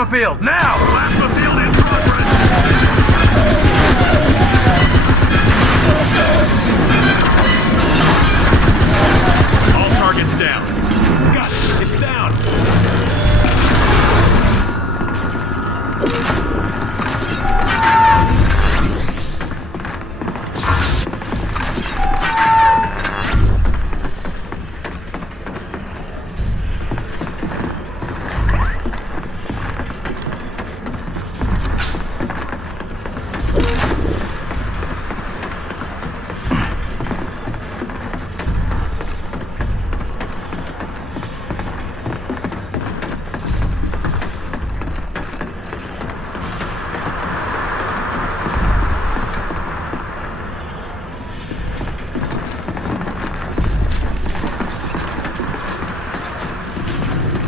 Plasma field, now! Plasma field in progress! All targets down. Got it. It's down.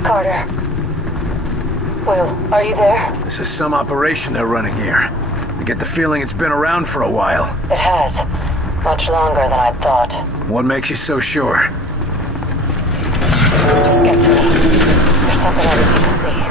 Carter. Will, are you there? This is some operation they're running here. I get the feeling it's been around for a while. It has. Much longer than I thought. What makes you so sure? Just get to me. There's something I need you to see.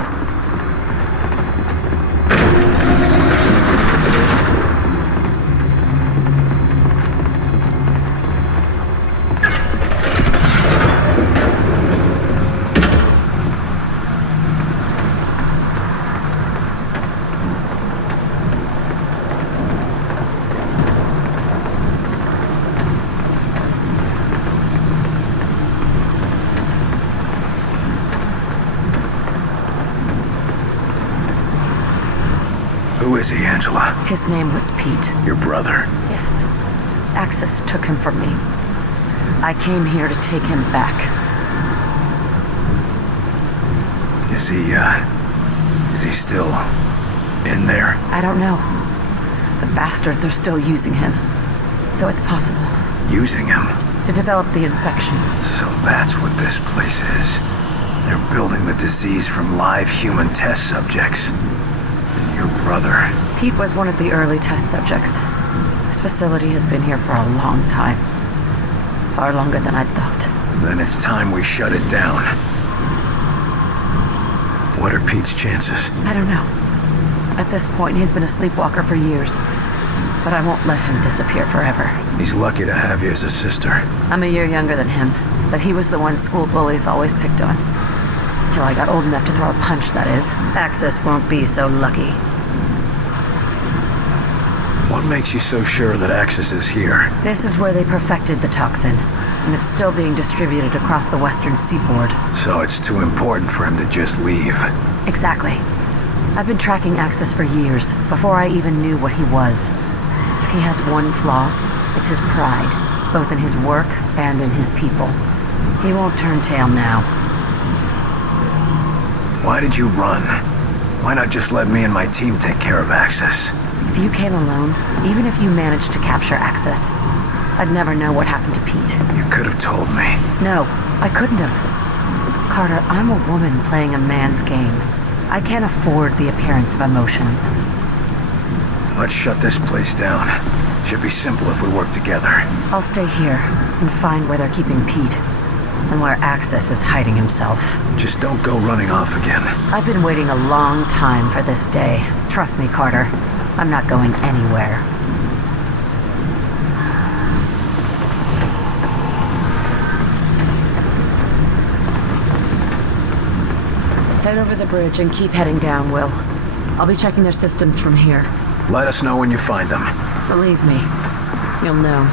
Who is he, Angela? His name was Pete. Your brother? Yes. Axis took him from me. I came here to take him back. Is he still in there? I don't know. The bastards are still using him. So it's possible. Using him? To develop the infection. So that's what this place is. They're building the disease from live human test subjects. Your brother. Pete was one of the early test subjects. This facility has been here for a long time. Far longer than I thought. Then it's time we shut it down. What are Pete's chances? I don't know. At this point, he's been a sleepwalker for years. But I won't let him disappear forever. He's lucky to have you as a sister. I'm a year younger than him, but he was the one school bullies always picked on. Till I got old enough to throw a punch, that is. Axis won't be so lucky. What makes you so sure that Axis is here? This is where they perfected the toxin, and it's still being distributed across the western seaboard. So it's too important for him to just leave. Exactly. I've been tracking Axis for years, before I even knew what he was. If he has one flaw, it's his pride, both in his work and in his people. He won't turn tail now. Why did you run? Why not just let me and my team take care of Axis? If you came alone, even if you managed to capture Axis, I'd never know what happened to Pete. You could have told me. No, I couldn't have. Carter, I'm a woman playing a man's game. I can't afford the appearance of emotions. Let's shut this place down. Should be simple if we work together. I'll stay here and find where they're keeping Pete. And where Axis is hiding himself. Just don't go running off again. I've been waiting a long time for this day. Trust me, Carter. I'm not going anywhere. Head over the bridge and keep heading down, Will. I'll be checking their systems from here. Let us know when you find them. Believe me, you'll know.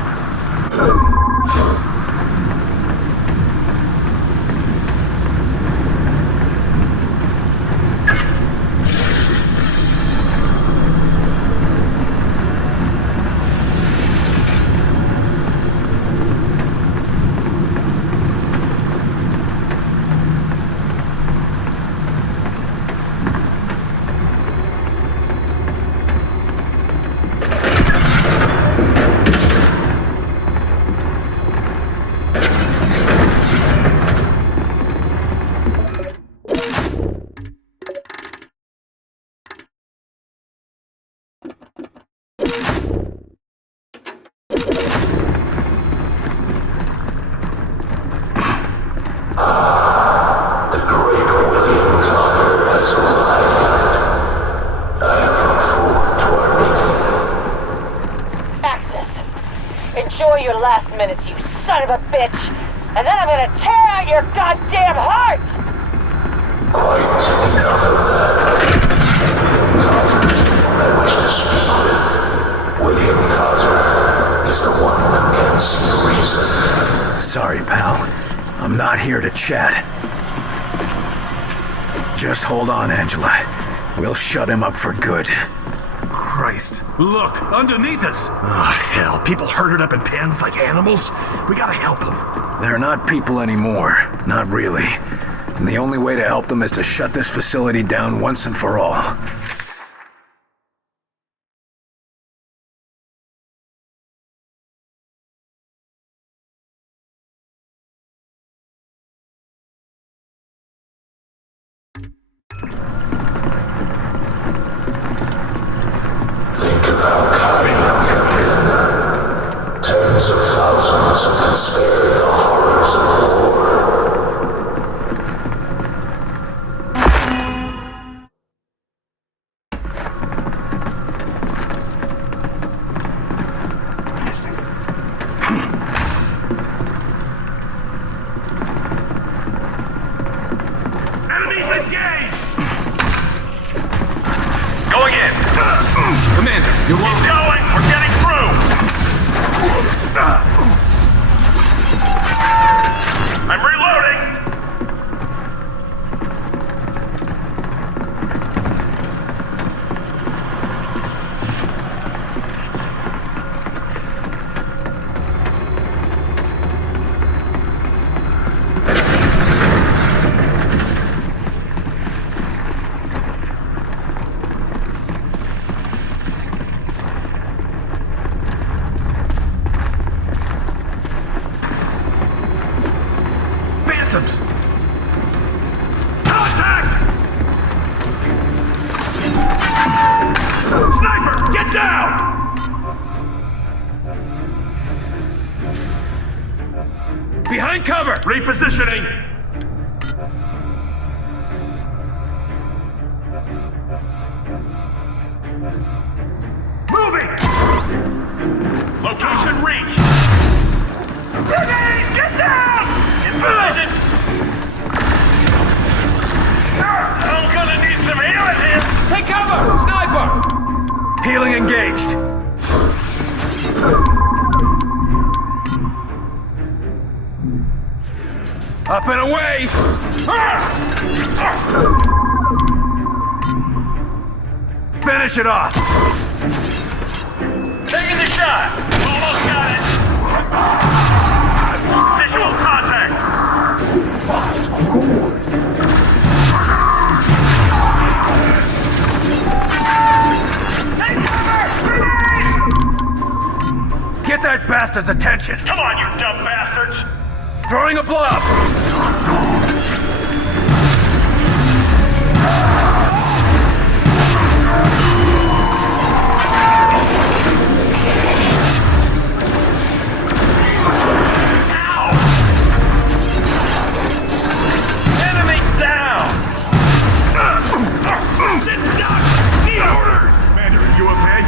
Enjoy your last minutes, you son of a bitch! And then I'm gonna tear out your goddamn heart! Quite enough of that. Carter, I wish to speak with. William Carter is the one who can see reason. Sorry, pal. I'm not here to chat. Just hold on, Angela. We'll shut him up for good. Christ. Look, underneath us! Oh, hell. People herded up in pens like animals? We gotta help them. They're not people anymore. Not really. And the only way to help them is to shut this facility down once and for all. Think of how kind we have been. Tens of thousands have been spared the horrors of war. Enemies engaged! Going in. Commander, you're Keep going. We're getting through. I'm reloading. Phantoms! Contact! Sniper, get down! Behind cover! Repositioning! Moving! Location reached. Grenade, get down! In position. I'm gonna need some healing here. Take cover! Sniper! Healing engaged. Up and away! Finish it off! Taking the shot. Almost got it. Visual contact. Take cover! Grenade! Get that bastard's attention! Come on, you dumb bastards! Throwing a blob! Enemy down! Sit down! Need order! Commander, are you okay?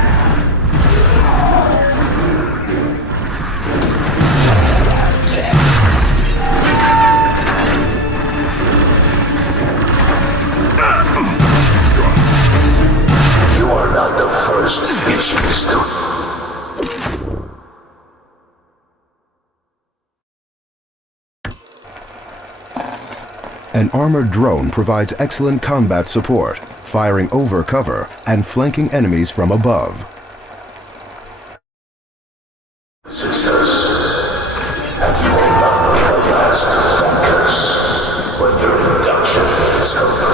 You are not the first species to... An armored drone provides excellent combat support, firing over cover and flanking enemies from above. Sisters, and you will not be the last to thank us when your induction is complete.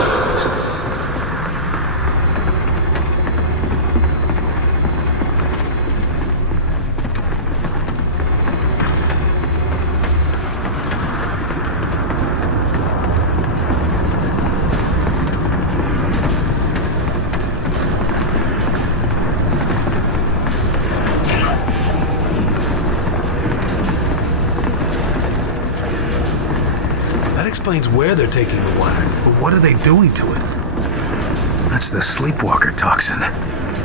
That explains where they're taking the wire, but what are they doing to it? That's the sleepwalker toxin.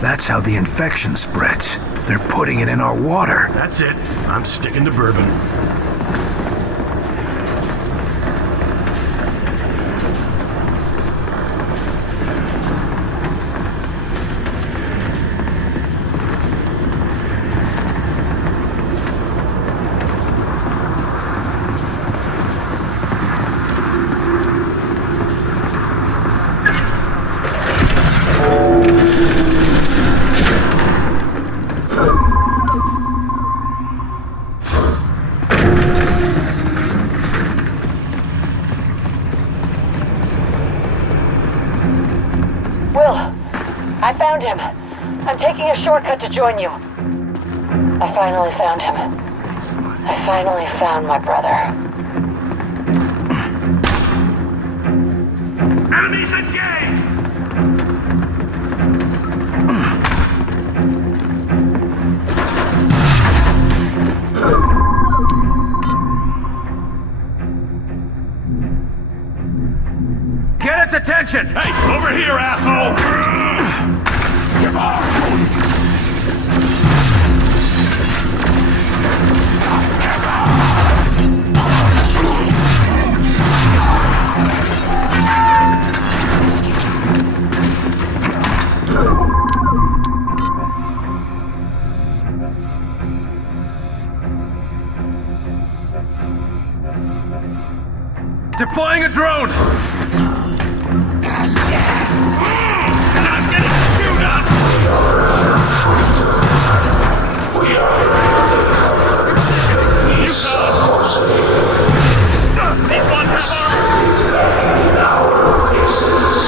That's how the infection spreads. They're putting it in our water. That's it. I'm sticking to bourbon. I found him. I'm taking a shortcut to join you. I finally found him. I finally found my brother. Enemies engaged! Get its attention! Hey, over here, asshole! Give up! Deploying a drone!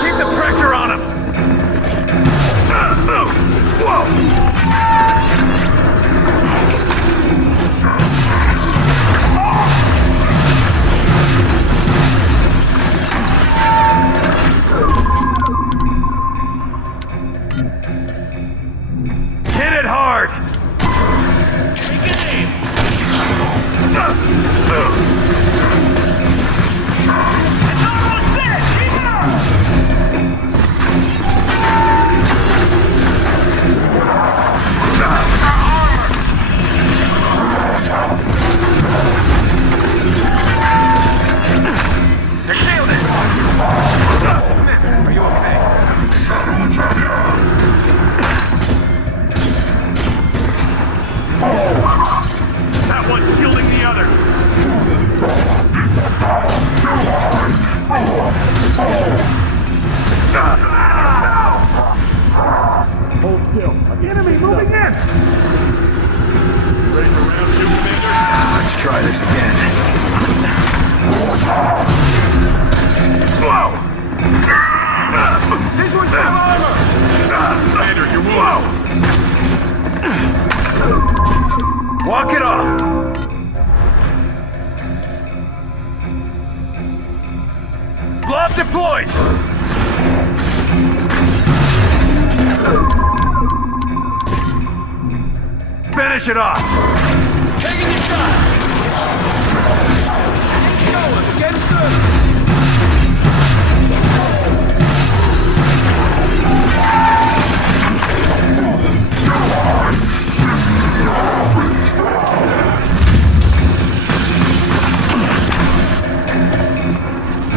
Keep the pressure on him! Hit it hard! Let's try this again. Whoa! This one's full armor! Commander, you're wounded. Walk it off! Blob deployed! Finish it off! Taking your shot! It's going! Get through!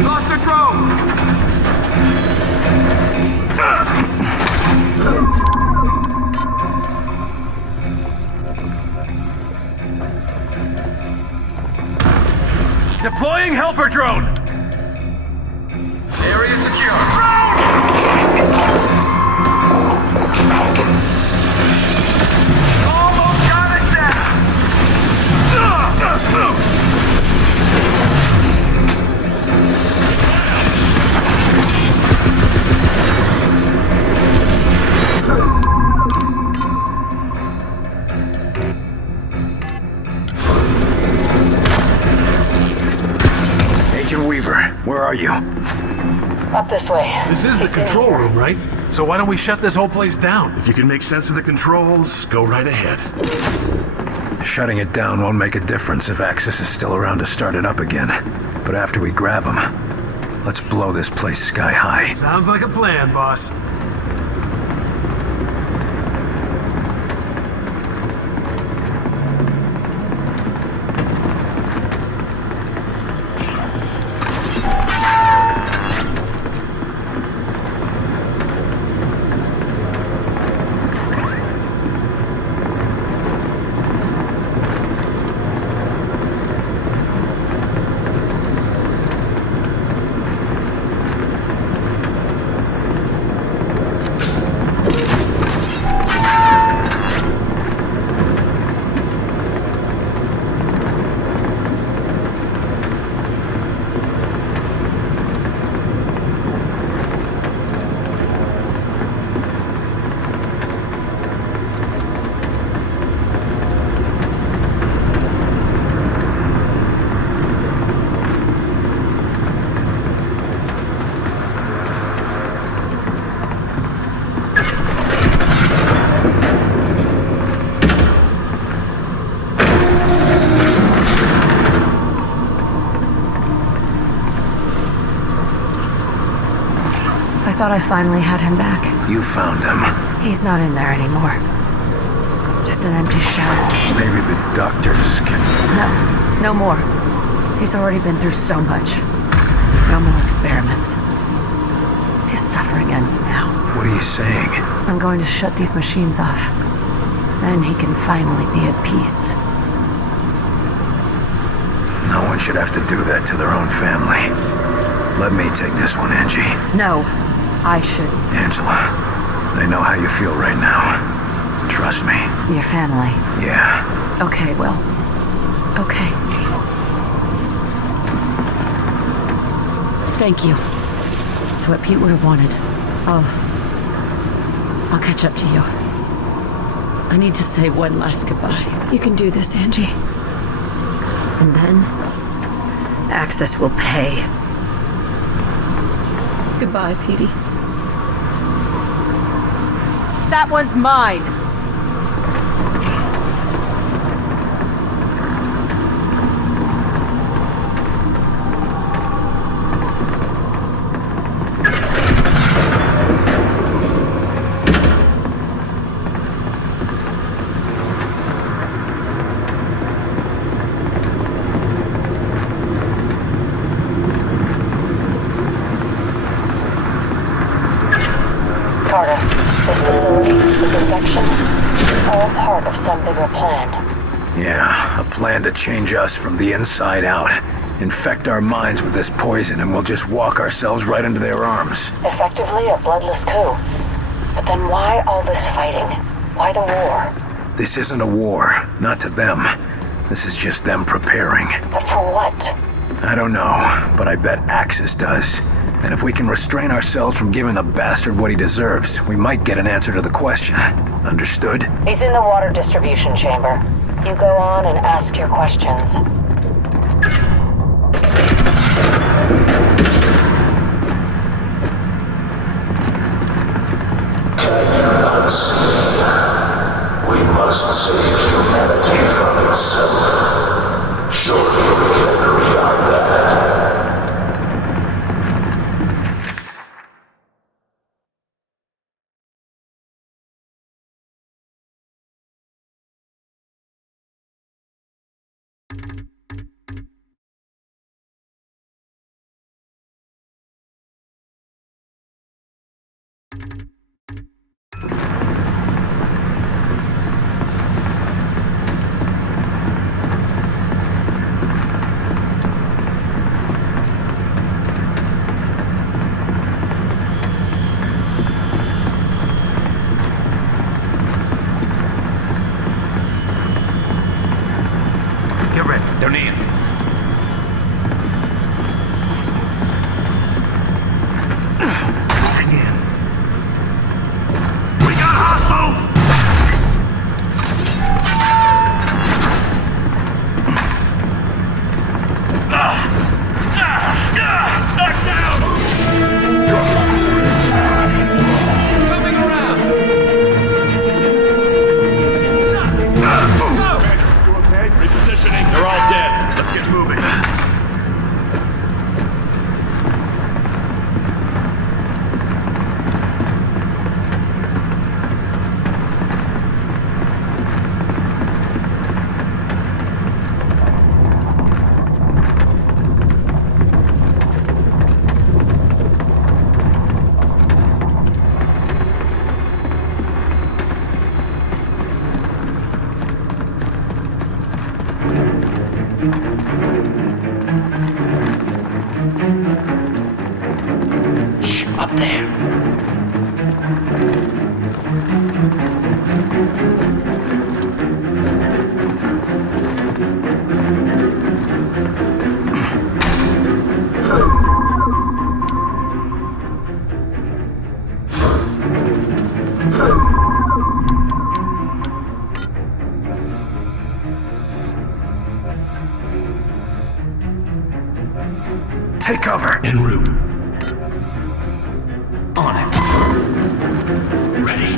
Lost the drone! Deploying helper drone! Area secure. Almost got it down! Agent Weaver, where are you? Up this way. This is the control room, right? So why don't we shut this whole place down? If you can make sense of the controls, go right ahead. Shutting it down won't make a difference if Axis is still around to start it up again. But after we grab him, let's blow this place sky high. Sounds like a plan, boss. thought I finally had him back. You found him. He's not in there anymore. Just an empty shell. Maybe the doctors can... No more. He's already been through so much. No more experiments. His suffering ends now. What are you saying? I'm going to shut these machines off. Then he can finally be at peace. No one should have to do that to their own family. Let me take this one, Angie. No, I should. Angela, I know how you feel right now. Trust me. Your family. Yeah. Okay, well. Okay. Thank you. It's what Pete would have wanted. I'll catch up to you. I need to say one last goodbye. You can do this, Angie. And then, Access will pay. Goodbye, Petey. That one's mine! This facility, this infection, it's all part of some bigger plan. Yeah, a plan to change us from the inside out. Infect our minds with this poison and we'll just walk ourselves right into their arms. Effectively a bloodless coup. But then why all this fighting? Why the war? This isn't a war, not to them. This is just them preparing. But for what? I don't know, but I bet Axis does. And if we can restrain ourselves from giving the bastard what he deserves, we might get an answer to the question. Understood? He's in the water distribution chamber. You go on and ask your questions. Can you not see? We must save humanity from itself. Surely we can agree on that. They're near. Moving in. We got hostiles! Knock down! Coming around! You okay? Repositioning. They're all dead. Let's get moving. Shh, up there. Take cover. En route. On it. Ready.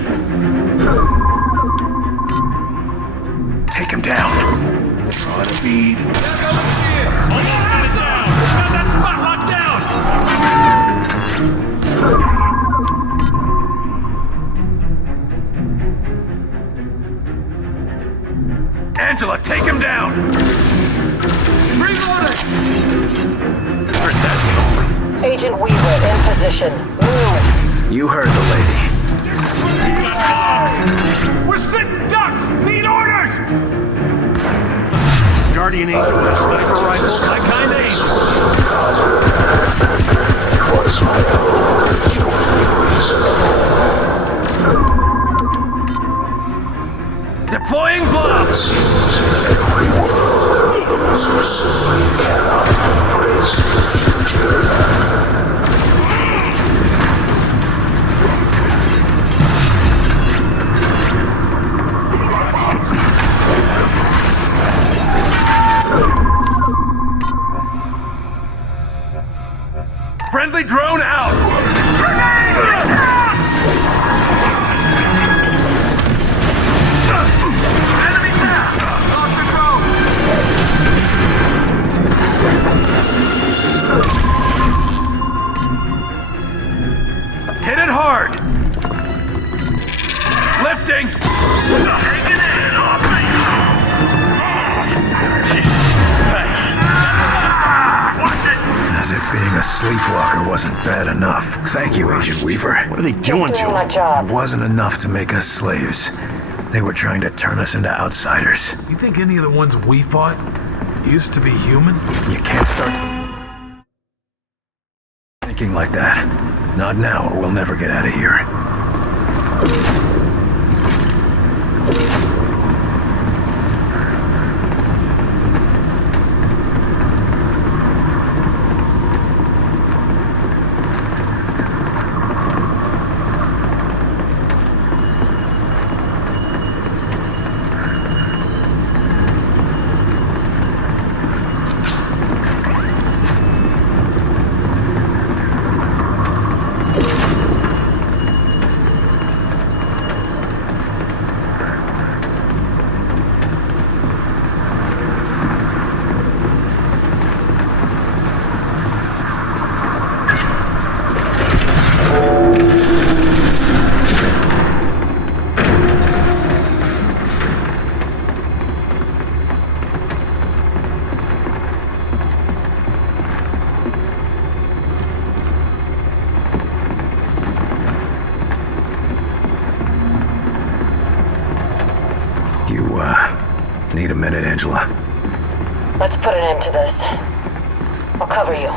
Take him down. Try to feed. Almost got it down! Got that spot locked down! Angela, take him down! Reloading! Agent Weaver, in position. Move. You heard the lady. We're sitting ducks! Need orders! Guardian Angel with a sniper rifle, my kind of angel. It was my only reasonable. Deploying blob! It seems in every world there are those who simply cannot embrace the future. Friendly drone out! Enemy down! Lost control! Hit it hard! Lifting! Taking it! As if being a sleepwalker wasn't bad enough. Thank you, Agent Weaver. What are they doing Just to doing my him? job. It wasn't enough to make us slaves. They were trying to turn us into outsiders. You think any of the ones we fought used to be human? You can't start thinking like that. Not now, or we'll never get out of here. Need a minute, Angela? Let's put an end to this. I'll cover you.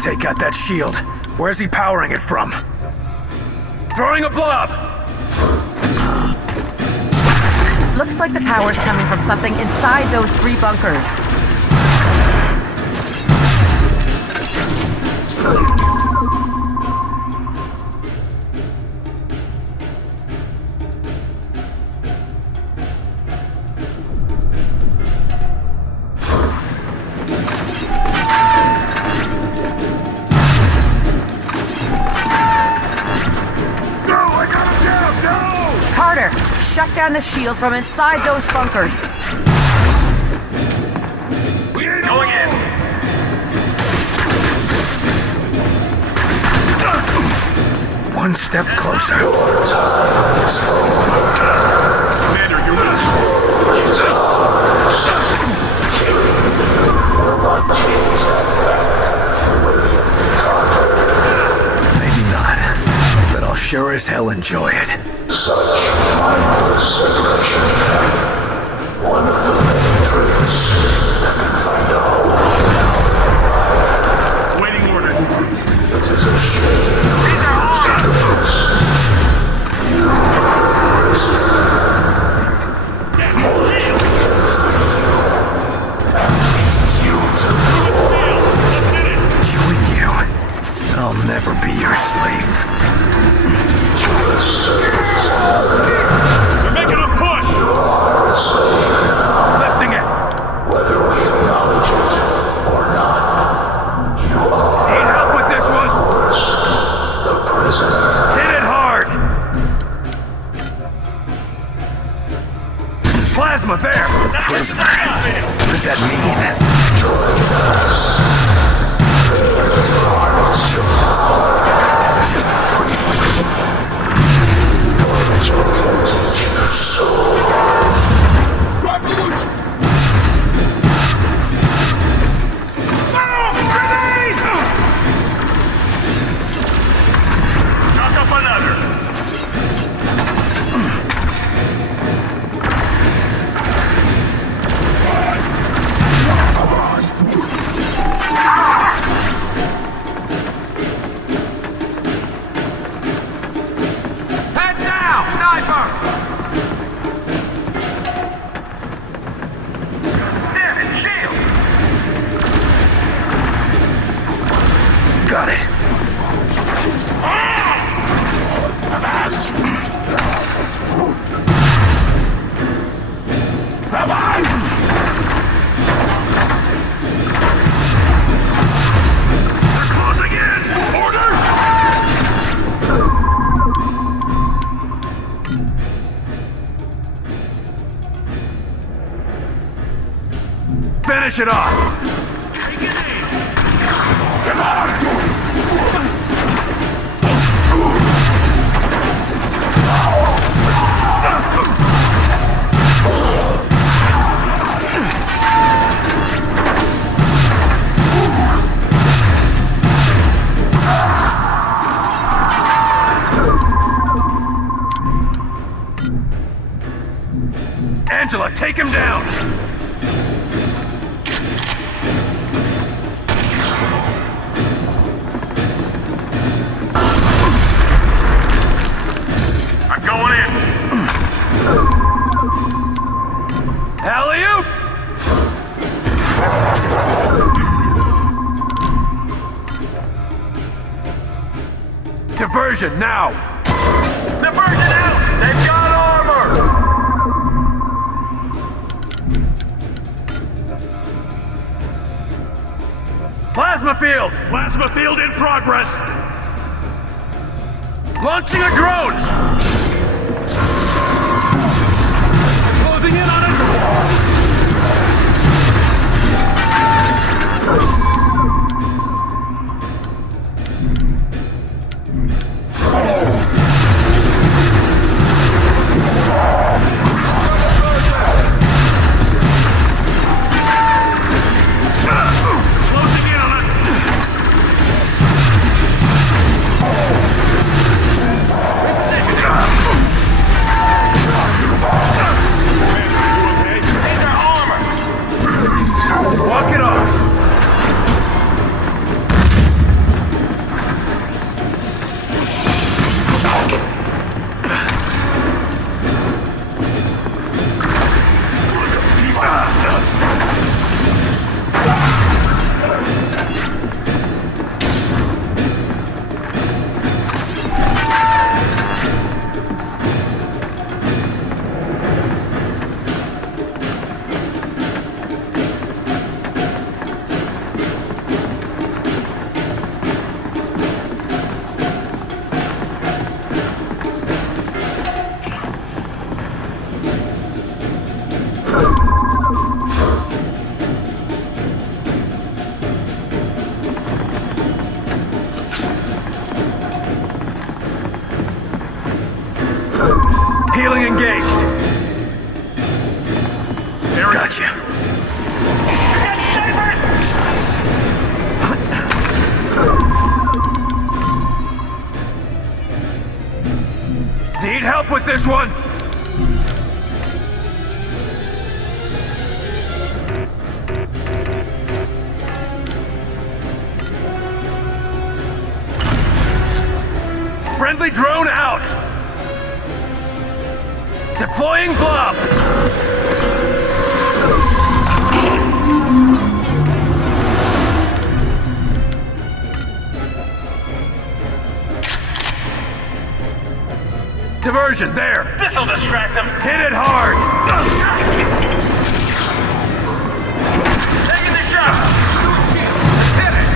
Take out that shield. Where's he powering it from? Throwing a blob! Looks like the power's coming from something inside those 3 bunkers. Shut down the shield from inside those bunkers. We're going in. One step closer. Your time is over. Commander, you're not. Is ours. Killing you will not change that fact, William Carter. Maybe not, but I'll sure as hell enjoy it. Such mindless aggression. One of the many traits that can find a home now. Waiting orders. It is a shame. These are all. You are a prisoner. Only you can free you and lead you to the never be your slave. We're making a push! You are a slave now. Lifting it! Whether we acknowledge it or not, you are. Need help with this one? Of course, the prisoner. Hit it hard! Plasma there! Prisoner? What does that mean? Join us. Harness your power and be free. Knowledge can teach you so Knock up another! Head down, sniper! Damn it, shield! Got it. They're closing in! Orders! Finish it off! Take it in! Come on! Angela, take him down! I'm going in! Alley-oop! Diversion, now! Diversion out! They've got armor! Plasma field! Plasma field in progress! Launching a drone! Closing in on it! Closing in on it! Walk it off! Healing engaged. Gotcha. Need help with this one? Friendly drone out! Deploying blob! Diversion, there! This'll distract them! Hit it hard! Taking the shot! Hit it!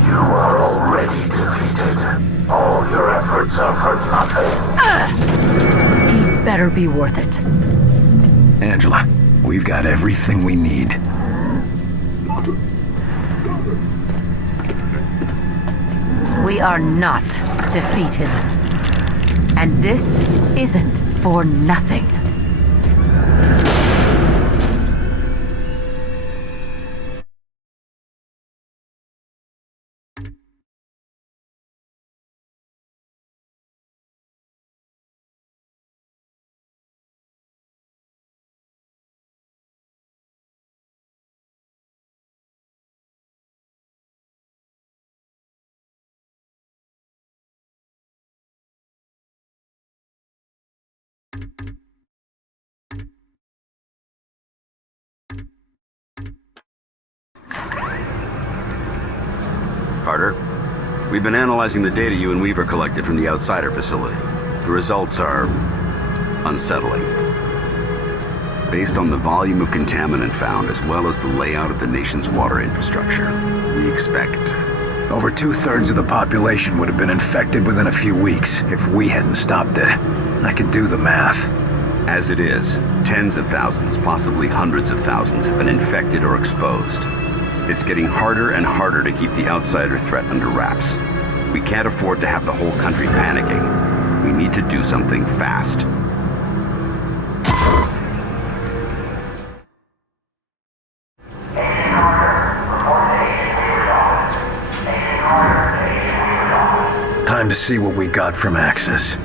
You are already defeated. All your efforts are for nothing. He'd better be worth it. Angela, we've got everything we need. We are not defeated. And this isn't for nothing. Carter, we've been analyzing the data you and Weaver collected from the Outsider facility. The results are unsettling. Based on the volume of contaminant found, as well as the layout of the nation's water infrastructure, we expect... Over 2/3 of the population would have been infected within a few weeks if we hadn't stopped it. I can do the math. As it is, tens of thousands, possibly hundreds of thousands, have been infected or exposed. It's getting harder and harder to keep the outsider threat under wraps. We can't afford to have the whole country panicking. We need to do something fast. Time to see what we got from Axis.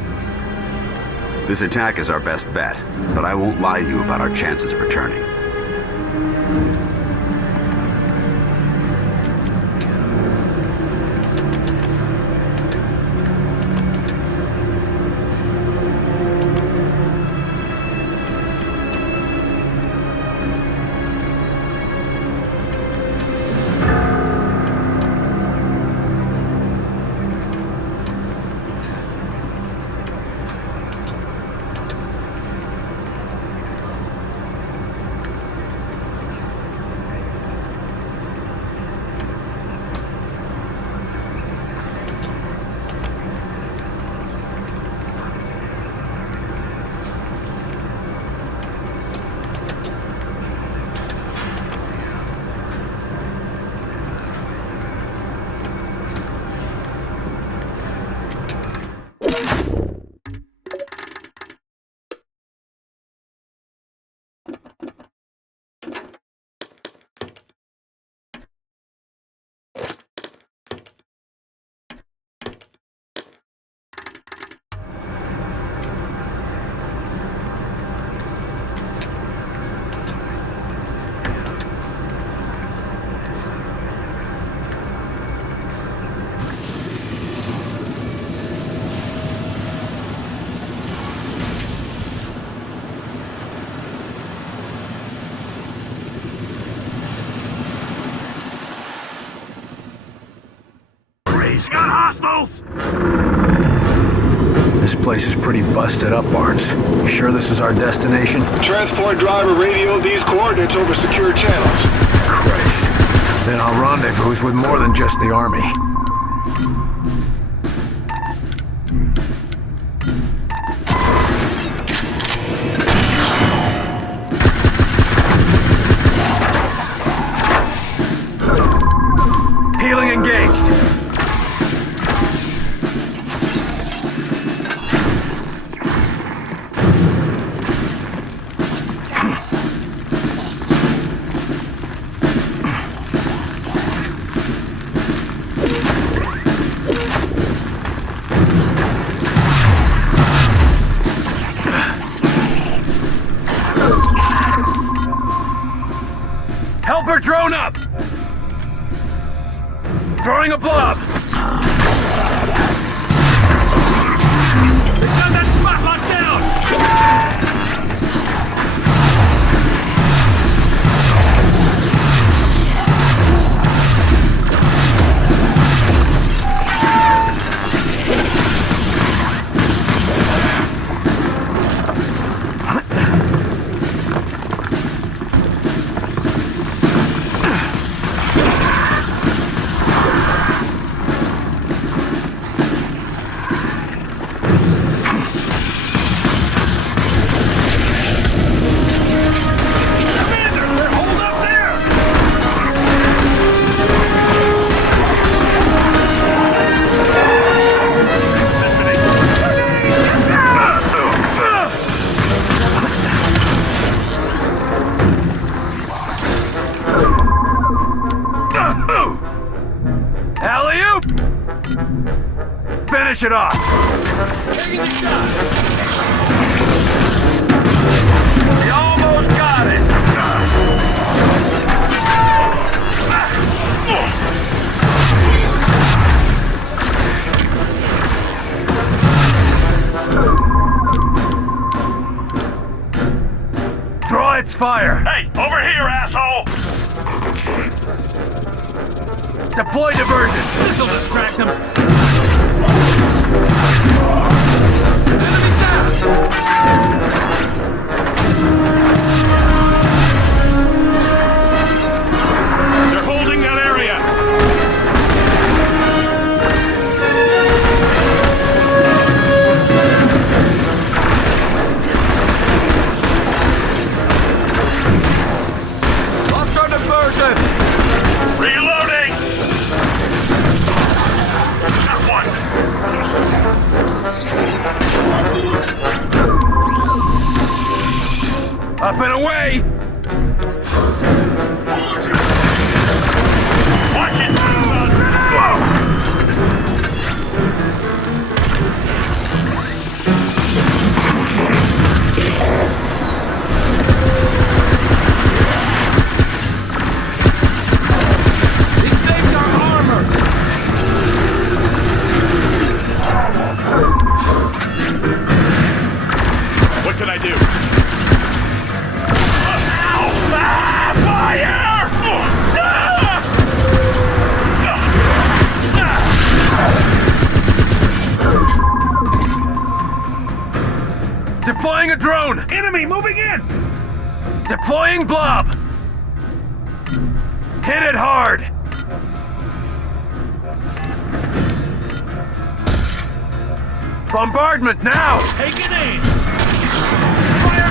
This attack is our best bet, but I won't lie to you about our chances of returning. Got hostiles! This place is pretty busted up, Barnes. You sure this is our destination? Transport driver radioed these coordinates over secure channels. Christ. Then I'll rendezvous with more than just the army. Healing engaged. Helper drone up! Throwing a blob! They've got that spot locked down! Finish it off! Taking the shot! We almost got it! Draw its fire! Hey, over here, asshole! Deploy diversion! This'll distract them! Enemy down! They're holding that area! Lost our diversion! Reloading! Got one! Up and away! Watch it! It saved our armor! What can I do? Ow! Ah, fire! Deploying a drone! Enemy moving in! Deploying blob! Hit it hard! Bombardment now! Take it in! Fire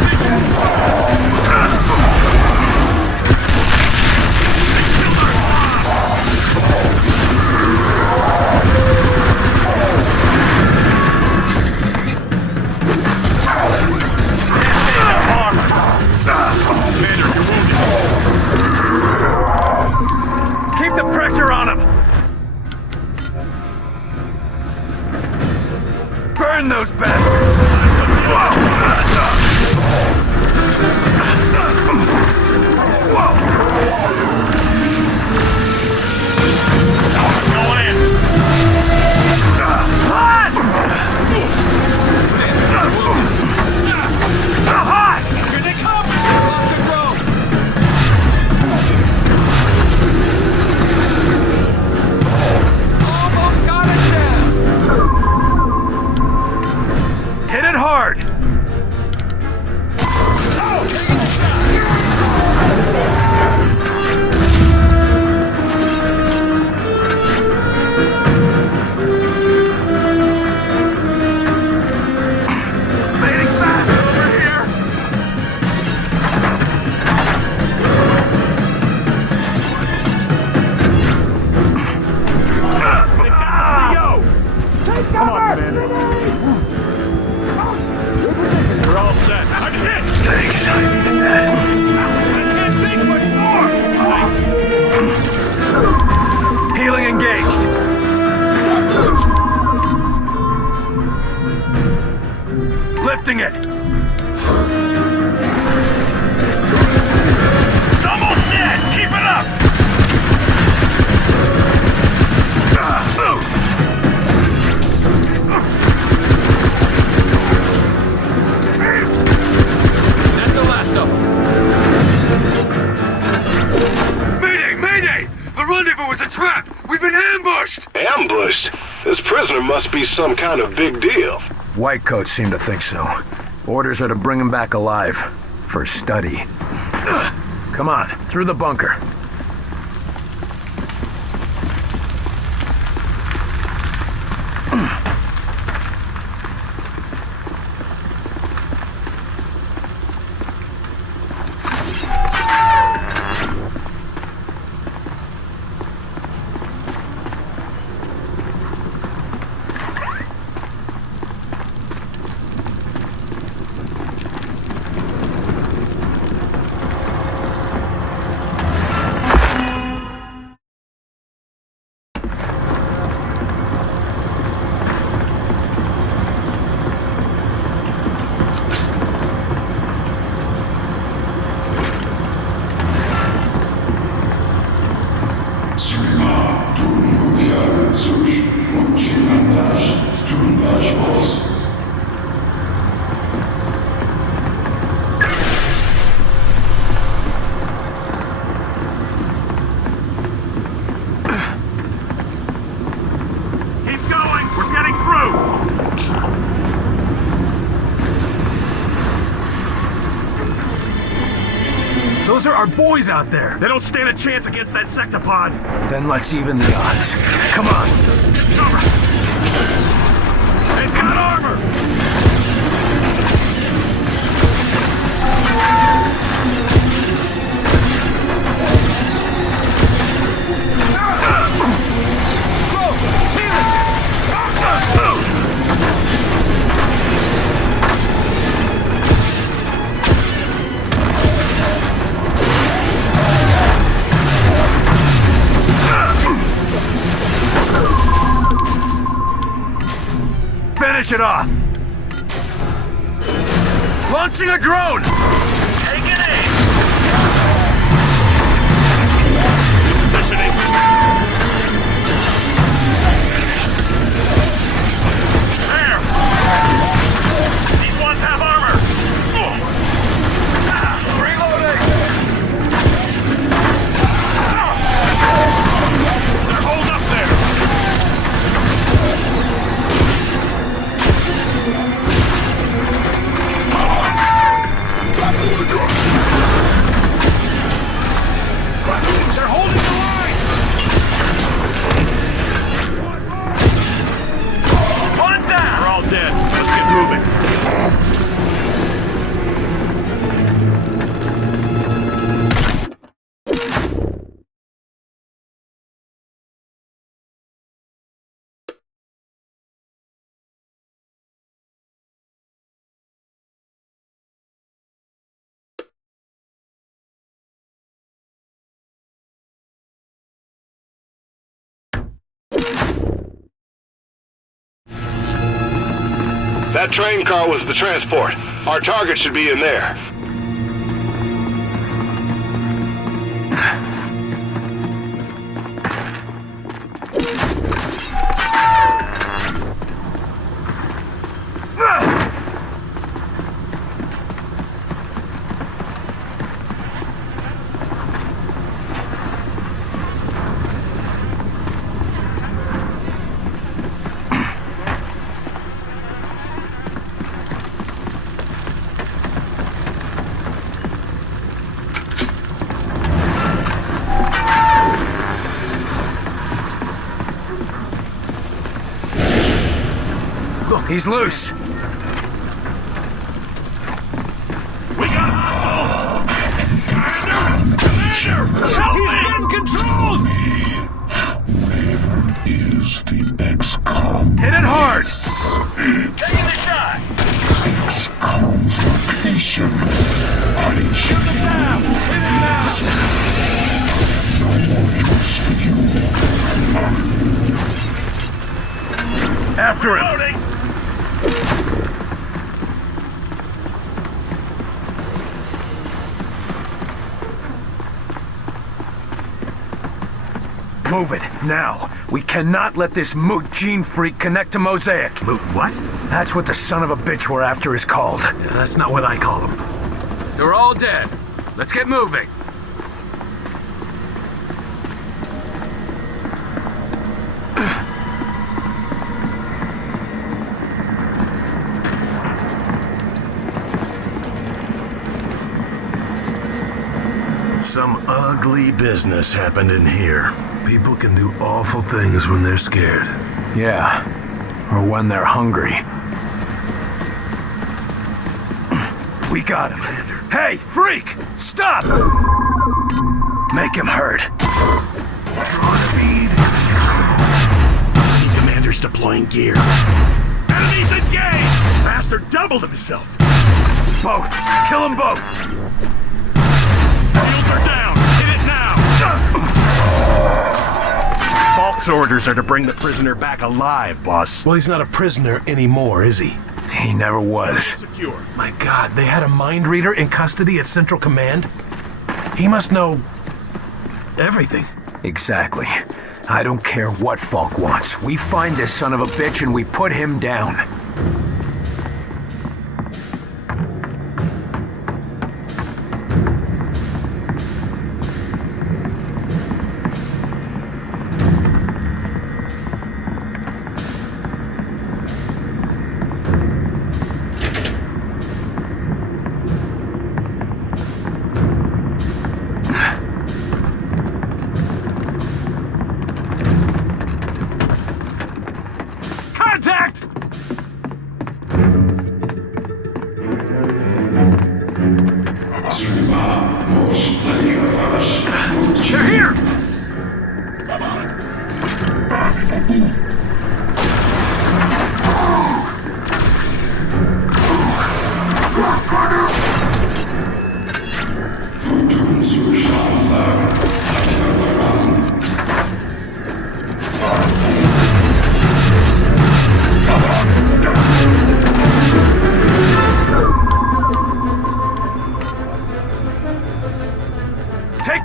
Keep the pressure on him! Burn those bastards! Going in! Hot! Here they come! Lost control! Almost got it down! Hit it hard! Fading fast over here! Come on, Commander. We're all set. I'm hit! Thanks, I needed that. I can't take much more! Nice! Healing engaged! Lifting it! Almost dead! Keep it up! That's the last of them! Mayday! Mayday! The rendezvous was a trap! We've been ambushed! Ambushed? This prisoner must be some kind of big deal. Whitecoats seem to think so. Orders are to bring him back alive. For study. Come on, through the bunker. Those are our boys out there. They don't stand a chance against that sectopod. Then let's even the odds. Come on. They've got armor! Finish it off! Launching a drone! Taking aim! Positioning! There! These ones have armor! Reloading! They're holed up there! They're holding the line! One down! We're all dead. Let's get moving. That train car was the transport. Our target should be in there. He's loose. We got hostiles! He's been controlled! Where is the XCOM? Hit it hard! Taking the shot! XCOM's location. Shoot him down! Hit it now! No more use for you. After him! Loading. Move it, now. We cannot let this moot gene freak connect to Mosaic. Moot what? That's what the son of a bitch we're after is called. Yeah, that's not what I call him. They're all dead. Let's get moving. Some ugly business happened in here. People can do awful things when they're scared. Yeah, or when they're hungry. We got him. Hey, freak! Stop! Make him hurt. Speed. Commander's deploying gear. Enemies engaged! Bastard doubled himself. Both. Kill them both. Shields are down. Hit it now. Falk's orders are to bring the prisoner back alive, boss. Well, he's not a prisoner anymore, is he? He never was. Secure. My God, they had a mind reader in custody at Central Command? He must know everything. Exactly. I don't care what Falk wants. We find this son of a bitch and we put him down.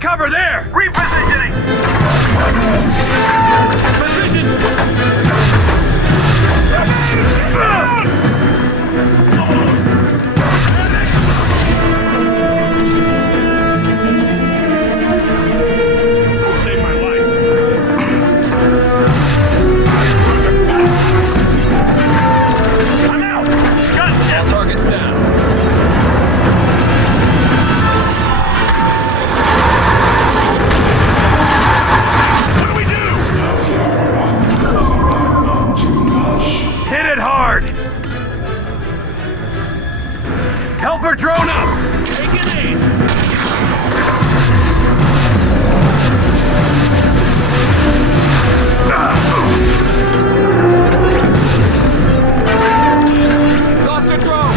cover there! Repositioning! Position! Save my life. I'm out! Gun All targets down. What do we do? Hit it hard! Helper drone up! Take it in! Lost the drone!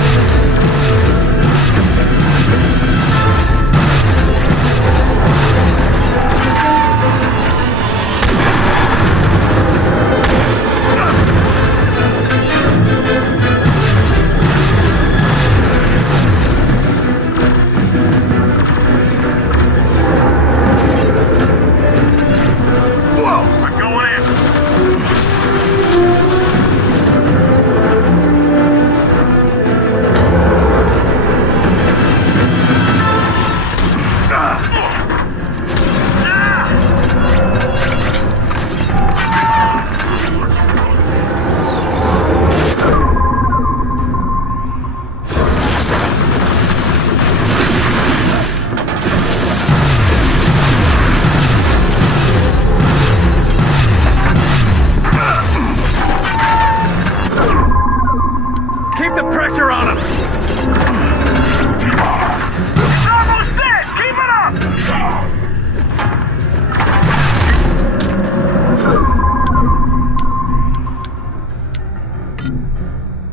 I'm going in. Keep the pressure on him! It's almost dead! Keep it up!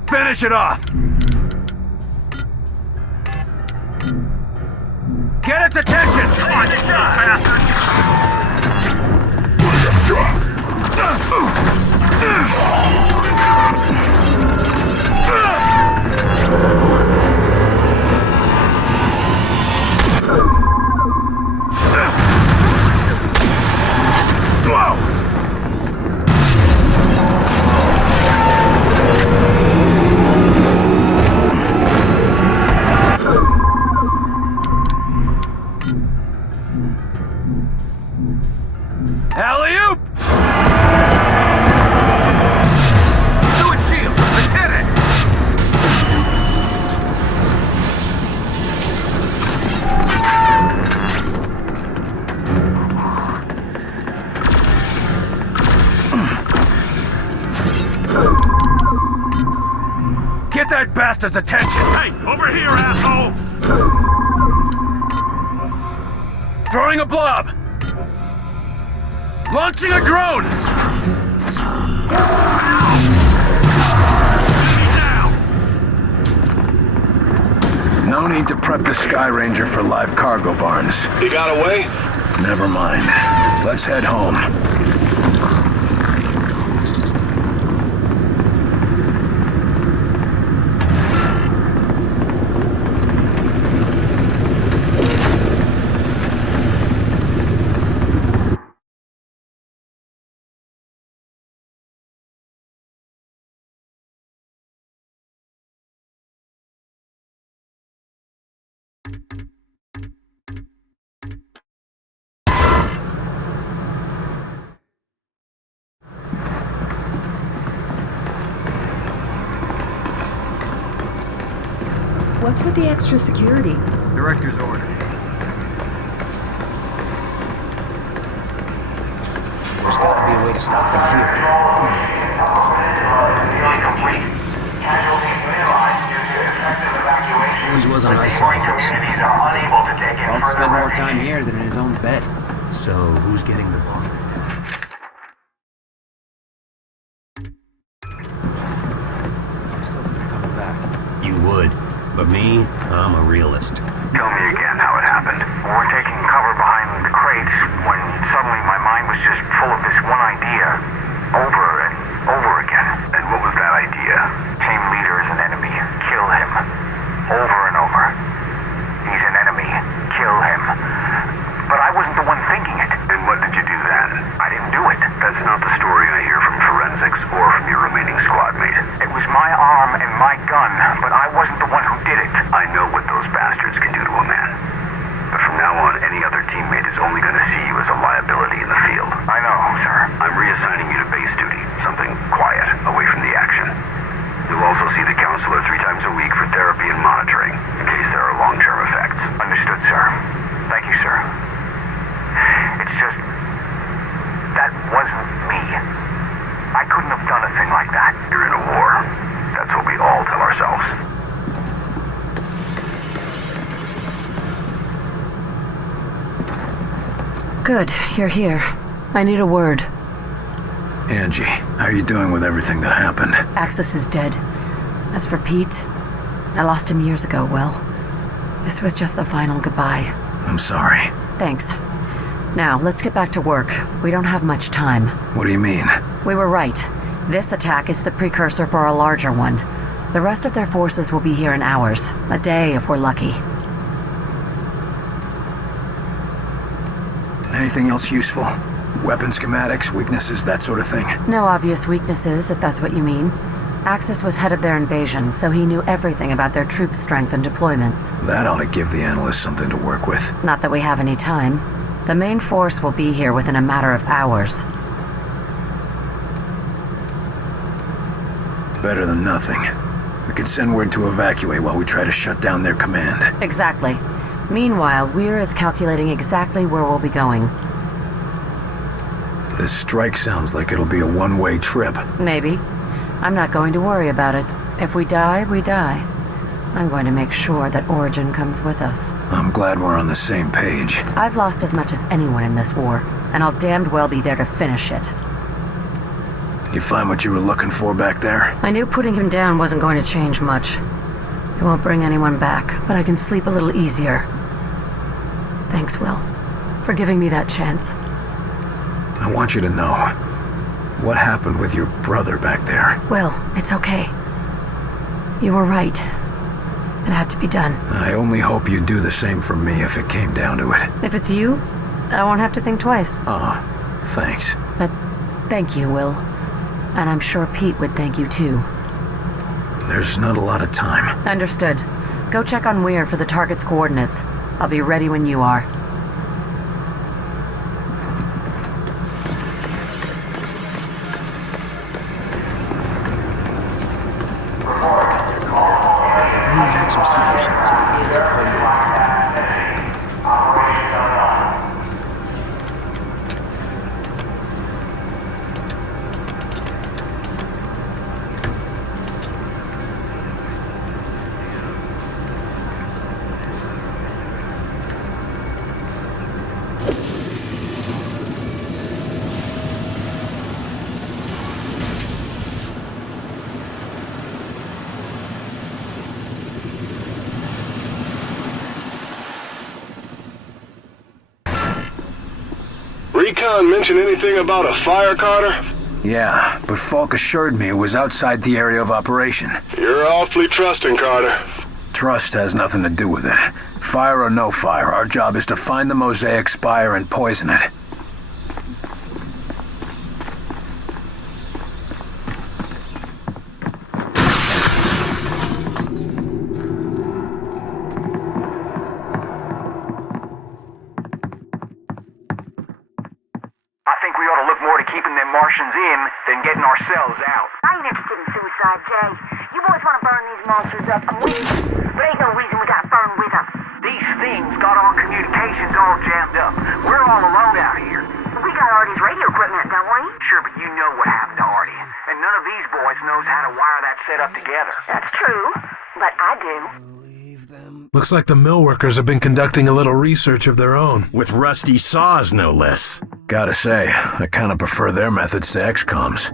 Finish it off! Get its attention! Come on, you bastard! Alley-oop! Do it, shield! Let's hit it! Get that bastard's attention! Hey, over here, asshole! Throwing a blob! Launching a drone! No need to prep the Sky Ranger for live cargo barns. He got away? Never mind. Let's head home. What's with the extra security? Director's order. There's gotta be a way to stop them here. Incomplete. Casualties minimized due to effective evacuation. Always was a nice Points office. communities are unable to take in Won't further spend more refugees. time here than in his own bed. So, who's getting the boss's pass? Still think they're coming back. You would. But me, I'm a realist. Tell me again how it happened. We're taking cover behind the crates when suddenly my mind was just full of this one idea. Over and over again. And what was that idea? Team leader is an enemy. Kill him. Over and over. He's an enemy. Kill him. But I was Good, you're here. I need a word. Angie, how are you doing with everything that happened? Axis is dead. As for Pete, I lost him years ago, Will. This was just the final goodbye. I'm sorry. Thanks. Now, let's get back to work. We don't have much time. What do you mean? We were right. This attack is the precursor for a larger one. The rest of their forces will be here in hours. A day if we're lucky. Anything else useful? Weapon schematics, weaknesses, that sort of thing? No obvious weaknesses, if that's what you mean. Axis was head of their invasion, so he knew everything about their troop strength and deployments. That ought to give the analysts something to work with. Not that we have any time. The main force will be here within a matter of hours. Better than nothing. We could send word to evacuate while we try to shut down their command. Exactly. Meanwhile, Weir is calculating exactly where we'll be going. This strike sounds like it'll be a one-way trip. Maybe. I'm not going to worry about it. If we die, we die. I'm going to make sure that Origin comes with us. I'm glad we're on the same page. I've lost as much as anyone in this war, and I'll damned well be there to finish it. You find what you were looking for back there? I knew putting him down wasn't going to change much. It won't bring anyone back, but I can sleep a little easier. Thanks, Will, for giving me that chance. I want you to know what happened with your brother back there. Will, it's okay. You were right. It had to be done. I only hope you'd do the same for me if it came down to it. If it's you, I won't have to think twice. Thanks. But thank you, Will. And I'm sure Pete would thank you too. There's not a lot of time. Understood. Go check on Weir for the target's coordinates. I'll be ready when you are. Bringing back some snapshots. Recon mention anything about a fire, Carter? Yeah, but Falk assured me it was outside the area of operation. You're awfully trusting, Carter. Trust has nothing to do with it. Fire or no fire, our job is to find the Mosaic Spire and poison it. I think we ought to look more to keeping them Martians in than getting ourselves out. I ain't interested in suicide, Jay. You boys want to burn these monsters up, I'm with you. But ain't no reason we gotta burn with them. These things got our communications all jammed up. We're all alone out here. We got Artie's radio equipment, don't we? Sure, but you know what happened to Artie. And none of these boys knows how to wire that setup together. That's true, but I do. Looks like the millworkers have been conducting a little research of their own. With rusty saws, no less. Gotta say, I kinda prefer their methods to XCOM's.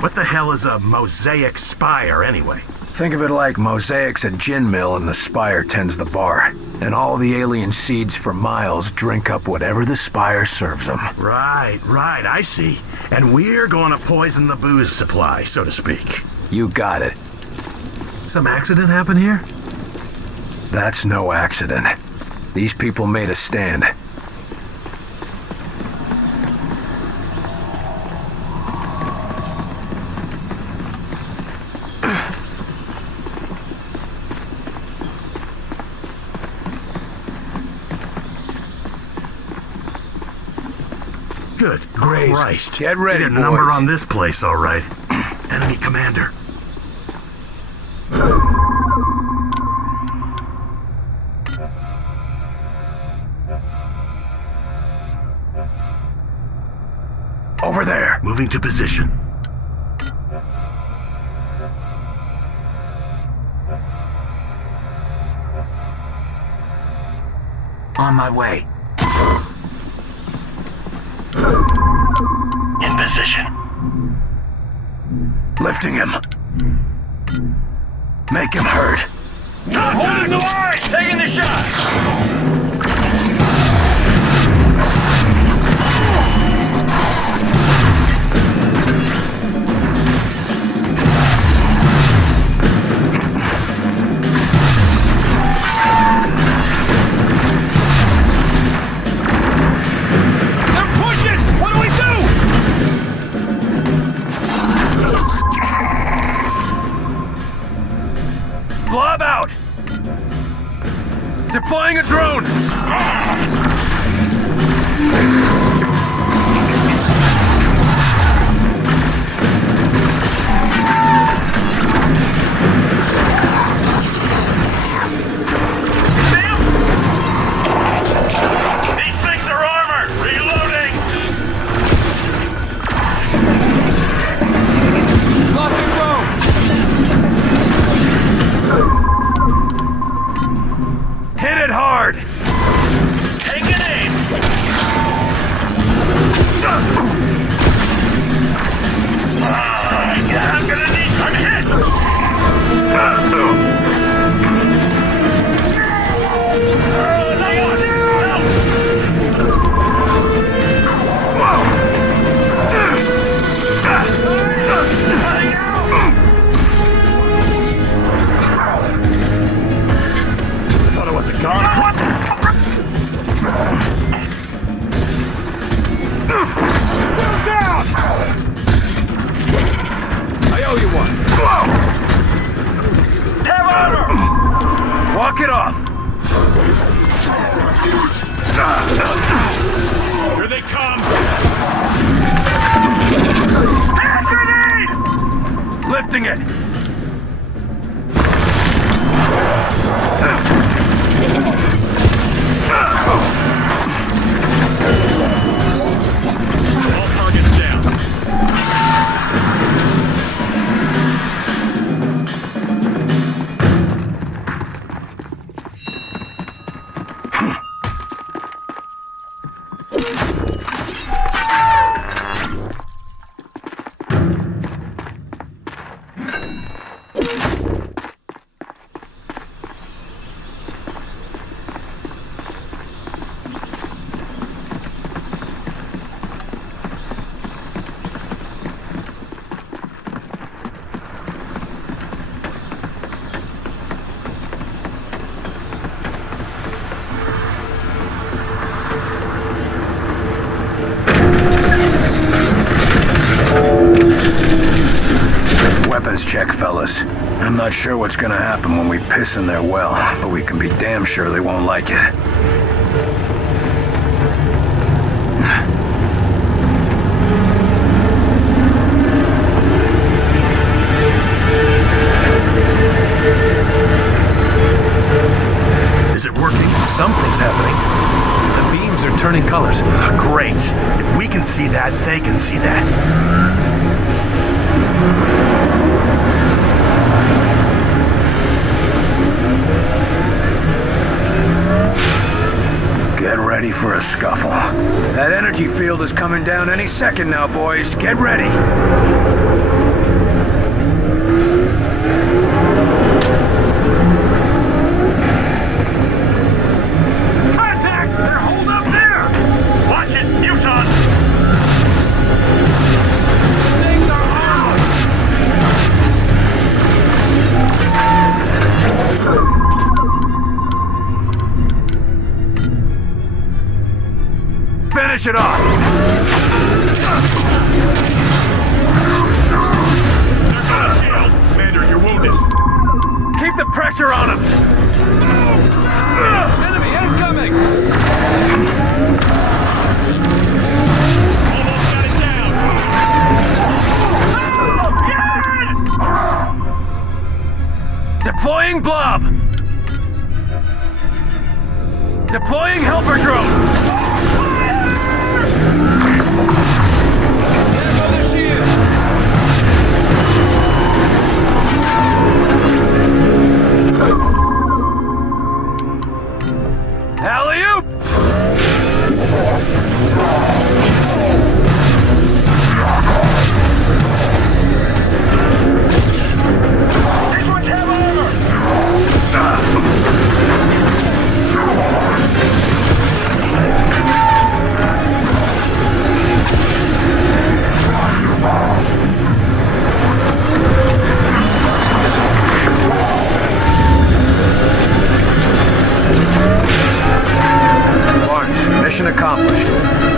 What the hell is a Mosaic Spire, anyway? Think of it like Mosaic's a gin mill and the Spire tends the bar. And all the alien seeds for miles drink up whatever the Spire serves them. Right, I see. And we're going to poison the booze supply, so to speak. You got it. Some accident happen here? That's no accident. These people made a stand. Good Graze. Christ. Get ready, Get a number boys. on this place, all right. Enemy commander. Moving to position. On my way. In position. Lifting him. Make him hurt. Not holding the line! Taking the shot! Blob out! Deploying a drone! These things are armored! Reloading! Lock the drone! Hit it hard! Take an aim! I'm gonna need some hit! Thought it was a gun. Down! I owe you one. Have armor! Walk it off. Here they come! Hand grenade! Lifting it. All targets down. Weapons check, fellas. I'm not sure what's gonna happen when we piss in their well, but we can be damn sure they won't like it. Is it working? Something's happening. The beams are turning colors. Great. If we can see that, they can see that. Get ready for a scuffle. That energy field is coming down any second now, boys. Get ready. Contact! They're holed up there! Watch it, Newton! Things are armed! Finish it off! Commander, you're wounded. Keep the pressure on him! Enemy incoming! Almost got it down! Deploying blob! Deploying helper drone! There go the Mission accomplished.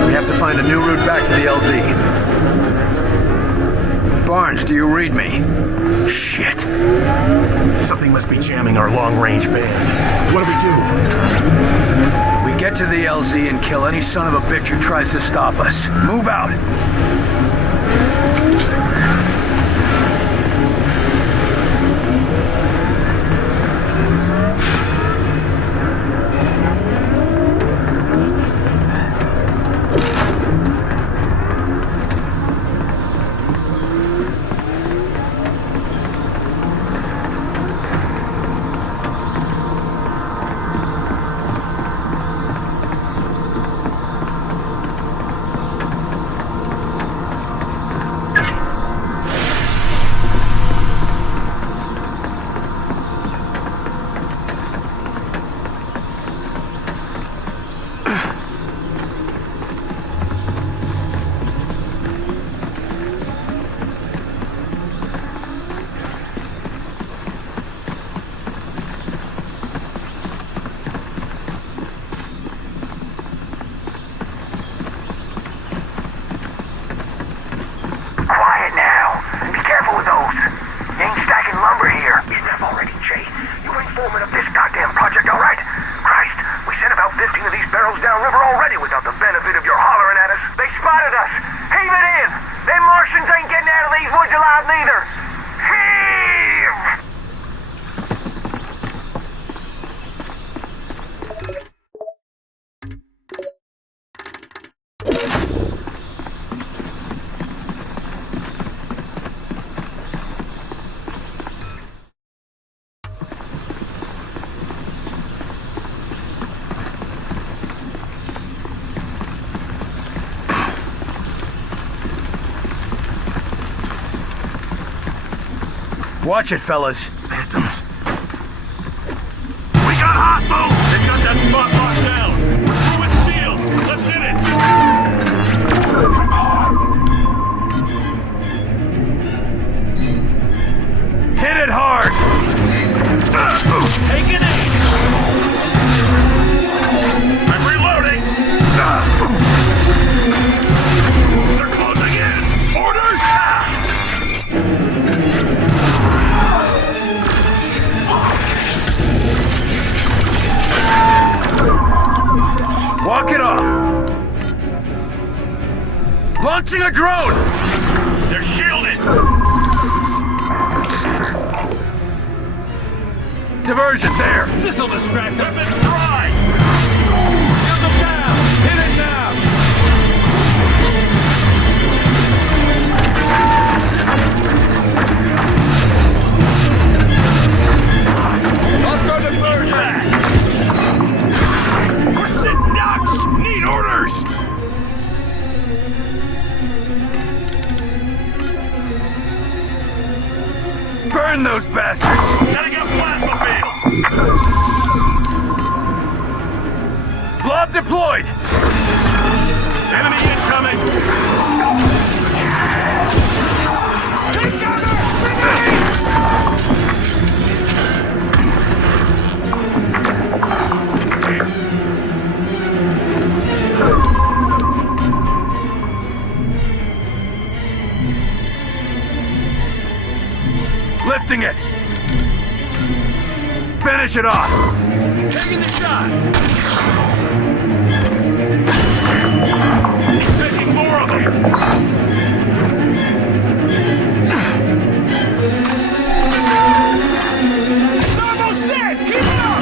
We have to find a new route back to the LZ. Barnes, do you read me? Shit. Something must be jamming our long-range band. What do? We get to the LZ and kill any son of a bitch who tries to stop us. Move out. Watch it, fellas. Phantoms. We got hostiles! They've got that spot locked down. We're through with shields. Let's hit it! Hit it hard! Take an aim! I'm reloading! They're closing in! Orders! Walk it off! Launching a drone! They're shielded! Diversion, there! This'll distract them and dry! Shield them down! Hit it now! Lost our diversion! We're sitting ducks! Need orders! Burn those bastards! Gotta get plasma field! Blob deployed! Enemy incoming! Take cover! Lifting it! Finish it off! Taking the shot! He's taking more of them! It's almost dead! Keep it up!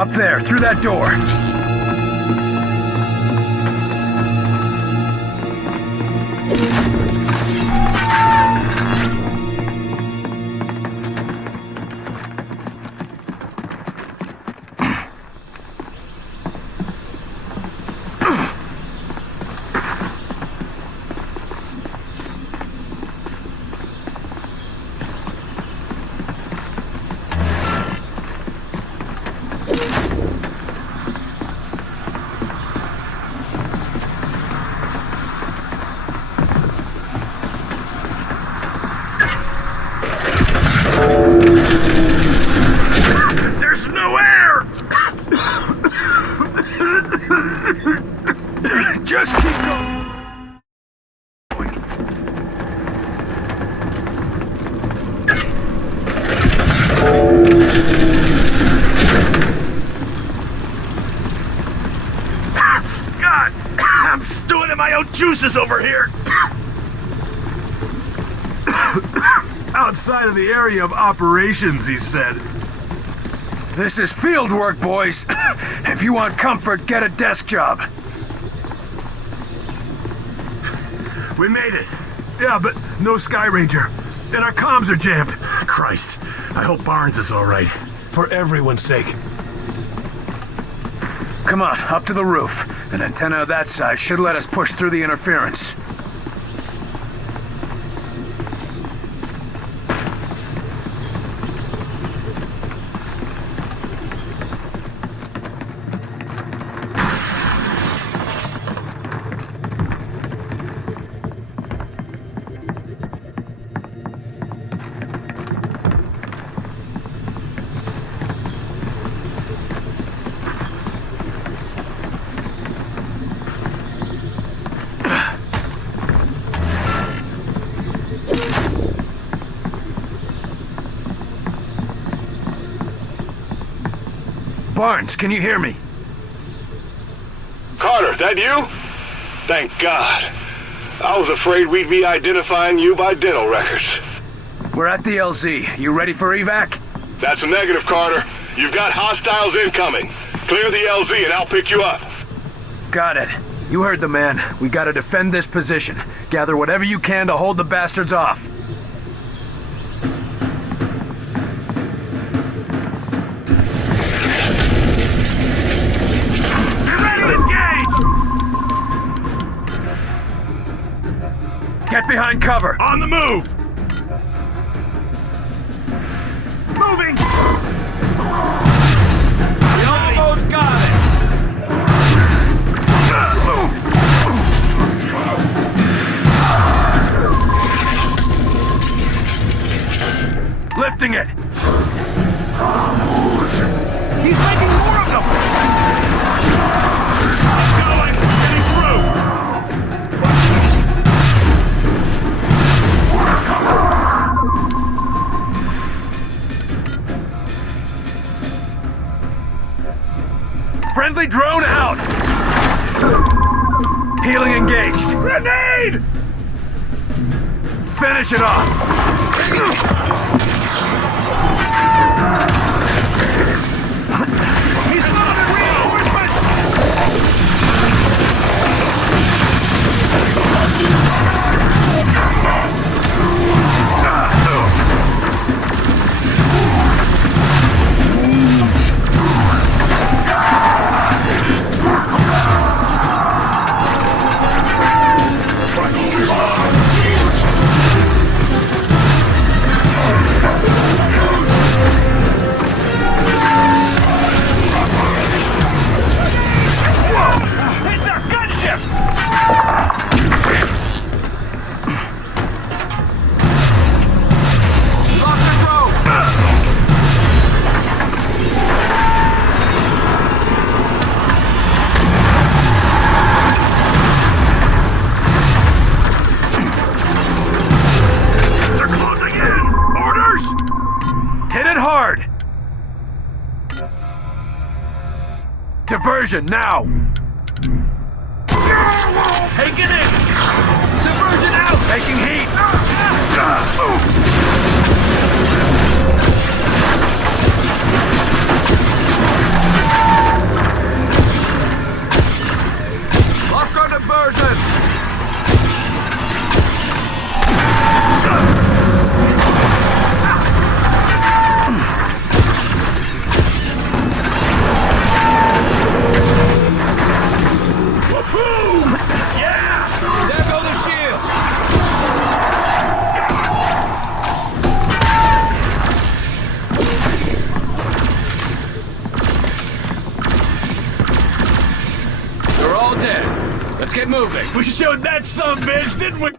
Up there, through that door. There's no air! Just keep going. God, I'm stewing in my own juices over here. Outside of the area of operations, he said. This is field work, boys. If you want comfort, get a desk job. We made it. Yeah, but no Sky Ranger. And our comms are jammed. Christ, I hope Barnes is all right. For everyone's sake. Come on, up to the roof. An antenna of that size should let us push through the interference. Barnes, can you hear me? Carter, that you? Thank God. I was afraid we'd be identifying you by dental records. We're at the LZ. You ready for evac? That's a negative, Carter. You've got hostiles incoming. Clear the LZ and I'll pick you up. Got it. You heard the man. We gotta defend this position. Gather whatever you can to hold the bastards off. Get behind cover! On the move! Moving! We almost got it! Lifting it! He's making more of them! Going! Getting through! Friendly drone out! Healing engaged. Grenade! Finish it off! He's loaded reinforcements! Diversion, now! Taking it! Diversion out! Taking heat! Perfect! We showed that sumbitch, didn't we?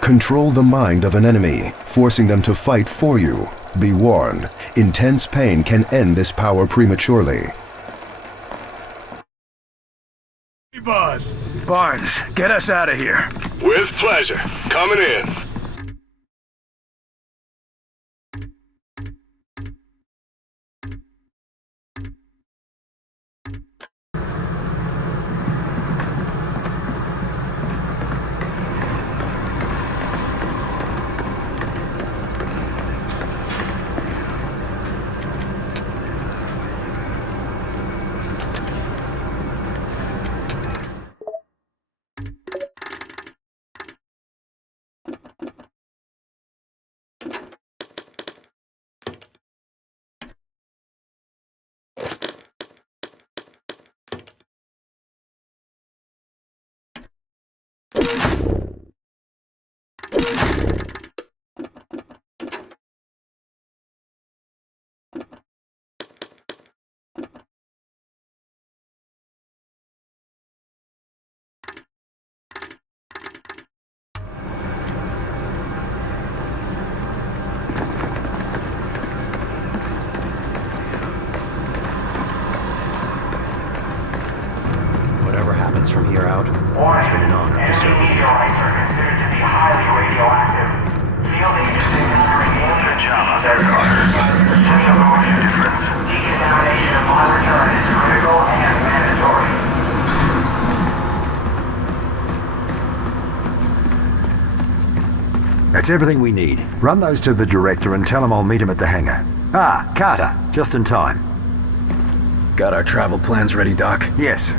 Control the mind of an enemy, forcing them to fight for you. Be warned, intense pain can end this power prematurely. Hey, boss. Barnes, get us out of here. With pleasure. Coming in. From here out, it's been an honor to serve you. Meteorites are considered to be highly radioactive. Field agents encountering alien species are just a motion difference. Decontamination upon return is critical and mandatory. That's everything we need. Run those to the director and tell him I'll meet him at the hangar. Ah, Carter, just in time. Got our travel plans ready, Doc? Yes.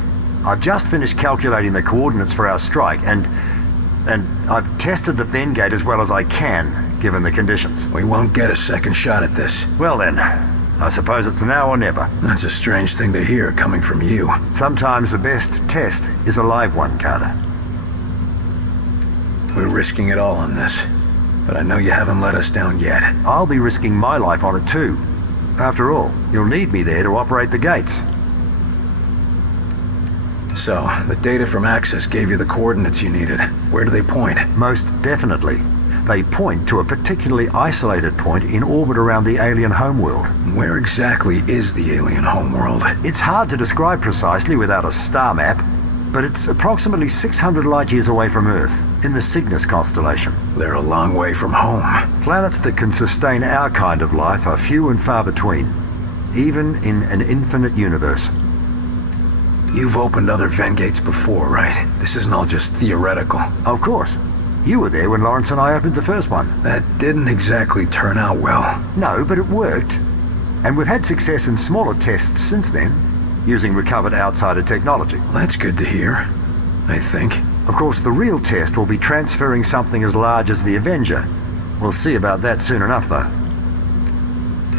I've just finished calculating the coordinates for our strike, and I've tested the Ven gate as well as I can, given the conditions. We won't get a second shot at this. Well then, I suppose it's now or never. That's a strange thing to hear coming from you. Sometimes the best test is a live one, Carter. We're risking it all on this, but I know you haven't let us down yet. I'll be risking my life on it too. After all, you'll need me there to operate the gates. So, the data from Access gave you the coordinates you needed. Where do they point? Most definitely. They point to a particularly isolated point in orbit around the alien homeworld. Where exactly is the alien homeworld? It's hard to describe precisely without a star map, but it's approximately 600 light-years away from Earth, in the Cygnus constellation. They're a long way from home. Planets that can sustain our kind of life are few and far between, even in an infinite universe. You've opened other Ven gates before, right? This isn't all just theoretical. Of course. You were there when Lawrence and I opened the first one. That didn't exactly turn out well. No, but it worked. And we've had success in smaller tests since then, using recovered outsider technology. Well, that's good to hear, I think. Of course, the real test will be transferring something as large as the Avenger. We'll see about that soon enough, though.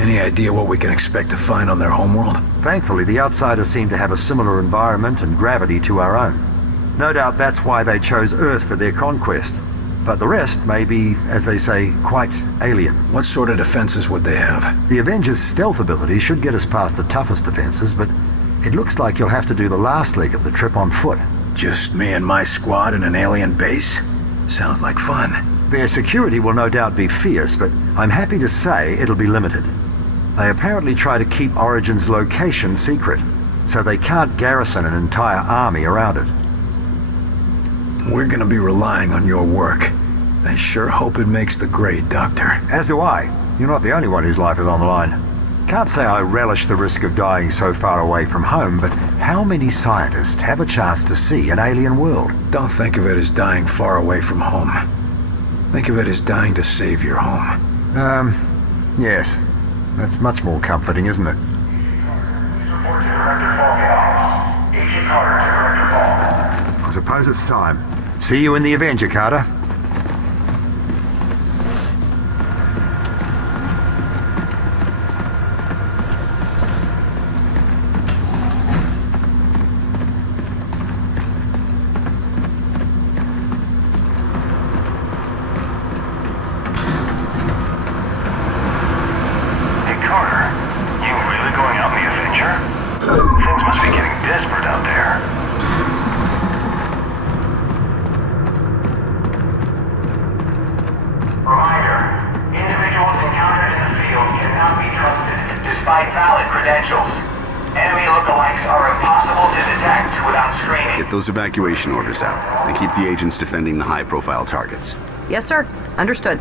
Any idea what we can expect to find on their homeworld? Thankfully, the outsiders seem to have a similar environment and gravity to our own. No doubt that's why they chose Earth for their conquest. But the rest may be, as they say, quite alien. What sort of defenses would they have? The Avengers' stealth ability should get us past the toughest defenses, but it looks like you'll have to do the last leg of the trip on foot. Just me and my squad in an alien base? Sounds like fun. Their security will no doubt be fierce, but I'm happy to say it'll be limited. They apparently try to keep Origin's location secret, so they can't garrison an entire army around it. We're gonna be relying on your work. I sure hope it makes the grade, Doctor. As do I. You're not the only one whose life is on the line. Can't say I relish the risk of dying so far away from home, but how many scientists have a chance to see an alien world? Don't think of it as dying far away from home. Think of it as dying to save your home. Yes. That's much more comforting, isn't it? I suppose it's time. See you in the Avenger, Carter. despite valid credentials. Enemy lookalikes are impossible to detect without screening. Get those evacuation orders out, and keep the agents defending the high-profile targets. Yes, sir. Understood.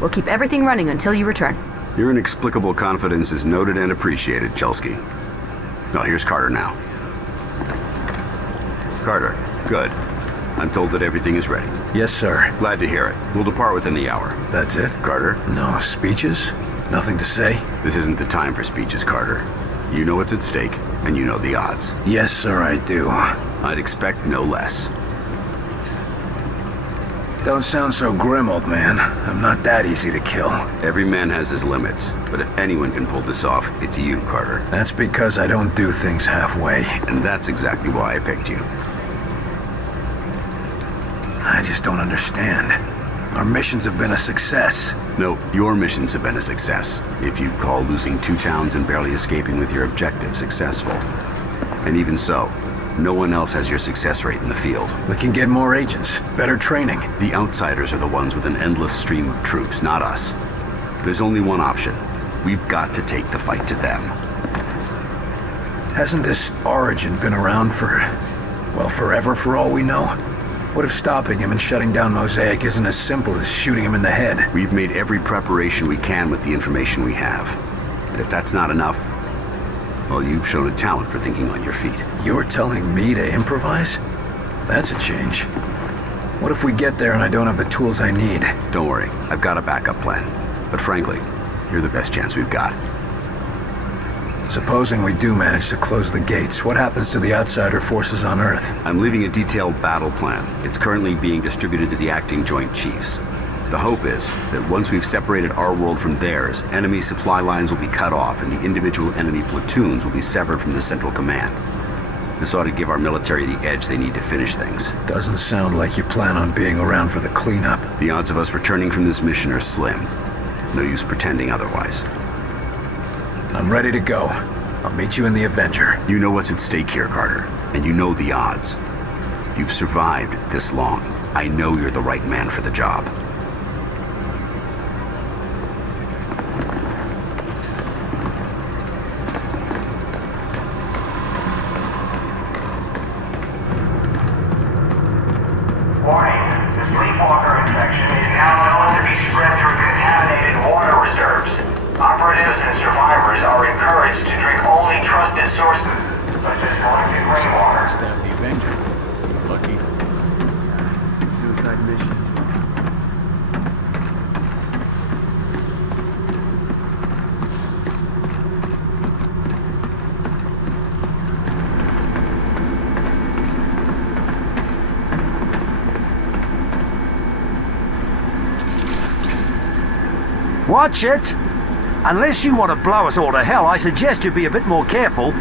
We'll keep everything running until you return. Your inexplicable confidence is noted and appreciated, Chelsky. Oh, here's Carter now. Carter, good. I'm told that everything is ready. Yes, sir. Glad to hear it. We'll depart within the hour. That's it? Carter? No speeches? Nothing to say? This isn't the time for speeches, Carter. You know what's at stake, and you know the odds. Yes, sir, I do. I'd expect no less. Don't sound so grim, old man. I'm not that easy to kill. Every man has his limits, but if anyone can pull this off, it's you, Carter. That's because I don't do things halfway. And that's exactly why I picked you. I just don't understand. Our missions have been a success. No, your missions have been a success. If you call losing 2 towns and barely escaping with your objective successful. And even so, no one else has your success rate in the field. We can get more agents, better training. The outsiders are the ones with an endless stream of troops, not us. There's only one option. We've got to take the fight to them. Hasn't this Origin been around for, well, forever for all we know? What if stopping him and shutting down Mosaic isn't as simple as shooting him in the head? We've made every preparation we can with the information we have. And if that's not enough, well, you've shown a talent for thinking on your feet. You're telling me to improvise? That's a change. What if we get there and I don't have the tools I need? Don't worry, I've got a backup plan. But frankly, you're the best chance we've got. Supposing we do manage to close the gates, what happens to the outsider forces on Earth? I'm leaving a detailed battle plan. It's currently being distributed to the acting Joint Chiefs. The hope is that once we've separated our world from theirs, enemy supply lines will be cut off and the individual enemy platoons will be severed from the central command. This ought to give our military the edge they need to finish things. Doesn't sound like you plan on being around for the cleanup. The odds of us returning from this mission are slim. No use pretending otherwise. I'm ready to go. I'll meet you in the Avenger. You know what's at stake here, Carter, and you know the odds. You've survived this long. I know you're the right man for the job. Warning, the sleepwalker infection is now known to be spread through contaminated water reserves. Operatives and survivors are encouraged to drink only trusted sources, such as collected rainwater. Staff the Avenger. Lucky. Suicide mission. Watch it! Unless you want to blow us all to hell, I suggest you be a bit more careful.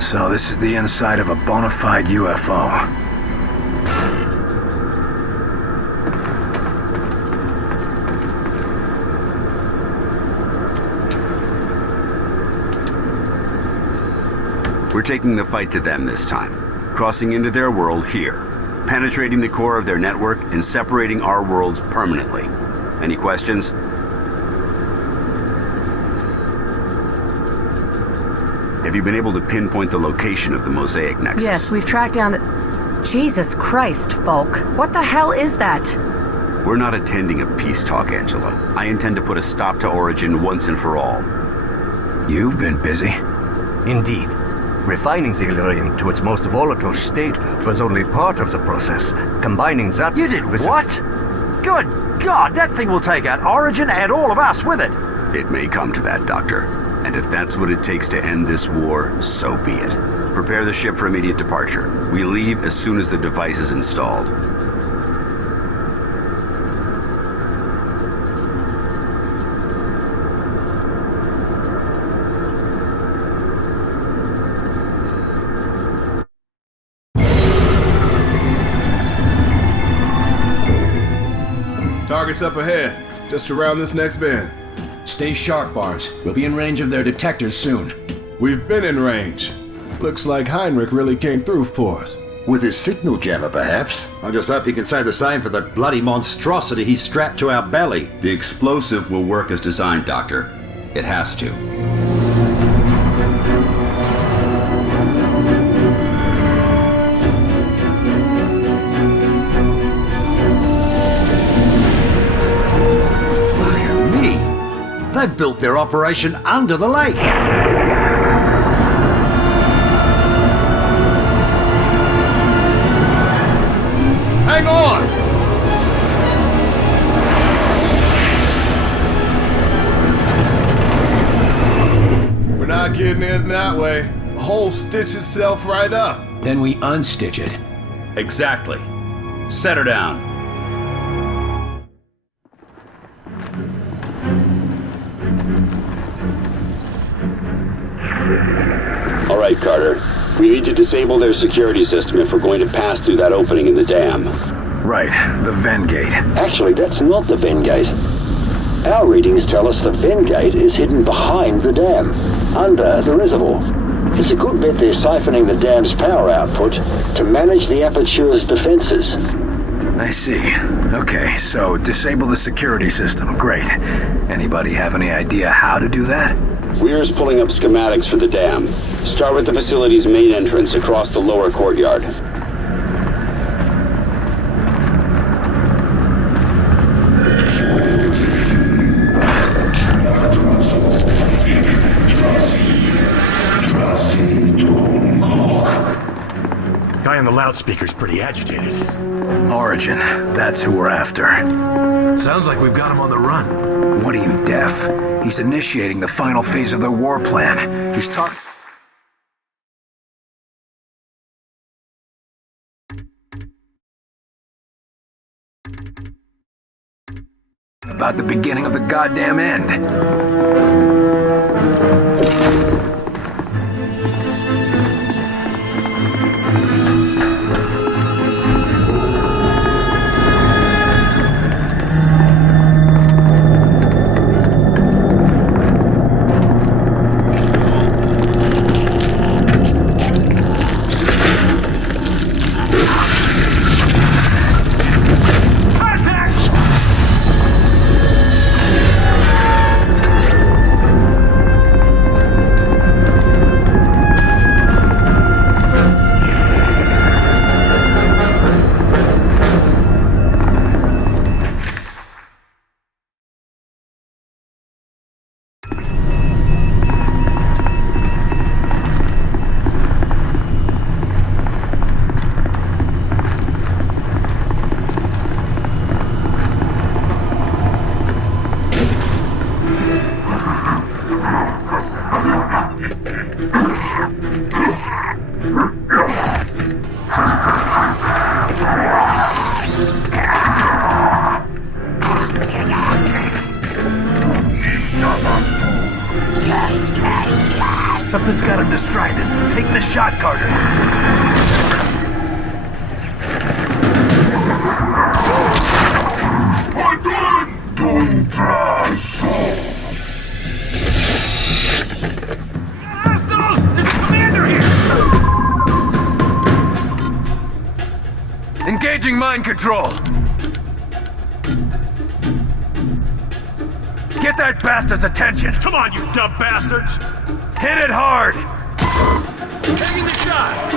So this is the inside of a bona fide UFO. We're taking the fight to them this time, crossing into their world here, penetrating the core of their network and separating our worlds permanently. Any questions? Have you been able to pinpoint the location of the Mosaic Nexus? Yes, we've tracked down the... Jesus Christ, Folk. What the hell is that? We're not attending a peace talk, Angela. I intend to put a stop to Origin once and for all. You've been busy. Indeed. Refining the Illyrium to its most volatile state was only part of the process. Combining that... You did with what? Good God, that thing will take out Origin and all of us with it. It may come to that, Doctor. And if that's what it takes to end this war, so be it. Prepare the ship for immediate departure. We leave as soon as the device is installed. Target's up ahead, just around this next bend. Stay sharp, Barnes. We'll be in range of their detectors soon. We've been in range. Looks like Heinrich really came through for us. With his signal jammer, perhaps. I just hope he can say the same for the bloody monstrosity he strapped to our belly. The explosive will work as designed, Doctor. It has to. They've built their operation under the lake. Hang on! We're not getting in that way. The hole stitched itself right up. Then we unstitch it. Exactly. Set her down. All right, Carter. We need to disable their security system if we're going to pass through that opening in the dam. Right, the Ven Gate. Actually, that's not the Ven Gate. Our readings tell us the Ven Gate is hidden behind the dam, under the reservoir. It's a good bet they're siphoning the dam's power output to manage the aperture's defenses. I see. Okay, so disable the security system. Great. Anybody have any idea how to do that? Weir's pulling up schematics for the dam. Start with the facility's main entrance across the lower courtyard. Guy on the loudspeaker's pretty agitated. Origin, that's who we're after. Sounds like we've got him on the run. What are you, deaf? He's initiating the final phase of their war plan. He's talking about the beginning of the goddamn end. Something's got him distracted. Take the shot, Carter. Hostiles! There's a commander here! Engaging mind control. Get that bastard's attention. Come on, you dumb bastards! Hit it hard. Taking the shot!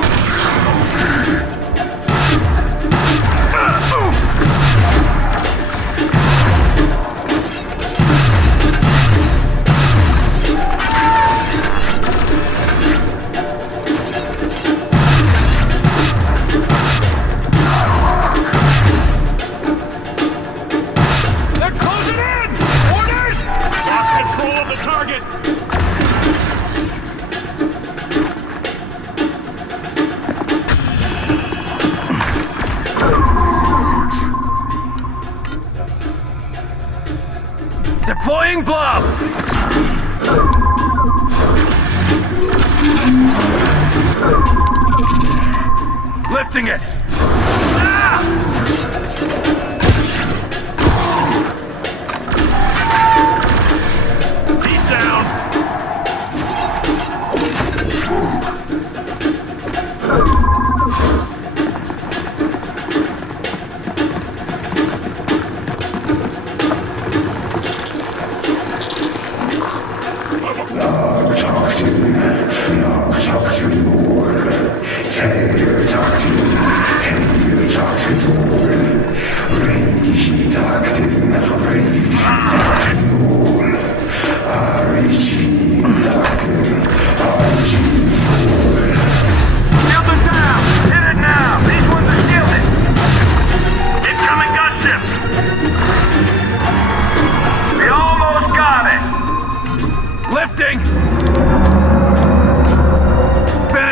They're closing in! Orders! Lost control of the target! Deploying blob! Lifting it! He's down!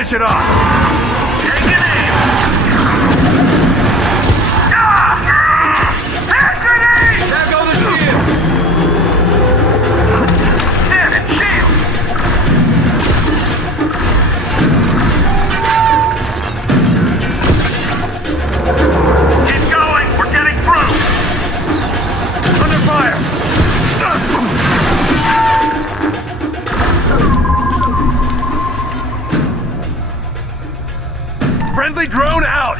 Finish it off! Taking aim! Hand grenade! There go the shield! Damn it, shield! Keep going, we're getting through! Under fire! Friendly drone out!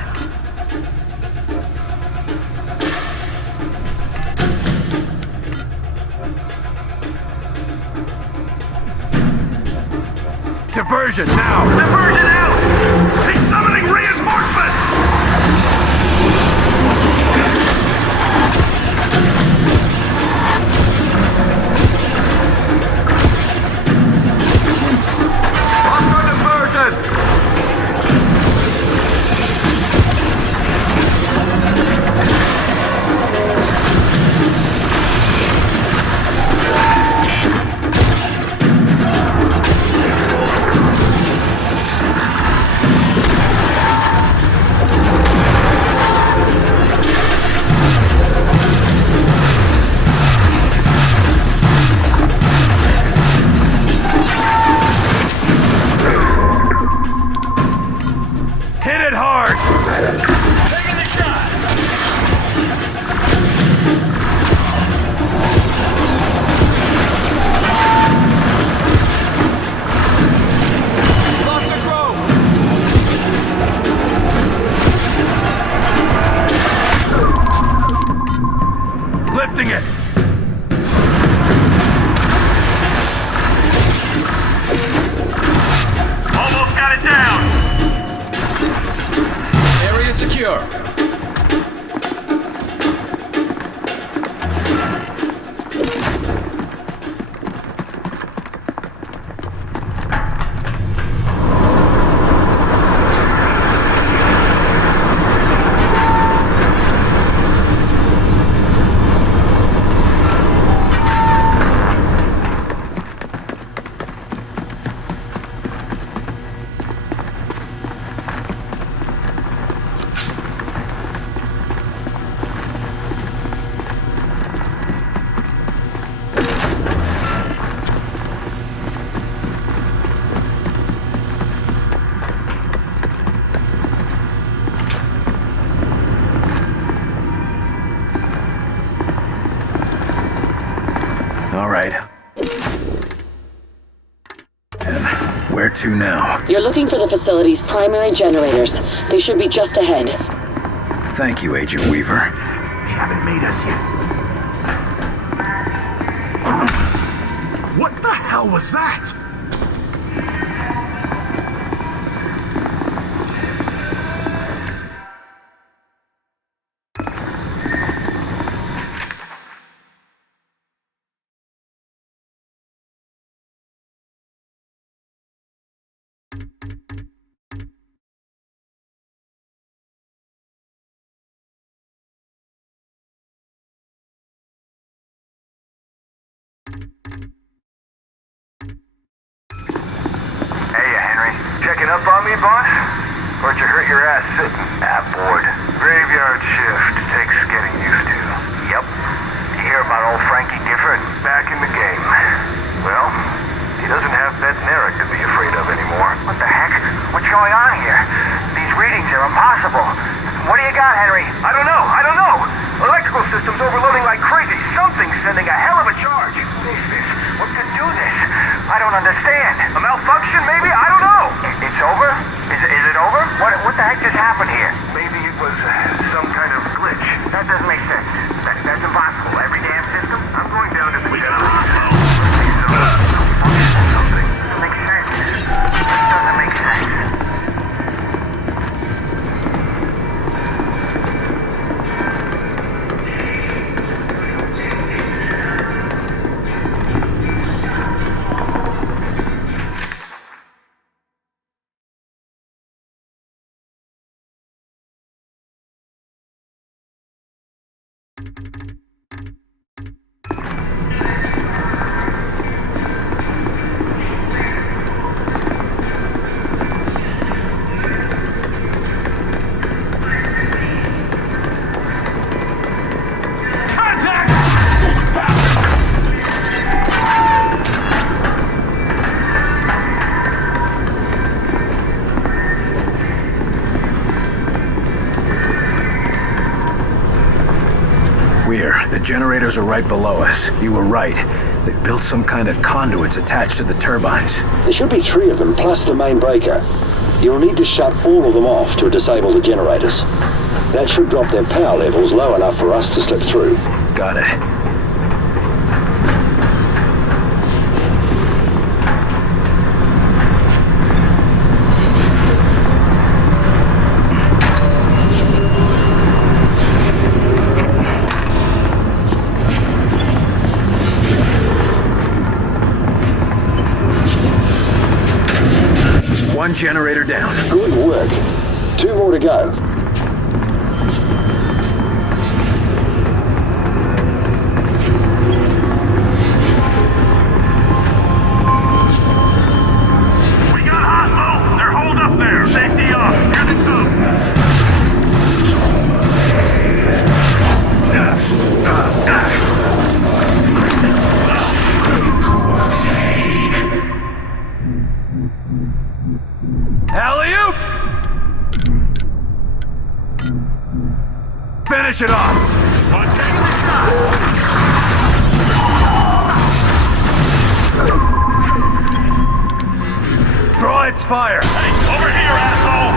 Diversion now! Diversion out! He's summoning reinforcements! Offer diversion! Hit it hard! Taking the shot! Lost control! Lifting it! Almost got it down! Area secure. All right. And where to now? You're looking for the facility's primary generators. They should be just ahead. Thank you, Agent Weaver. They haven't made us yet. What the hell was that? Hey, Henry. Checking up on me, boss? Where'd you hurt your ass sitting? Bored. Graveyard shift. Takes getting used to. Yep. You hear about old Frankie Gifford? Back in the game. Well, he doesn't have Beth Narek to be afraid of anymore. What the heck? What's going on here? These readings are impossible. What do you got, Henry? I don't know. Electrical system's overloading like crazy. Something's sending a hell of a charge. What is this? What could do this? I don't understand. A malfunction, maybe? I don't know. It's over? Is it over? What the heck just happened here? Maybe it was some kind of glitch. That doesn't make sense. That's impossible. Every damn system? I'm going down to the Doesn't make sense. Doesn't make sense. generators are right below us. You were right. They've built some kind of conduits attached to the turbines. There should be 3 of them, plus the main breaker. You'll need to shut all of them off to disable the generators. That should drop their power levels low enough for us to slip through. Got it. One generator down. Good work. 2 more to go. We got hostiles! They're holed up there! Safety off! Here they come! Alley-oop! Finish it off! I'm taking the shot! Draw its fire! Hey, over here, asshole!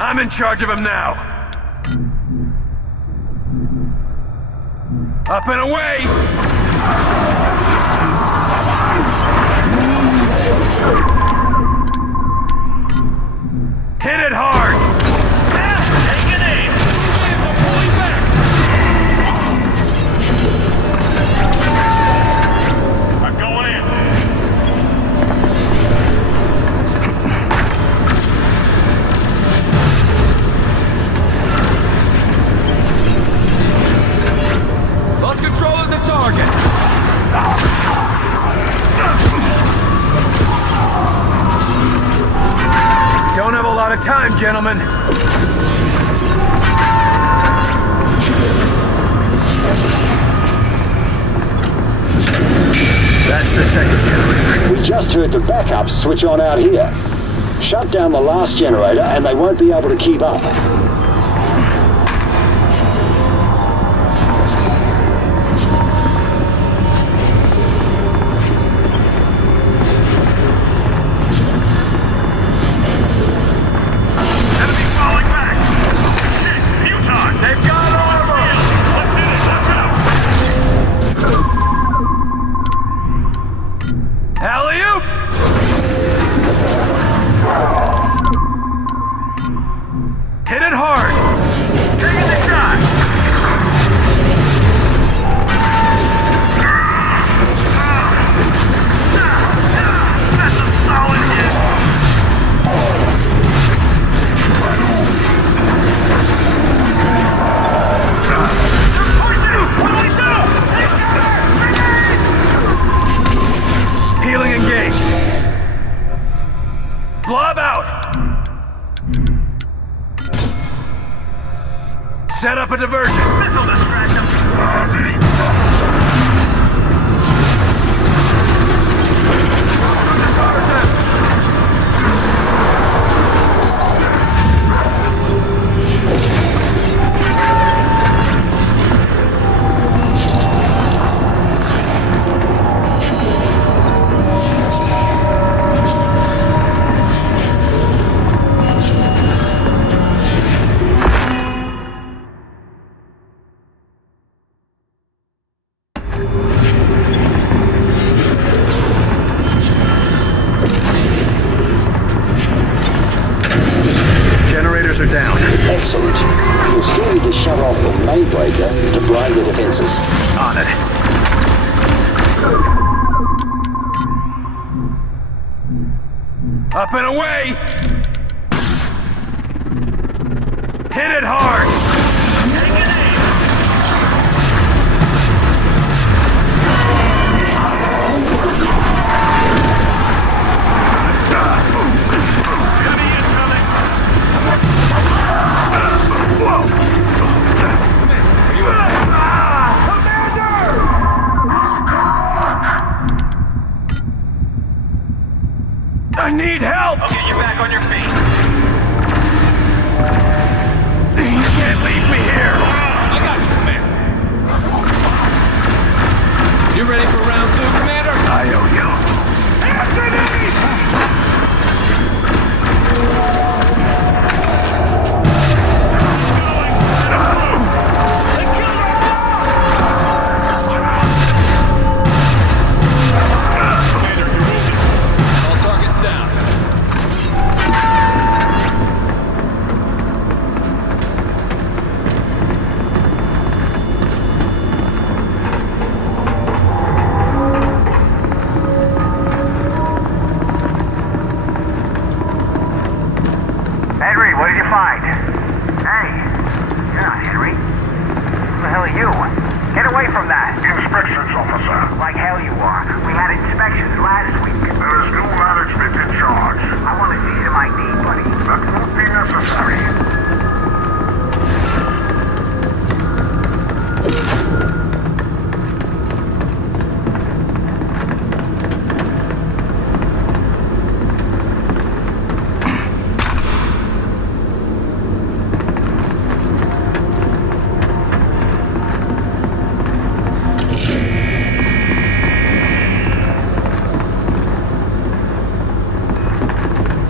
I'm in charge of him now. Up and away! Hit it hard! Take it aim! I'm pulling back! I'm going in. Lost control of the target! Don't have a lot of time, gentlemen. That's the second generator. We just heard the backups switch on out here. Shut down the last generator and they won't be able to keep up. Alley-oop! Hit it hard! Taking the shot! That's a solid hit! Healing engaged. Blob out! Set up a diversion. This'll distract them. Towers are down. Excellent. You'll still need to shut off the main breaker to blind the defenses. On it. Up and away! Hit it hard! I need help! I'll get you back on your feet. You can't leave me here! I got you, Commander. You ready for round 2, Commander? I owe you.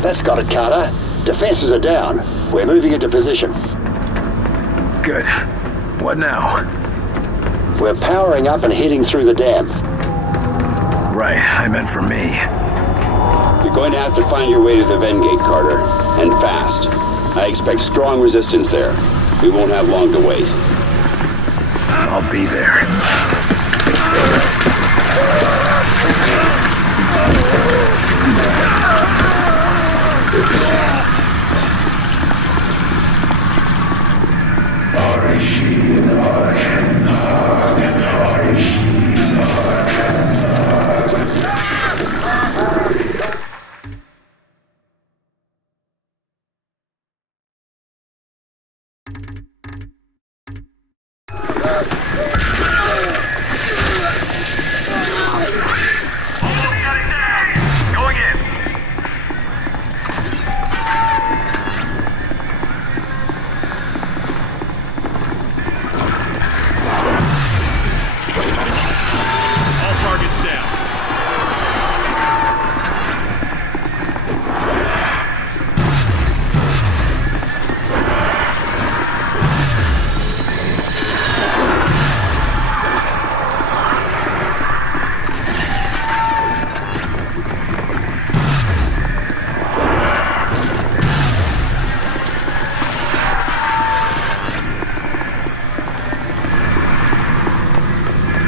That's got it, Carter. Defenses are down. We're moving into position. Good. What now? We're powering up and heading through the dam. Right, I meant for me. You're going to have to find your way to the Ven Gate, Carter. And fast. I expect strong resistance there. We won't have long to wait. I'll be there.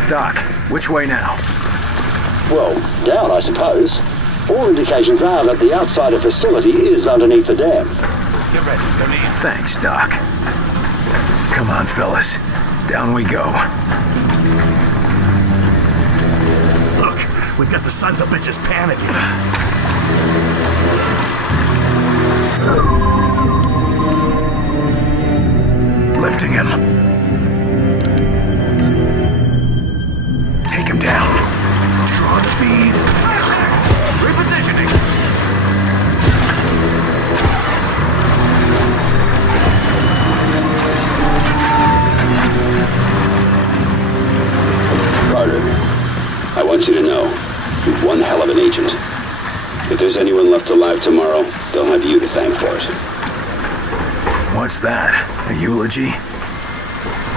Doc, which way now? Well, down, I suppose. All indications are that the outsider facility is underneath the dam. Get ready, Thanks, Doc. Come on, fellas. Down we go. Look, we've got the sons of bitches panicking. Lifting him. Take him down. Draw the speed. Repositioning. Carter, I want you to know, you're one hell of an agent. If there's anyone left alive tomorrow, they'll have you to thank for it. What's that? A eulogy?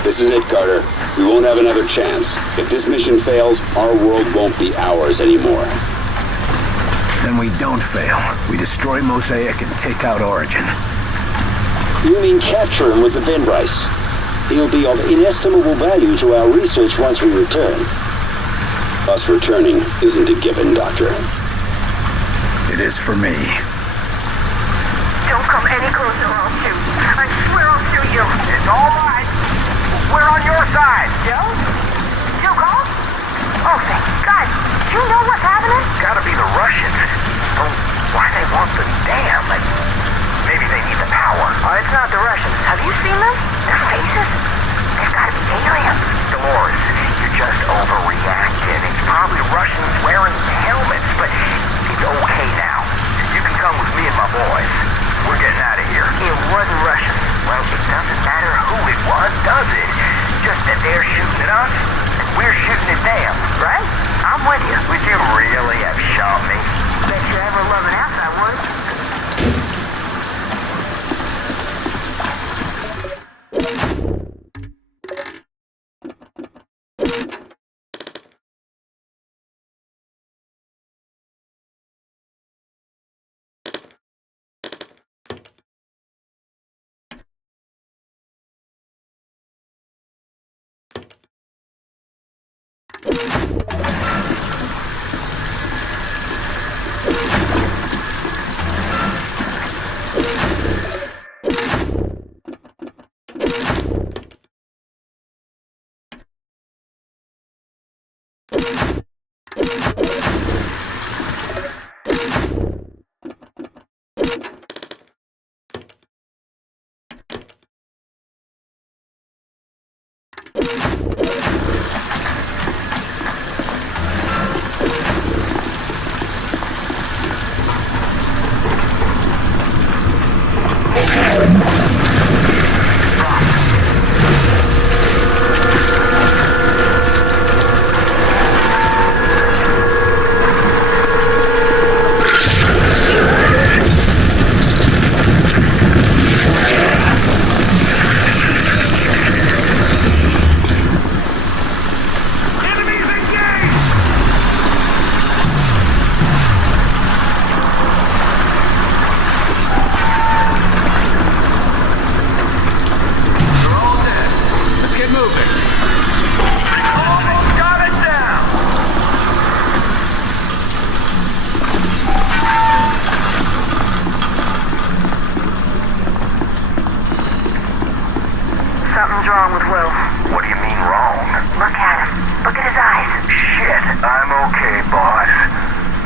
This is it, Carter. We won't have another chance. If this mission fails, our world won't be ours anymore. Then we don't fail. We destroy Mosaic and take out Origin. You mean capture him with the Venbrace. He'll be of inestimable value to our research once we return. Us returning isn't a given, Doctor. It is for me. Don't come any closer or I'll shoot. I swear I'll shoot you. It's all right. We're on your side. Joe? Joe called? Oh, thank God. Do you know what's happening? Gotta be the Russians. Oh, why they want the dam? Like, maybe they need the power. Oh, it's not the Russians. Have you seen them? Their faces? They've gotta be aliens. Dolores, you're just overreacting. It's probably Russians wearing helmets, but it's okay now. You can come with me and my boys. We're getting out of here. It wasn't Russian. Well, it doesn't matter who it was, does it? Just that they're shooting at us, and we're shooting at them. Right? I'm with you. Would you really have shot me? Bet you ever love an ass I would. Something's wrong with Will. What do you mean wrong? Look at him. Look at his eyes. Shit, I'm okay, boss.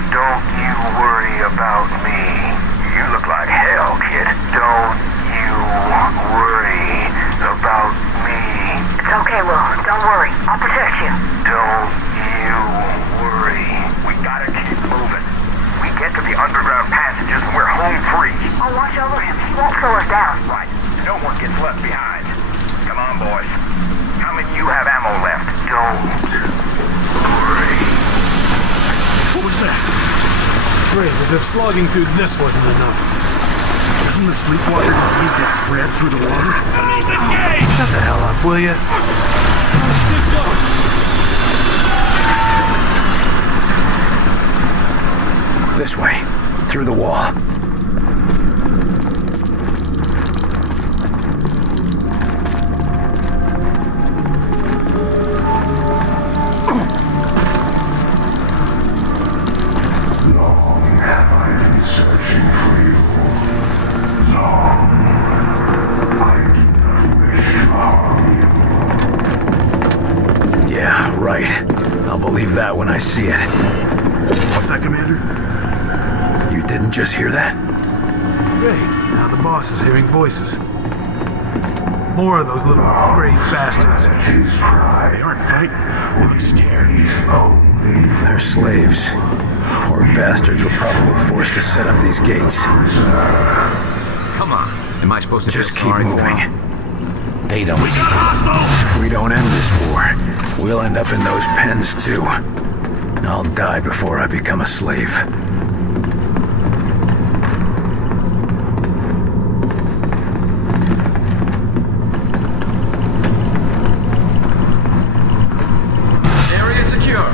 Don't you worry about me. You look like hell, kid. Don't you worry about me. It's okay, Will. Don't worry. I'll protect you. Don't you worry. We gotta keep moving. We get to the underground passages and we're home free. I'll watch over him. He won't slow us down. Right. No one gets left behind. Come on, boys. How many of you have ammo left? Don't worry. What was that? Great, as if slogging through this wasn't enough. Doesn't the sleepwalker disease get spread through the water? Shut the hell up, will ya? This way, through the wall. That when I see it. What's that, Commander? You didn't just hear that? Great. Now the boss is hearing voices. More of those little gray bastards. They aren't fighting. They look scared. They're slaves. Poor bastards were probably forced to set up these gates. Come on. Am I supposed to just feel keep sorry for moving? them? They don't. If we don't end this war, we'll end up in those pens too. I'll die before I become a slave. Area secure.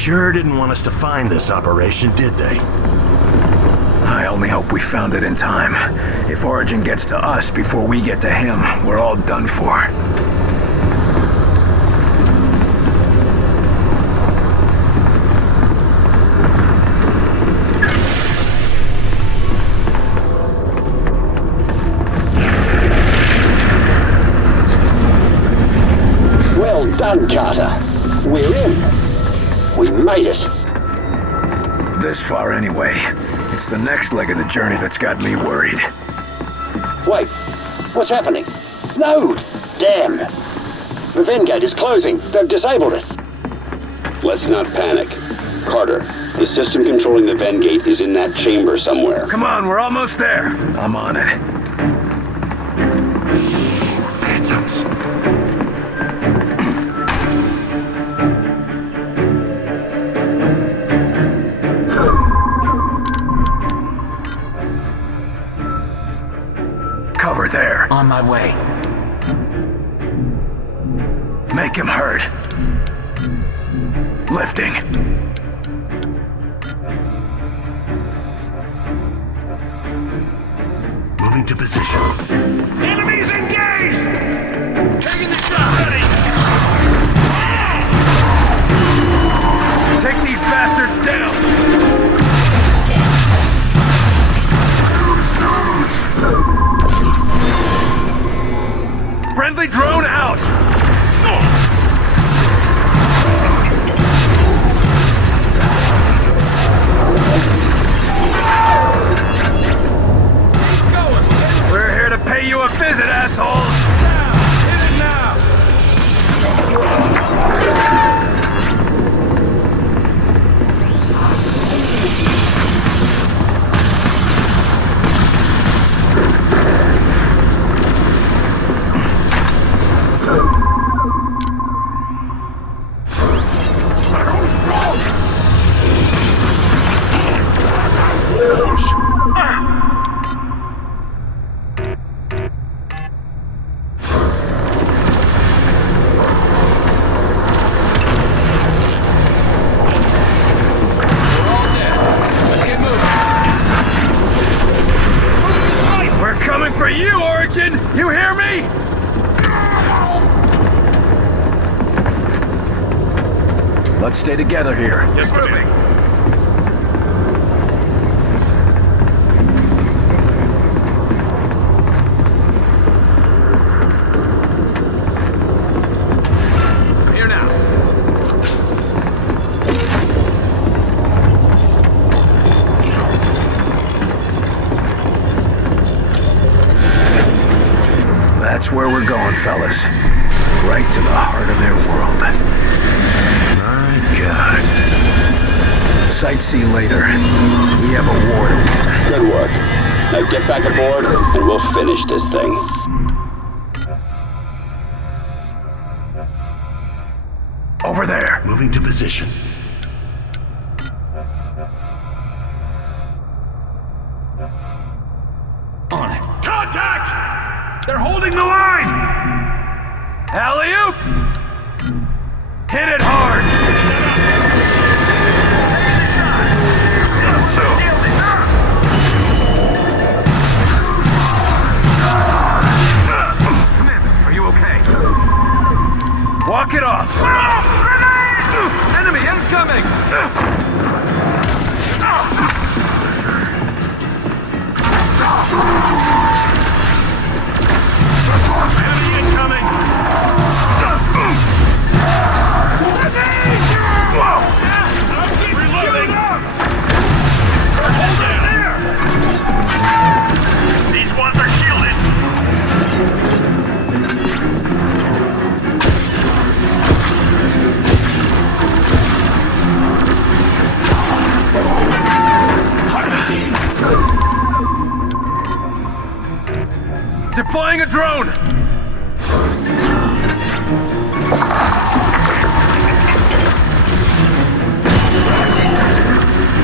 sure didn't want us to find this operation, did they? I only hope we found it in time. If Origin gets to us before we get to him, we're all done for. Well done, Carter. We're in. We made it. This far anyway. It's the next leg of the journey that's got me worried. Wait, what's happening? No! Damn! The Vengate is closing. They've disabled it. Let's not panic. Carter, the system controlling the Vengate is in that chamber somewhere. Come on, we're almost there. I'm on it. Phantoms. Cover there. On my way. Make him hurt. Lifting. Moving to position. Enemies engaged! Taking the shot! Ready! Take these bastards down! Friendly drone out! We're here to pay you a visit, assholes! Hit it now! You hear me? Let's stay together here. Yes, moving. Here now. That's where we're going, fellas. Right to the heart of their world. My God. Sightsee later. We have a war to win. Good work. Now get back aboard, and we'll finish this thing. Over there. Moving to position. On it. Contact! They're holding the line! Alley-oop! Hit it hard! Set up! Taking the shot! Commander, are you okay? Walk it off! Enemy incoming! Enemy incoming! Whoa! Reloading! These ones are shielded! Deploying a drone!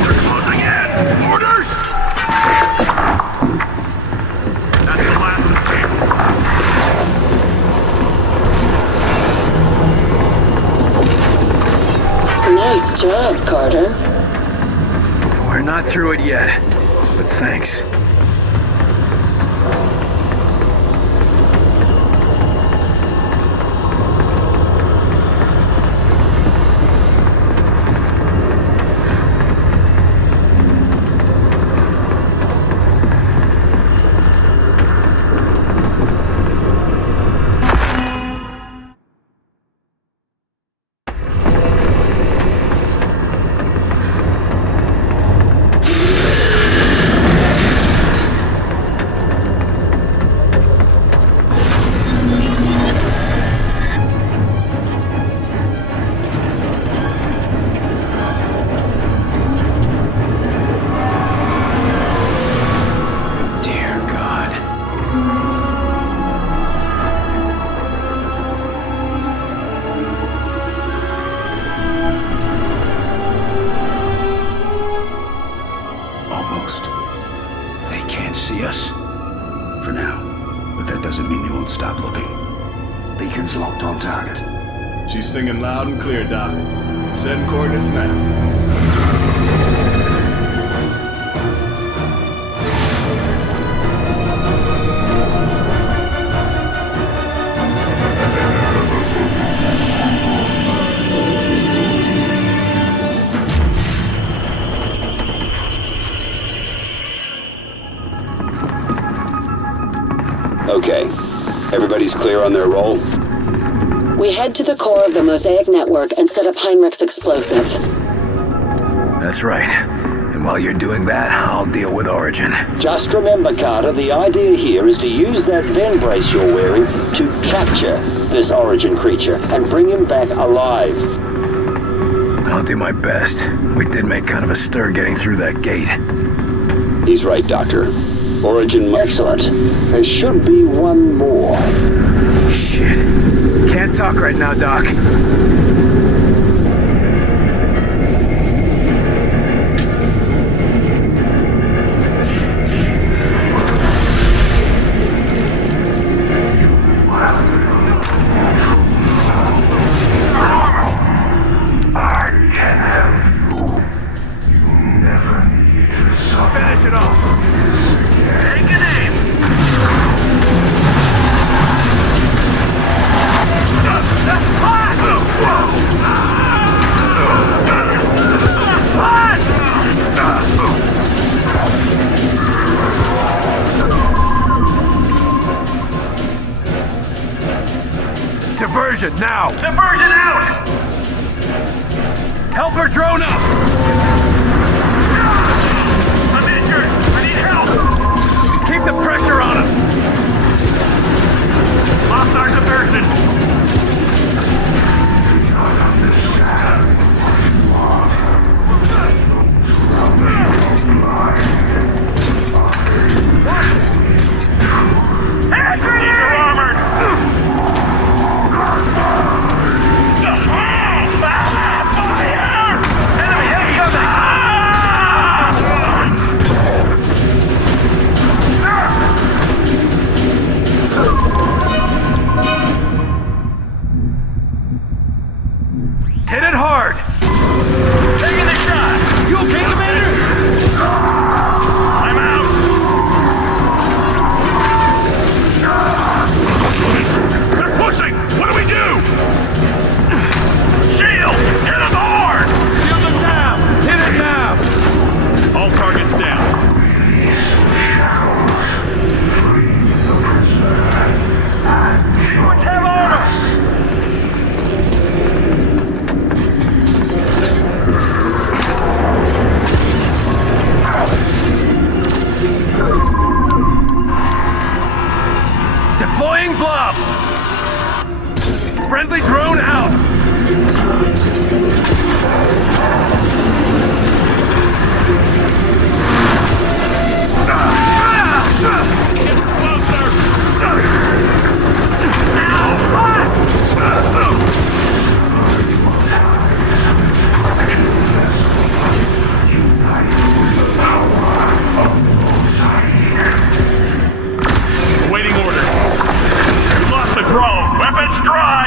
We're closing in! Orders! That's the last escape. Nice job. We're not through it yet, but thanks. Singing loud and clear, Doc. Send coordinates now. Okay. Everybody's clear on their role? We head to the core of the Mosaic network and set up Heinrich's explosive. That's right. And while you're doing that, I'll deal with Origin. Just remember, Carter, the idea here is to use that Ven brace you're wearing to capture this Origin creature and bring him back alive. I'll do my best. We did make kind of a stir getting through that gate. He's right, Doctor. Origin... Excellent. There should be one more. Shit. Can't talk right now, Doc. Finish it off. Take an aim. Diversion now! Diversion out! Helper drone up! I'm injured! I need help! Keep the pressure on him! Lost our diversion! They're armored! Enemy incoming! Hit it hard! Taking the shot! You okay, Commander? I'm out! They're pushing! What do we do? Shield! Hit him hard! Shield them down! Hit it now! All targets down. Let's have order! Deploying blob! Friendly drone out! Awaiting orders. We lost the drone. Weapons dry!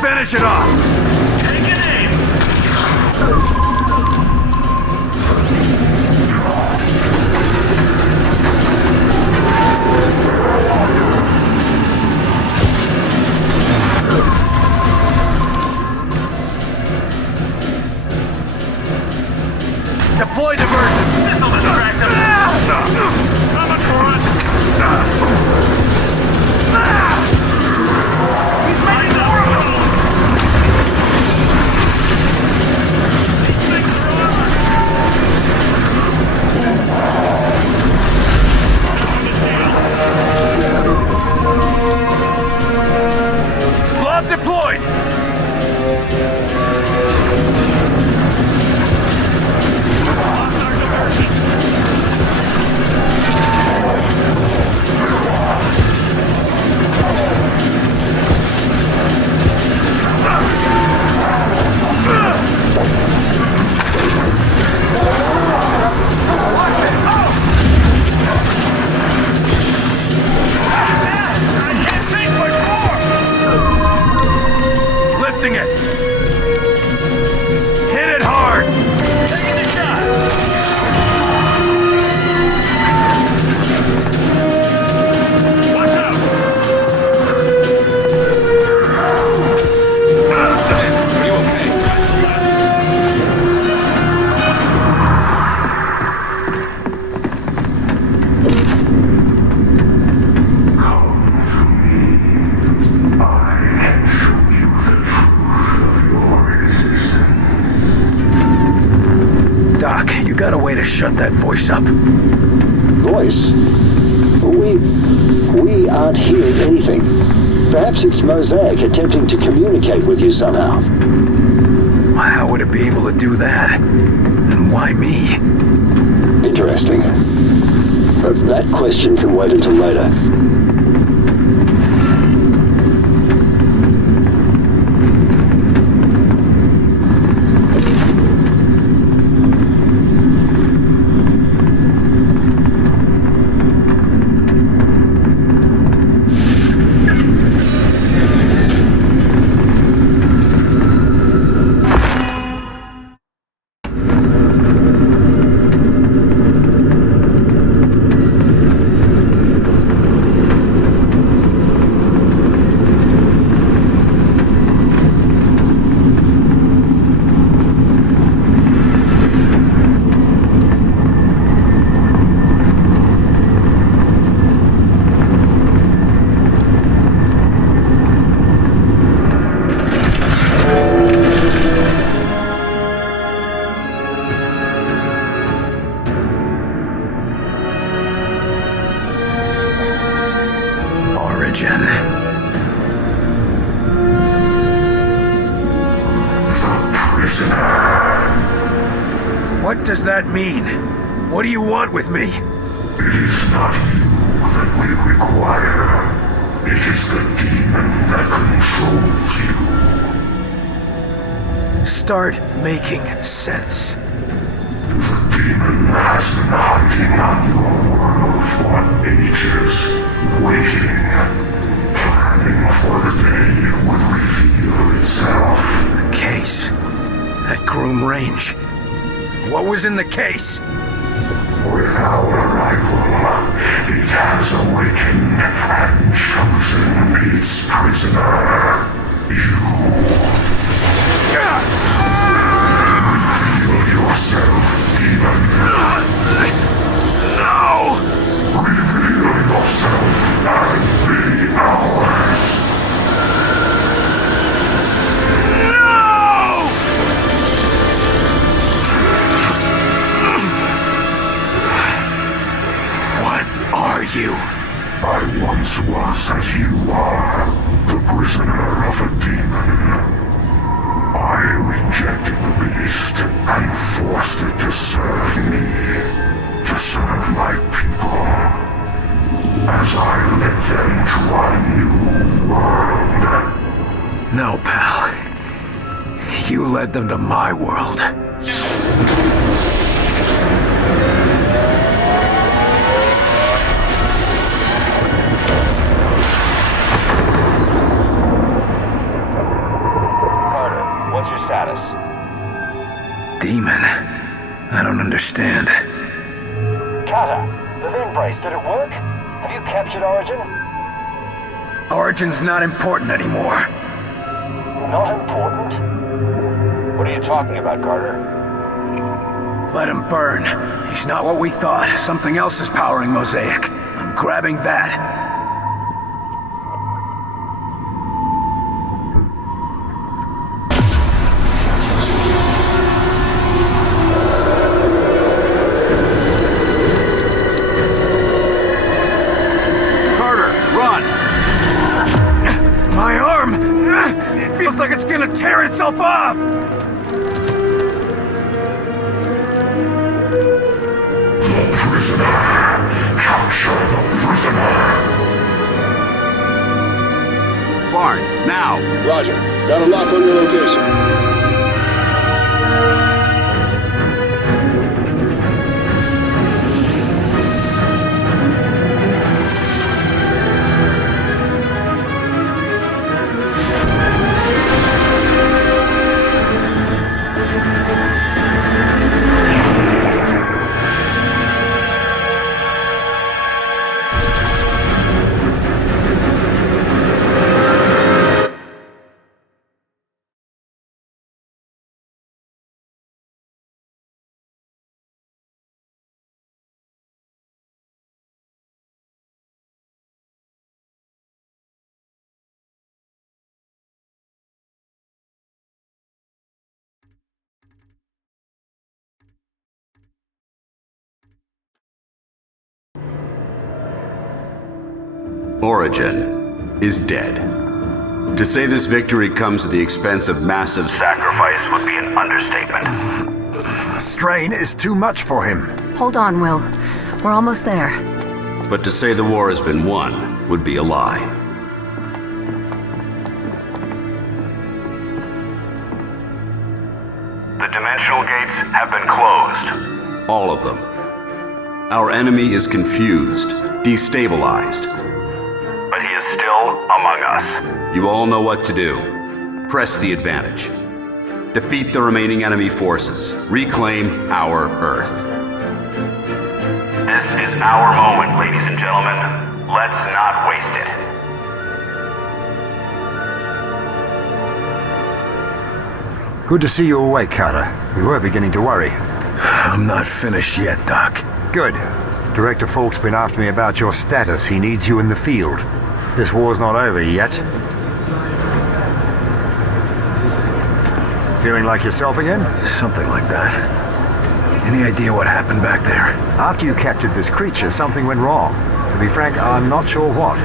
Finish it off! Take an aim! Deploy diversion! This'll distract them! Coming for it! He's making more of them! Blob deployed! Lifting it! Hit it hard! Taking the shot! Watch out! Are you okay? Doc, you got a way to shut that voice up? Voice? We aren't hearing anything. Perhaps it's Mosaic attempting to communicate with you somehow. How would it be able to do that? And why me? Interesting. But that question can wait until later. What does that mean? What do you want with me? It is not you that we require. It is the demon that controls you. Start making sense. The demon has been hiding on your world for ages, waiting, planning for the day it would reveal itself. The case. At Groom Range. What was in the case? With our arrival, it has awakened and chosen its prisoner. You. Reveal yourself, demon. No! Reveal yourself and be ours. You. I once was as you are, the prisoner of a demon. I rejected the beast and forced it to serve me, to serve my people, as I led them to a new world. No, pal. You led them to my world. What's your status? Demon? I don't understand. Carter, the vent brace, did it work? Have you captured Origin? Origin's not important anymore. Not important? What are you talking about, Carter? Let him burn. He's not what we thought. Something else is powering Mosaic. I'm grabbing that. Feels like it's gonna tear itself off! The prisoner! Capture the prisoner! Barnes, now! Roger. Got a lock on your location. Origin is dead. To say this victory comes at the expense of massive Sacrifice would be an understatement. The strain is too much for him. Hold on, Will. We're almost there. But to say the war has been won would be a lie. The dimensional gates have been closed. All of them. Our enemy is confused, destabilized. But he is still among us. You all know what to do. Press the advantage. Defeat the remaining enemy forces. Reclaim our Earth. This is our moment, ladies and gentlemen. Let's not waste it. Good to see you awake, Carter. We were beginning to worry. I'm not finished yet, Doc. Good. Director Falk's been after me about your status. He needs you in the field. This war's not over yet. Feeling like yourself again? Something like that. Any idea what happened back there? After you captured this creature, something went wrong. To be frank, I'm not sure what.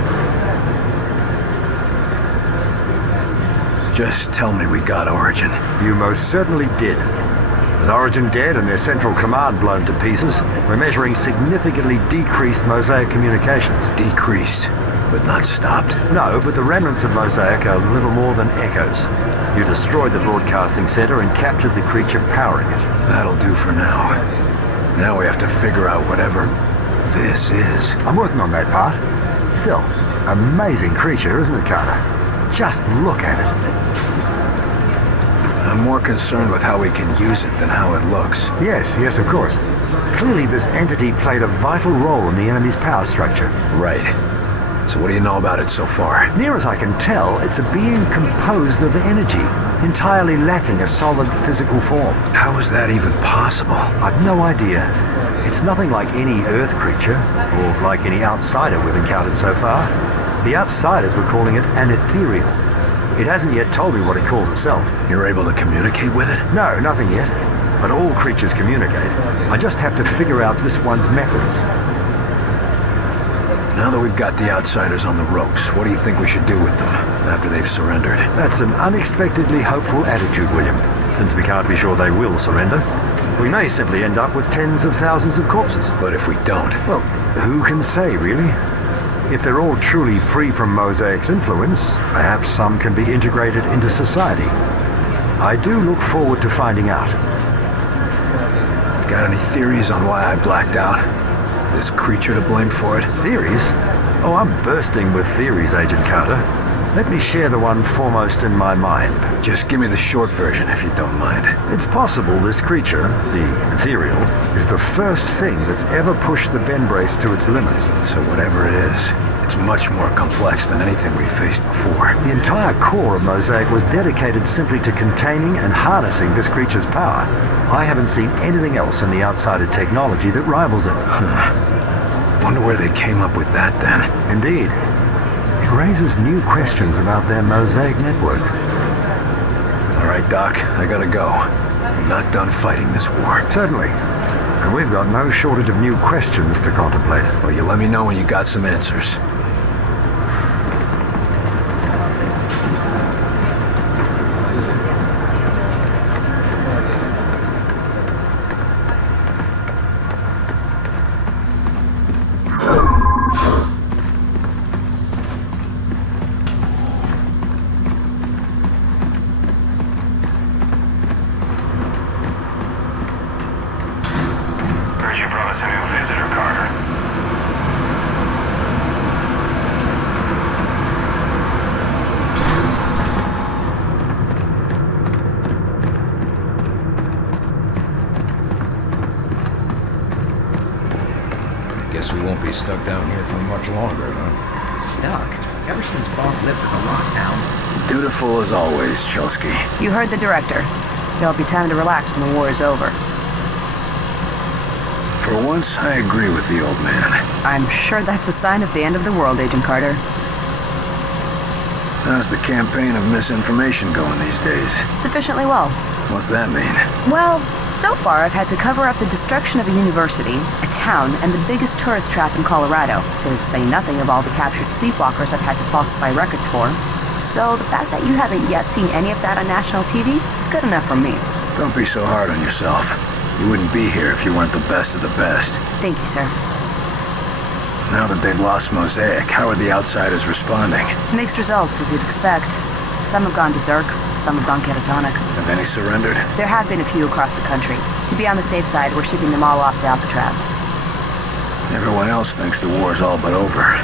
Just tell me we got Origin. You most certainly did. With Origin dead and their central command blown to pieces, we're measuring significantly decreased Mosaic communications. Decreased, but not stopped? No, but the remnants of Mosaic are little more than echoes. You destroyed the broadcasting center and captured the creature powering it. That'll do for now. Now we have to figure out whatever this is. I'm working on that part. Still, amazing creature, isn't it, Carter? Just look at it. I'm more concerned with how we can use it than how it looks. Yes, of course. Clearly this entity played a vital role in the enemy's power structure. Right. So what do you know about it so far? Near as I can tell, it's a being composed of energy, entirely lacking a solid physical form. How is that even possible? I've no idea. It's nothing like any Earth creature, or like any outsider we've encountered so far. The outsiders were calling it an ethereal. It hasn't yet told me what it calls itself. You're able to communicate with it? No, nothing yet. But all creatures communicate. I just have to figure out this one's methods. Now that we've got the outsiders on the ropes, what do you think we should do with them after they've surrendered? That's an unexpectedly hopeful attitude, William. Since we can't be sure they will surrender, we may simply end up with tens of thousands of corpses. But if we don't? Well, who can say, really? If they're all truly free from Mosaic's influence, perhaps some can be integrated into society. I do look forward to finding out. Got any theories on why I blacked out? This creature to blame for it? Theories? Oh, I'm bursting with theories, Agent Carter. Let me share the one foremost in my mind. Just give me the short version if you don't mind. It's possible this creature, the ethereal, is the first thing that's ever pushed the bend brace to its limits. So whatever it is, it's much more complex than anything we've faced before. The entire core of Mosaic was dedicated simply to containing and harnessing this creature's power. I haven't seen anything else in the outsider technology that rivals it. Wonder where they came up with that then. Indeed. It raises new questions about their Mosaic network. All right, Doc, I gotta go. I'm not done fighting this war. Certainly. And we've got no shortage of new questions to contemplate. Well, you let me know when you got some answers. Guess we won't be stuck down here for much longer, huh? Stuck? Ever since Bob lifted the lockdown. Dutiful as always, Chelsky. You heard the director. There'll be time to relax when the war is over. For once, I agree with the old man. I'm sure that's a sign of the end of the world, Agent Carter. How's the campaign of misinformation going these days? Sufficiently well. What's that mean? Well, so far I've had to cover up the destruction of a university, a town, and the biggest tourist trap in Colorado, to say nothing of all the captured sleepwalkers I've had to falsify records for. So the fact that you haven't yet seen any of that on national TV is good enough for me. Don't be so hard on yourself. You wouldn't be here if you weren't the best of the best. Thank you, sir. Now that they've lost Mosaic, how are the outsiders responding? Mixed results, as you'd expect. Some have gone berserk, some have gone catatonic. Have any surrendered? There have been a few across the country. To be on the safe side, we're shipping them all off to Alcatraz. Everyone else thinks the war's all but over.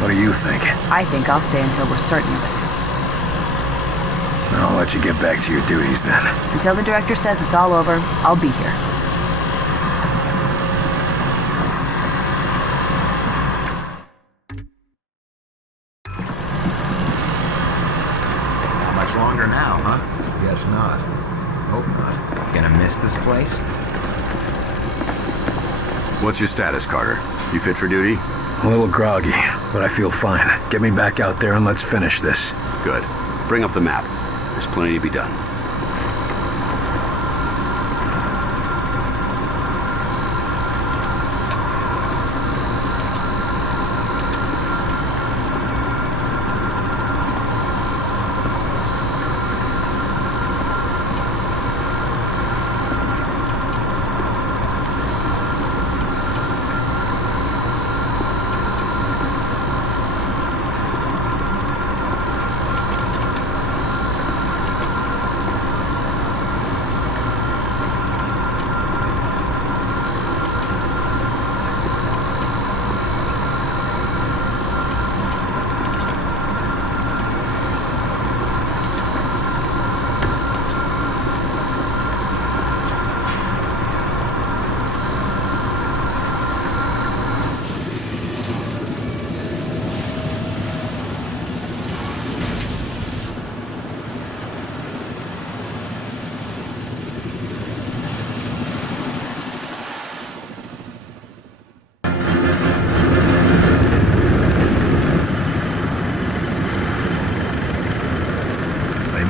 What do you think? I think I'll stay until we're certain of it. I'll let you get back to your duties then. Until the director says it's all over, I'll be here. Not much longer now, huh? Guess not. Hope not. Gonna miss this place? What's your status, Carter? You fit for duty? A little groggy, but I feel fine. Get me back out there and let's finish this. Good. Bring up the map. There's plenty to be done.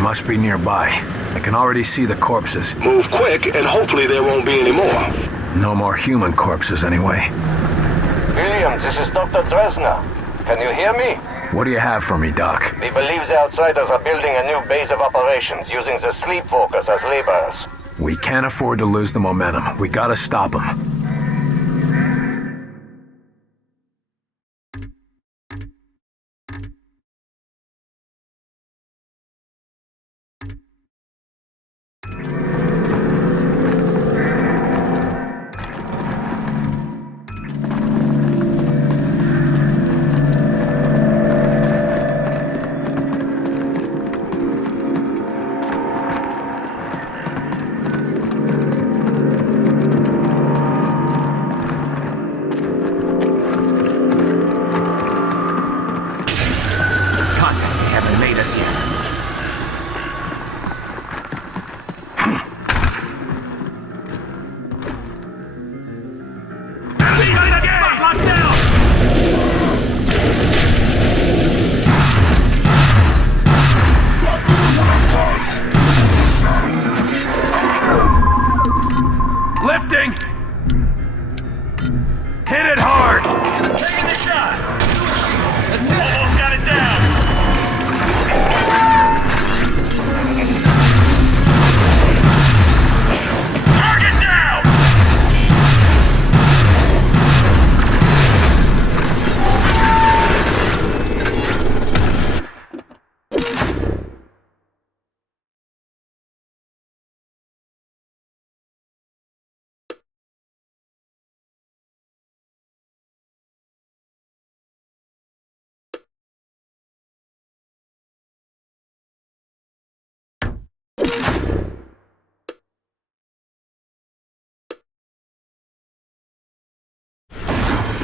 Must be nearby. I can already see the corpses. Move quick, and hopefully there won't be any more. No more human corpses, anyway. William, this is Dr. Dresner. Can you hear me? What do you have for me, Doc? We believe the outsiders are building a new base of operations using the sleepwalkers as laborers. We can't afford to lose the momentum. We gotta stop them.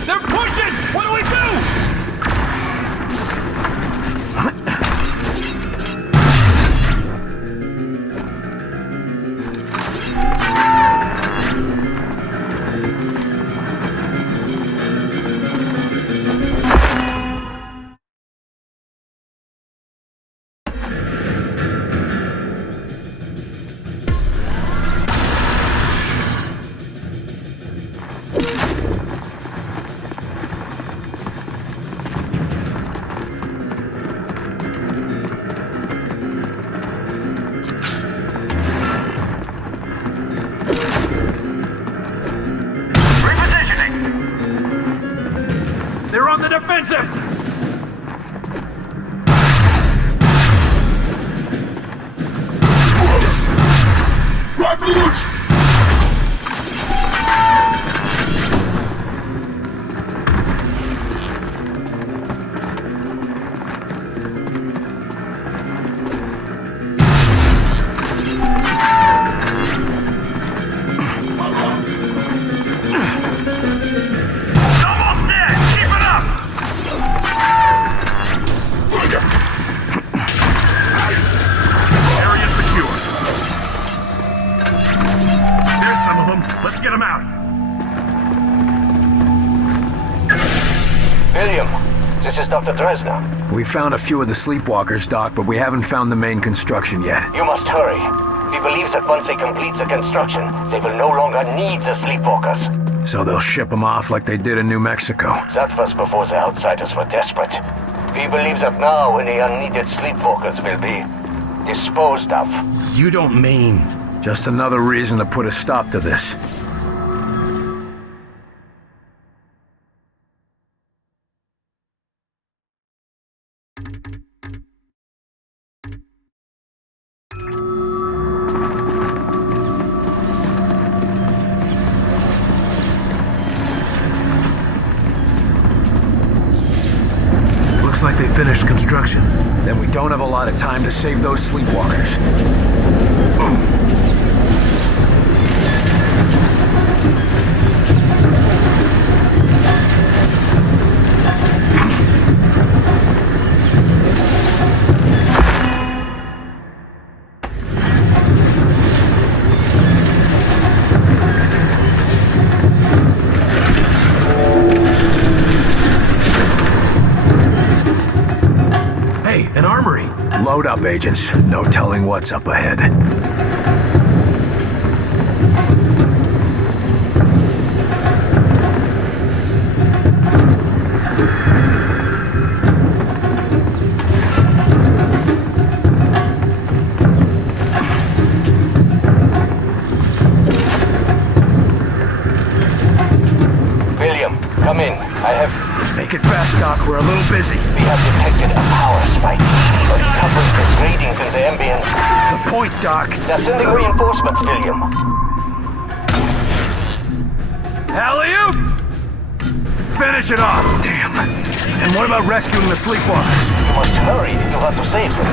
They're pushing! What do we do? Defensive! This is Dr. Dresner. We found a few of the sleepwalkers, Doc, but we haven't found the main construction yet. You must hurry. He believes that once they complete the construction, they will no longer need the sleepwalkers. So they'll ship them off like they did in New Mexico. That was before the outsiders were desperate. We believe that now any unneeded sleepwalkers will be disposed of. You don't mean... Just another reason to put a stop to this. Looks like they finished construction. Then we don't have a lot of time to save those sleepwalkers. An armory. Load up, agents. No telling what's up ahead. William, come in. I have... Make it fast, Doc. We're a little busy. We have detected a power spike. Coupled with readings in the ambient. The point, Doc. They're sending reinforcements, William. Alley-oop! Finish it off. Damn. And what about rescuing the sleepwalkers? You must hurry if you want to save them.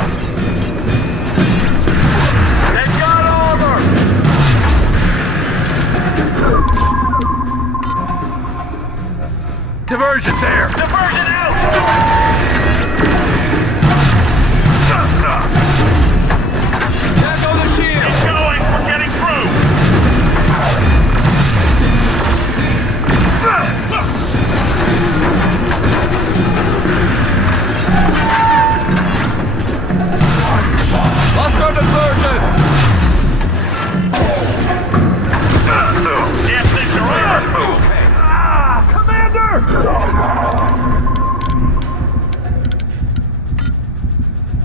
They've got armor! Diversion there! Diversion out! There go the shield! Keep going! We're getting through! Lost our diversion! Yes, things are over! Commander!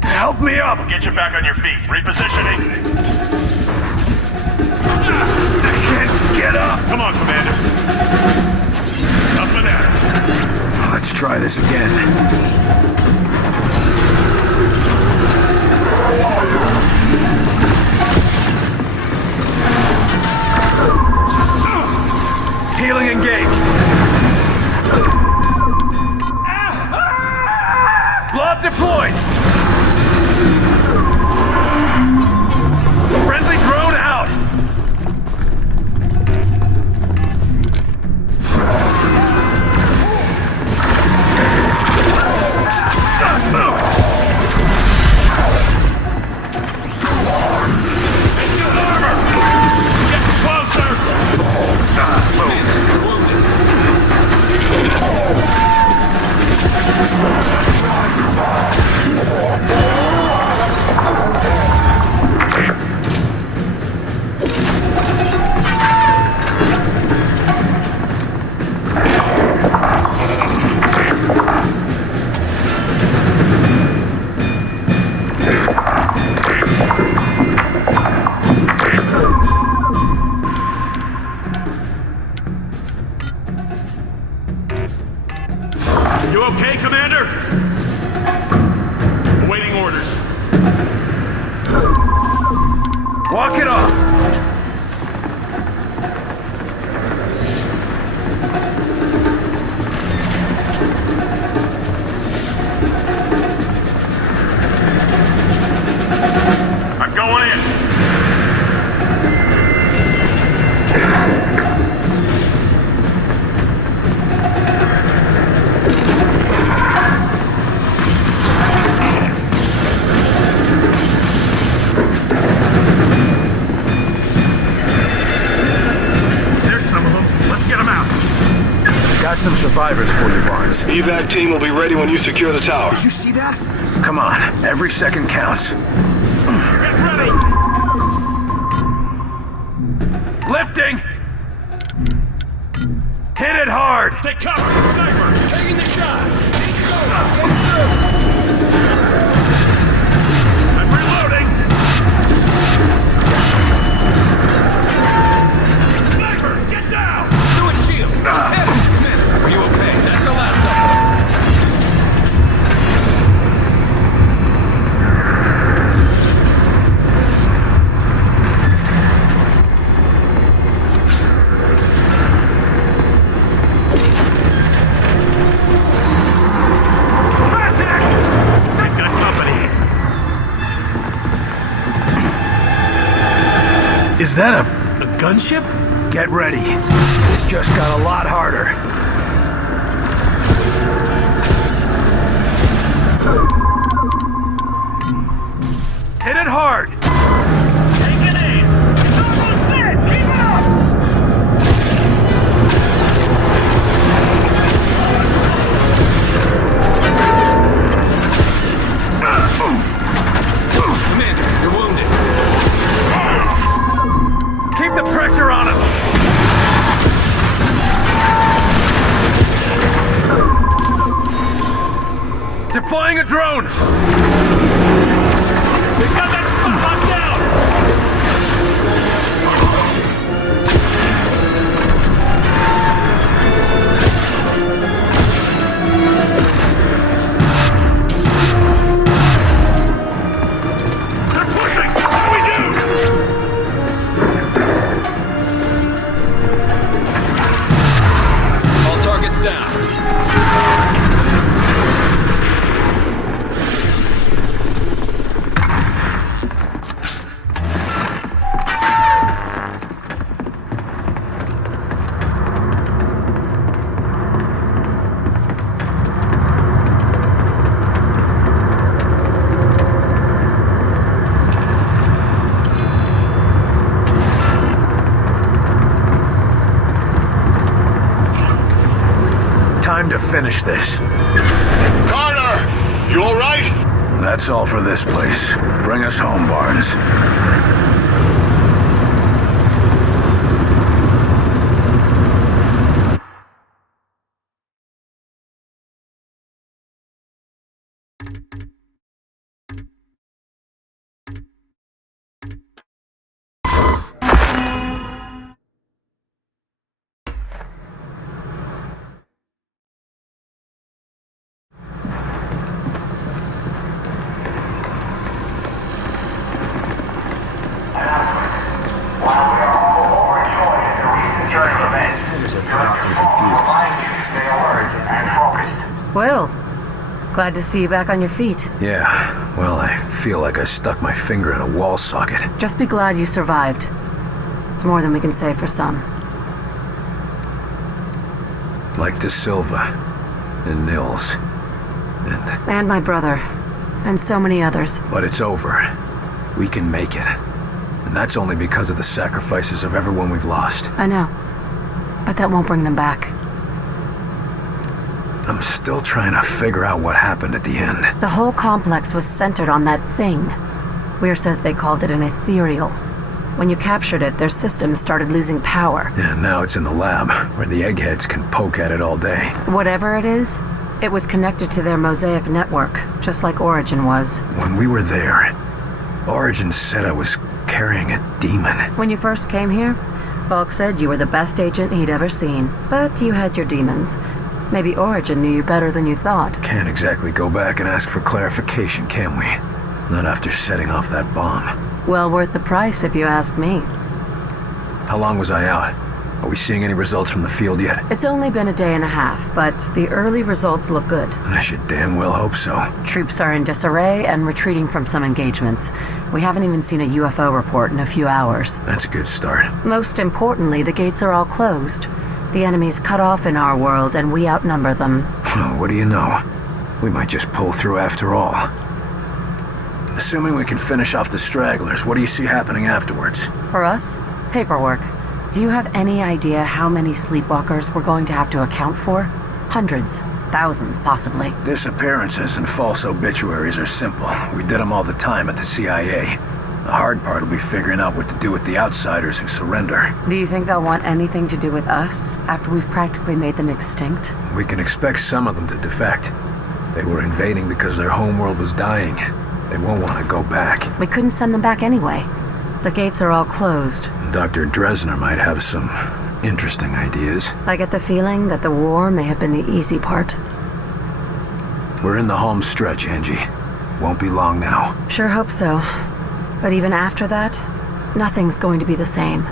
Help me up! Get you back on your feet. Repositioning. I can't get up! Come on, Commander. Up and at it. Let's try this again. Healing engaged. Blob deployed. some survivors for you, Barnes. Evac team will be ready when you secure the tower. Did you see that? Come on, every second counts. Get ready! Lifting! Hit it hard! Take cover! Sniper! Taking the shot! I'm reloading! Sniper! Get down! Do a shield! Smith, are you okay? That's the last of them. Is that a gunship? Get ready. This just got a lot harder. Hit it hard! Take it in! It's almost dead! Keep it up! Commander, you're wounded. Keep the pressure on him! Deploying a drone! We got that spot locked down! They're pushing! What do we do? All targets down. Time to finish this. Carter! You alright? That's all for this place. Bring us home, Barnes. While we are all overjoyed at the recent turn of events, Director Falk reminds you to stay alert and focused. Well, glad to see you back on your feet. Yeah, well, I feel like I stuck my finger in a wall socket. Just be glad you survived. It's more than we can say for some. Like De Silva, and Nils, And my brother. And so many others. But it's over. We can make it. And that's only because of the sacrifices of everyone we've lost. I know. But that won't bring them back. I'm still trying to figure out what happened at the end. The whole complex was centered on that thing. Weir says they called it an ethereal. When you captured it, their systems started losing power. Yeah, now it's in the lab, where the eggheads can poke at it all day. Whatever it is, it was connected to their mosaic network, just like Origin was. When we were there, Origin said I was carrying a demon. When you first came here, Falk said you were the best agent he'd ever seen, but you had your demons. Maybe Origin knew you better than you thought. Can't exactly go back and ask for clarification, can we? Not after setting off that bomb. Well worth the price, if you ask me. How long was I out? Are we seeing any results from the field yet? It's only been a day and a half, but the early results look good. I should damn well hope so. Troops are in disarray and retreating from some engagements. We haven't even seen a UFO report in a few hours. That's a good start. Most importantly, the gates are all closed. The enemy's cut off in our world, and we outnumber them. What do you know? We might just pull through after all. Assuming we can finish off the stragglers, what do you see happening afterwards? For us, paperwork. Do you have any idea how many sleepwalkers we're going to have to account for? Hundreds, thousands, possibly. Disappearances and false obituaries are simple. We did them all the time at the CIA. The hard part will be figuring out what to do with the outsiders who surrender. Do you think they'll want anything to do with us after we've practically made them extinct? We can expect some of them to defect. They were invading because their homeworld was dying. They won't want to go back. We couldn't send them back anyway. The gates are all closed. Dr. Dresner might have some interesting ideas. I get the feeling that the war may have been the easy part. We're in the home stretch, Angie. Won't be long now. Sure hope so. But even after that, nothing's going to be the same.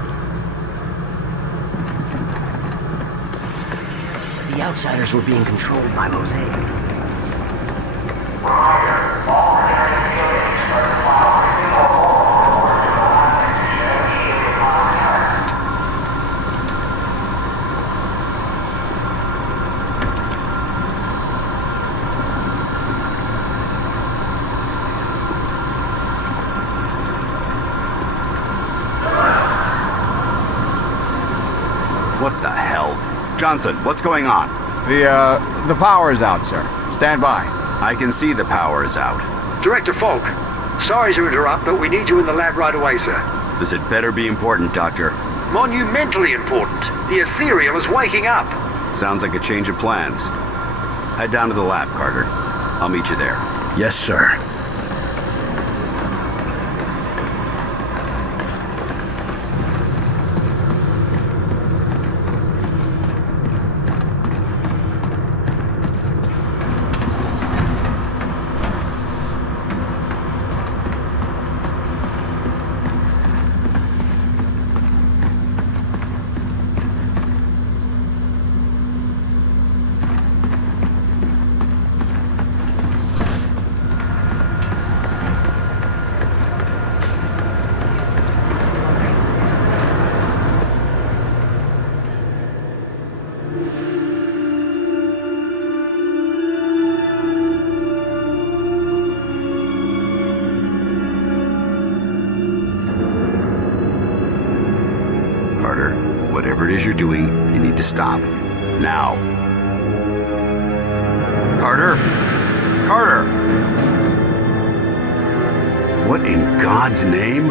The outsiders were being controlled by Mosaic. What the hell? Johnson, what's going on? The power is out, sir. Stand by. I can see the power is out. Director Falk, sorry to interrupt, but we need you in the lab right away, sir. This had better be important, Doctor. Monumentally important. The ethereal is waking up. Sounds like a change of plans. Head down to the lab, Carter. I'll meet you there. Yes, sir. Whatever it is you're doing, you need to stop. Now. Carter? Carter! What in God's name?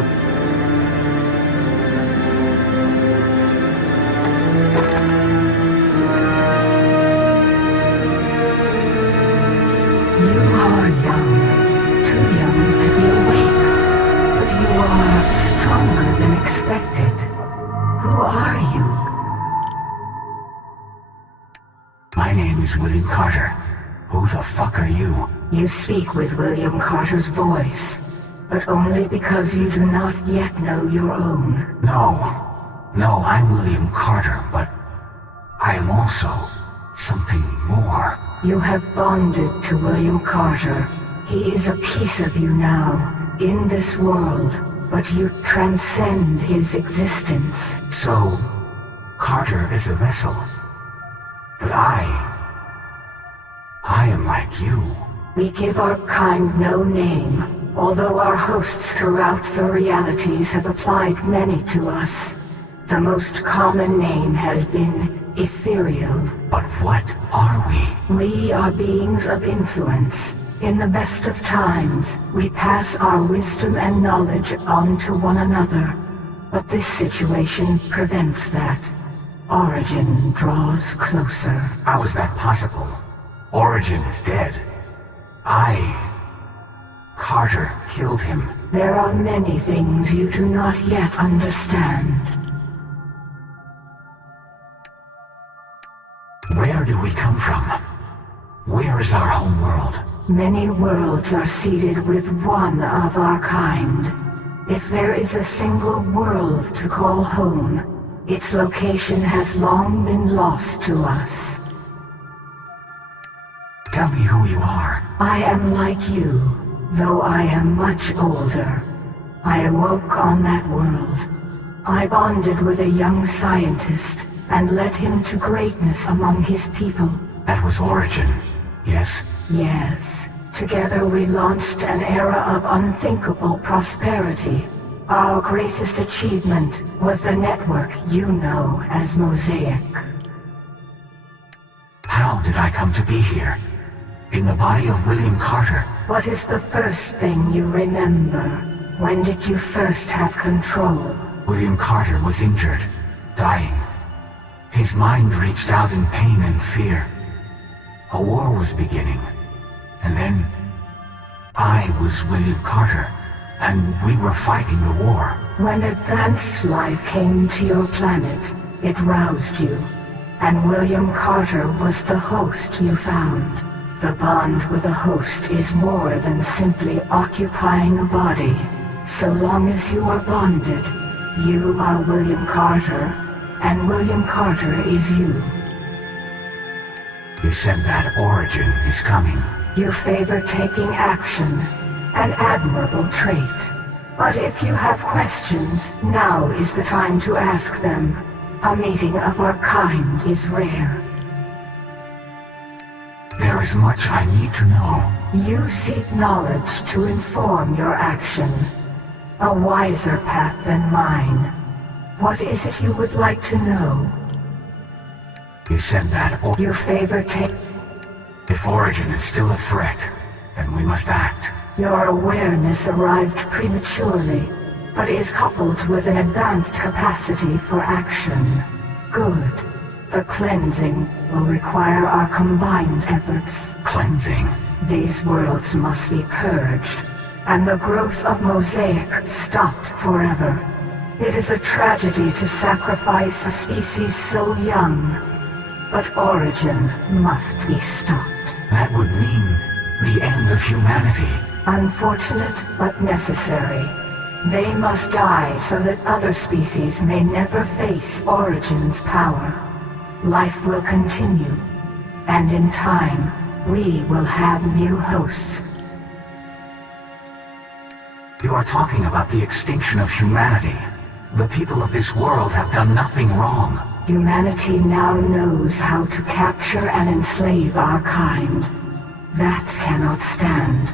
You are young, too young to be awake, but you are stronger than expected. Who are you? My name is William Carter. Who the fuck are you? You speak with William Carter's voice, but only because you do not yet know your own. No, I'm William Carter, but I am also something more. You have bonded to William Carter. He is a piece of you now, in this world, but you transcend his existence. So, Carter is a vessel. But I am like you. We give our kind no name, although our hosts throughout the realities have applied many to us. The most common name has been ethereal. But what are we? We are beings of influence. In the best of times, we pass our wisdom and knowledge on to one another. But this situation prevents that. Origin draws closer. How is that possible? Origin is dead. Carter killed him. There are many things you do not yet understand. Where do we come from? Where is our home world? Many worlds are seeded with one of our kind. If there is a single world to call home, its location has long been lost to us. Tell me who you are. I am like you, though I am much older. I awoke on that world. I bonded with a young scientist and led him to greatness among his people. That was Origin, yes? Yes. Together we launched an era of unthinkable prosperity. Our greatest achievement was the network you know as Mosaic. How did I come to be here? In the body of William Carter? What is the first thing you remember? When did you first have control? William Carter was injured, dying. His mind reached out in pain and fear. A war was beginning. And then I was William Carter, and we were fighting the war. When advanced life came to your planet, it roused you, and William Carter was the host you found. The bond with a host is more than simply occupying a body. So long as you are bonded, you are William Carter, and William Carter is you. You said that Origin is coming. You favor taking action, an admirable trait. But if you have questions, now is the time to ask them. A meeting of our kind is rare. There is much I need to know. You seek knowledge to inform your action. A wiser path than mine. What is it you would like to know? You said that You favor take... If Origin is still a threat, then we must act. Your awareness arrived prematurely, but is coupled with an advanced capacity for action. Good. The cleansing will require our combined efforts. Cleansing? These worlds must be purged, and the growth of Mosaic stopped forever. It is a tragedy to sacrifice a species so young, but Origin must be stopped. That would mean the end of humanity. Unfortunate, but necessary. They must die so that other species may never face Origin's power. Life will continue, and in time, we will have new hosts. You are talking about the extinction of humanity. The people of this world have done nothing wrong. Humanity now knows how to capture and enslave our kind. That cannot stand.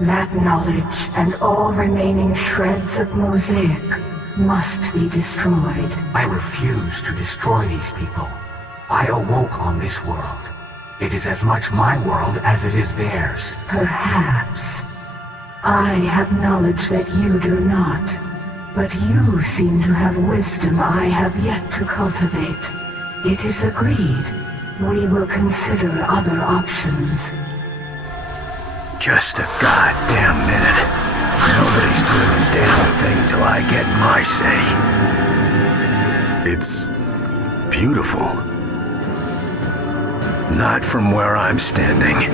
That knowledge and all remaining shreds of Mosaic must be destroyed. I refuse to destroy these people. I awoke on this world. It is as much my world as it is theirs. Perhaps. I have knowledge that you do not. But you seem to have wisdom I have yet to cultivate. It is agreed. We will consider other options. Just a goddamn minute. Nobody's doing a damn thing till I get my say. It's beautiful. Not from where I'm standing.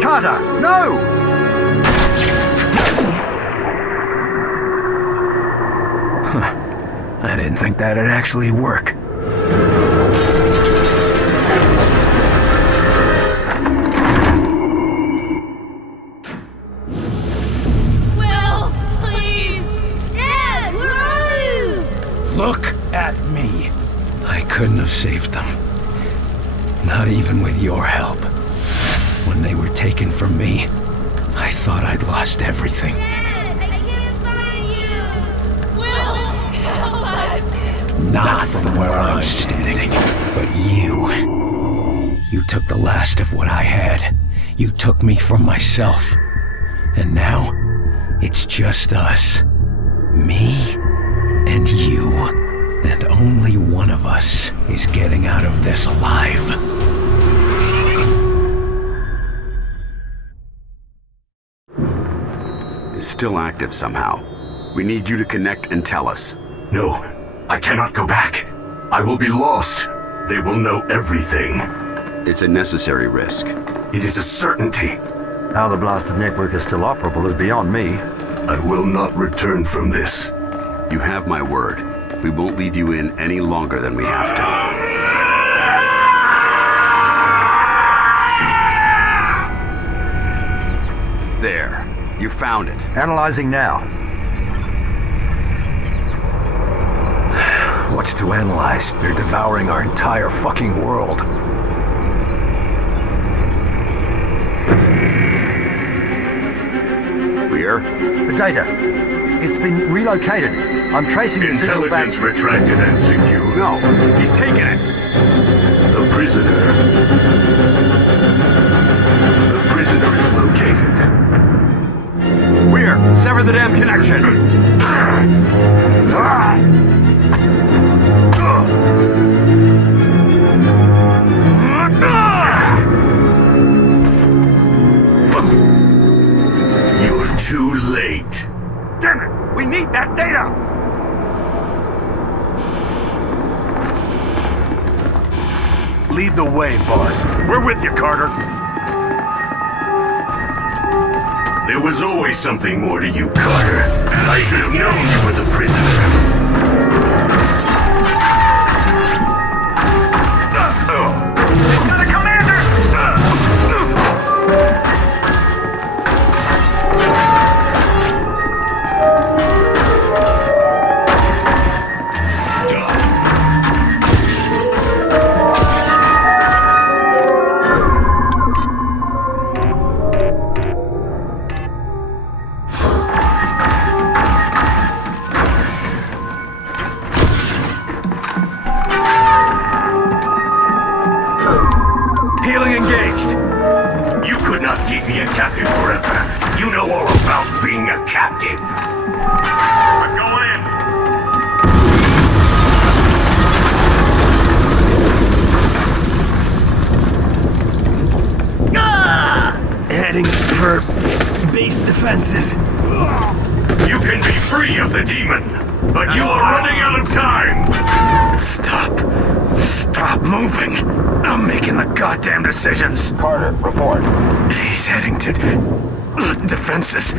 Carter, no! I didn't think that'd actually work. Will, please! Dad, where are you? Look at me. I couldn't have saved them. Not even with your help. When they were taken from me, I thought I'd lost everything. Dad, I can't find you! Will, help us! Not from where I'm standing, but you. You took the last of what I had. You took me from myself. And now, it's just us. Me and you. And only one of us is getting out of this alive. Is still active somehow. We need you to connect and tell us. No, I cannot go back. I will be lost. They will know everything. It's a necessary risk. It is a certainty. How the blasted network is still operable is beyond me. I will not return from this. You have my word. We won't leave you in any longer than we have to. There. You found it. Analyzing now. What's to analyze? They're devouring our entire fucking world. Carter, the data. It's been relocated. I'm tracing the signal back. Intelligence retracted and secured. No, he's taken it. The prisoner is located. Weir, sever the damn connection. You're too late. Damn it! We need that data! Lead the way, boss. We're with you, Carter. There was always something more to you, Carter. I should have known you were the prisoner. To the commander! Healing engaged. You could not keep me a captive forever. You know all about being a captive. I'm going in. Heading for base defenses. You can be free of the demon, but you are running out of time. Stop moving. I'm making the goddamn decisions. Carter, report. He's heading to defenses.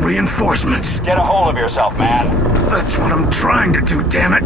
Reinforcements. Get a hold of yourself, man. That's what I'm trying to do, damn it.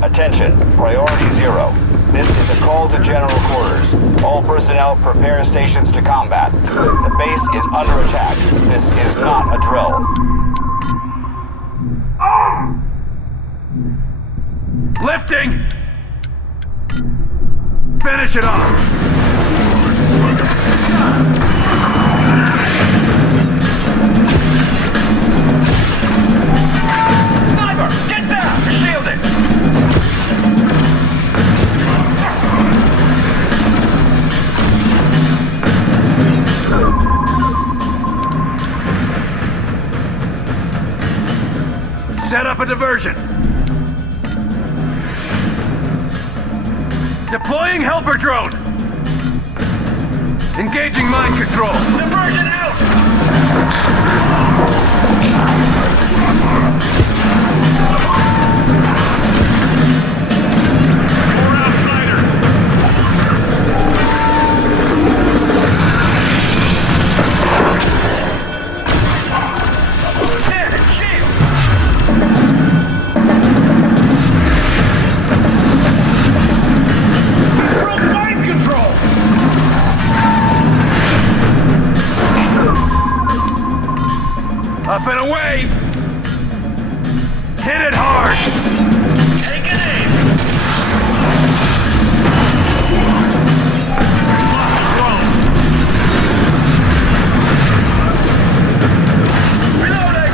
Attention, priority 0. This is a call to general quarters. All personnel prepare stations to combat. The base is under attack. This is not a drill. Lifting! Finish it off! Sniper! Get down! You're shielded! Set up a diversion. Deploying helper drone. Engaging mind control. Diversion out! More outsiders. Damn it, shield! Broke mind control! Up and away! Hit it hard! Take it in! Reloading!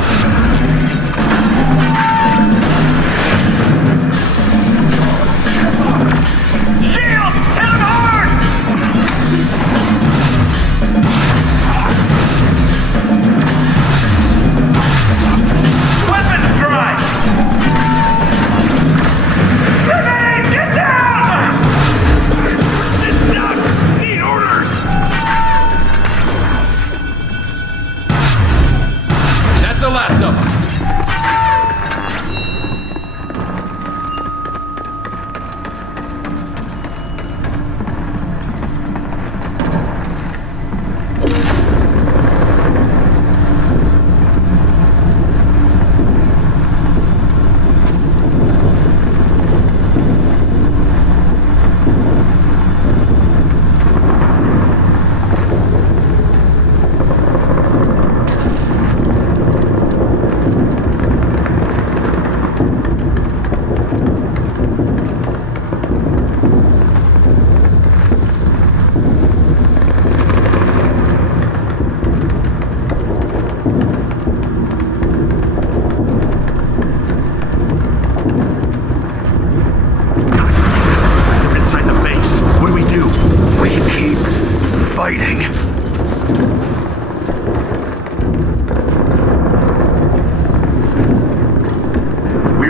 Shield! Hit him hard! Weapons dry!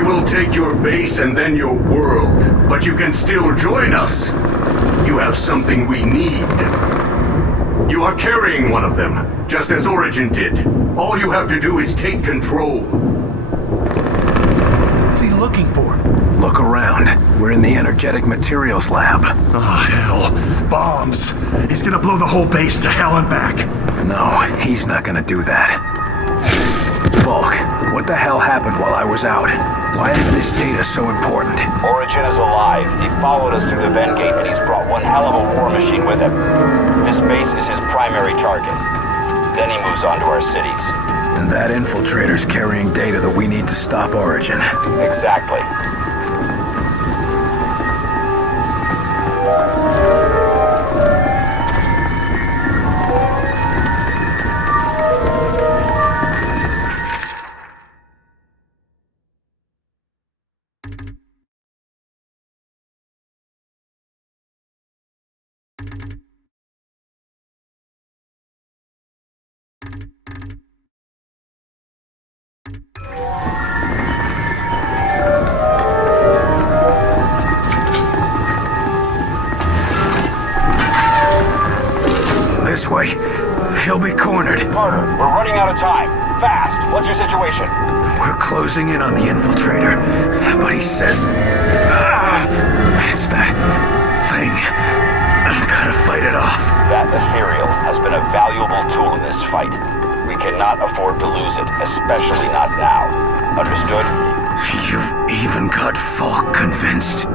will take your base and then your world, but you can still join us. You have something we need. You are carrying one of them, just as Origin did. All you have to do is take control. What's he looking for? Look around. We're in the energetic materials lab. Oh, hell. Bombs. He's gonna blow the whole base to hell and back. No, he's not gonna do that. Falk, what the hell happened while I was out? Why is this data so important? Origin is alive. He followed us through the Ven Gate and he's brought one hell of a war machine with him. This base is his primary target. Then he moves on to our cities. And that infiltrator's carrying data that we need to stop Origin. Exactly. This way. He'll be cornered. Carter, we're running out of time. Fast! What's your situation? We're closing in on the infiltrator, but he says... it's that thing. I've gotta fight it off. That ethereal has been a valuable tool in this fight. We cannot afford to lose it, especially not now. Understood? You've even got Falk convinced.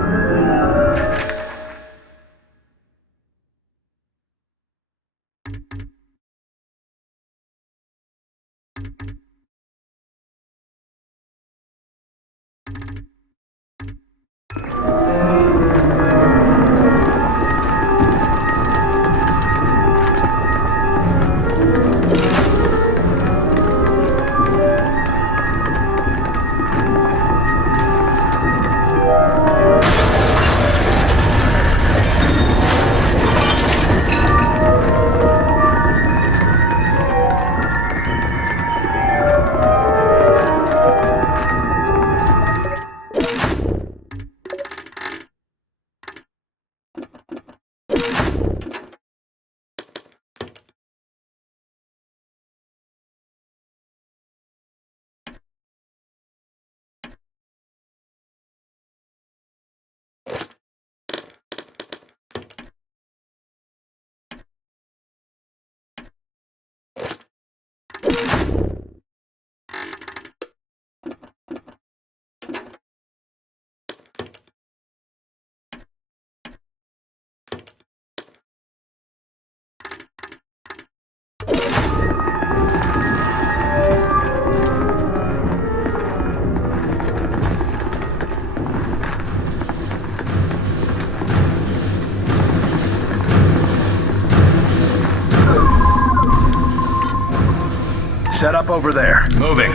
Set up over there. Moving.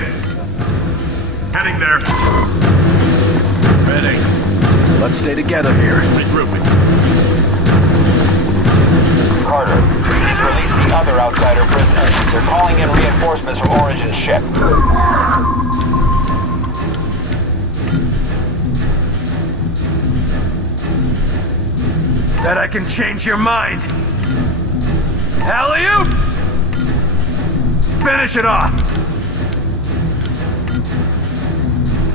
Heading there. Ready. Let's stay together here. Regrouping. Carter, he's released the other outsider prisoners. They're calling in reinforcements from Origin's ship. Bet I can change your mind. Alley-oop! Finish it off!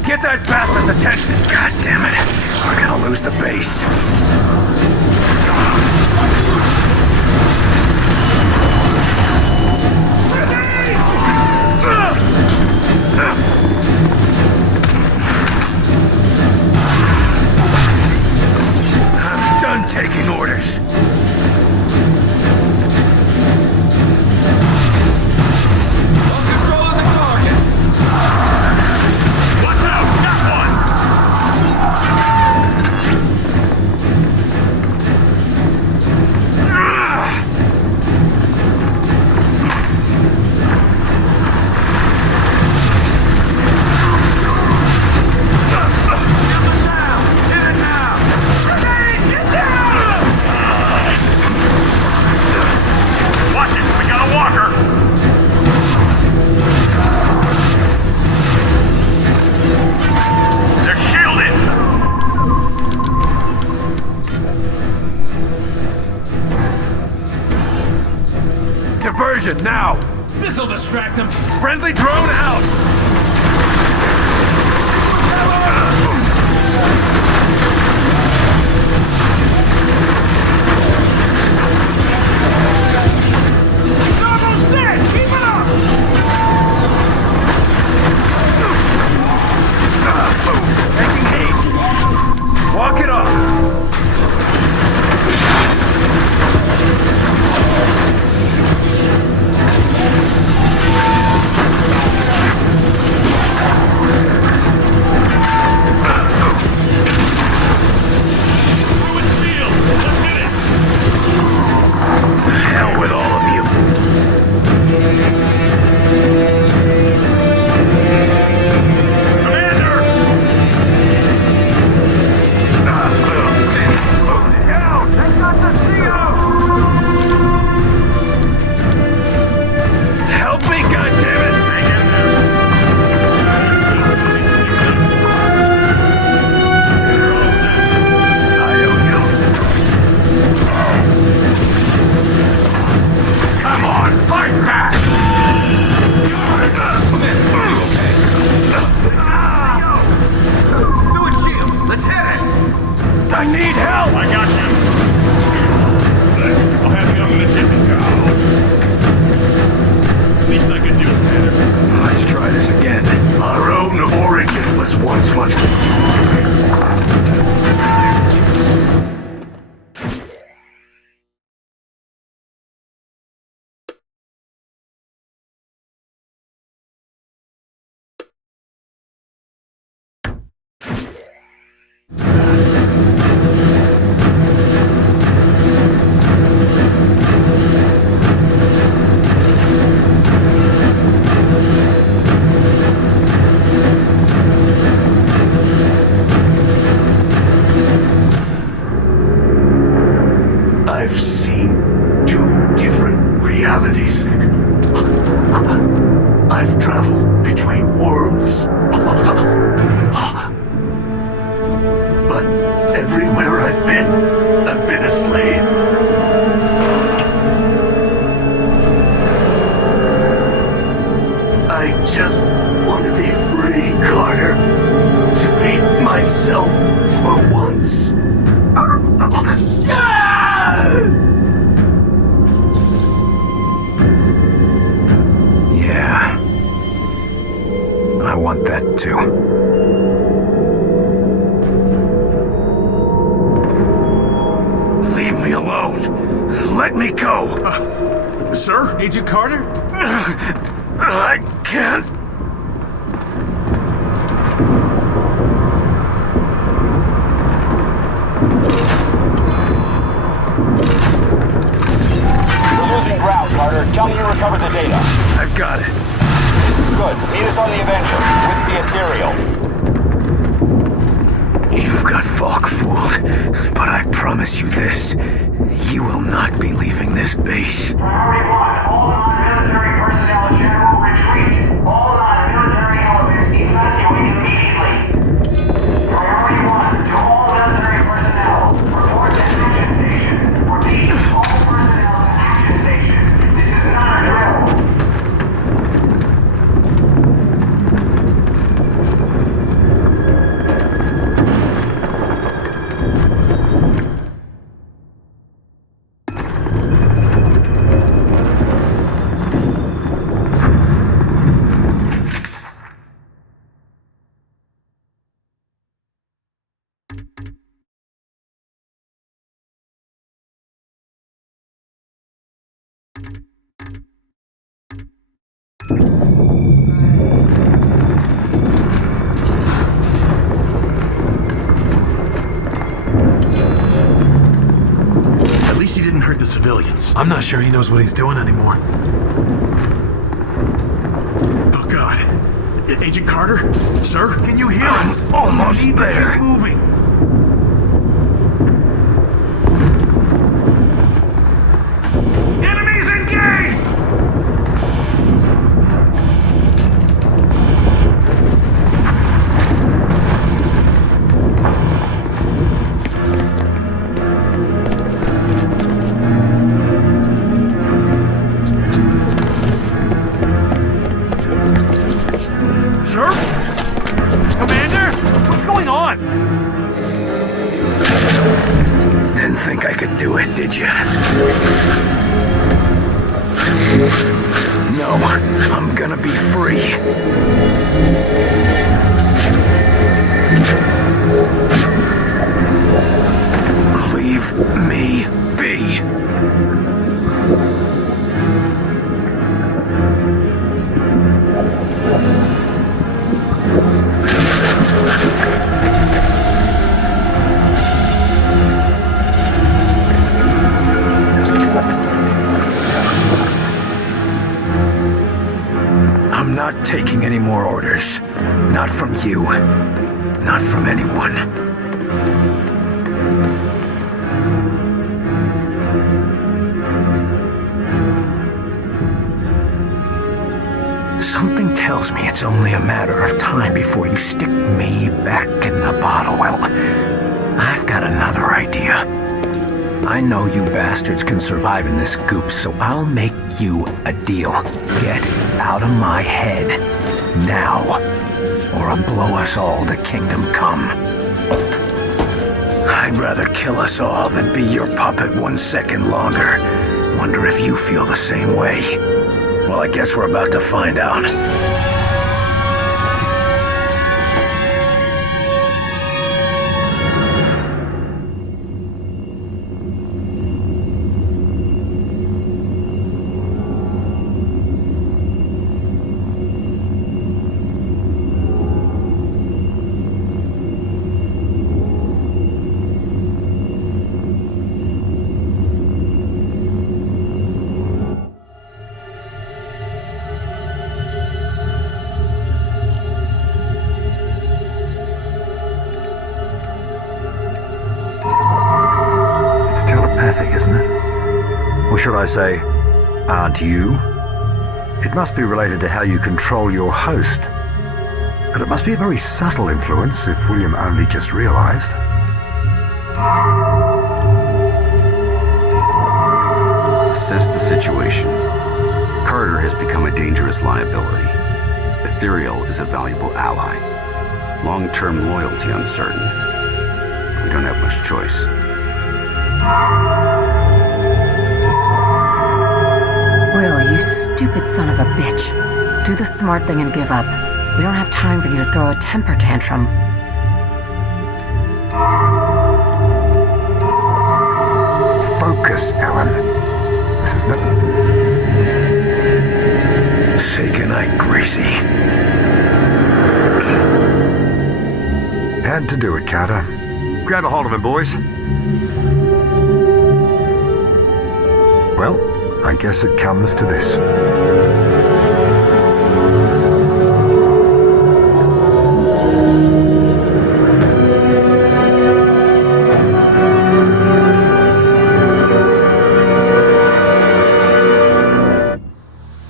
Get that bastard's attention! God damn it. We're gonna lose the base. I'm done taking orders. Diversion, now! This'll distract them! Friendly drone out! It's almost dead! Keep it up! Taking heat! Walk it off! Hell with all of you. Commander! Down! Take out the CO! Help me, goddammit! I owe you. Come on, fight back! Do it, Shield! Let's hit it! I need help! I got you. I'll have you on the tipping cow. Least I can do, Commander. Let's try this again. Our own origin was once much. I've seen two different realities. I've traveled between worlds. But everywhere I've been a slave. I just want to be free, Carter. To be myself for once. Yeah. I want that too. Leave me alone. Let me go. Sir? Agent Carter? I can't. We're losing ground, Carter. Tell me you recovered the data. I've got it. Good. Meet us on the Avenger with the Ethereal. You've got Falk fooled, but I promise you this. You will not be leaving this base. Priority 1, all non-military personnel general retreat. All non-military elements evacuate immediately. Priority 1, to all military personnel. Report to action stations. Repeat, all personnel to action stations. This is not a drill. At least he didn't hurt the civilians. I'm not sure he knows what he's doing anymore. Oh, God. Agent Carter? Sir, can you hear us? Almost We need to there. keep moving. Enemies engaged! on! Didn't think I could do it, did you? No, I'm gonna be free. Leave me be. I'm not taking any more orders. Not from you. Not from anyone. Something tells me it's only a matter of time before you stick me back in the bottle. Well, I've got another idea. I know you bastards can survive in this goop, so I'll make you a deal. Get out of my head. Now. Or I'll blow us all to Kingdom Come. I'd rather kill us all than be your puppet 1 second longer. Wonder if you feel the same way. Well, I guess we're about to find out. Isn't it? Or should I say, aren't you? It must be related to how you control your host. But it must be a very subtle influence if William only just realized. Assess the situation. Carter has become a dangerous liability. Ethereal is a valuable ally. Long-term loyalty uncertain. We don't have much choice. Will, you stupid son of a bitch. Do the smart thing and give up. We don't have time for you to throw a temper tantrum. Focus, Ellen. This is not... Say goodnight, Gracie. Had to do it, Carter. Grab a hold of him, boys. Well, I guess it comes to this.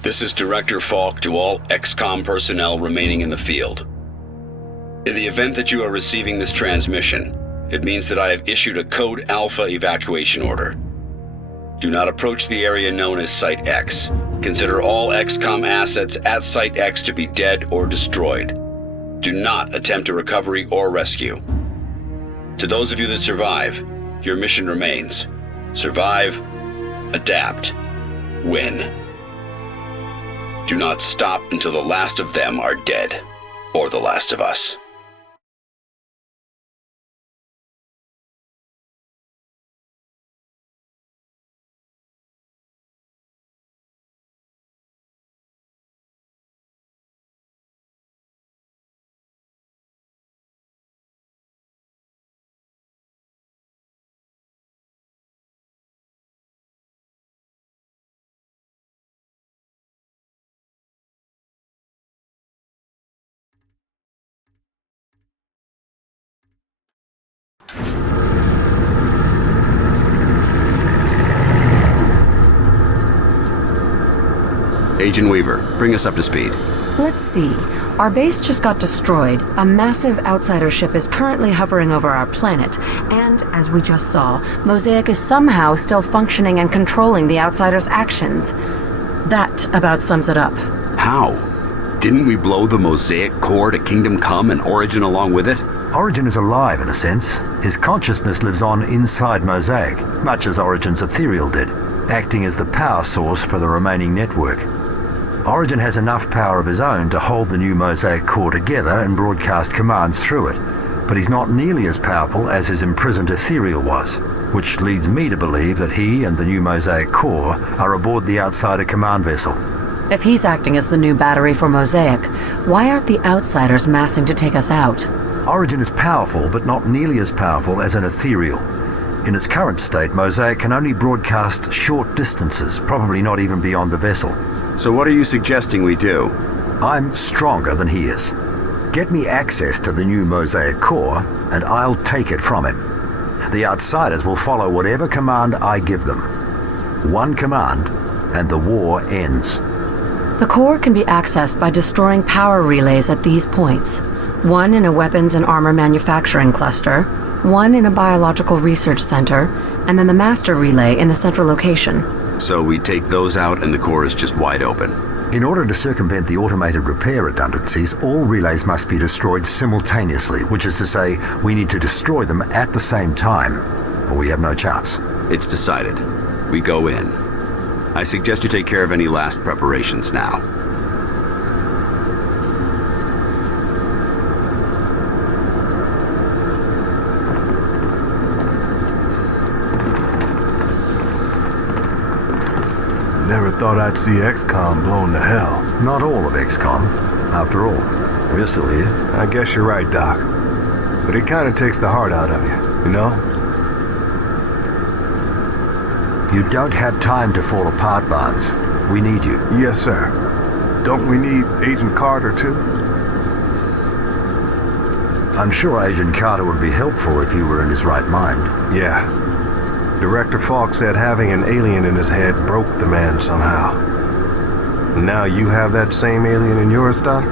This is Director Falk to all XCOM personnel remaining in the field. In the event that you are receiving this transmission, it means that I have issued a Code Alpha evacuation order. Do not approach the area known as Site X. Consider all XCOM assets at Site X to be dead or destroyed. Do not attempt a recovery or rescue. To those of you that survive, your mission remains. Survive, adapt, win. Do not stop until the last of them are dead, or the last of us. Agent Weaver, bring us up to speed. Let's see. Our base just got destroyed. A massive outsider ship is currently hovering over our planet. And, as we just saw, Mosaic is somehow still functioning and controlling the outsider's actions. That about sums it up. How? Didn't we blow the Mosaic core to Kingdom Come and Origin along with it? Origin is alive in a sense. His consciousness lives on inside Mosaic, much as Origin's ethereal did, acting as the power source for the remaining network. Origin has enough power of his own to hold the new Mosaic core together and broadcast commands through it, but he's not nearly as powerful as his imprisoned ethereal was, which leads me to believe that he and the new Mosaic core are aboard the Outsider command vessel. If he's acting as the new battery for Mosaic, why aren't the Outsiders massing to take us out? Origin is powerful, but not nearly as powerful as an ethereal. In its current state, Mosaic can only broadcast short distances, probably not even beyond the vessel. So what are you suggesting we do? I'm stronger than he is. Get me access to the new Mosaic core, and I'll take it from him. The Outsiders will follow whatever command I give them. One command, and the war ends. The core can be accessed by destroying power relays at these points. One in a weapons and armor manufacturing cluster, one in a biological research center, and then the master relay in the central location. So we take those out and the core is just wide open. In order to circumvent the automated repair redundancies, all relays must be destroyed simultaneously, which is to say, we need to destroy them at the same time, or we have no chance. It's decided. We go in. I suggest you take care of any last preparations now. Never thought I'd see XCOM blown to hell. Not all of XCOM. After all, we're still here. I guess you're right, Doc. But it kind of takes the heart out of you, you know? You don't have time to fall apart, Barnes. We need you. Yes, sir. Don't we need Agent Carter, too? I'm sure Agent Carter would be helpful if he were in his right mind. Yeah. Director Falk said having an alien in his head broke the man somehow. And now you have that same alien in yours, Doc?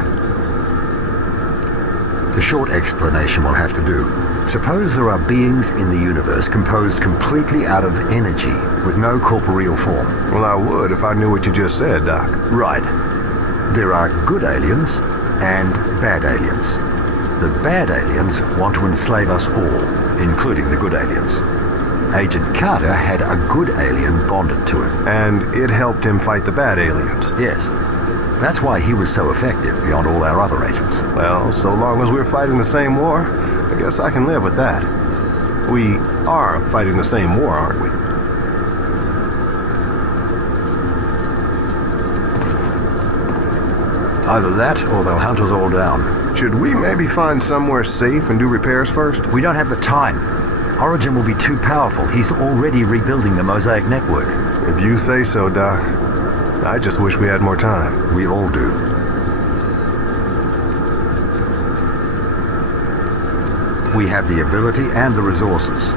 The short explanation will have to do. Suppose there are beings in the universe composed completely out of energy, with no corporeal form. Well, I would if I knew what you just said, Doc. Right. There are good aliens and bad aliens. The bad aliens want to enslave us all, including the good aliens. Agent Carter had a good alien bonded to him. And it helped him fight the bad aliens? Yes. That's why he was so effective beyond all our other agents. Well, so long as we're fighting the same war, I guess I can live with that. We are fighting the same war, aren't we? Either that, or they'll hunt us all down. Should we maybe find somewhere safe and do repairs first? We don't have the time. Origin will be too powerful. He's already rebuilding the Mosaic network. If you say so, Doc. I just wish we had more time. We all do. We have the ability and the resources.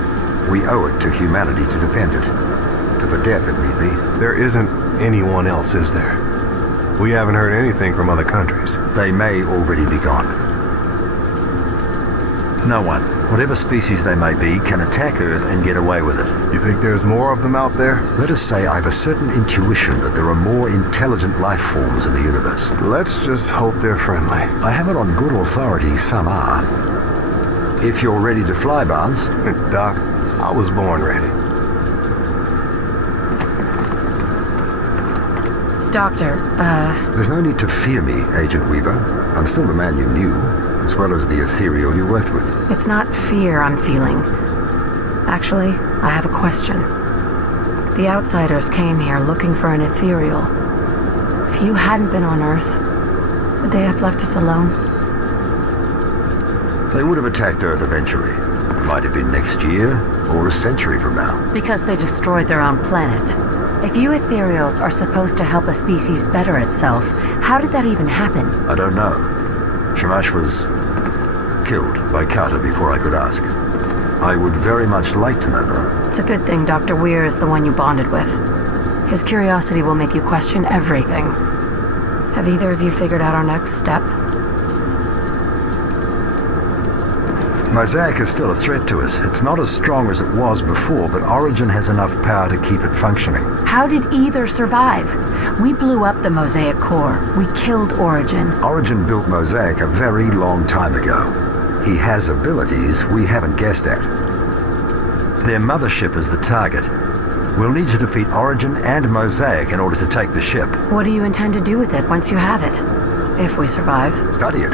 We owe it to humanity to defend it. To the death, if need be. There isn't anyone else, is there? We haven't heard anything from other countries. They may already be gone. No one, whatever species they may be, can attack Earth and get away with it. You think there's more of them out there? Let us say I have a certain intuition that there are more intelligent life forms in the universe. Let's just hope they're friendly. I have it on good authority some are. If you're ready to fly, Barnes. Doc, I was born ready. Doctor, There's no need to fear me, Agent Weaver. I'm still the man you knew, as well as the ethereal you worked with. It's not fear I'm feeling. Actually, I have a question. The Outsiders came here looking for an ethereal. If you hadn't been on Earth, would they have left us alone? They would have attacked Earth eventually. It might have been next year, or a century from now. Because they destroyed their own planet. If you ethereals are supposed to help a species better itself, how did that even happen? I don't know. Shamash was killed by Carter before I could ask. I would very much like to know, though. It's a good thing Dr. Weir is the one you bonded with. His curiosity will make you question everything. Have either of you figured out our next step? Mosaic is still a threat to us. It's not as strong as it was before, but Origin has enough power to keep it functioning. How did either survive? We blew up the Mosaic core. We killed Origin. Origin built Mosaic a very long time ago. He has abilities we haven't guessed at. Their mothership is the target. We'll need to defeat Origin and Mosaic in order to take the ship. What do you intend to do with it once you have it? If we survive. Study it.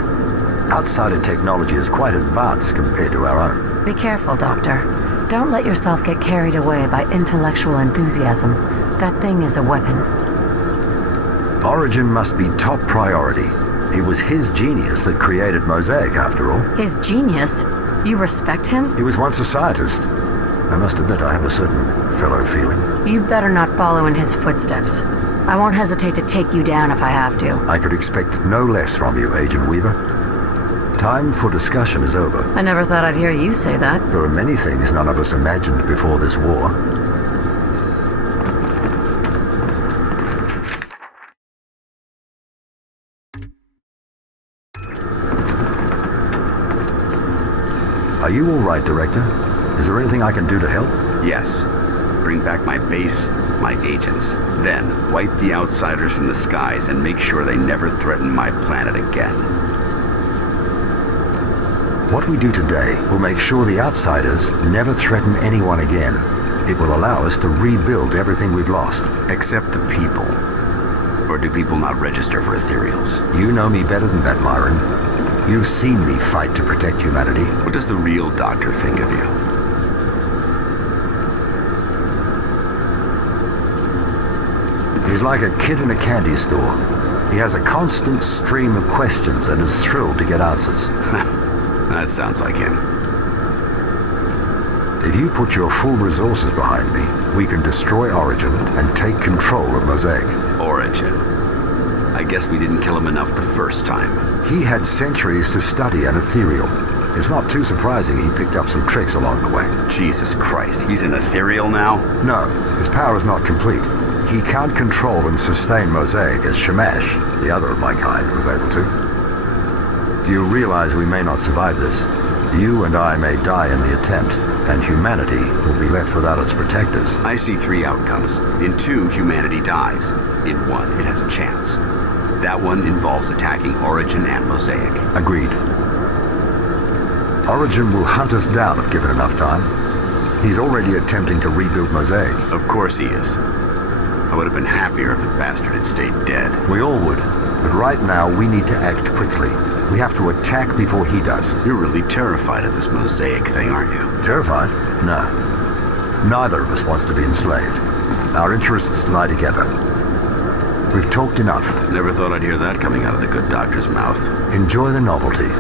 Outsider technology is quite advanced compared to our own. Be careful, Doctor. Don't let yourself get carried away by intellectual enthusiasm. That thing is a weapon. Origin must be top priority. It was his genius that created Mosaic, after all. His genius? You respect him? He was once a scientist. I must admit I have a certain fellow feeling. You better not follow in his footsteps. I won't hesitate to take you down if I have to. I could expect no less from you, Agent Weaver. Time for discussion is over. I never thought I'd hear you say that. There are many things none of us imagined before this war. Are you all right, Director? Is there anything I can do to help? Yes. Bring back my base, my agents. Then, wipe the outsiders from the skies and make sure they never threaten my planet again. What we do today will make sure the outsiders never threaten anyone again. It will allow us to rebuild everything we've lost. Except the people. Or do people not register for ethereals? You know me better than that, Myron. You've seen me fight to protect humanity. What does the real Doctor think of you? He's like a kid in a candy store. He has a constant stream of questions and is thrilled to get answers. That sounds like him. If you put your full resources behind me, we can destroy Origin and take control of Mosaic. Origin. I guess we didn't kill him enough the first time. He had centuries to study an ethereal. It's not too surprising he picked up some tricks along the way. Jesus Christ, he's an ethereal now? No, his power is not complete. He can't control and sustain Mosaic as Shamash, the other of my kind, was able to. You realize we may not survive this. You and I may die in the attempt, and humanity will be left without its protectors. I see 3 outcomes. In 2, humanity dies. In 1, it has a chance. That one involves attacking Origin and Mosaic. Agreed. Origin will hunt us down if given enough time. He's already attempting to rebuild Mosaic. Of course he is. I would have been happier if the bastard had stayed dead. We all would. But right now, we need to act quickly. We have to attack before he does. You're really terrified of this Mosaic thing, aren't you? Terrified? No. Neither of us wants to be enslaved. Our interests lie together. We've talked enough. Never thought I'd hear that coming out of the good doctor's mouth. Enjoy the novelty.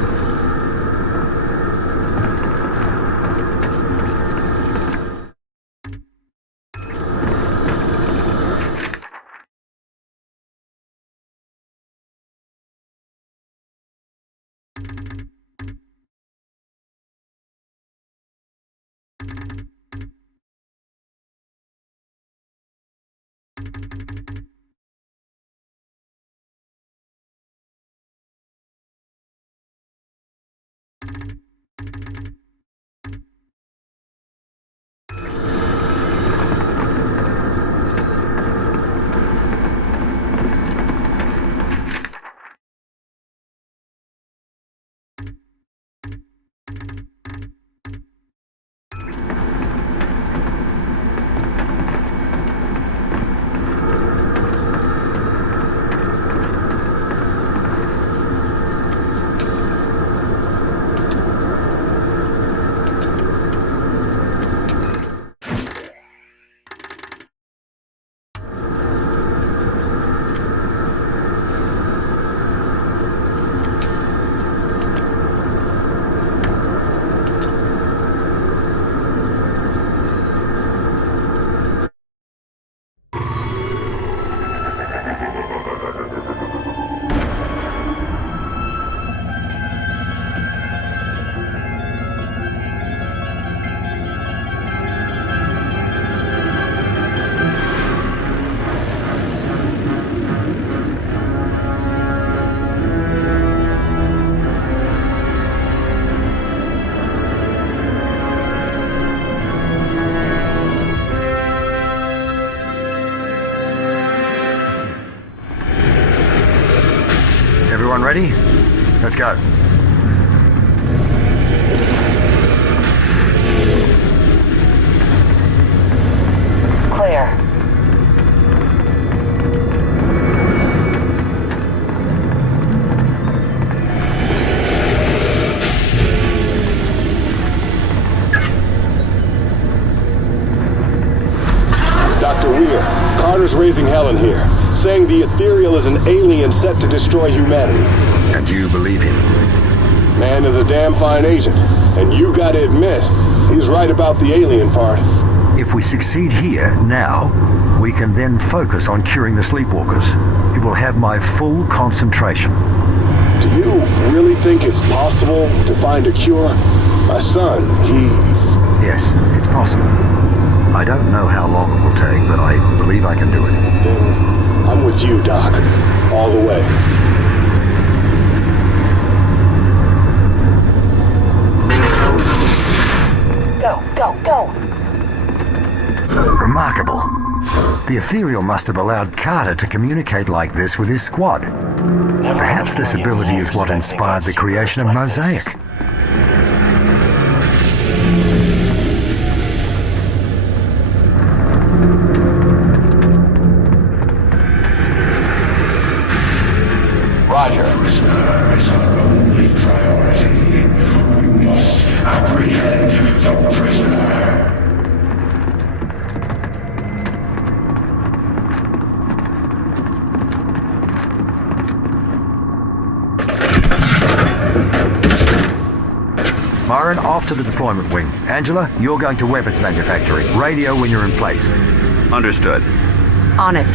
raising hell in here, saying the Ethereal is an alien set to destroy humanity. And you believe him? Man is a damn fine agent, and you gotta admit, he's right about the alien part. If we succeed here, now, we can then focus on curing the sleepwalkers. It will have my full concentration. Do you really think it's possible to find a cure? My son, Yes, it's possible. I don't know how long it will take, but I believe I can do it. Then I'm with you, Doc. All the way. Go, go, go! Remarkable. The Ethereal must have allowed Carter to communicate like this with his squad. Perhaps this ability is what inspired the creation of Mosaic. Roger. Prisoner is our only priority. We must apprehend the prisoner. Myron, off to the deployment wing. Angela, you're going to weapons manufacturing. Radio when you're in place. Understood. On it.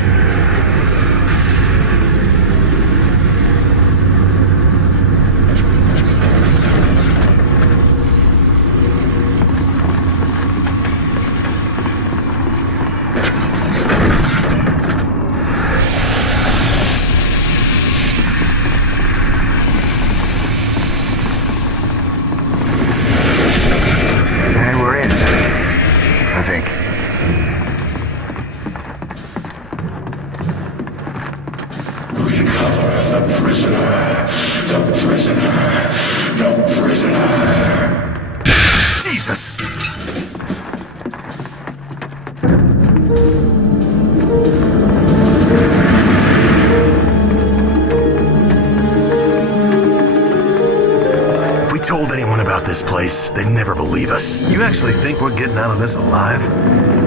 This place, they'd never believe us. You actually think we're getting out of this alive?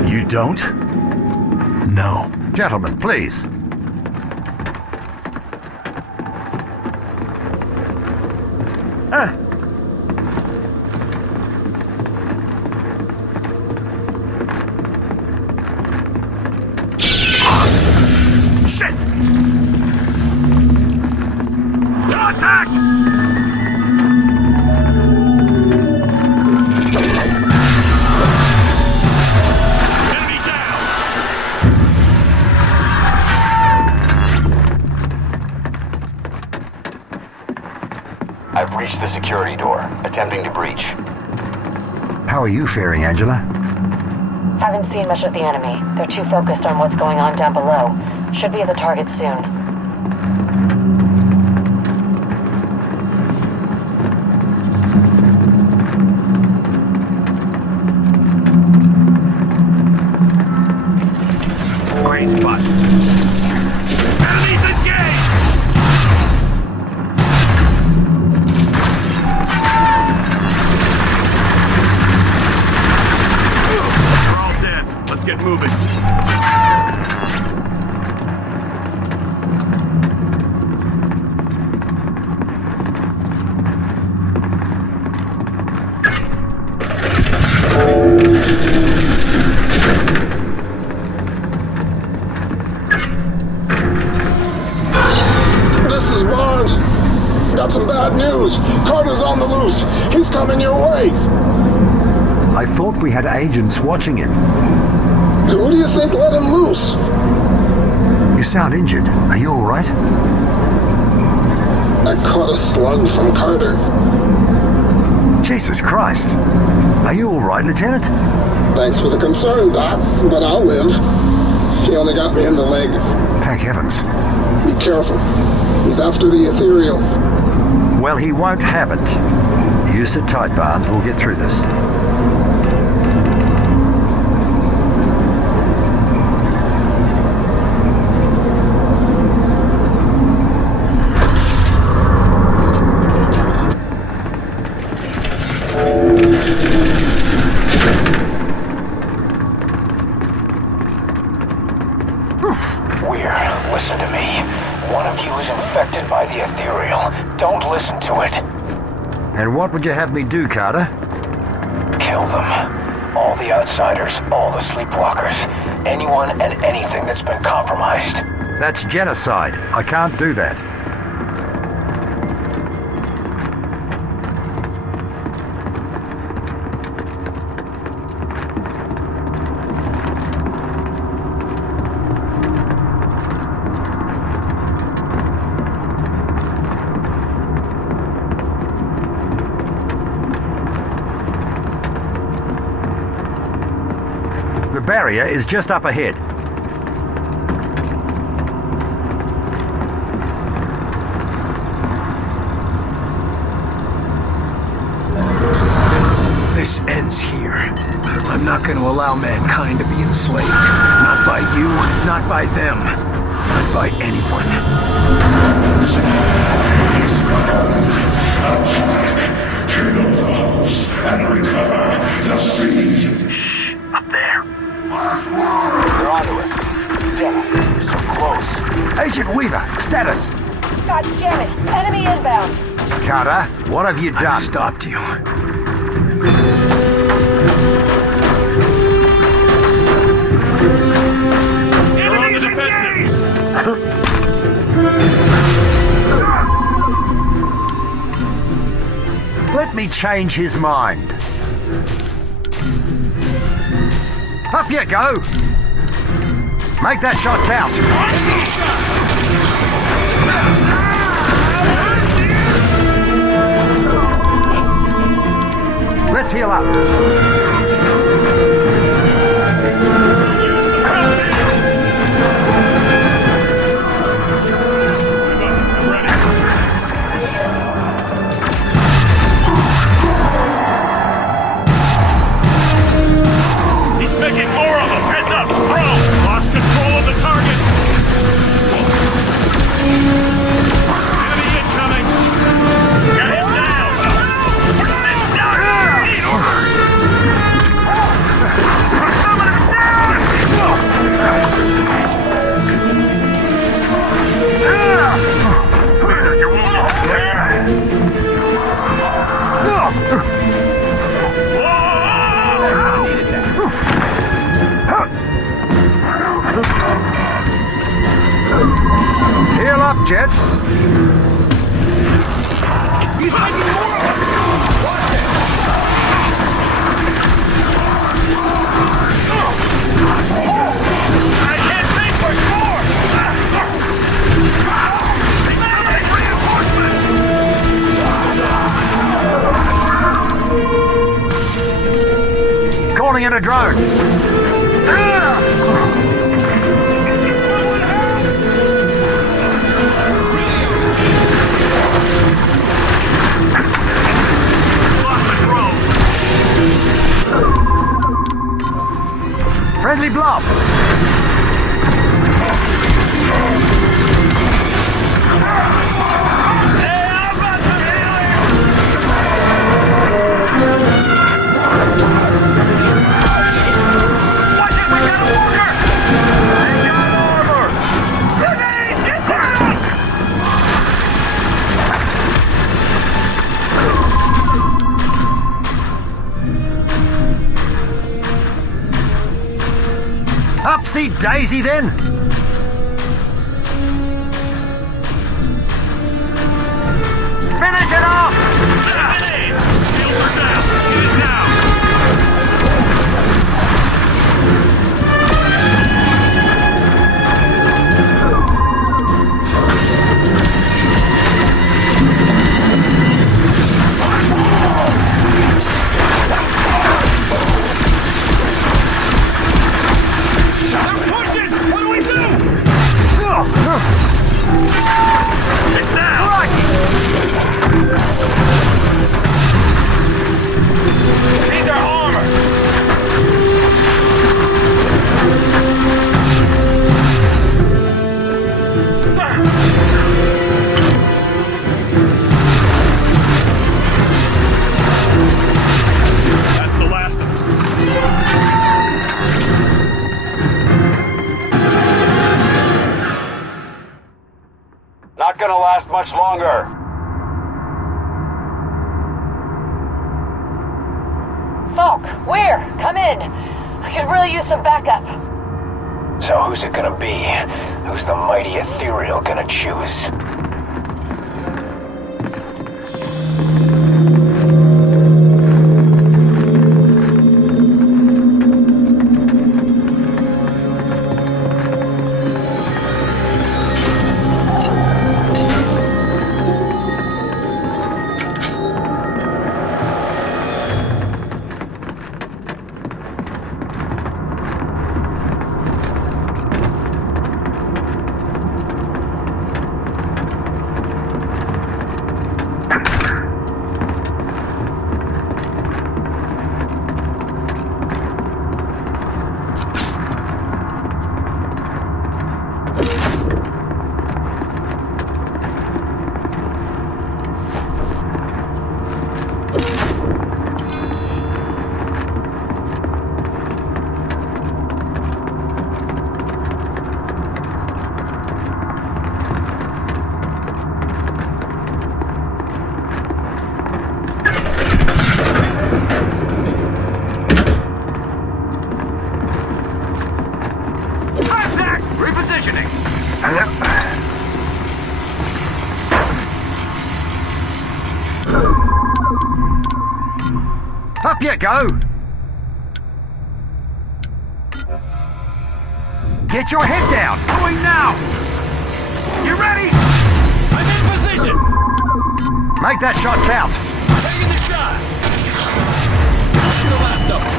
You don't? No. Gentlemen, please. Shit! Contact! I've reached the security door, attempting to breach. How are you faring, Angela? Haven't seen much of the enemy. They're too focused on what's going on down below. Should be at the target soon. Gray spot. Enemies engaged! Let's get moving. This is Barnes. Got some bad news. Carter's on the loose. He's coming your way. I thought we had agents watching him. Who do you think let him loose? You sound injured. Are you all right? I caught a slug from Carter. Jesus Christ. Are you all right, Lieutenant? Thanks for the concern, Doc, but I'll live. He only got me in the leg. Thank heavens. Be careful. He's after the Ethereal. Well, he won't have it. You sit tight, Barnes. We'll get through this. affected by the ethereal. Don't listen to it. And what would you have me do, Carter? Kill them. All the outsiders, all the sleepwalkers, anyone and anything that's been compromised. That's genocide. I can't do that. The barrier is just up ahead. This ends here. I'm not going to allow mankind to be enslaved. Not by you, not by them, not by anyone. Attack! Kill the host and recover the seed! Up there. They're onto us. Damn, so close. Agent Weaver, status. God damn it! Enemy inbound! Carter, what have you done? I've stopped you. Enemies engaged! Let me change his mind. Up you go! Make that shot count! Let's heal up. He's making more of them! Heads up! Bro! Lost control of the target! Enemy incoming! Get him down! Need orders! Heal up, Jets. He's making more of them! Watch it! I can't think for more! Reinforcements! Calling in a drone. Friendly blob. Upsy daisy then. Finish it off! What do we do? gonna last much longer. Falk, where? Come in. I could really use some backup. So who's it gonna be? Who's the mighty ethereal gonna choose? Up you go! Get your head down! Going now! You ready? I'm in position! Make that shot count! Taking the shot! The last of them.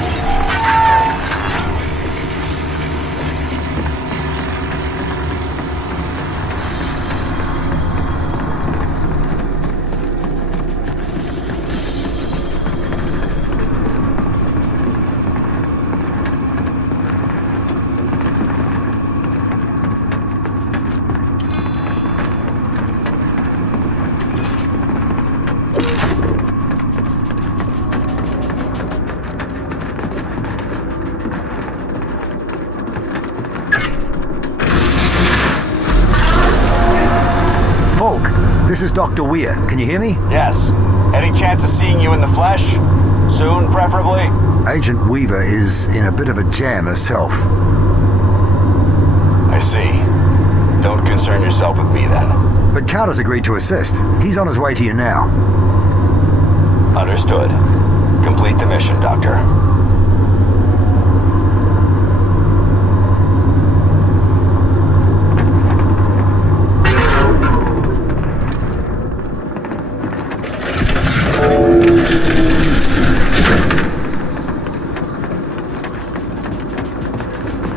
This is Dr. Weir. Can you hear me? Yes. Any chance of seeing you in the flesh? Soon, preferably? Agent Weaver is in a bit of a jam herself. I see. Don't concern yourself with me then. But Carter's agreed to assist. He's on his way to you now. Understood. Complete the mission, Doctor.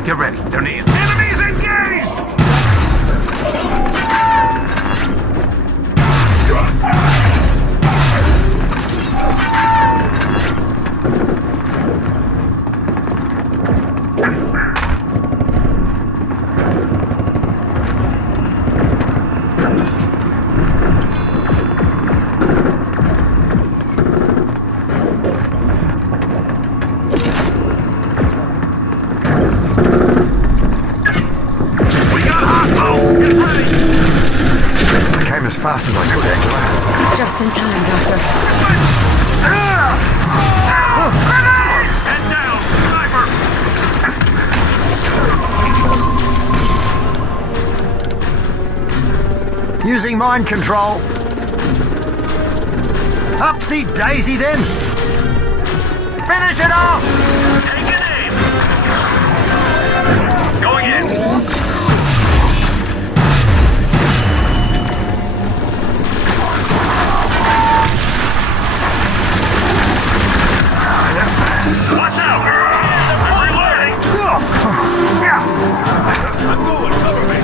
Get ready. They're near. Enemies engaged! Fast as I could, Angela. Just in time, Doctor. Head down! Sniper! Using mind control. Upsy daisy then. Finish it off! Take an aim! Going in! Watch out! Reloading! I'm going, cover me!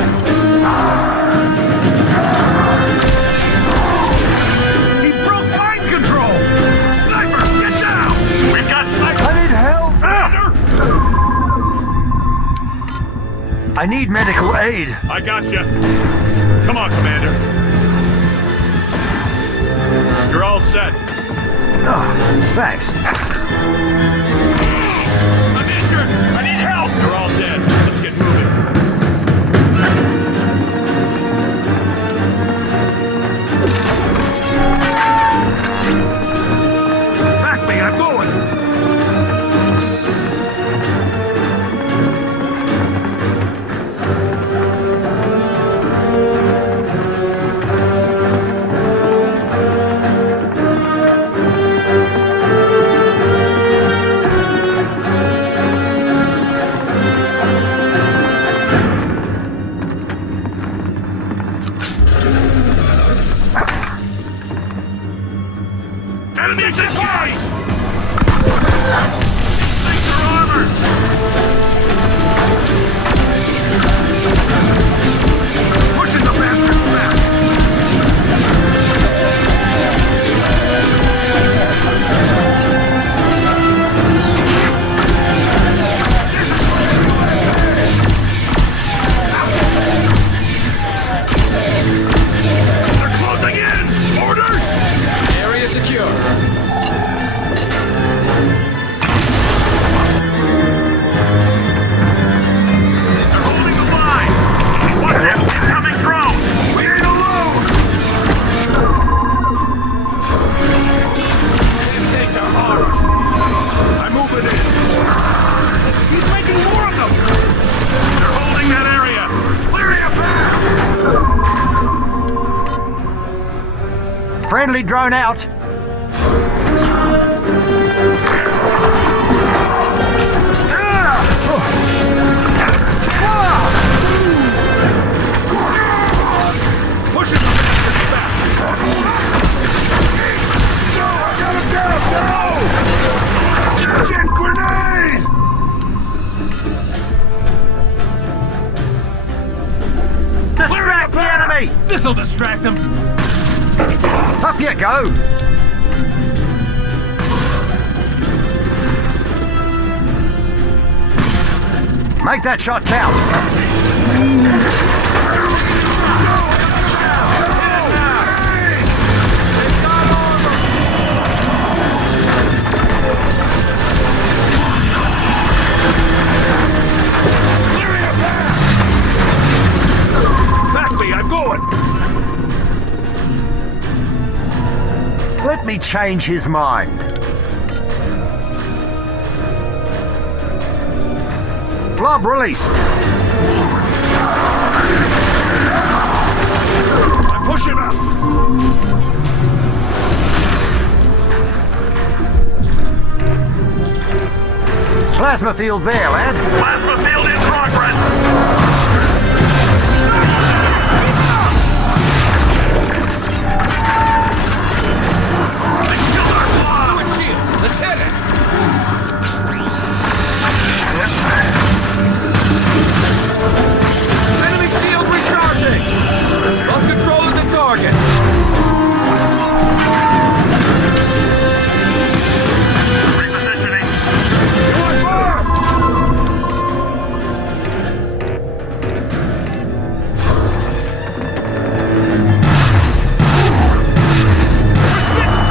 He broke mind control! Sniper, get down! We've got sniper! I need help! I need medical aid! I got you. Come on, Commander. You're all set. Oh, thanks. I'm injured! I need help! They're all dead. Let's get moving. Friendly drone out. Pushing the bastards back! No, I got him down! No! Jet grenade! Distract the enemy! This'll distract them! Up you go! Make that shot count! Back me, I'm going! Let me change his mind. Blob released. I'm pushing up! Plasma field there, lad. Plasma field in progress! Let's hit it! Enemy shield recharging! Lost control of the target! Repositioning! Going fire!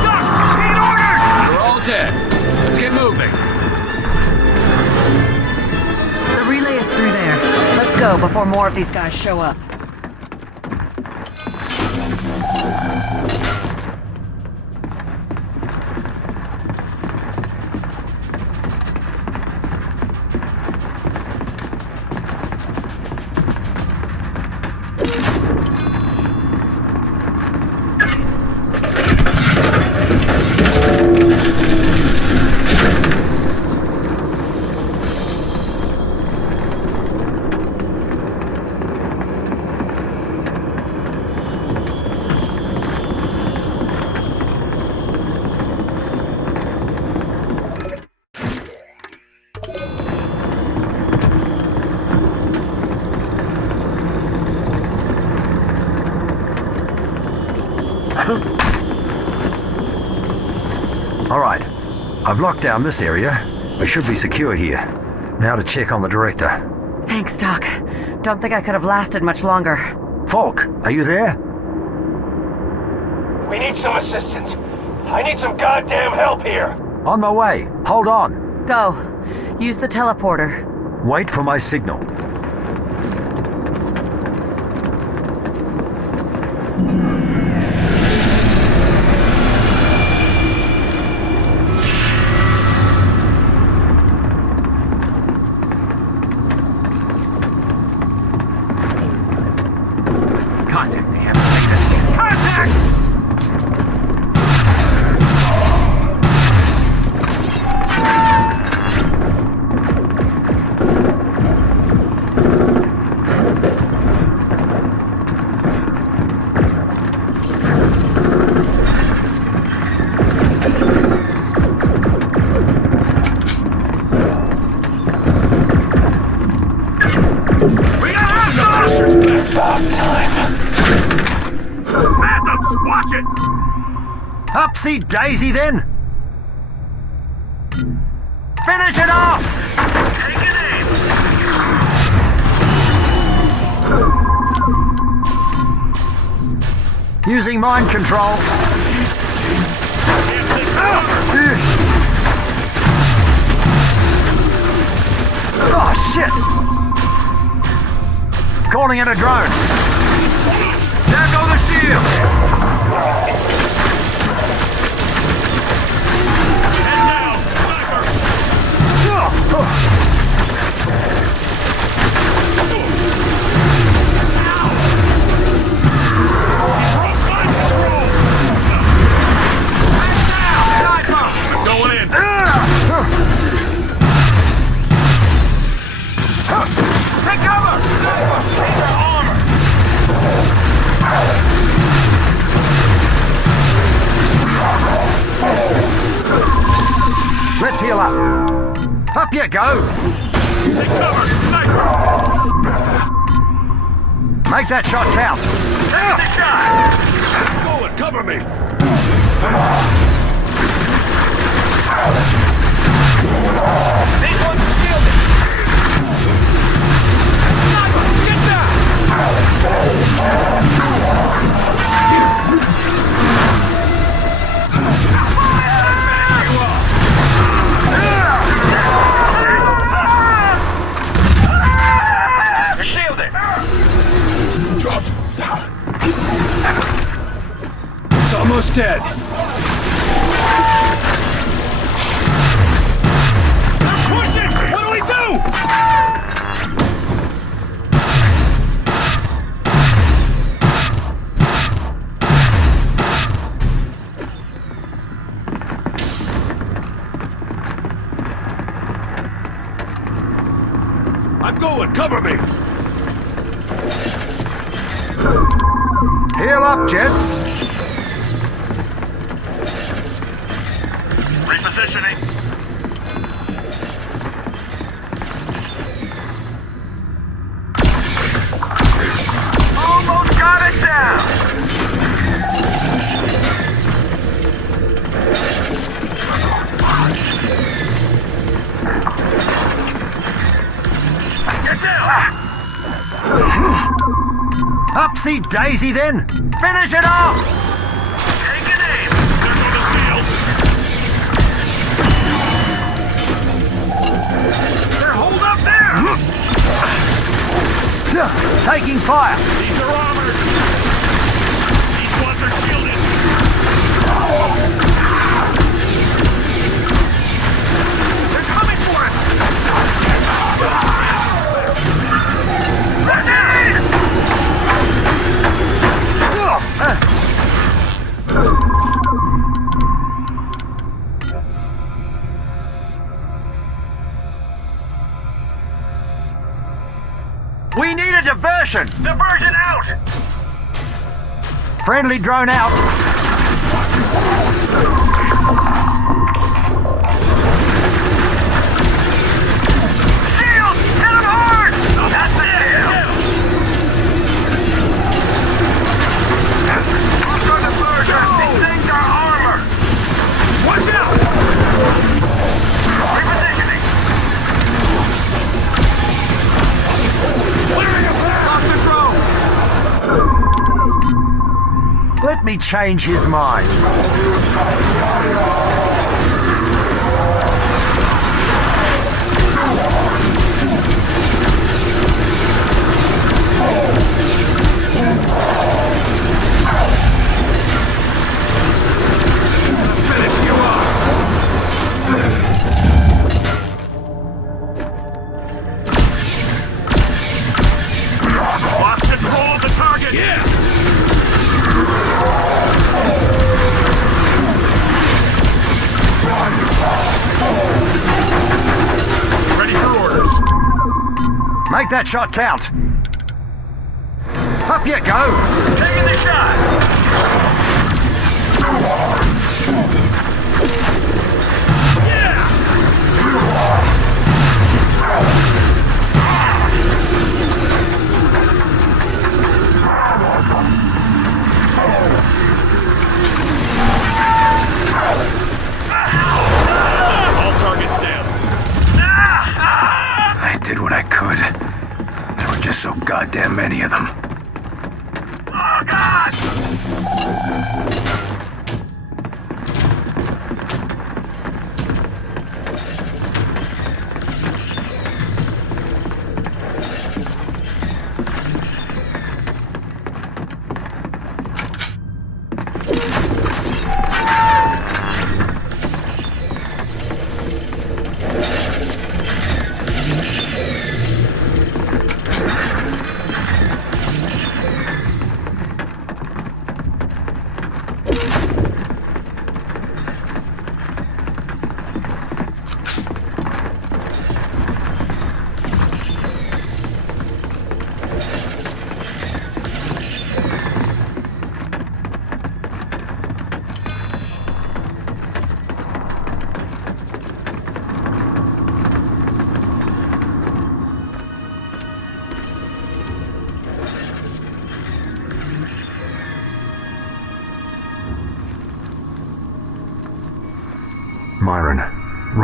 Ducks! Need orders! We're all dead. Let's get moving. The relay is through there. Let's go before more of these guys show up. All right, I've locked down this area. We should be secure here. Now to check on the director. Thanks, Doc. Don't think I could have lasted much longer. Falk, are you there? We need some assistance. I need some goddamn help here. On my way. Hold on. Go. Use the teleporter. Wait for my signal. Contact me. Contact! About time. Phantoms, watch it! Upsy daisy then! Finish it off! Take it in! Using mind control. Oh, shit! Calling in a drone. There go the shield! Head down! Sniper! Up you go! Take cover! Sniper! Make that shot count! Take the shot! Going, cover me! These ones are shielded! Sniper, get down! You're shielded! It's almost dead. They're pushing! What do we do? I'm going! Cover me! Heal up, gents! Repositioning. Almost got it down! Get down! Upsy daisy then! Finish it off! Take an aim! They're on the field! They're holed up there! Taking fire! These are armored! These ones are shielded! They're coming for us! Grenade! We need a diversion! Diversion out! Friendly drone out! Shield! Hit him hard! That's the kill! Also diversion! They sink our armor! Watch out! Repositioning! Clearing a path! Lost the drone! Let me change his mind. Finish you off! Lost control of the target! Yeah! Ready for orders. Make that shot count! Up you go! Taking the shot! All targets down. I did what I could. There were just so goddamn many of them. Oh, God!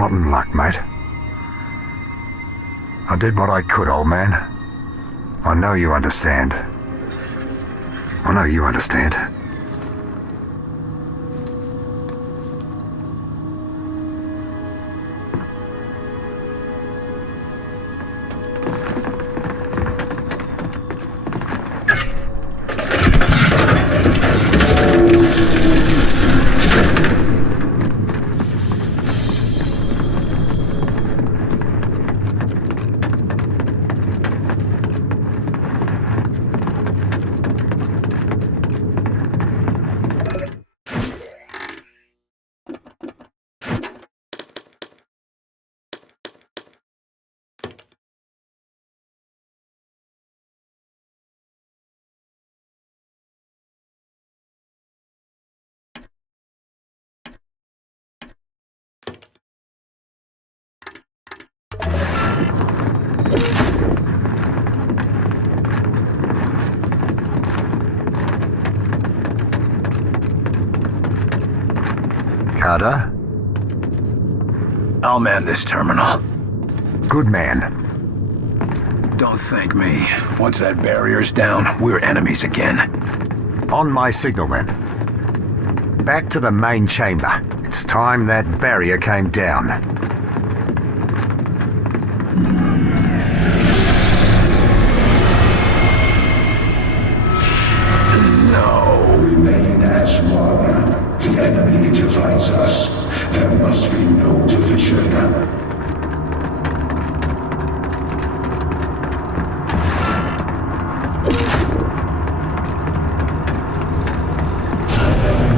Rotten luck, mate. I did what I could, old man. I know you understand. I know you understand. Carter? I'll man this terminal. Good man. Don't thank me. Once that barrier's down, we're enemies again. On my signal, then. Back to the main chamber. It's time that barrier came down. No. Remain as one. The enemy divides us. There must be no division.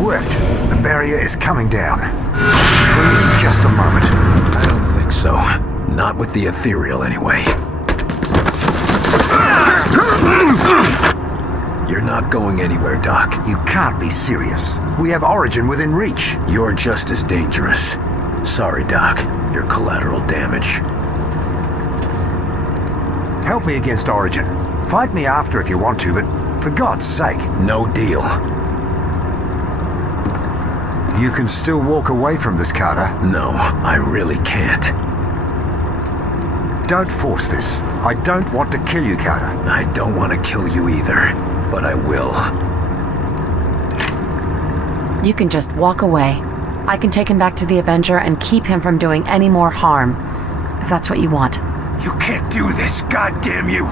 Worked. The barrier is coming down. Free in just a moment. I don't think so. Not with the ethereal, anyway. You're not going anywhere, Doc. You can't be serious. We have Origin within reach. You're just as dangerous. Sorry, Doc. You're collateral damage. Help me against Origin. Fight me after if you want to, but for God's sake. No deal. You can still walk away from this, Carter. No, I really can't. Don't force this. I don't want to kill you, Carter. I don't want to kill you either, but I will. You can just walk away. I can take him back to the Avenger and keep him from doing any more harm, if that's what you want. You can't do this, goddamn you!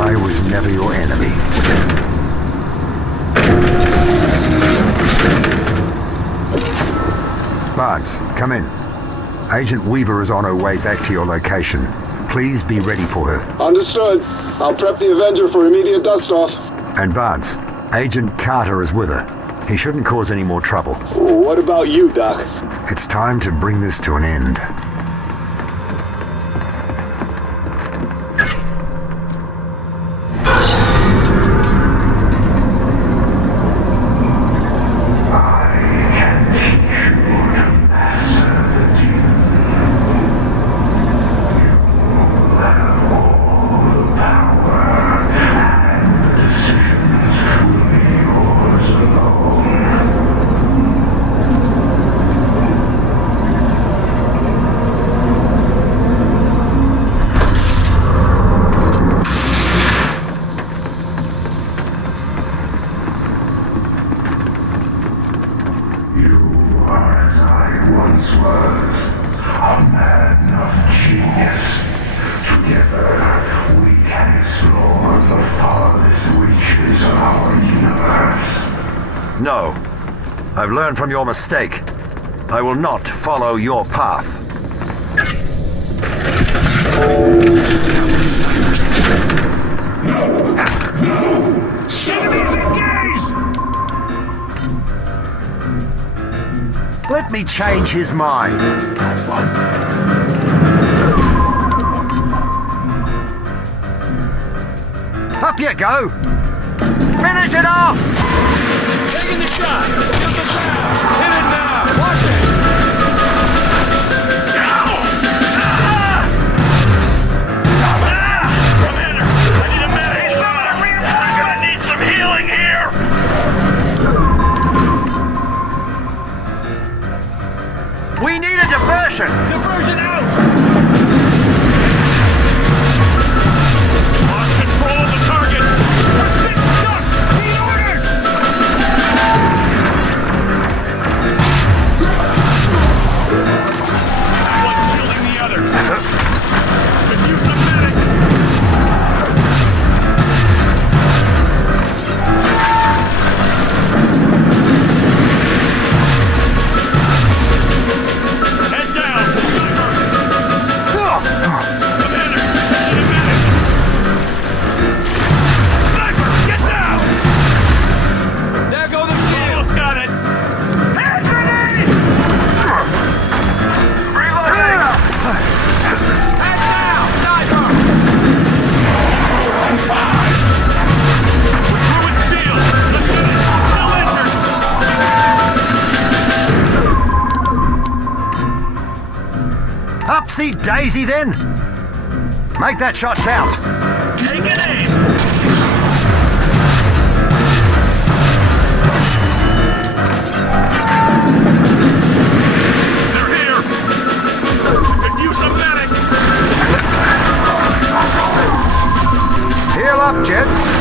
I was never your enemy. Barnes, come in. Agent Weaver is on her way back to your location. Please be ready for her. Understood. I'll prep the Avenger for immediate dust-off. And Barnes, Agent Carter is with her. He shouldn't cause any more trouble. What about you, Doc? It's time to bring this to an end. No. I've learned from your mistake. I will not follow your path. No! Enemies engaged! Let me change his mind. Up you go! Finish it off! Taking the shot! Get the power! Hit it now! Watch it! Upsy daisy then! Make that shot count! Taking aim! They're here! Could use a medic! Heal up, gents!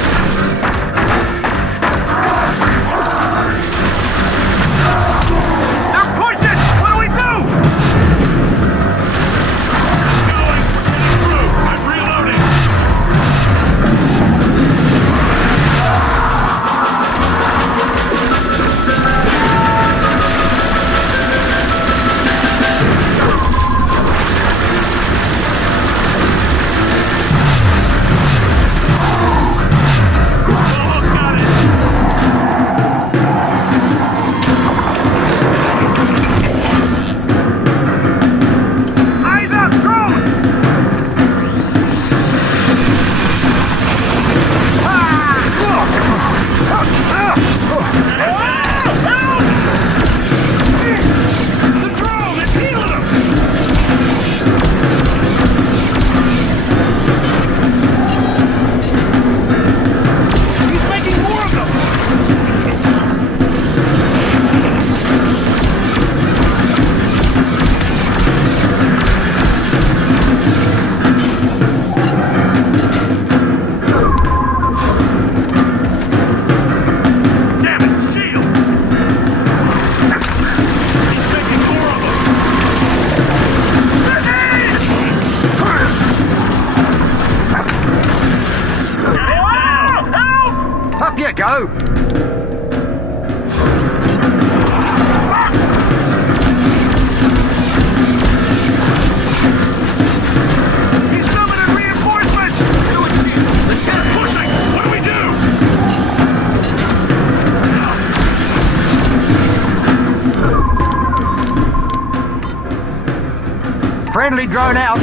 Go! He's summoning reinforcements! Let's get it pushing! What do we do? Friendly drone out!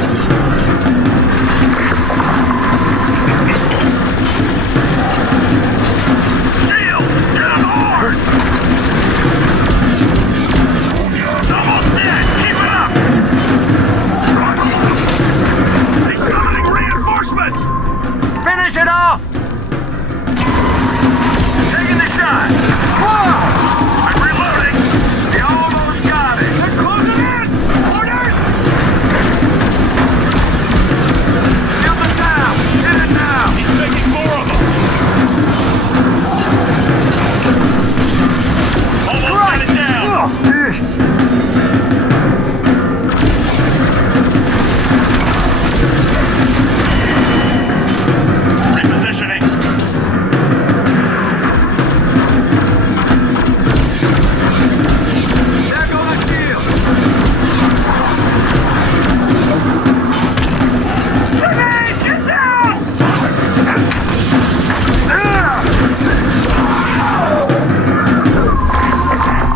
Finish it off! Taking the shot! I'm reloading! They almost got it! They're closing in! Orders! Shield them down! Hit it now! He's taking more of them! Almost got it down!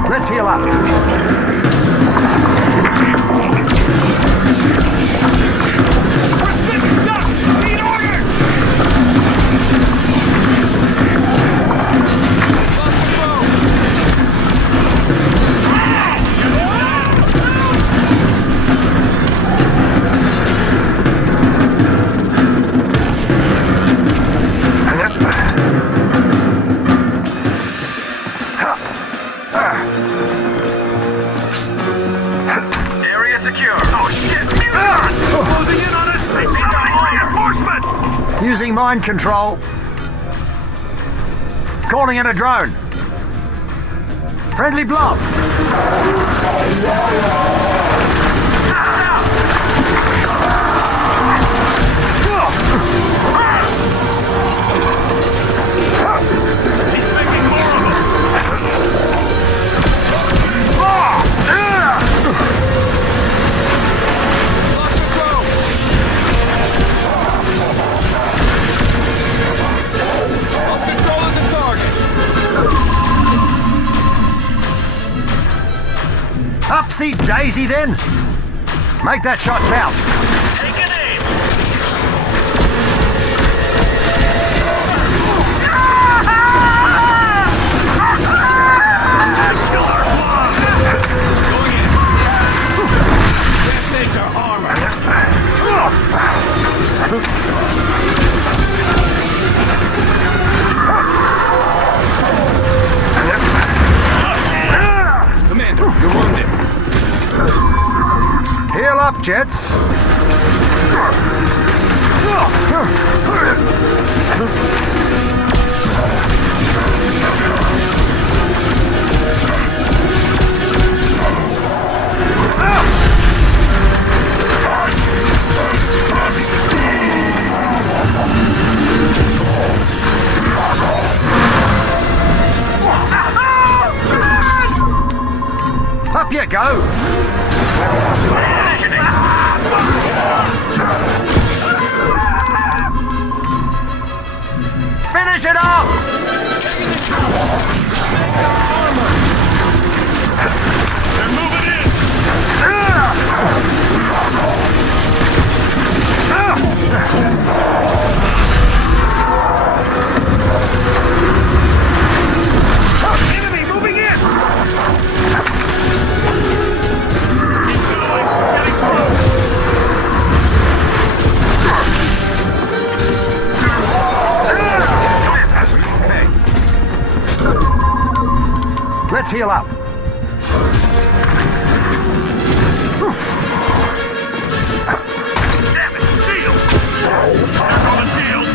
Let's heal up. We're sitting ducks! Need orders! Area secure. Oh shit! Closing in on us! They see reinforcements! Using mind control. Calling in a drone. Friendly blob. He's making more of them! Upsy daisy then. Make that shot count. Taking aim! Killer! Going in! Can't take our armor! jets. Up you go! Finish it up! They're moving in! Enemy moving in! Let's heal up. Damn it! Shield! There go the shields!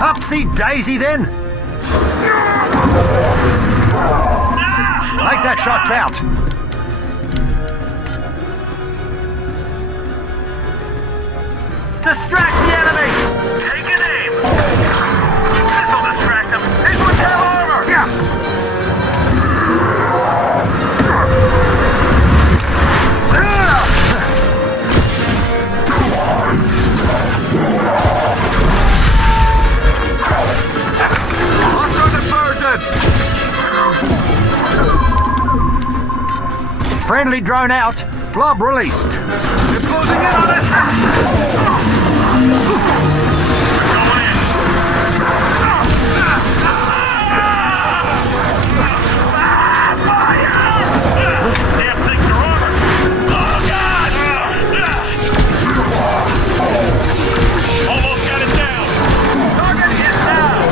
Upsy daisy then. Make that shot count. Distract the enemy! Take an aim! This'll distract them! These ones have armor! Yeah. Friendly drone out. Blob released. They're closing in on us! Damn things are armor! Oh, God! Almost got it down! Target is down!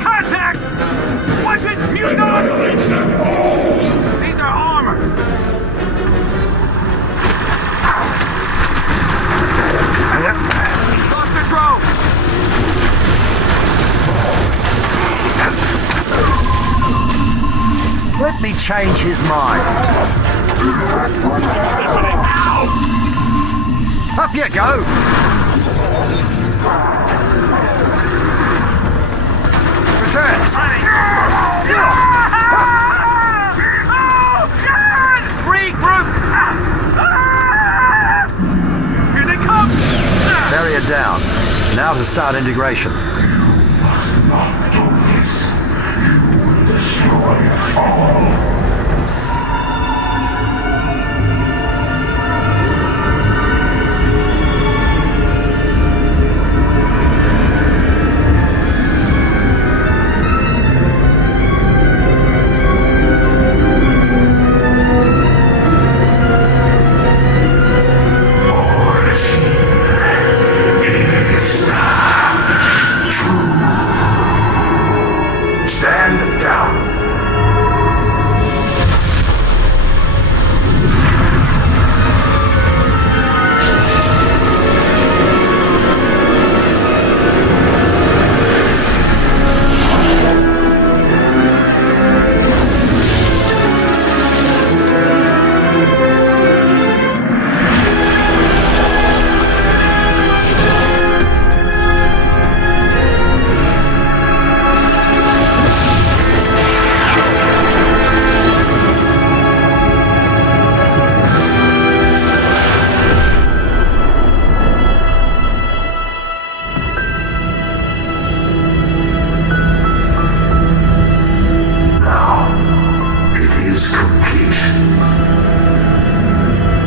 Contact! Watch it! Muton! These are armor! Lost the drone! Let me change his mind. Up you go! Return! Regroup! Here they come! Barrier down. Now to start integration. Stand down.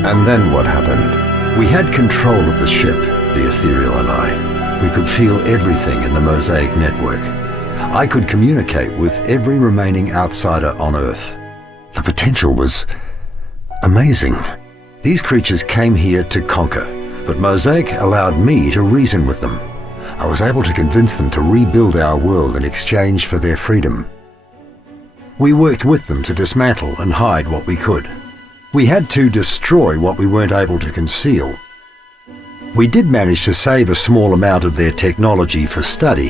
And then what happened? We had control of the ship, the Ethereal and I. We could feel everything in the Mosaic network. I could communicate with every remaining outsider on Earth. The potential was amazing. These creatures came here to conquer, but Mosaic allowed me to reason with them. I was able to convince them to rebuild our world in exchange for their freedom. We worked with them to dismantle and hide what we could. We had to destroy what we weren't able to conceal. We did manage to save a small amount of their technology for study.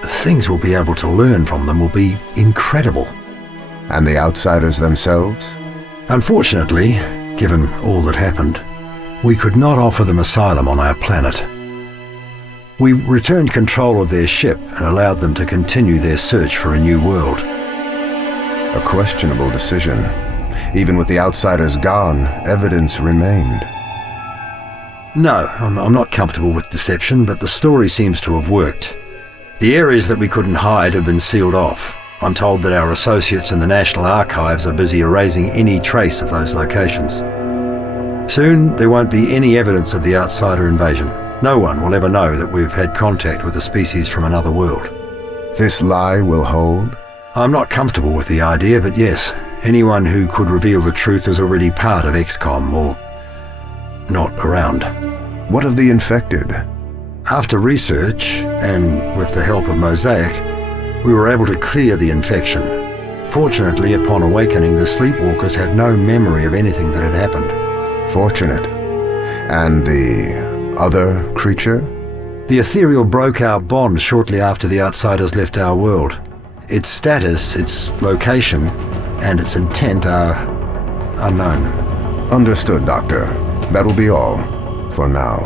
The things we'll be able to learn from them will be incredible. And the outsiders themselves? Unfortunately, given all that happened, we could not offer them asylum on our planet. We returned control of their ship and allowed them to continue their search for a new world. A questionable decision. Even with the outsiders gone, evidence remained. No, I'm not comfortable with deception, but the story seems to have worked. The areas that we couldn't hide have been sealed off. I'm told that our associates in the National Archives are busy erasing any trace of those locations. Soon, there won't be any evidence of the outsider invasion. No one will ever know that we've had contact with a species from another world. This lie will hold? I'm not comfortable with the idea, but yes, anyone who could reveal the truth is already part of XCOM or not around. What of the infected? After research, and with the help of Mosaic, we were able to clear the infection. Fortunately, upon awakening, the sleepwalkers had no memory of anything that had happened. Fortunate. And the other creature? The Ethereal broke our bond shortly after the outsiders left our world. Its status, its location, and its intent are unknown. Understood, Doctor. That will be all for now.